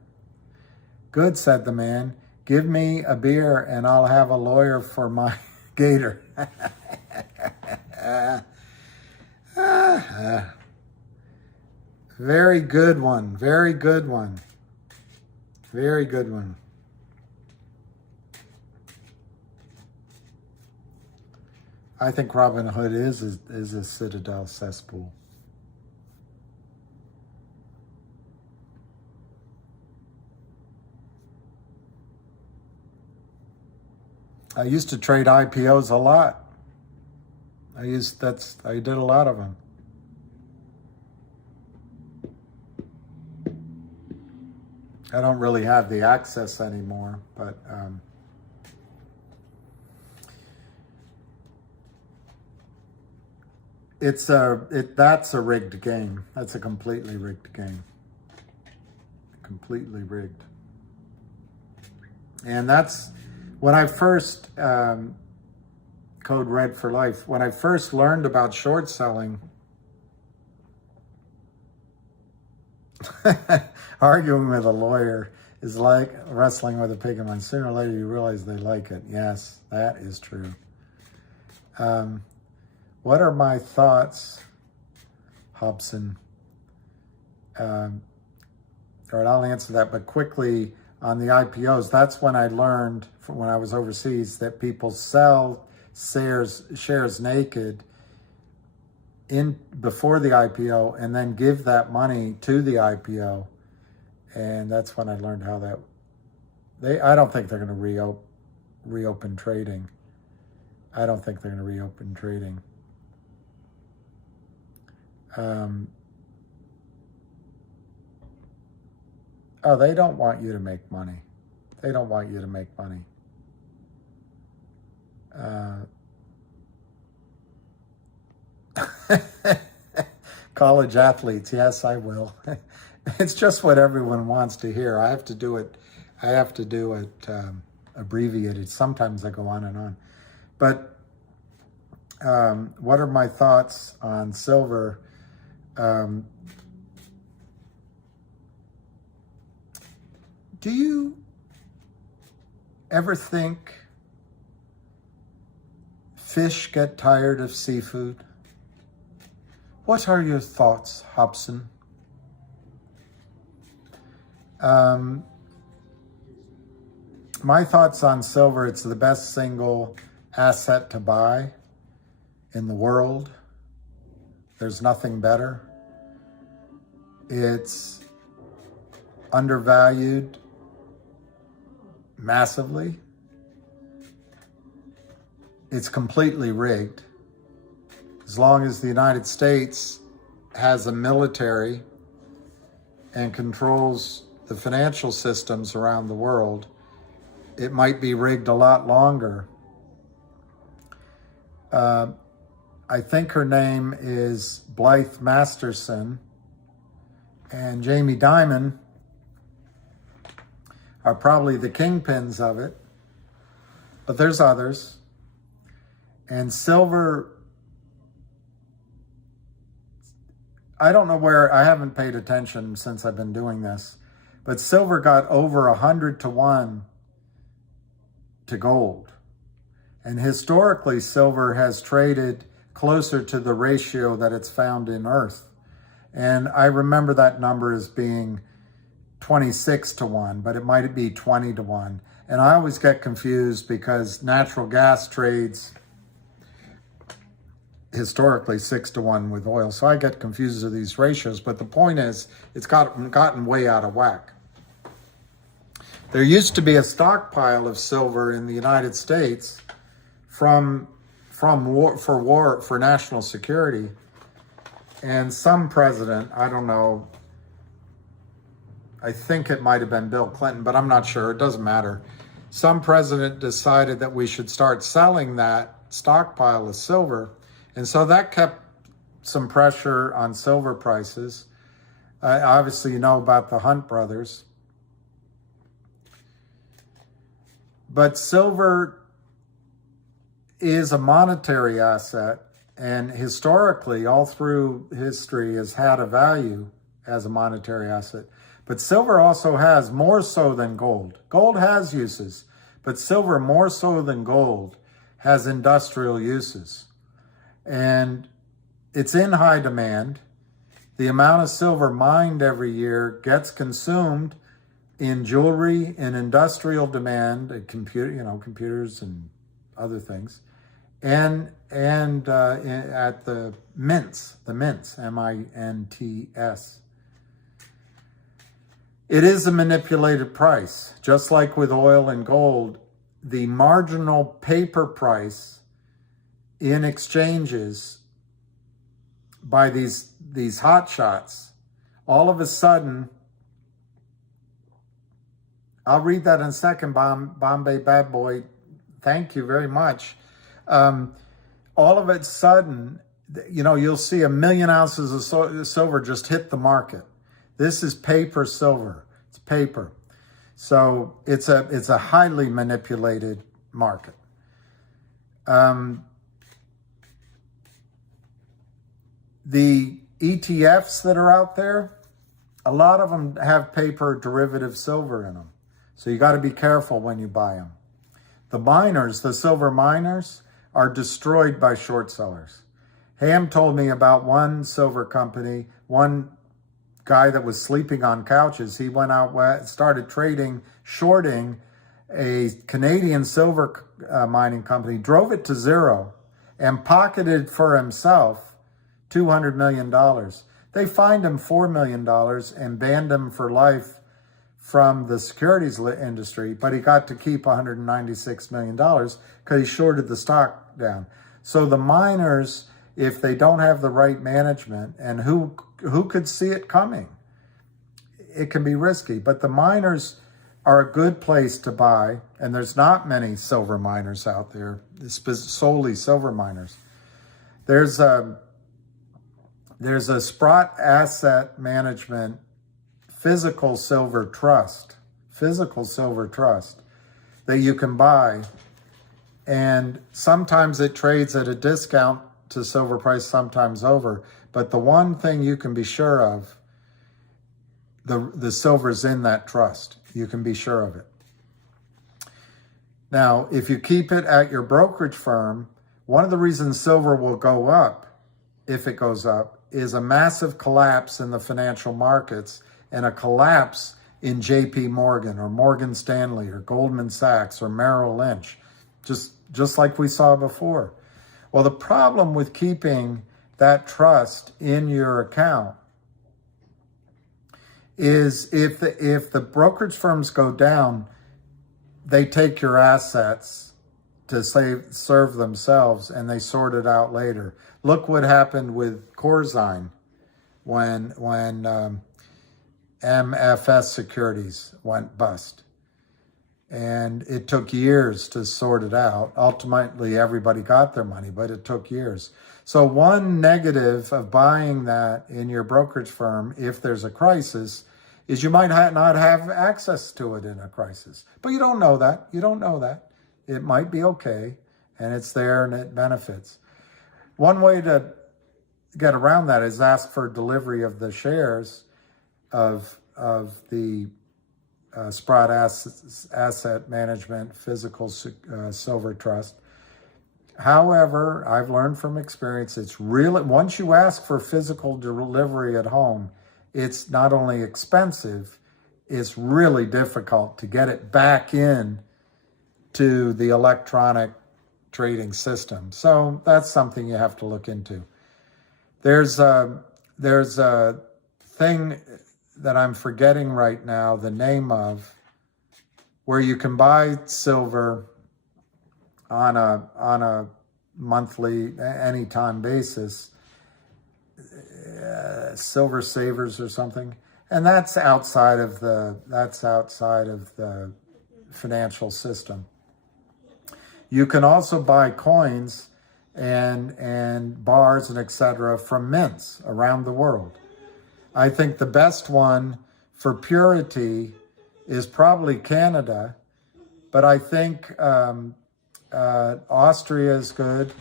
"Good," said the man. "Give me a beer and I'll have a lawyer for my gator." Very good one. Very good one. Very good one. I think Robinhood is a Citadel cesspool. I used to trade IPOs a lot. I did a lot of them. I don't really have the access anymore, but that's a rigged game. That's a completely rigged game. Completely rigged. And that's when I first Code Red for Life. When I first learned about short selling, arguing with a lawyer is like wrestling with a pig in mine. Sooner or later, you realize they like it. Yes, that is true. What are my thoughts, Hobson? All right, I'll answer that, but quickly on the IPOs, that's when I learned from when I was overseas that people sell shares naked before the IPO and then give that money to the IPO. And that's when I learned how I don't think they're going to reopen trading. I don't think they're going to reopen trading. Oh, they don't want you to make money. They don't want you to make money. College athletes, yes, I will. It's just what everyone wants to hear. I have to do it abbreviated. Sometimes I go on and on. But what are my thoughts on silver? Do you ever think fish get tired of seafood? What are your thoughts, Hobson? My thoughts on silver, it's the best single asset to buy in the world. There's nothing better. It's undervalued massively. It's completely rigged. As long as the United States has a military and controls the financial systems around the world, it might be rigged a lot longer. I think her name is Blythe Masterson, and Jamie Dimon are probably the kingpins of it, but there's others. And silver, I don't know where, I haven't paid attention since I've been doing this, but silver got over 100 to 1 to gold. And historically, silver has traded closer to the ratio that it's found in Earth. And I remember that number as being 26 to 1, but it might be 20 to 1. And I always get confused because natural gas trades historically 6 to 1 with oil. So I get confused with these ratios, but the point is it's gotten way out of whack. There used to be a stockpile of silver in the United States for national security. And some president, I don't know, I think it might have been Bill Clinton, but I'm not sure, it doesn't matter. Some president decided that we should start selling that stockpile of silver. And so that kept some pressure on silver prices. Obviously, you know about the Hunt brothers. But silver is a monetary asset, and historically, all through history, has had a value as a monetary asset. But silver also has, more so than gold. Gold has uses, but silver, more so than gold, has industrial uses. And it's in high demand. The amount of silver mined every year gets consumed in jewelry, in industrial demand, computers and other things. and at the mints, MINTS. It is a manipulated price. Just like with oil and gold, the marginal paper price in exchanges by these hotshots, all of a sudden, I'll read that in a second, Bombay Bad Boy, thank you very much. All of a sudden, you'll see 1 million ounces of silver just hit the market. This is paper silver. It's paper. So it's a highly manipulated market. The ETFs that are out there, a lot of them have paper derivative silver in them. So you got to be careful when you buy them. The miners, the silver miners, are destroyed by short sellers. Ham told me about one silver company, one guy that was sleeping on couches. He went out, started trading, shorting a Canadian silver mining company, drove it to zero, and pocketed for himself $200 million. They fined him $4 million and banned him for life from the securities industry, but he got to keep $196 million because he shorted the stock down. So the miners, if they don't have the right management, and who could see it coming, it can be risky. But the miners are a good place to buy, and there's not many silver miners out there, solely silver miners. There's a Sprott Asset Management physical silver trust that you can buy, and sometimes it trades at a discount to silver price, sometimes over. But the one thing you can be sure of, the silver's in that trust. You can be sure of it. Now, if you keep it at your brokerage firm, one of the reasons silver will go up, if it goes up, is a massive collapse in the financial markets and a collapse in JP Morgan or Morgan Stanley or Goldman Sachs or Merrill Lynch, just like we saw before. Well, the problem with keeping that trust in your account is if the brokerage firms go down, they take your assets to serve themselves, and they sort it out later. Look what happened with Corzine when MFS Securities went bust. And it took years to sort it out. Ultimately, everybody got their money, but it took years. So one negative of buying that in your brokerage firm, if there's a crisis, is you might not have access to it in a crisis. But you don't know that. You don't know that. It might be okay, and it's there and it benefits. One way to get around that is ask for delivery of the shares of the Sprott Asset Management Physical Silver Trust. However, I've learned from experience, it's really, once you ask for physical delivery at home, it's not only expensive, it's really difficult to get it back in to the electronic trading system. So that's something you have to look into. There's a thing that I'm forgetting right now the name of, where you can buy silver on a monthly, anytime basis, Silver Savers or something, and that's outside of the financial system. You can also buy coins and bars and etc. from mints around the world. I think the best one for purity is probably Canada, but I think Austria is good.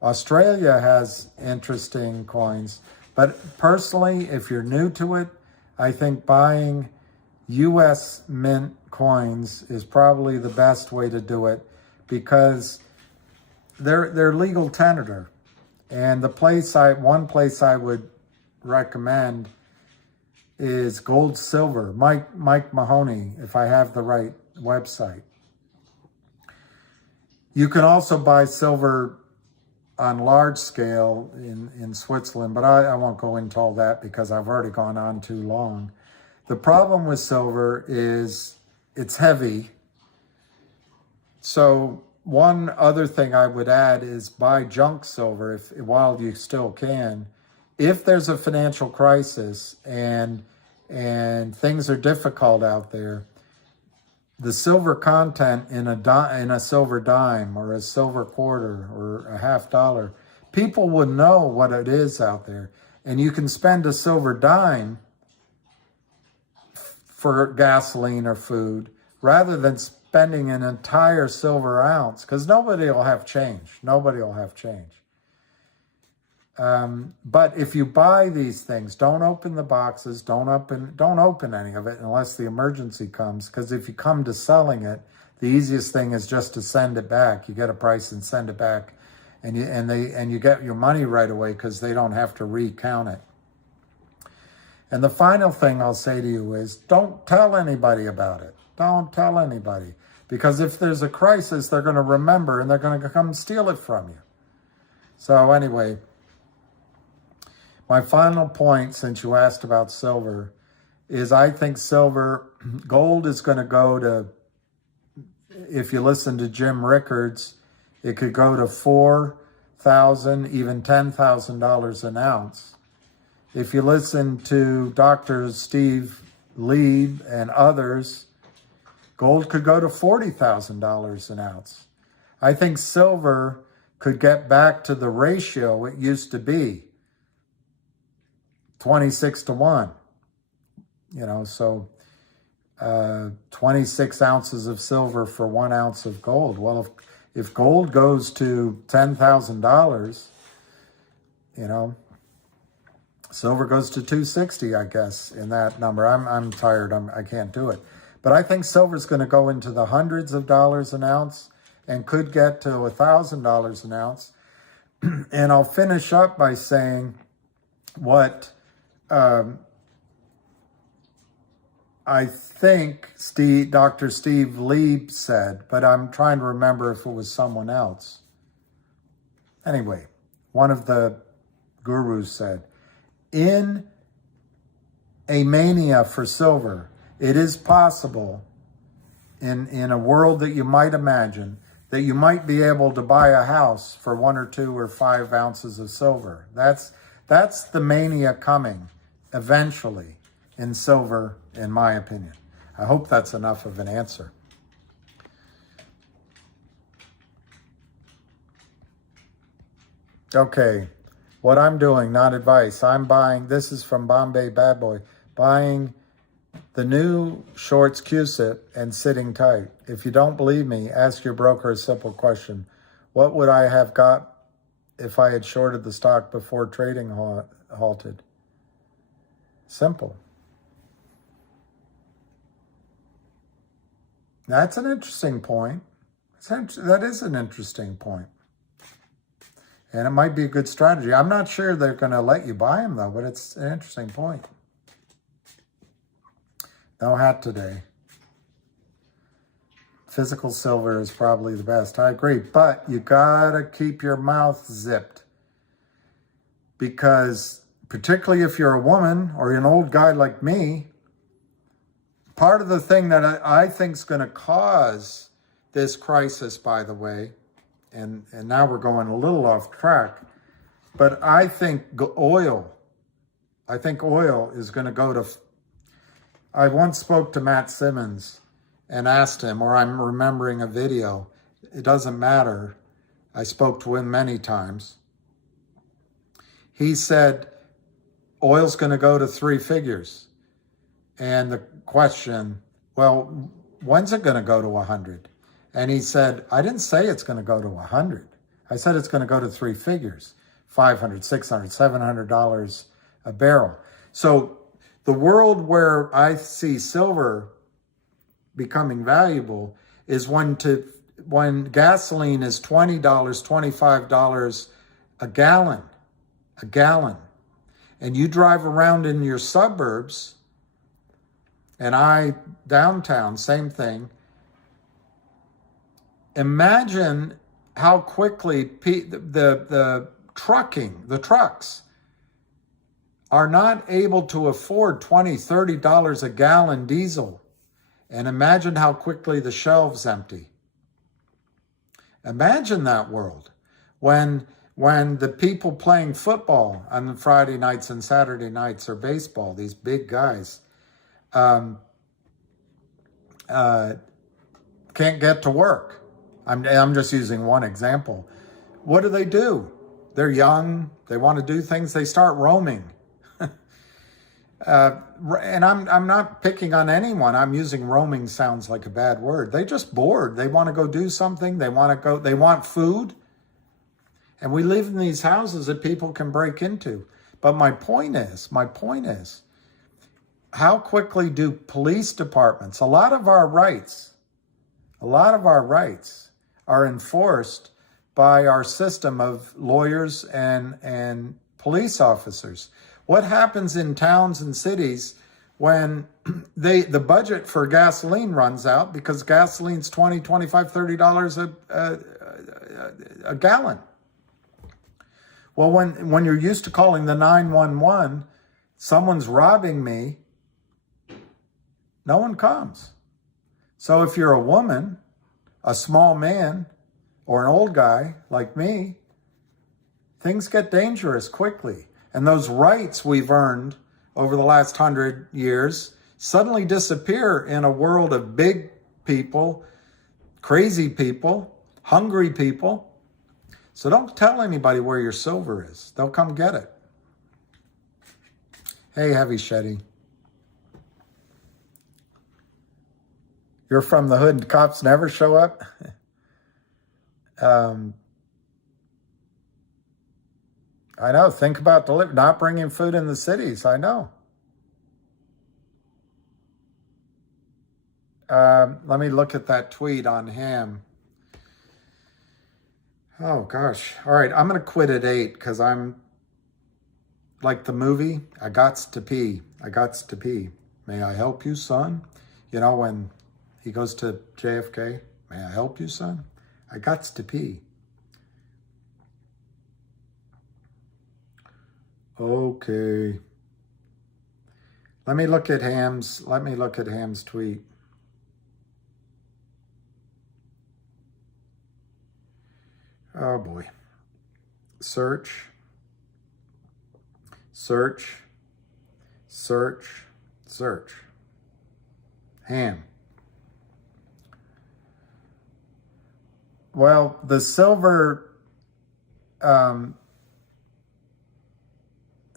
Australia has interesting coins, but personally, if you're new to it, I think buying U.S. mint coins is probably the best way to do it, because they're legal tender. And one place I would recommend is Gold Silver, Mike Mahoney, if I have the right website. You can also buy silver on large scale in Switzerland, but I won't go into all that because I've already gone on too long. The problem with silver is it's heavy. So one other thing I would add is buy junk silver while you still can. If there's a financial crisis and things are difficult out there, the silver content in a silver dime or a silver quarter or a $50, people would know what it is out there. And you can spend a silver dime for gasoline or food rather than spending an entire silver ounce, because nobody will have change. Nobody will have change. But if you buy these things, don't open the boxes, don't open any of it unless the emergency comes, because if you come to selling it, the easiest thing is just to send it back. You get a price and send it back, and you get your money right away because they don't have to recount it. And the final thing I'll say to you is don't tell anybody about it. Don't tell anybody, because if there's a crisis, they're going to remember and they're going to come steal it from you. So anyway, my final point, since you asked about silver, is I think gold is going to go to, if you listen to Jim Rickards, it could go to $4,000, even $10,000 an ounce. If you listen to Dr. Steve Lieb and others, gold could go to $40,000 an ounce. I think silver could get back to the ratio it used to be, 26 to 1. So 26 ounces of silver for 1 ounce of gold. Well, if gold goes to $10,000, silver goes to 260, I guess, in that number. I'm tired. I can't do it. But I think silver's going to go into the hundreds of dollars an ounce and could get to $1,000 an ounce. And I'll finish up by saying what I think Dr. Steve Lieb said, but I'm trying to remember if it was someone else. Anyway, one of the gurus said, in a mania for silver, it is possible in a world that you might imagine that you might be able to buy a house for 1 or 2 or 5 ounces of silver. That's the mania coming eventually in silver, in my opinion. I hope that's enough of an answer. Okay, what I'm doing, not advice. I'm buying, this is from Bombay Bad Boy, buying the new shorts QSIP and sitting tight. If you don't believe me, ask your broker a simple question. What would I have got if I had shorted the stock before trading halted? Simple. That's an interesting point. That is an interesting point. And it might be a good strategy. I'm not sure they're going to let you buy them, though, but it's an interesting point. No hat today. Physical silver is probably the best. I agree. But you got to keep your mouth zipped. Because particularly if you're a woman or an old guy like me, part of the thing that I think is going to cause this crisis, by the way, and now we're going a little off track, but I think oil is going to go to, I once spoke to Matt Simmons and asked him, or I'm remembering a video, it doesn't matter, I spoke to him many times. He said, oil's going to go to 3 figures. And the question, well, when's it going to go to 100? And he said, I didn't say it's going to go to 100. I said it's going to go to 3 figures, $500, $600, $700 a barrel. So the world where I see silver becoming valuable is when gasoline is $20, $25 a gallon. And you drive around in your suburbs, and downtown, same thing. Imagine how quickly the trucks are not able to afford $20, $30 a gallon diesel. And imagine how quickly the shelves empty. Imagine that world when the people playing football on Friday nights and Saturday nights, or baseball, these big guys, can't get to work. I'm just using one example. What do? They're young. They want to do things. They start roaming. And I'm not picking on anyone. I'm using roaming sounds like a bad word. They're just bored. They want to go do something. They want food. And we live in these houses that people can break into. But my point is, how quickly do police departments, a lot of our rights are enforced by our system of lawyers and police officers. What happens in towns and cities when the budget for gasoline runs out because gasoline's $20, $25, $30 a gallon? Well, when you're used to calling the 911, someone's robbing me, no one comes. So if you're a woman, a small man, or an old guy like me, things get dangerous quickly. And those rights we've earned over the last 100 years suddenly disappear in a world of big people, crazy people, hungry people. So don't tell anybody where your silver is. They'll come get it. Hey, Heavy Shetty. You're from the hood and cops never show up? I know. Think about not bringing food in the cities. I know. Let me look at that tweet on Ham. Oh, gosh. All right. I'm going to quit at 8 because I'm like the movie. I gots to pee. I gots to pee. May I help you, son? You know, when he goes to JFK. May I help you, son? I gots to pee. Okay. Let me look at Ham's tweet. Oh boy. Search. Ham. Well, the silver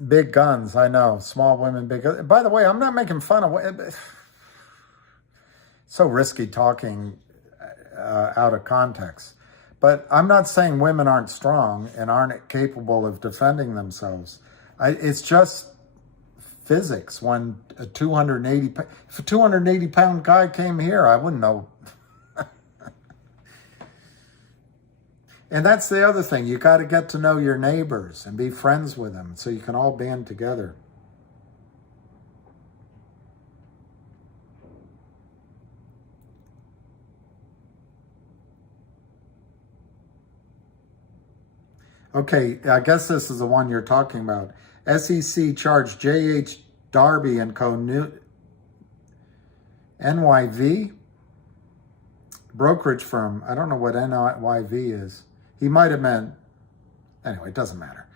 big guns, I know. Small women, big guns. By the way, I'm not making fun of it. So risky talking out of context. But I'm not saying women aren't strong and aren't capable of defending themselves. It's just physics. When if a 280-pound guy came here, I wouldn't know. And that's the other thing. You got to get to know your neighbors and be friends with them so you can all band together. Okay, I guess this is the one you're talking about. SEC charged J.H. Darby and Co. NYV? Brokerage firm. I don't know what NYV is. He might have meant, anyway, it doesn't matter.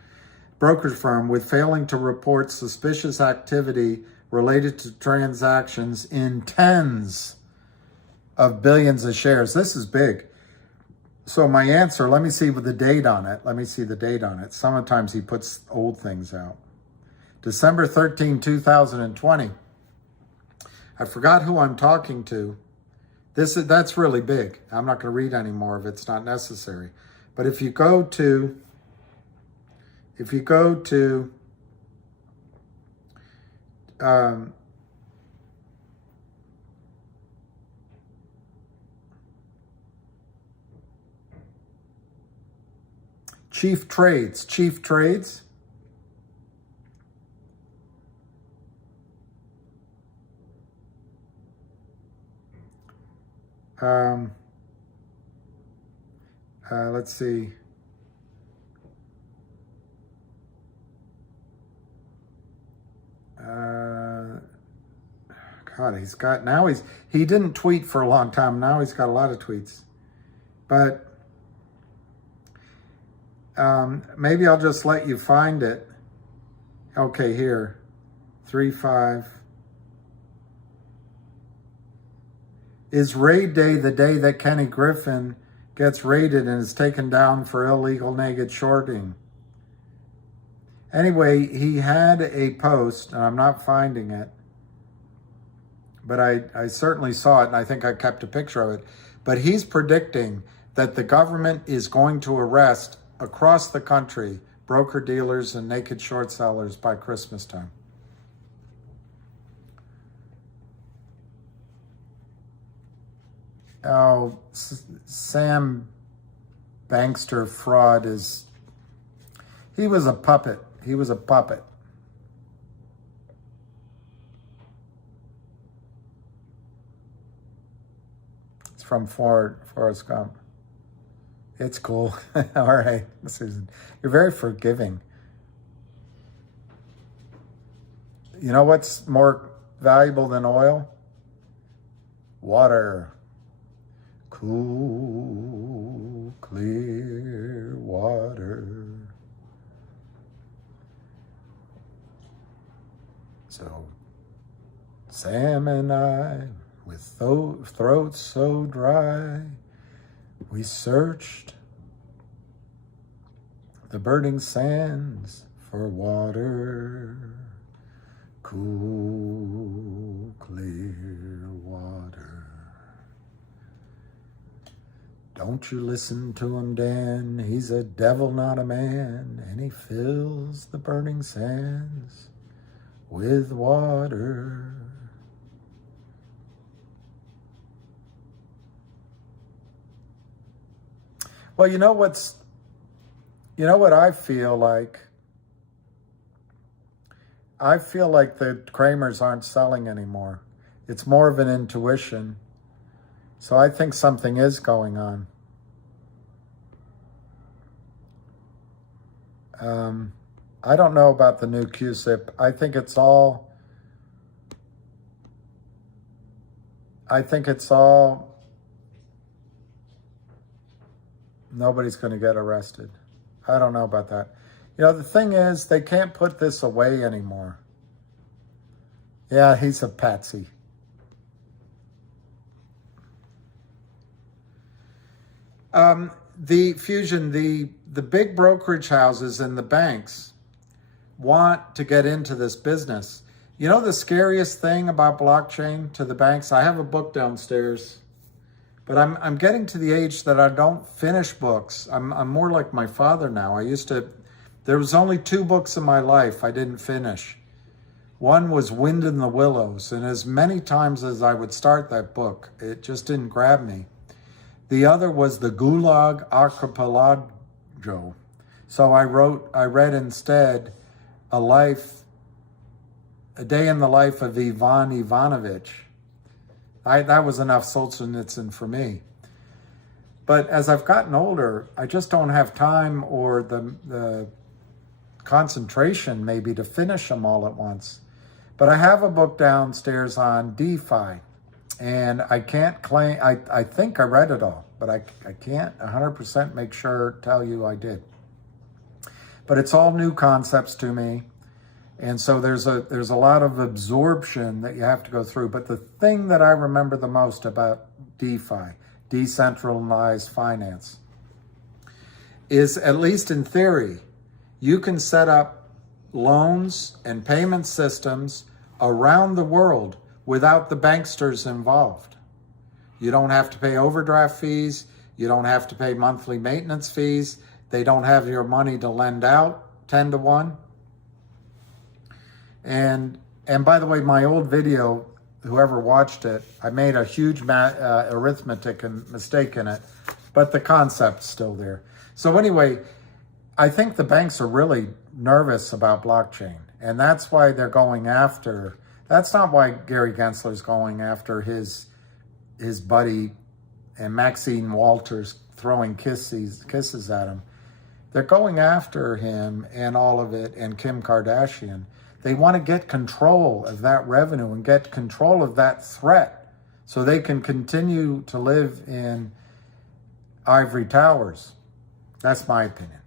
Brokerage firm with failing to report suspicious activity related to transactions in tens of billions of shares. This is big. So my answer, let me see with the date on it. Sometimes he puts old things out. December 13, 2020. I forgot who I'm talking to. That's really big. I'm not going to read any more of it. It's not necessary. But if you go to Chief Trades. Let's see. God, he didn't tweet for a long time. Now he's got a lot of tweets. But maybe I'll just let you find it. Okay, here. 3-5. Is raid day the day that Kenny Griffin gets raided and is taken down for illegal naked shorting? Anyway, he had a post, and I'm not finding it, but I certainly saw it, and I think I kept a picture of it. But he's predicting that the government is going to arrest across the country broker-dealers and naked short sellers by Christmas time. Oh, Sam Bankster fraud he was a puppet. He was a puppet. It's from Forrest Gump. It's cool. All right, Susan. You're very forgiving. You know what's more valuable than oil? Water. Cool, clear water. So, Sam and I, with throats so dry, we searched the burning sands for water. Cool, clear water. Don't you listen to him, Dan. He's a devil, not a man. And he fills the burning sands with water. Well, you know what I feel like? I feel like the Kramers aren't selling anymore. It's more of an intuition. So I think something is going on. I don't know about the new QSIP. I think it's all nobody's going to get arrested. I don't know about that. You know, the thing is, they can't put this away anymore. Yeah, he's a patsy. The big brokerage houses and the banks want to get into this business. You know the scariest thing about blockchain to the banks? I have a book downstairs, but I'm getting to the age that I don't finish books. I'm more like my father now. There was only 2 books in my life I didn't finish. One was Wind in the Willows, and as many times as I would start that book, it just didn't grab me. The other was the Gulag Archipelago. So I read instead A Day in the Life of Ivan Ivanovich. That was enough Solzhenitsyn for me. But as I've gotten older, I just don't have time or the concentration maybe to finish them all at once. But I have a book downstairs on DeFi. And I can't claim, I think I read it all, but I can't 100% tell you I did. But it's all new concepts to me. And so there's a lot of absorption that you have to go through. But the thing that I remember the most about DeFi, decentralized finance, is, at least in theory, you can set up loans and payment systems around the world without the banksters involved. You don't have to pay overdraft fees. You don't have to pay monthly maintenance fees. They don't have your money to lend out 10 to 1. And by the way, my old video, whoever watched it, I made a huge arithmetic mistake in it, but the concept's still there. So anyway, I think the banks are really nervous about blockchain, and that's why they're going after. That's not why Gary Gensler's going after his buddy and Maxine Walters throwing kisses at him. They're going after him and all of it, and Kim Kardashian. They want to get control of that revenue and get control of that threat so they can continue to live in ivory towers. That's my opinion.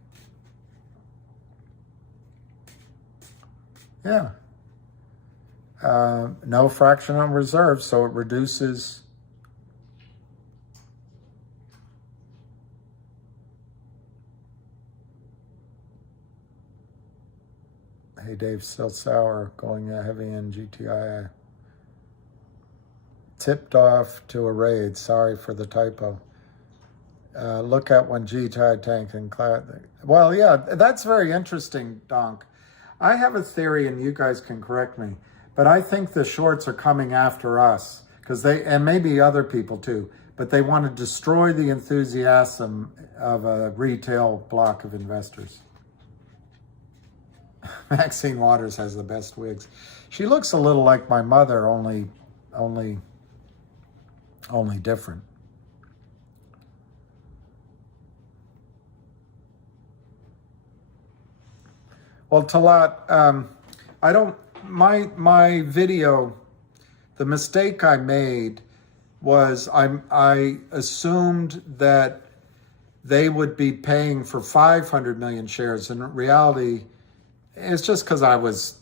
Yeah. No fractional reserve, so it reduces. Hey, Dave, still sour, going heavy in GTI. Tipped off to a raid. Sorry for the typo. Look at when GTI tanked and cloud. Well, yeah, that's very interesting, Donk. I have a theory, and you guys can correct me, but I think the shorts are coming after us because and maybe other people too, but they want to destroy the enthusiasm of a retail block of investors. Maxine Waters has the best wigs. She looks a little like my mother, only different. Well, Talat, my video, the mistake I made was I assumed that they would be paying for 500 million shares. In reality, it's just because I was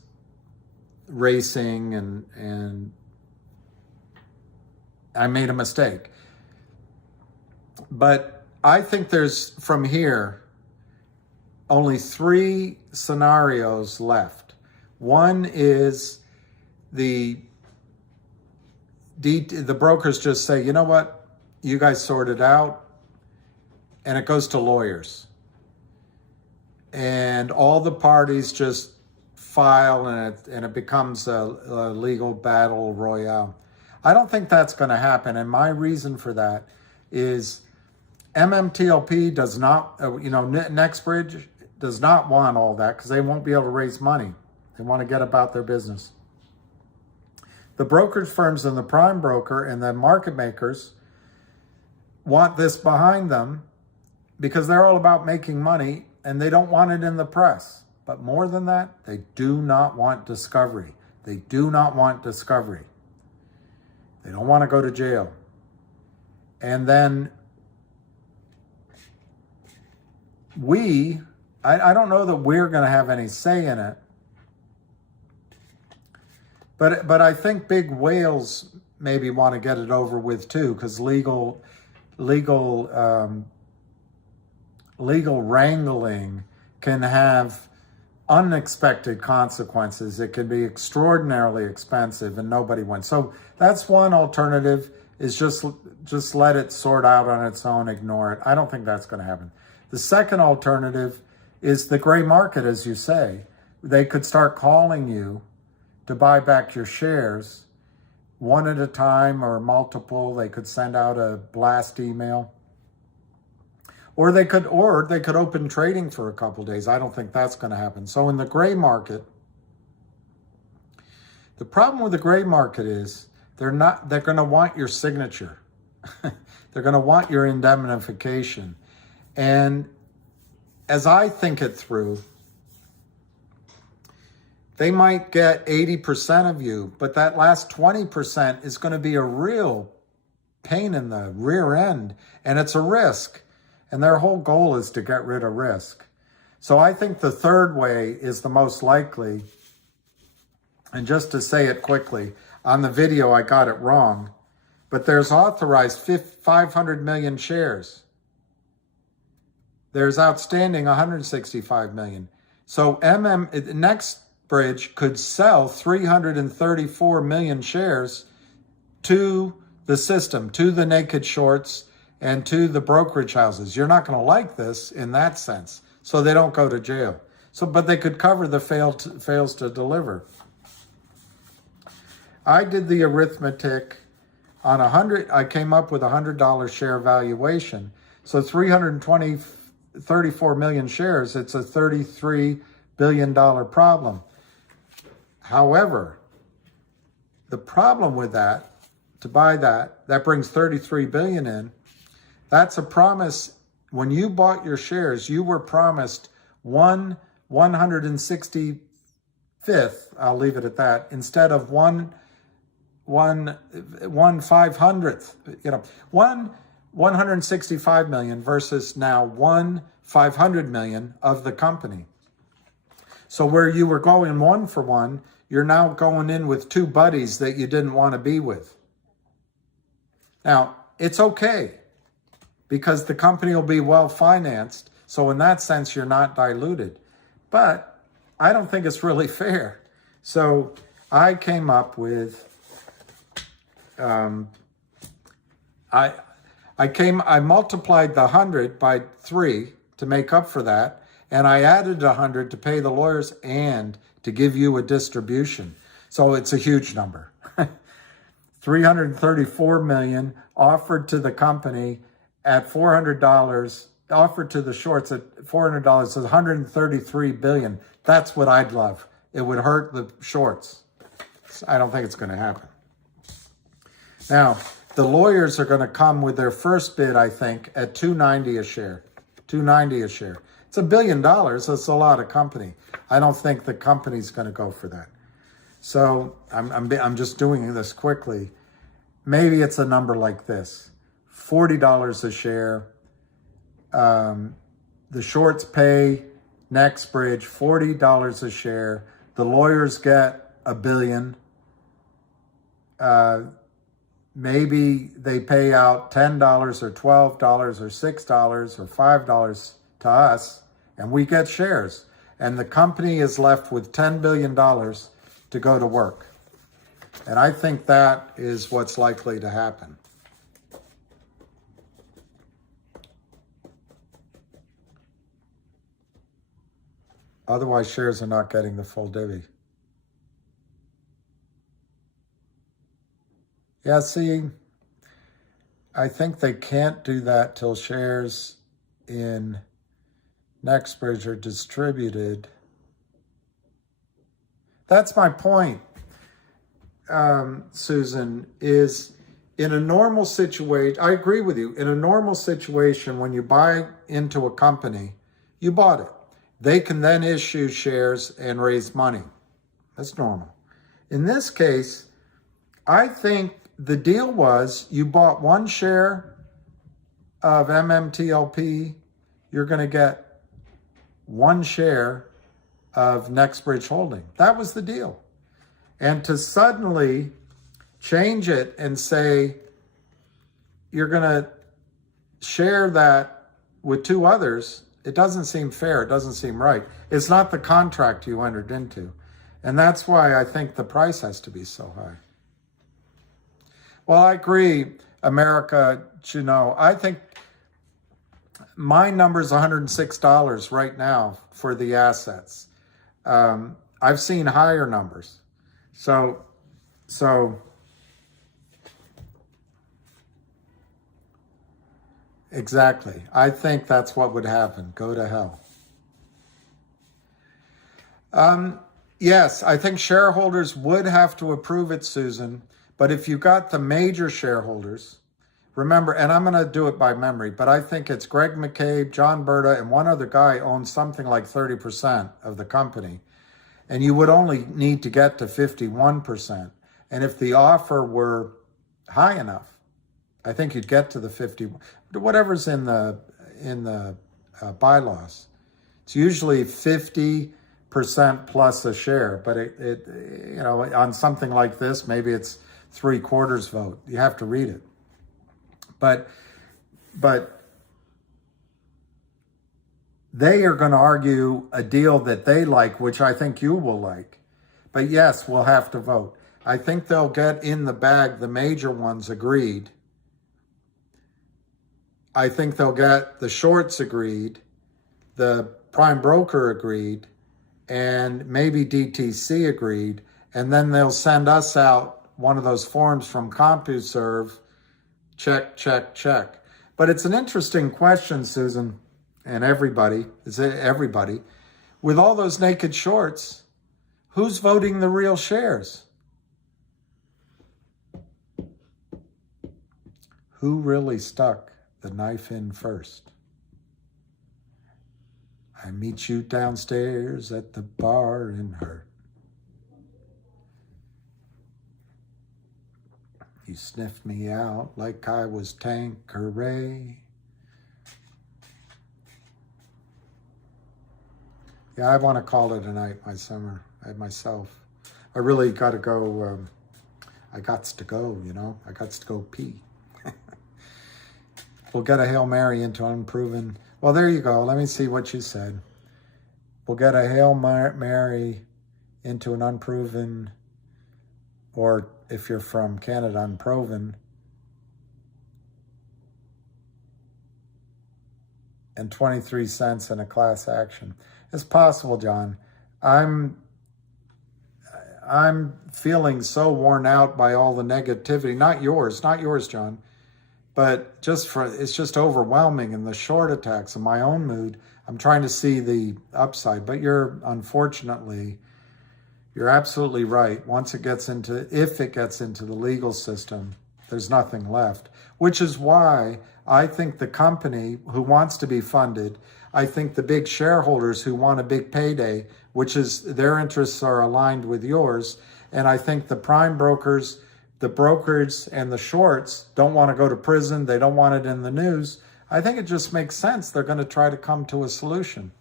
racing and I made a mistake. But I think there's, from here, only 3 scenarios left. One is the brokers just say, you know what, you guys sort it out, and it goes to lawyers. And all the parties just file, and it becomes a legal battle royale. I don't think that's going to happen, and my reason for that is MMTLP does not, NextBridge does not want all that because they won't be able to raise money. They want to get about their business. The brokerage firms and the prime broker and the market makers want this behind them because they're all about making money and they don't want it in the press. But more than that, they do not want discovery. They do not want discovery. They don't want to go to jail. And then I don't know that we're going to have any say in it, but I think big whales maybe want to get it over with too, because legal wrangling can have unexpected consequences. It can be extraordinarily expensive, and nobody wins. So that's one alternative: is just let it sort out on its own, ignore it. I don't think that's going to happen. The second alternative is the gray market, as you say. They could start calling you to buy back your shares one at a time or multiple. They could send out a blast email. Or they could open trading for a couple of days. I don't think that's going to happen. So in the gray market, the problem with the gray market is they're going to want your signature. They're going to want your indemnification. And as I think it through, they might get 80% of you, but that last 20% is going to be a real pain in the rear end, and it's a risk. And their whole goal is to get rid of risk. So I think the third way is the most likely. And just to say it quickly, on the video I got it wrong, but there's authorized 500 million shares. There's outstanding 165 million. So NextBridge could sell 334 million shares to the system, to the naked shorts, and to the brokerage houses. You're not going to like this in that sense, so they don't go to jail. But they could cover the fails to deliver. I did the arithmetic on 100. I came up with $100 share valuation. So 34 million shares, it's a $33 billion problem. However, the problem with that, to buy that brings 33 billion in. That's a promise when you bought your shares, you were promised 1/165th, I'll leave it at that, instead of 1/500th, 165 million versus now 1/500 million of the company. So where you were going 1 for 1, you're now going in with 2 buddies that you didn't want to be with. Now, it's okay because the company will be well financed. So in that sense, you're not diluted. But I don't think it's really fair. So I came up with, I multiplied the 100 by 3 to make up for that. And I added 100 to pay the lawyers and to give you a distribution. So it's a huge number. 334 million offered to the company at $400, offered to the shorts at $400 is 133 billion. That's what I'd love. It would hurt the shorts. I don't think it's going to happen. Now, the lawyers are going to come with their first bid, I think, at $290 a share. $290 a share. It's $1 billion. That's a lot of company. I don't think the company's going to go for that. So I'm just doing this quickly. Maybe it's a number like this: $40 a share. The shorts pay Nextbridge $40 a share. The lawyers get $1 billion. Maybe they pay out $10 or $12 or $6 or $5 to us, and we get shares. And the company is left with $10 billion to go to work. And I think that is what's likely to happen. Otherwise, shares are not getting the full divvy. Yeah, see, I think they can't do that till shares in Nextbridge are distributed. That's my point, Susan, is in a normal situation, I agree with you, in a normal situation, when you buy into a company, you bought it. They can then issue shares and raise money. That's normal. In this case, I think the deal was you bought 1 share of MMTLP, you're going to get 1 share of Nextbridge Holding. That was the deal. And to suddenly change it and say you're going to share that with 2 others, it doesn't seem fair. It doesn't seem right. It's not the contract you entered into. And that's why I think the price has to be so high. Well, I agree, America, I think my number is $106 right now for the assets. I've seen higher numbers. So exactly. I think that's what would happen. Go to hell. Yes, I think shareholders would have to approve it, Susan. But if you got the major shareholders, remember, and I'm going to do it by memory, but I think it's Greg McCabe, John Berta, and one other guy owns something like 30% of the company. And you would only need to get to 51%. And if the offer were high enough, I think you'd get to the 50, whatever's in the bylaws. It's usually 50% plus a share, but it on something like this, maybe it's 3/4 vote. You have to read it. But they are going to argue a deal that they like, which I think you will like. But yes, we'll have to vote. I think they'll get in the bag, the major ones agreed. I think they'll get the shorts agreed, the prime broker agreed, and maybe DTC agreed. And then they'll send us out one of those forms from CompuServe, check, check, check. But it's an interesting question, Susan, and everybody, with all those naked shorts, who's voting the real shares? Who really stuck the knife in first? I meet you downstairs at the bar in Hurt. You sniffed me out like I was Tanqueray. Yeah, I want to call it a night, my summer, myself. I really got to go, I gots to go, you know, I gots to go pee. We'll get a Hail Mary into unproven. Well, there you go. Let me see what you said. We'll get a Hail Mary into an unproven, or if you're from Canada, unproven, and 23 cents in a class action. It's possible, John. I'm feeling so worn out by all the negativity. Not yours, John. But it's just overwhelming, and the short attacks and my own mood. I'm trying to see the upside, but you're absolutely right. If it gets into the legal system, there's nothing left, which is why I think the company who wants to be funded, I think the big shareholders who want a big payday, which is their interests are aligned with yours. And I think the prime brokers, the brokers and the shorts don't want to go to prison. They don't want it in the news. I think it just makes sense. They're going to try to come to a solution.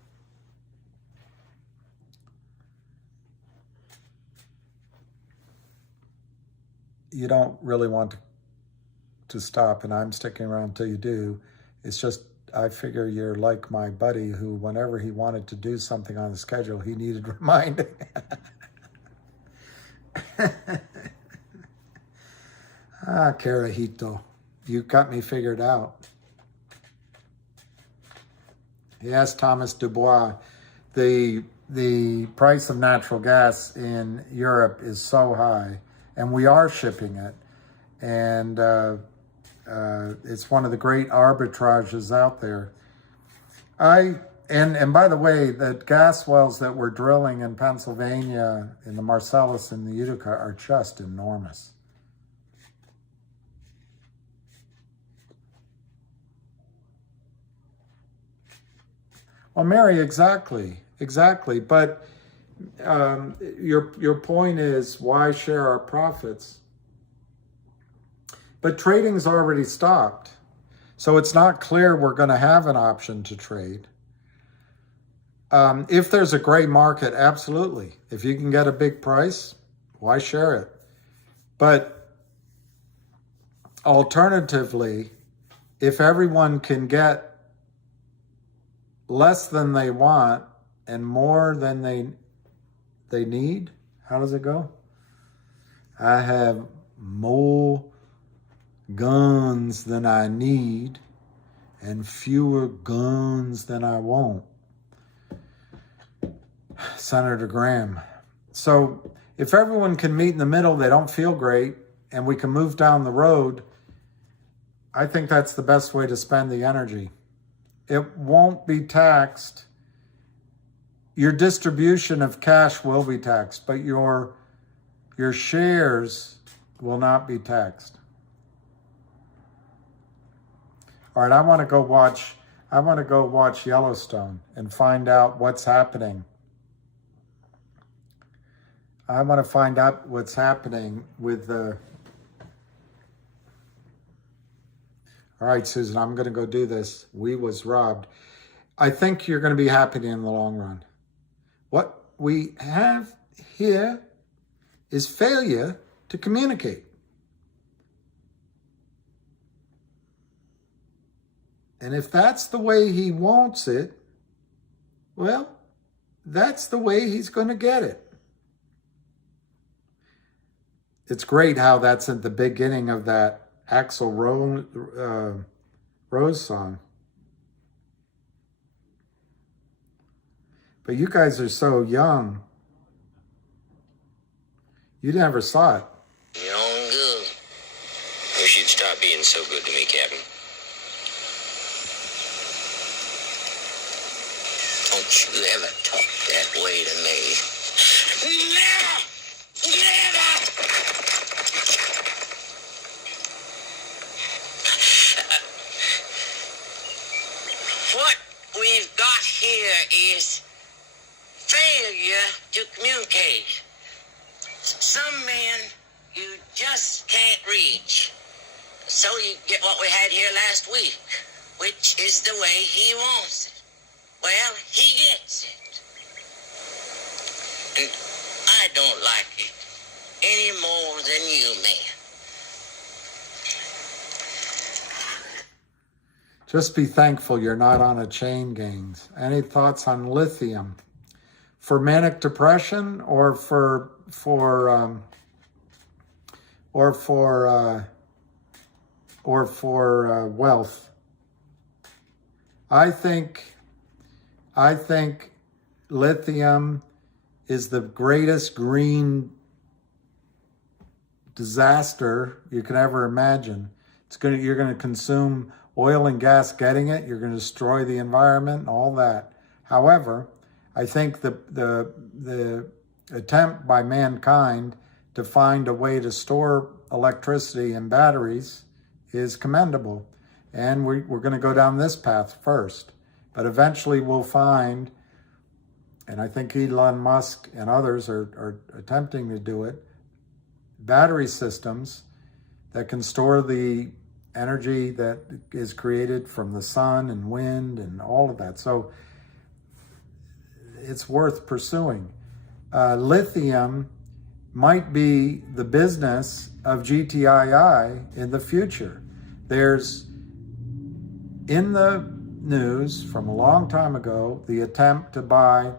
You don't really want to stop, and I'm sticking around until you do. It's just, I figure you're like my buddy who, whenever he wanted to do something on the schedule, he needed reminding. Carajito, you got me figured out. Yes, Thomas Dubois, the price of natural gas in Europe is so high, and we are shipping it. And it's one of the great arbitrages out there. And by the way, the gas wells that we're drilling in Pennsylvania, in the Marcellus and the Utica, are just enormous. Well, Mary, exactly. But your point is, why share our profits? But trading's already stopped. So it's not clear we're going to have an option to trade. If there's a gray market, absolutely. If you can get a big price, why share it? But alternatively, if everyone can get less than they want and more than they need, how does it go? I have more guns than I need and fewer guns than I want. Senator Graham. So if everyone can meet in the middle, they don't feel great, and we can move down the road, I think that's the best way to spend the energy. It won't be taxed. Your distribution of cash will be taxed, but your shares will not be taxed. All right, I want to go watch Yellowstone and find out what's happening. I want to find out what's happening with the... All right, Susan, I'm going to go do this. We was robbed. I think you're going to be happy in the long run. What we have here is failure to communicate. And if that's the way he wants it, well, that's the way he's going to get it. It's great how that's at the beginning of that Axl Rose song. But you guys are so young. You never saw it. Young girl. Wish you'd stop being so good to me, Captain. Don't you ever talk that way to me. Never! Never! What we've got here is failure to communicate. Some men you just can't reach. So you get what we had here last week, which is the way he wants it. Well, he gets it. And I don't like it any more than you may. Just be thankful you're not on a chain gangs. Any thoughts on lithium? For manic depression or for wealth? I think lithium is the greatest green disaster you can ever imagine. You're going to consume oil and gas getting it. You're going to destroy the environment and all that. However, I think the attempt by mankind to find a way to store electricity in batteries is commendable. And we're going to go down this path first. But eventually we'll find, and I think Elon Musk and others are attempting to do it, battery systems that can store the energy that is created from the sun and wind and all of that. So it's worth pursuing. Lithium might be the business of GTII in the future. There's, in the news from a long time ago, the attempt to buy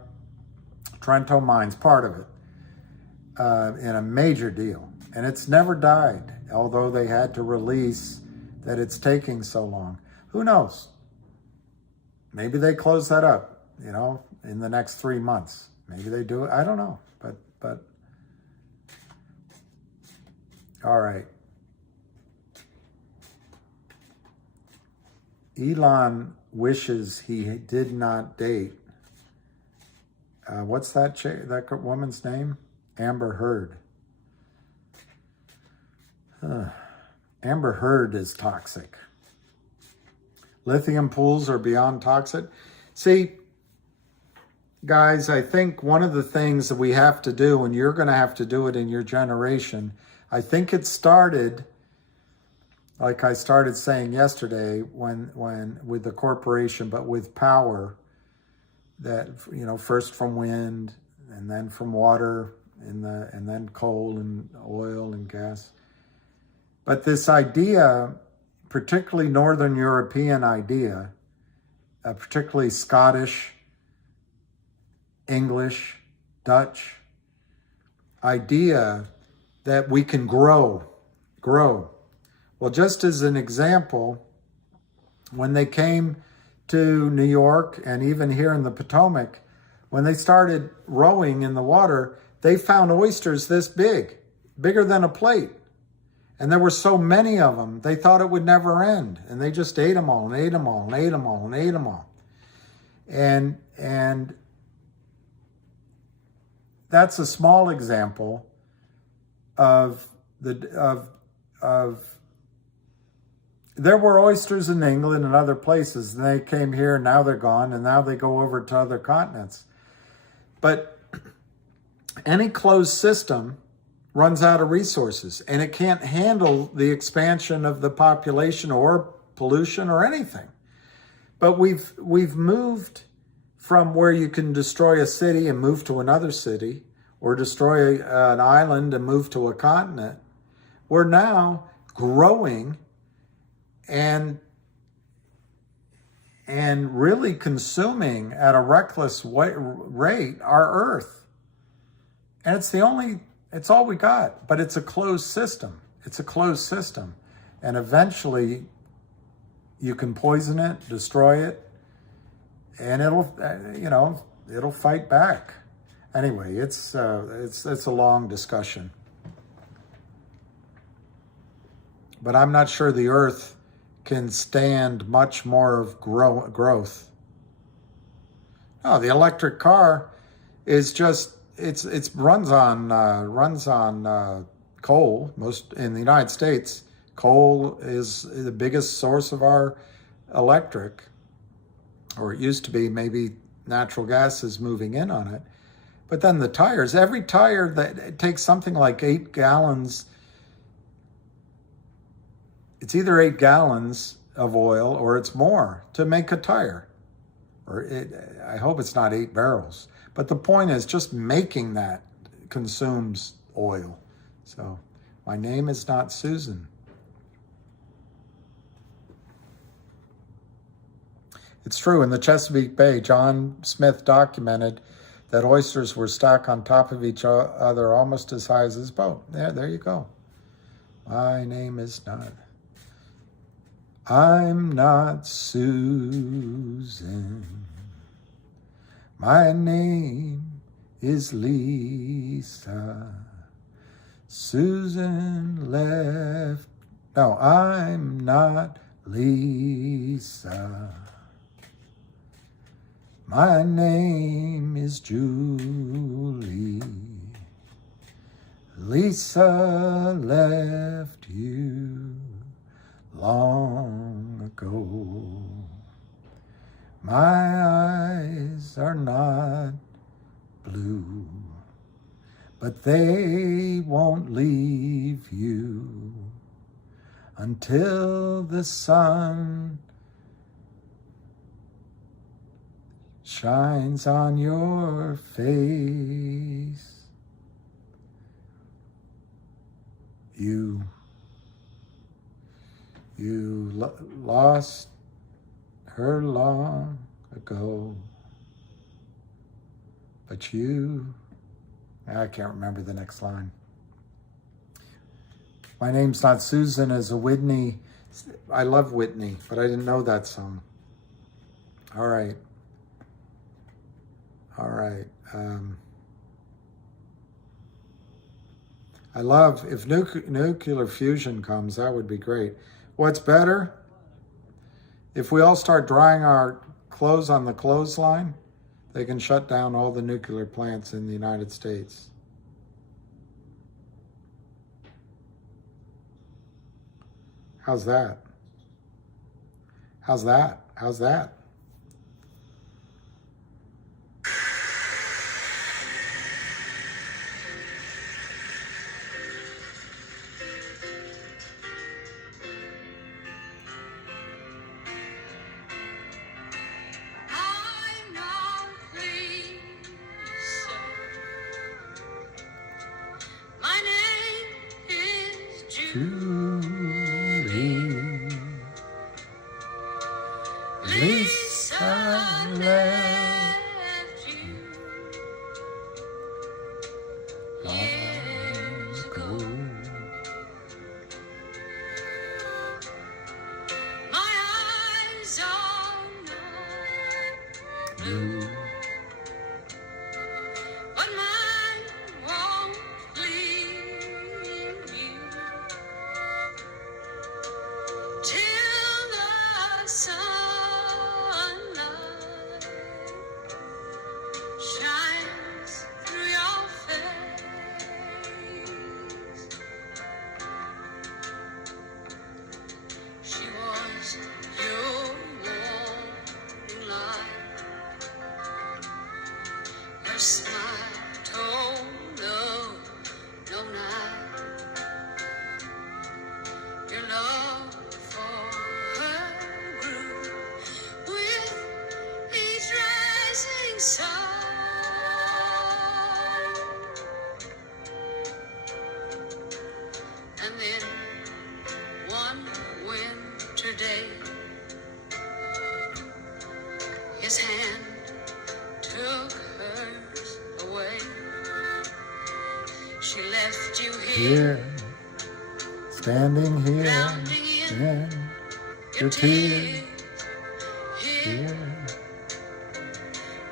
Trento Mines, part of it, in a major deal. And it's never died, although they had to release that it's taking so long. Who knows? Maybe they close that up, in the next 3 months. Maybe they do it. I don't know. But all right. Elon wishes he did not date. What's that woman's name? Amber Heard. Amber Heard is toxic. Lithium pools are beyond toxic. See, guys, I think one of the things that we have to do, and you're going to have to do it in your generation, I think it started, like I started saying yesterday, when with the corporation, but with power, that, first from wind, and then from water, and then coal and oil and gas. But this idea, particularly Northern European idea, particularly Scottish, English, Dutch idea that we can grow. Well, just as an example, when they came to New York and even here in the Potomac, when they started rowing in the water, they found oysters this big, bigger than a plate. And there were so many of them, they thought it would never end. And they just ate them all and ate them all and ate them all and ate them all. And that's a small example of there were oysters in England and other places, and they came here, and now they're gone, and now they go over to other continents. But any closed system runs out of resources, and it can't handle the expansion of the population or pollution or anything. But we've moved from where you can destroy a city and move to another city, or destroy an island and move to a continent. We're now growing and really consuming at a reckless rate our Earth. And it's all we got, but it's a closed system. It's a closed system. And eventually you can poison it, destroy it, and it'll fight back. Anyway, it's a long discussion. But I'm not sure the Earth can stand much more of growth. No, the electric car is just it runs on coal. Most in the United States, coal is the biggest source of our electric, or it used to be maybe natural gas is moving in on it. But then the tires, every tire that it takes something like 8 gallons, it's either 8 gallons of oil or it's more to make a tire. I hope it's not 8 barrels. But the point is, just making that consumes oil. So my name is not Susan. It's true, in the Chesapeake Bay, John Smith documented that oysters were stacked on top of each other almost as high as his boat. There you go. My name is not. I'm not Susan. My name is Lisa. Susan left. No, I'm not Lisa. My name is Julie. Lisa left you long ago. My eyes are not blue, but they won't leave you until the sun shines on your face. You lost her long ago, but I can't remember the next line. My name's not Susan is a Whitney. I love Whitney, but I didn't know that song. All right. I love, if nuclear fusion comes, that would be great. What's better? If we all start drying our clothes on the clothesline, they can shut down all the nuclear plants in the United States. How's that? How's that? How's that? Lisa left you long ago. My eyes are not blue, but mine won't leave you till the sunlight shines through your face. She was your warning light, her smile told of no night. Your love for her grew with each rising sun. And then one winter day, his hand took hers away. She left you here, standing here, drowning in your tears. Here,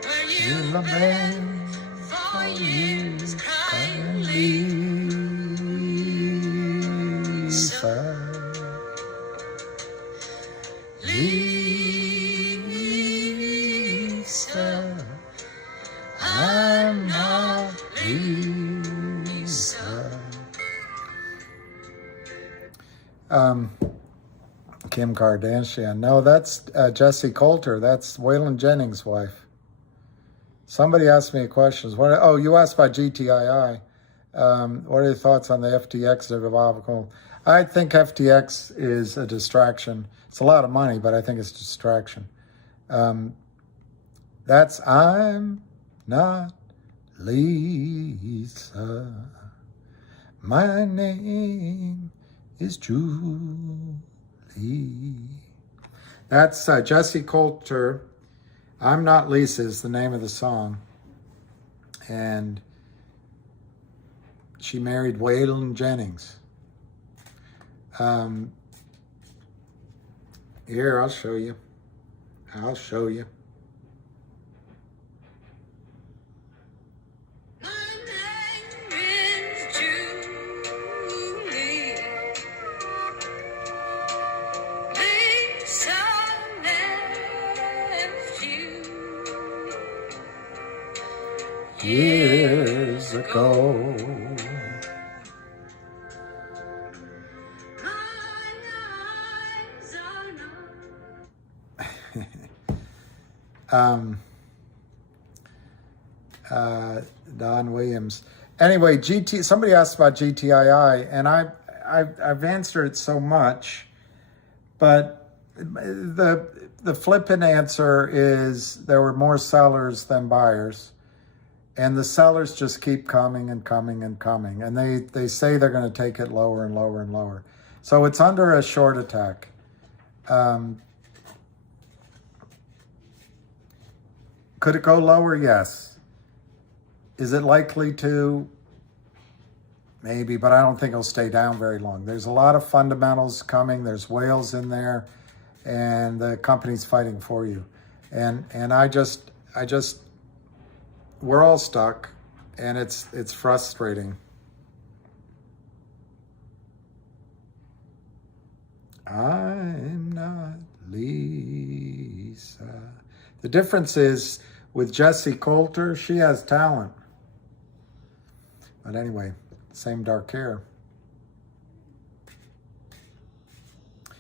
where you remain for years, crying Lisa. Lisa, I'm not Lisa. Kim Kardashian. No, that's Jessie Coulter. That's Waylon Jennings' wife. Somebody asked me a question. Oh, you asked about GTII. What are your thoughts on the FTX debacle? I think FTX is a distraction. It's a lot of money, but I think it's a distraction. That's I'm not Lisa. My name is Julie. That's Jesse Coulter. I'm Not Lisa is the name of the song. And she married Waylon Jennings. Here, I'll show you. I'll show you. My name is Julie. Lisa left you Years ago. My eyes are not. Don Williams. Anyway, somebody asked about GTII, and I've answered it so much, but the flippant answer is there were more sellers than buyers, and the sellers just keep coming and coming and coming, and they say they're going to take it lower and lower and lower. So it's under a short attack. Could it go lower? Yes. Is it likely to? Maybe, but I don't think it'll stay down very long. There's a lot of fundamentals coming. There's whales in there, and the company's fighting for you. And I just, we're all stuck, and it's frustrating. I'm not Lisa. The difference is with Jessie Coulter, she has talent. But anyway, same dark hair.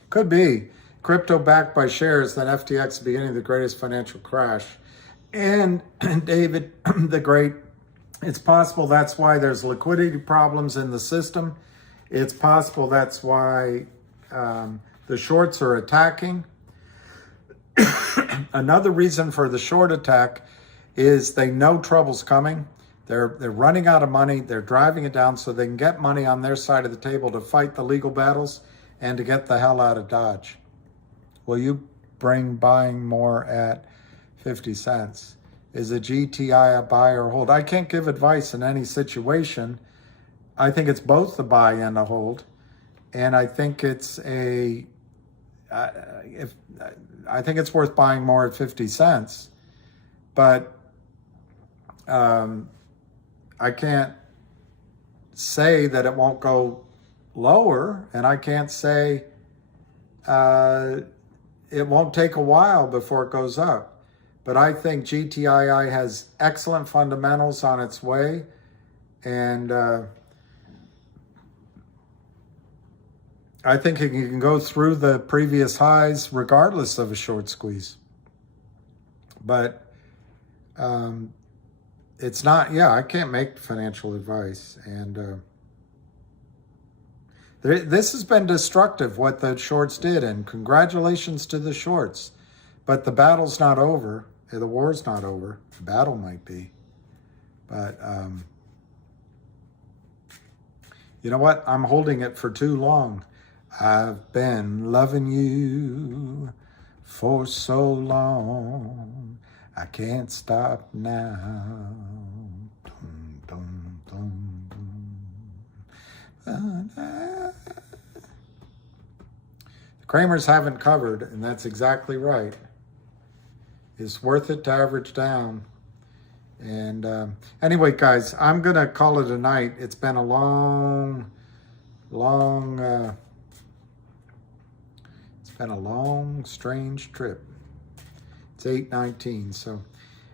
Could be. Crypto backed by shares, then FTX beginning of the greatest financial crash. And David the Great, it's possible that's why there's liquidity problems in the system. It's possible that's why the shorts are attacking. Another reason for the short attack is they know trouble's coming. They're running out of money. They're driving it down so they can get money on their side of the table to fight the legal battles and to get the hell out of Dodge. Will you bring buying more at 50 cents? Is a GTI a buy or hold? I can't give advice in any situation. I think it's both the buy and the hold. And I think it's I think it's worth buying more at 50 cents. But I can't say that it won't go lower, and I can't say it won't take a while before it goes up. But I think GTII has excellent fundamentals on its way, and I think it can go through the previous highs regardless of a short squeeze. But it's not, I can't make financial advice. And this has been destructive, what the shorts did. And congratulations to the shorts. But the battle's not over. The war's not over. The battle might be. But you know what? I'm holding it for too long. I've been loving you for so long. I can't stop now. Dum, dum, dum, dum. The Kramers haven't covered, and that's exactly right. It's worth it to average down. And anyway, guys, I'm going to call it a night. It's been a long, strange trip. It's 8:19. So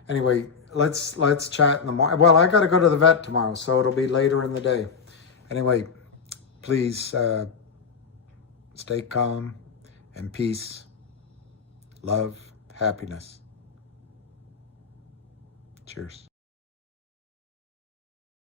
anyway, let's chat in the morning. Well, I got to go to the vet tomorrow, so it'll be later in the day. Anyway, please stay calm and peace, love, happiness. Cheers.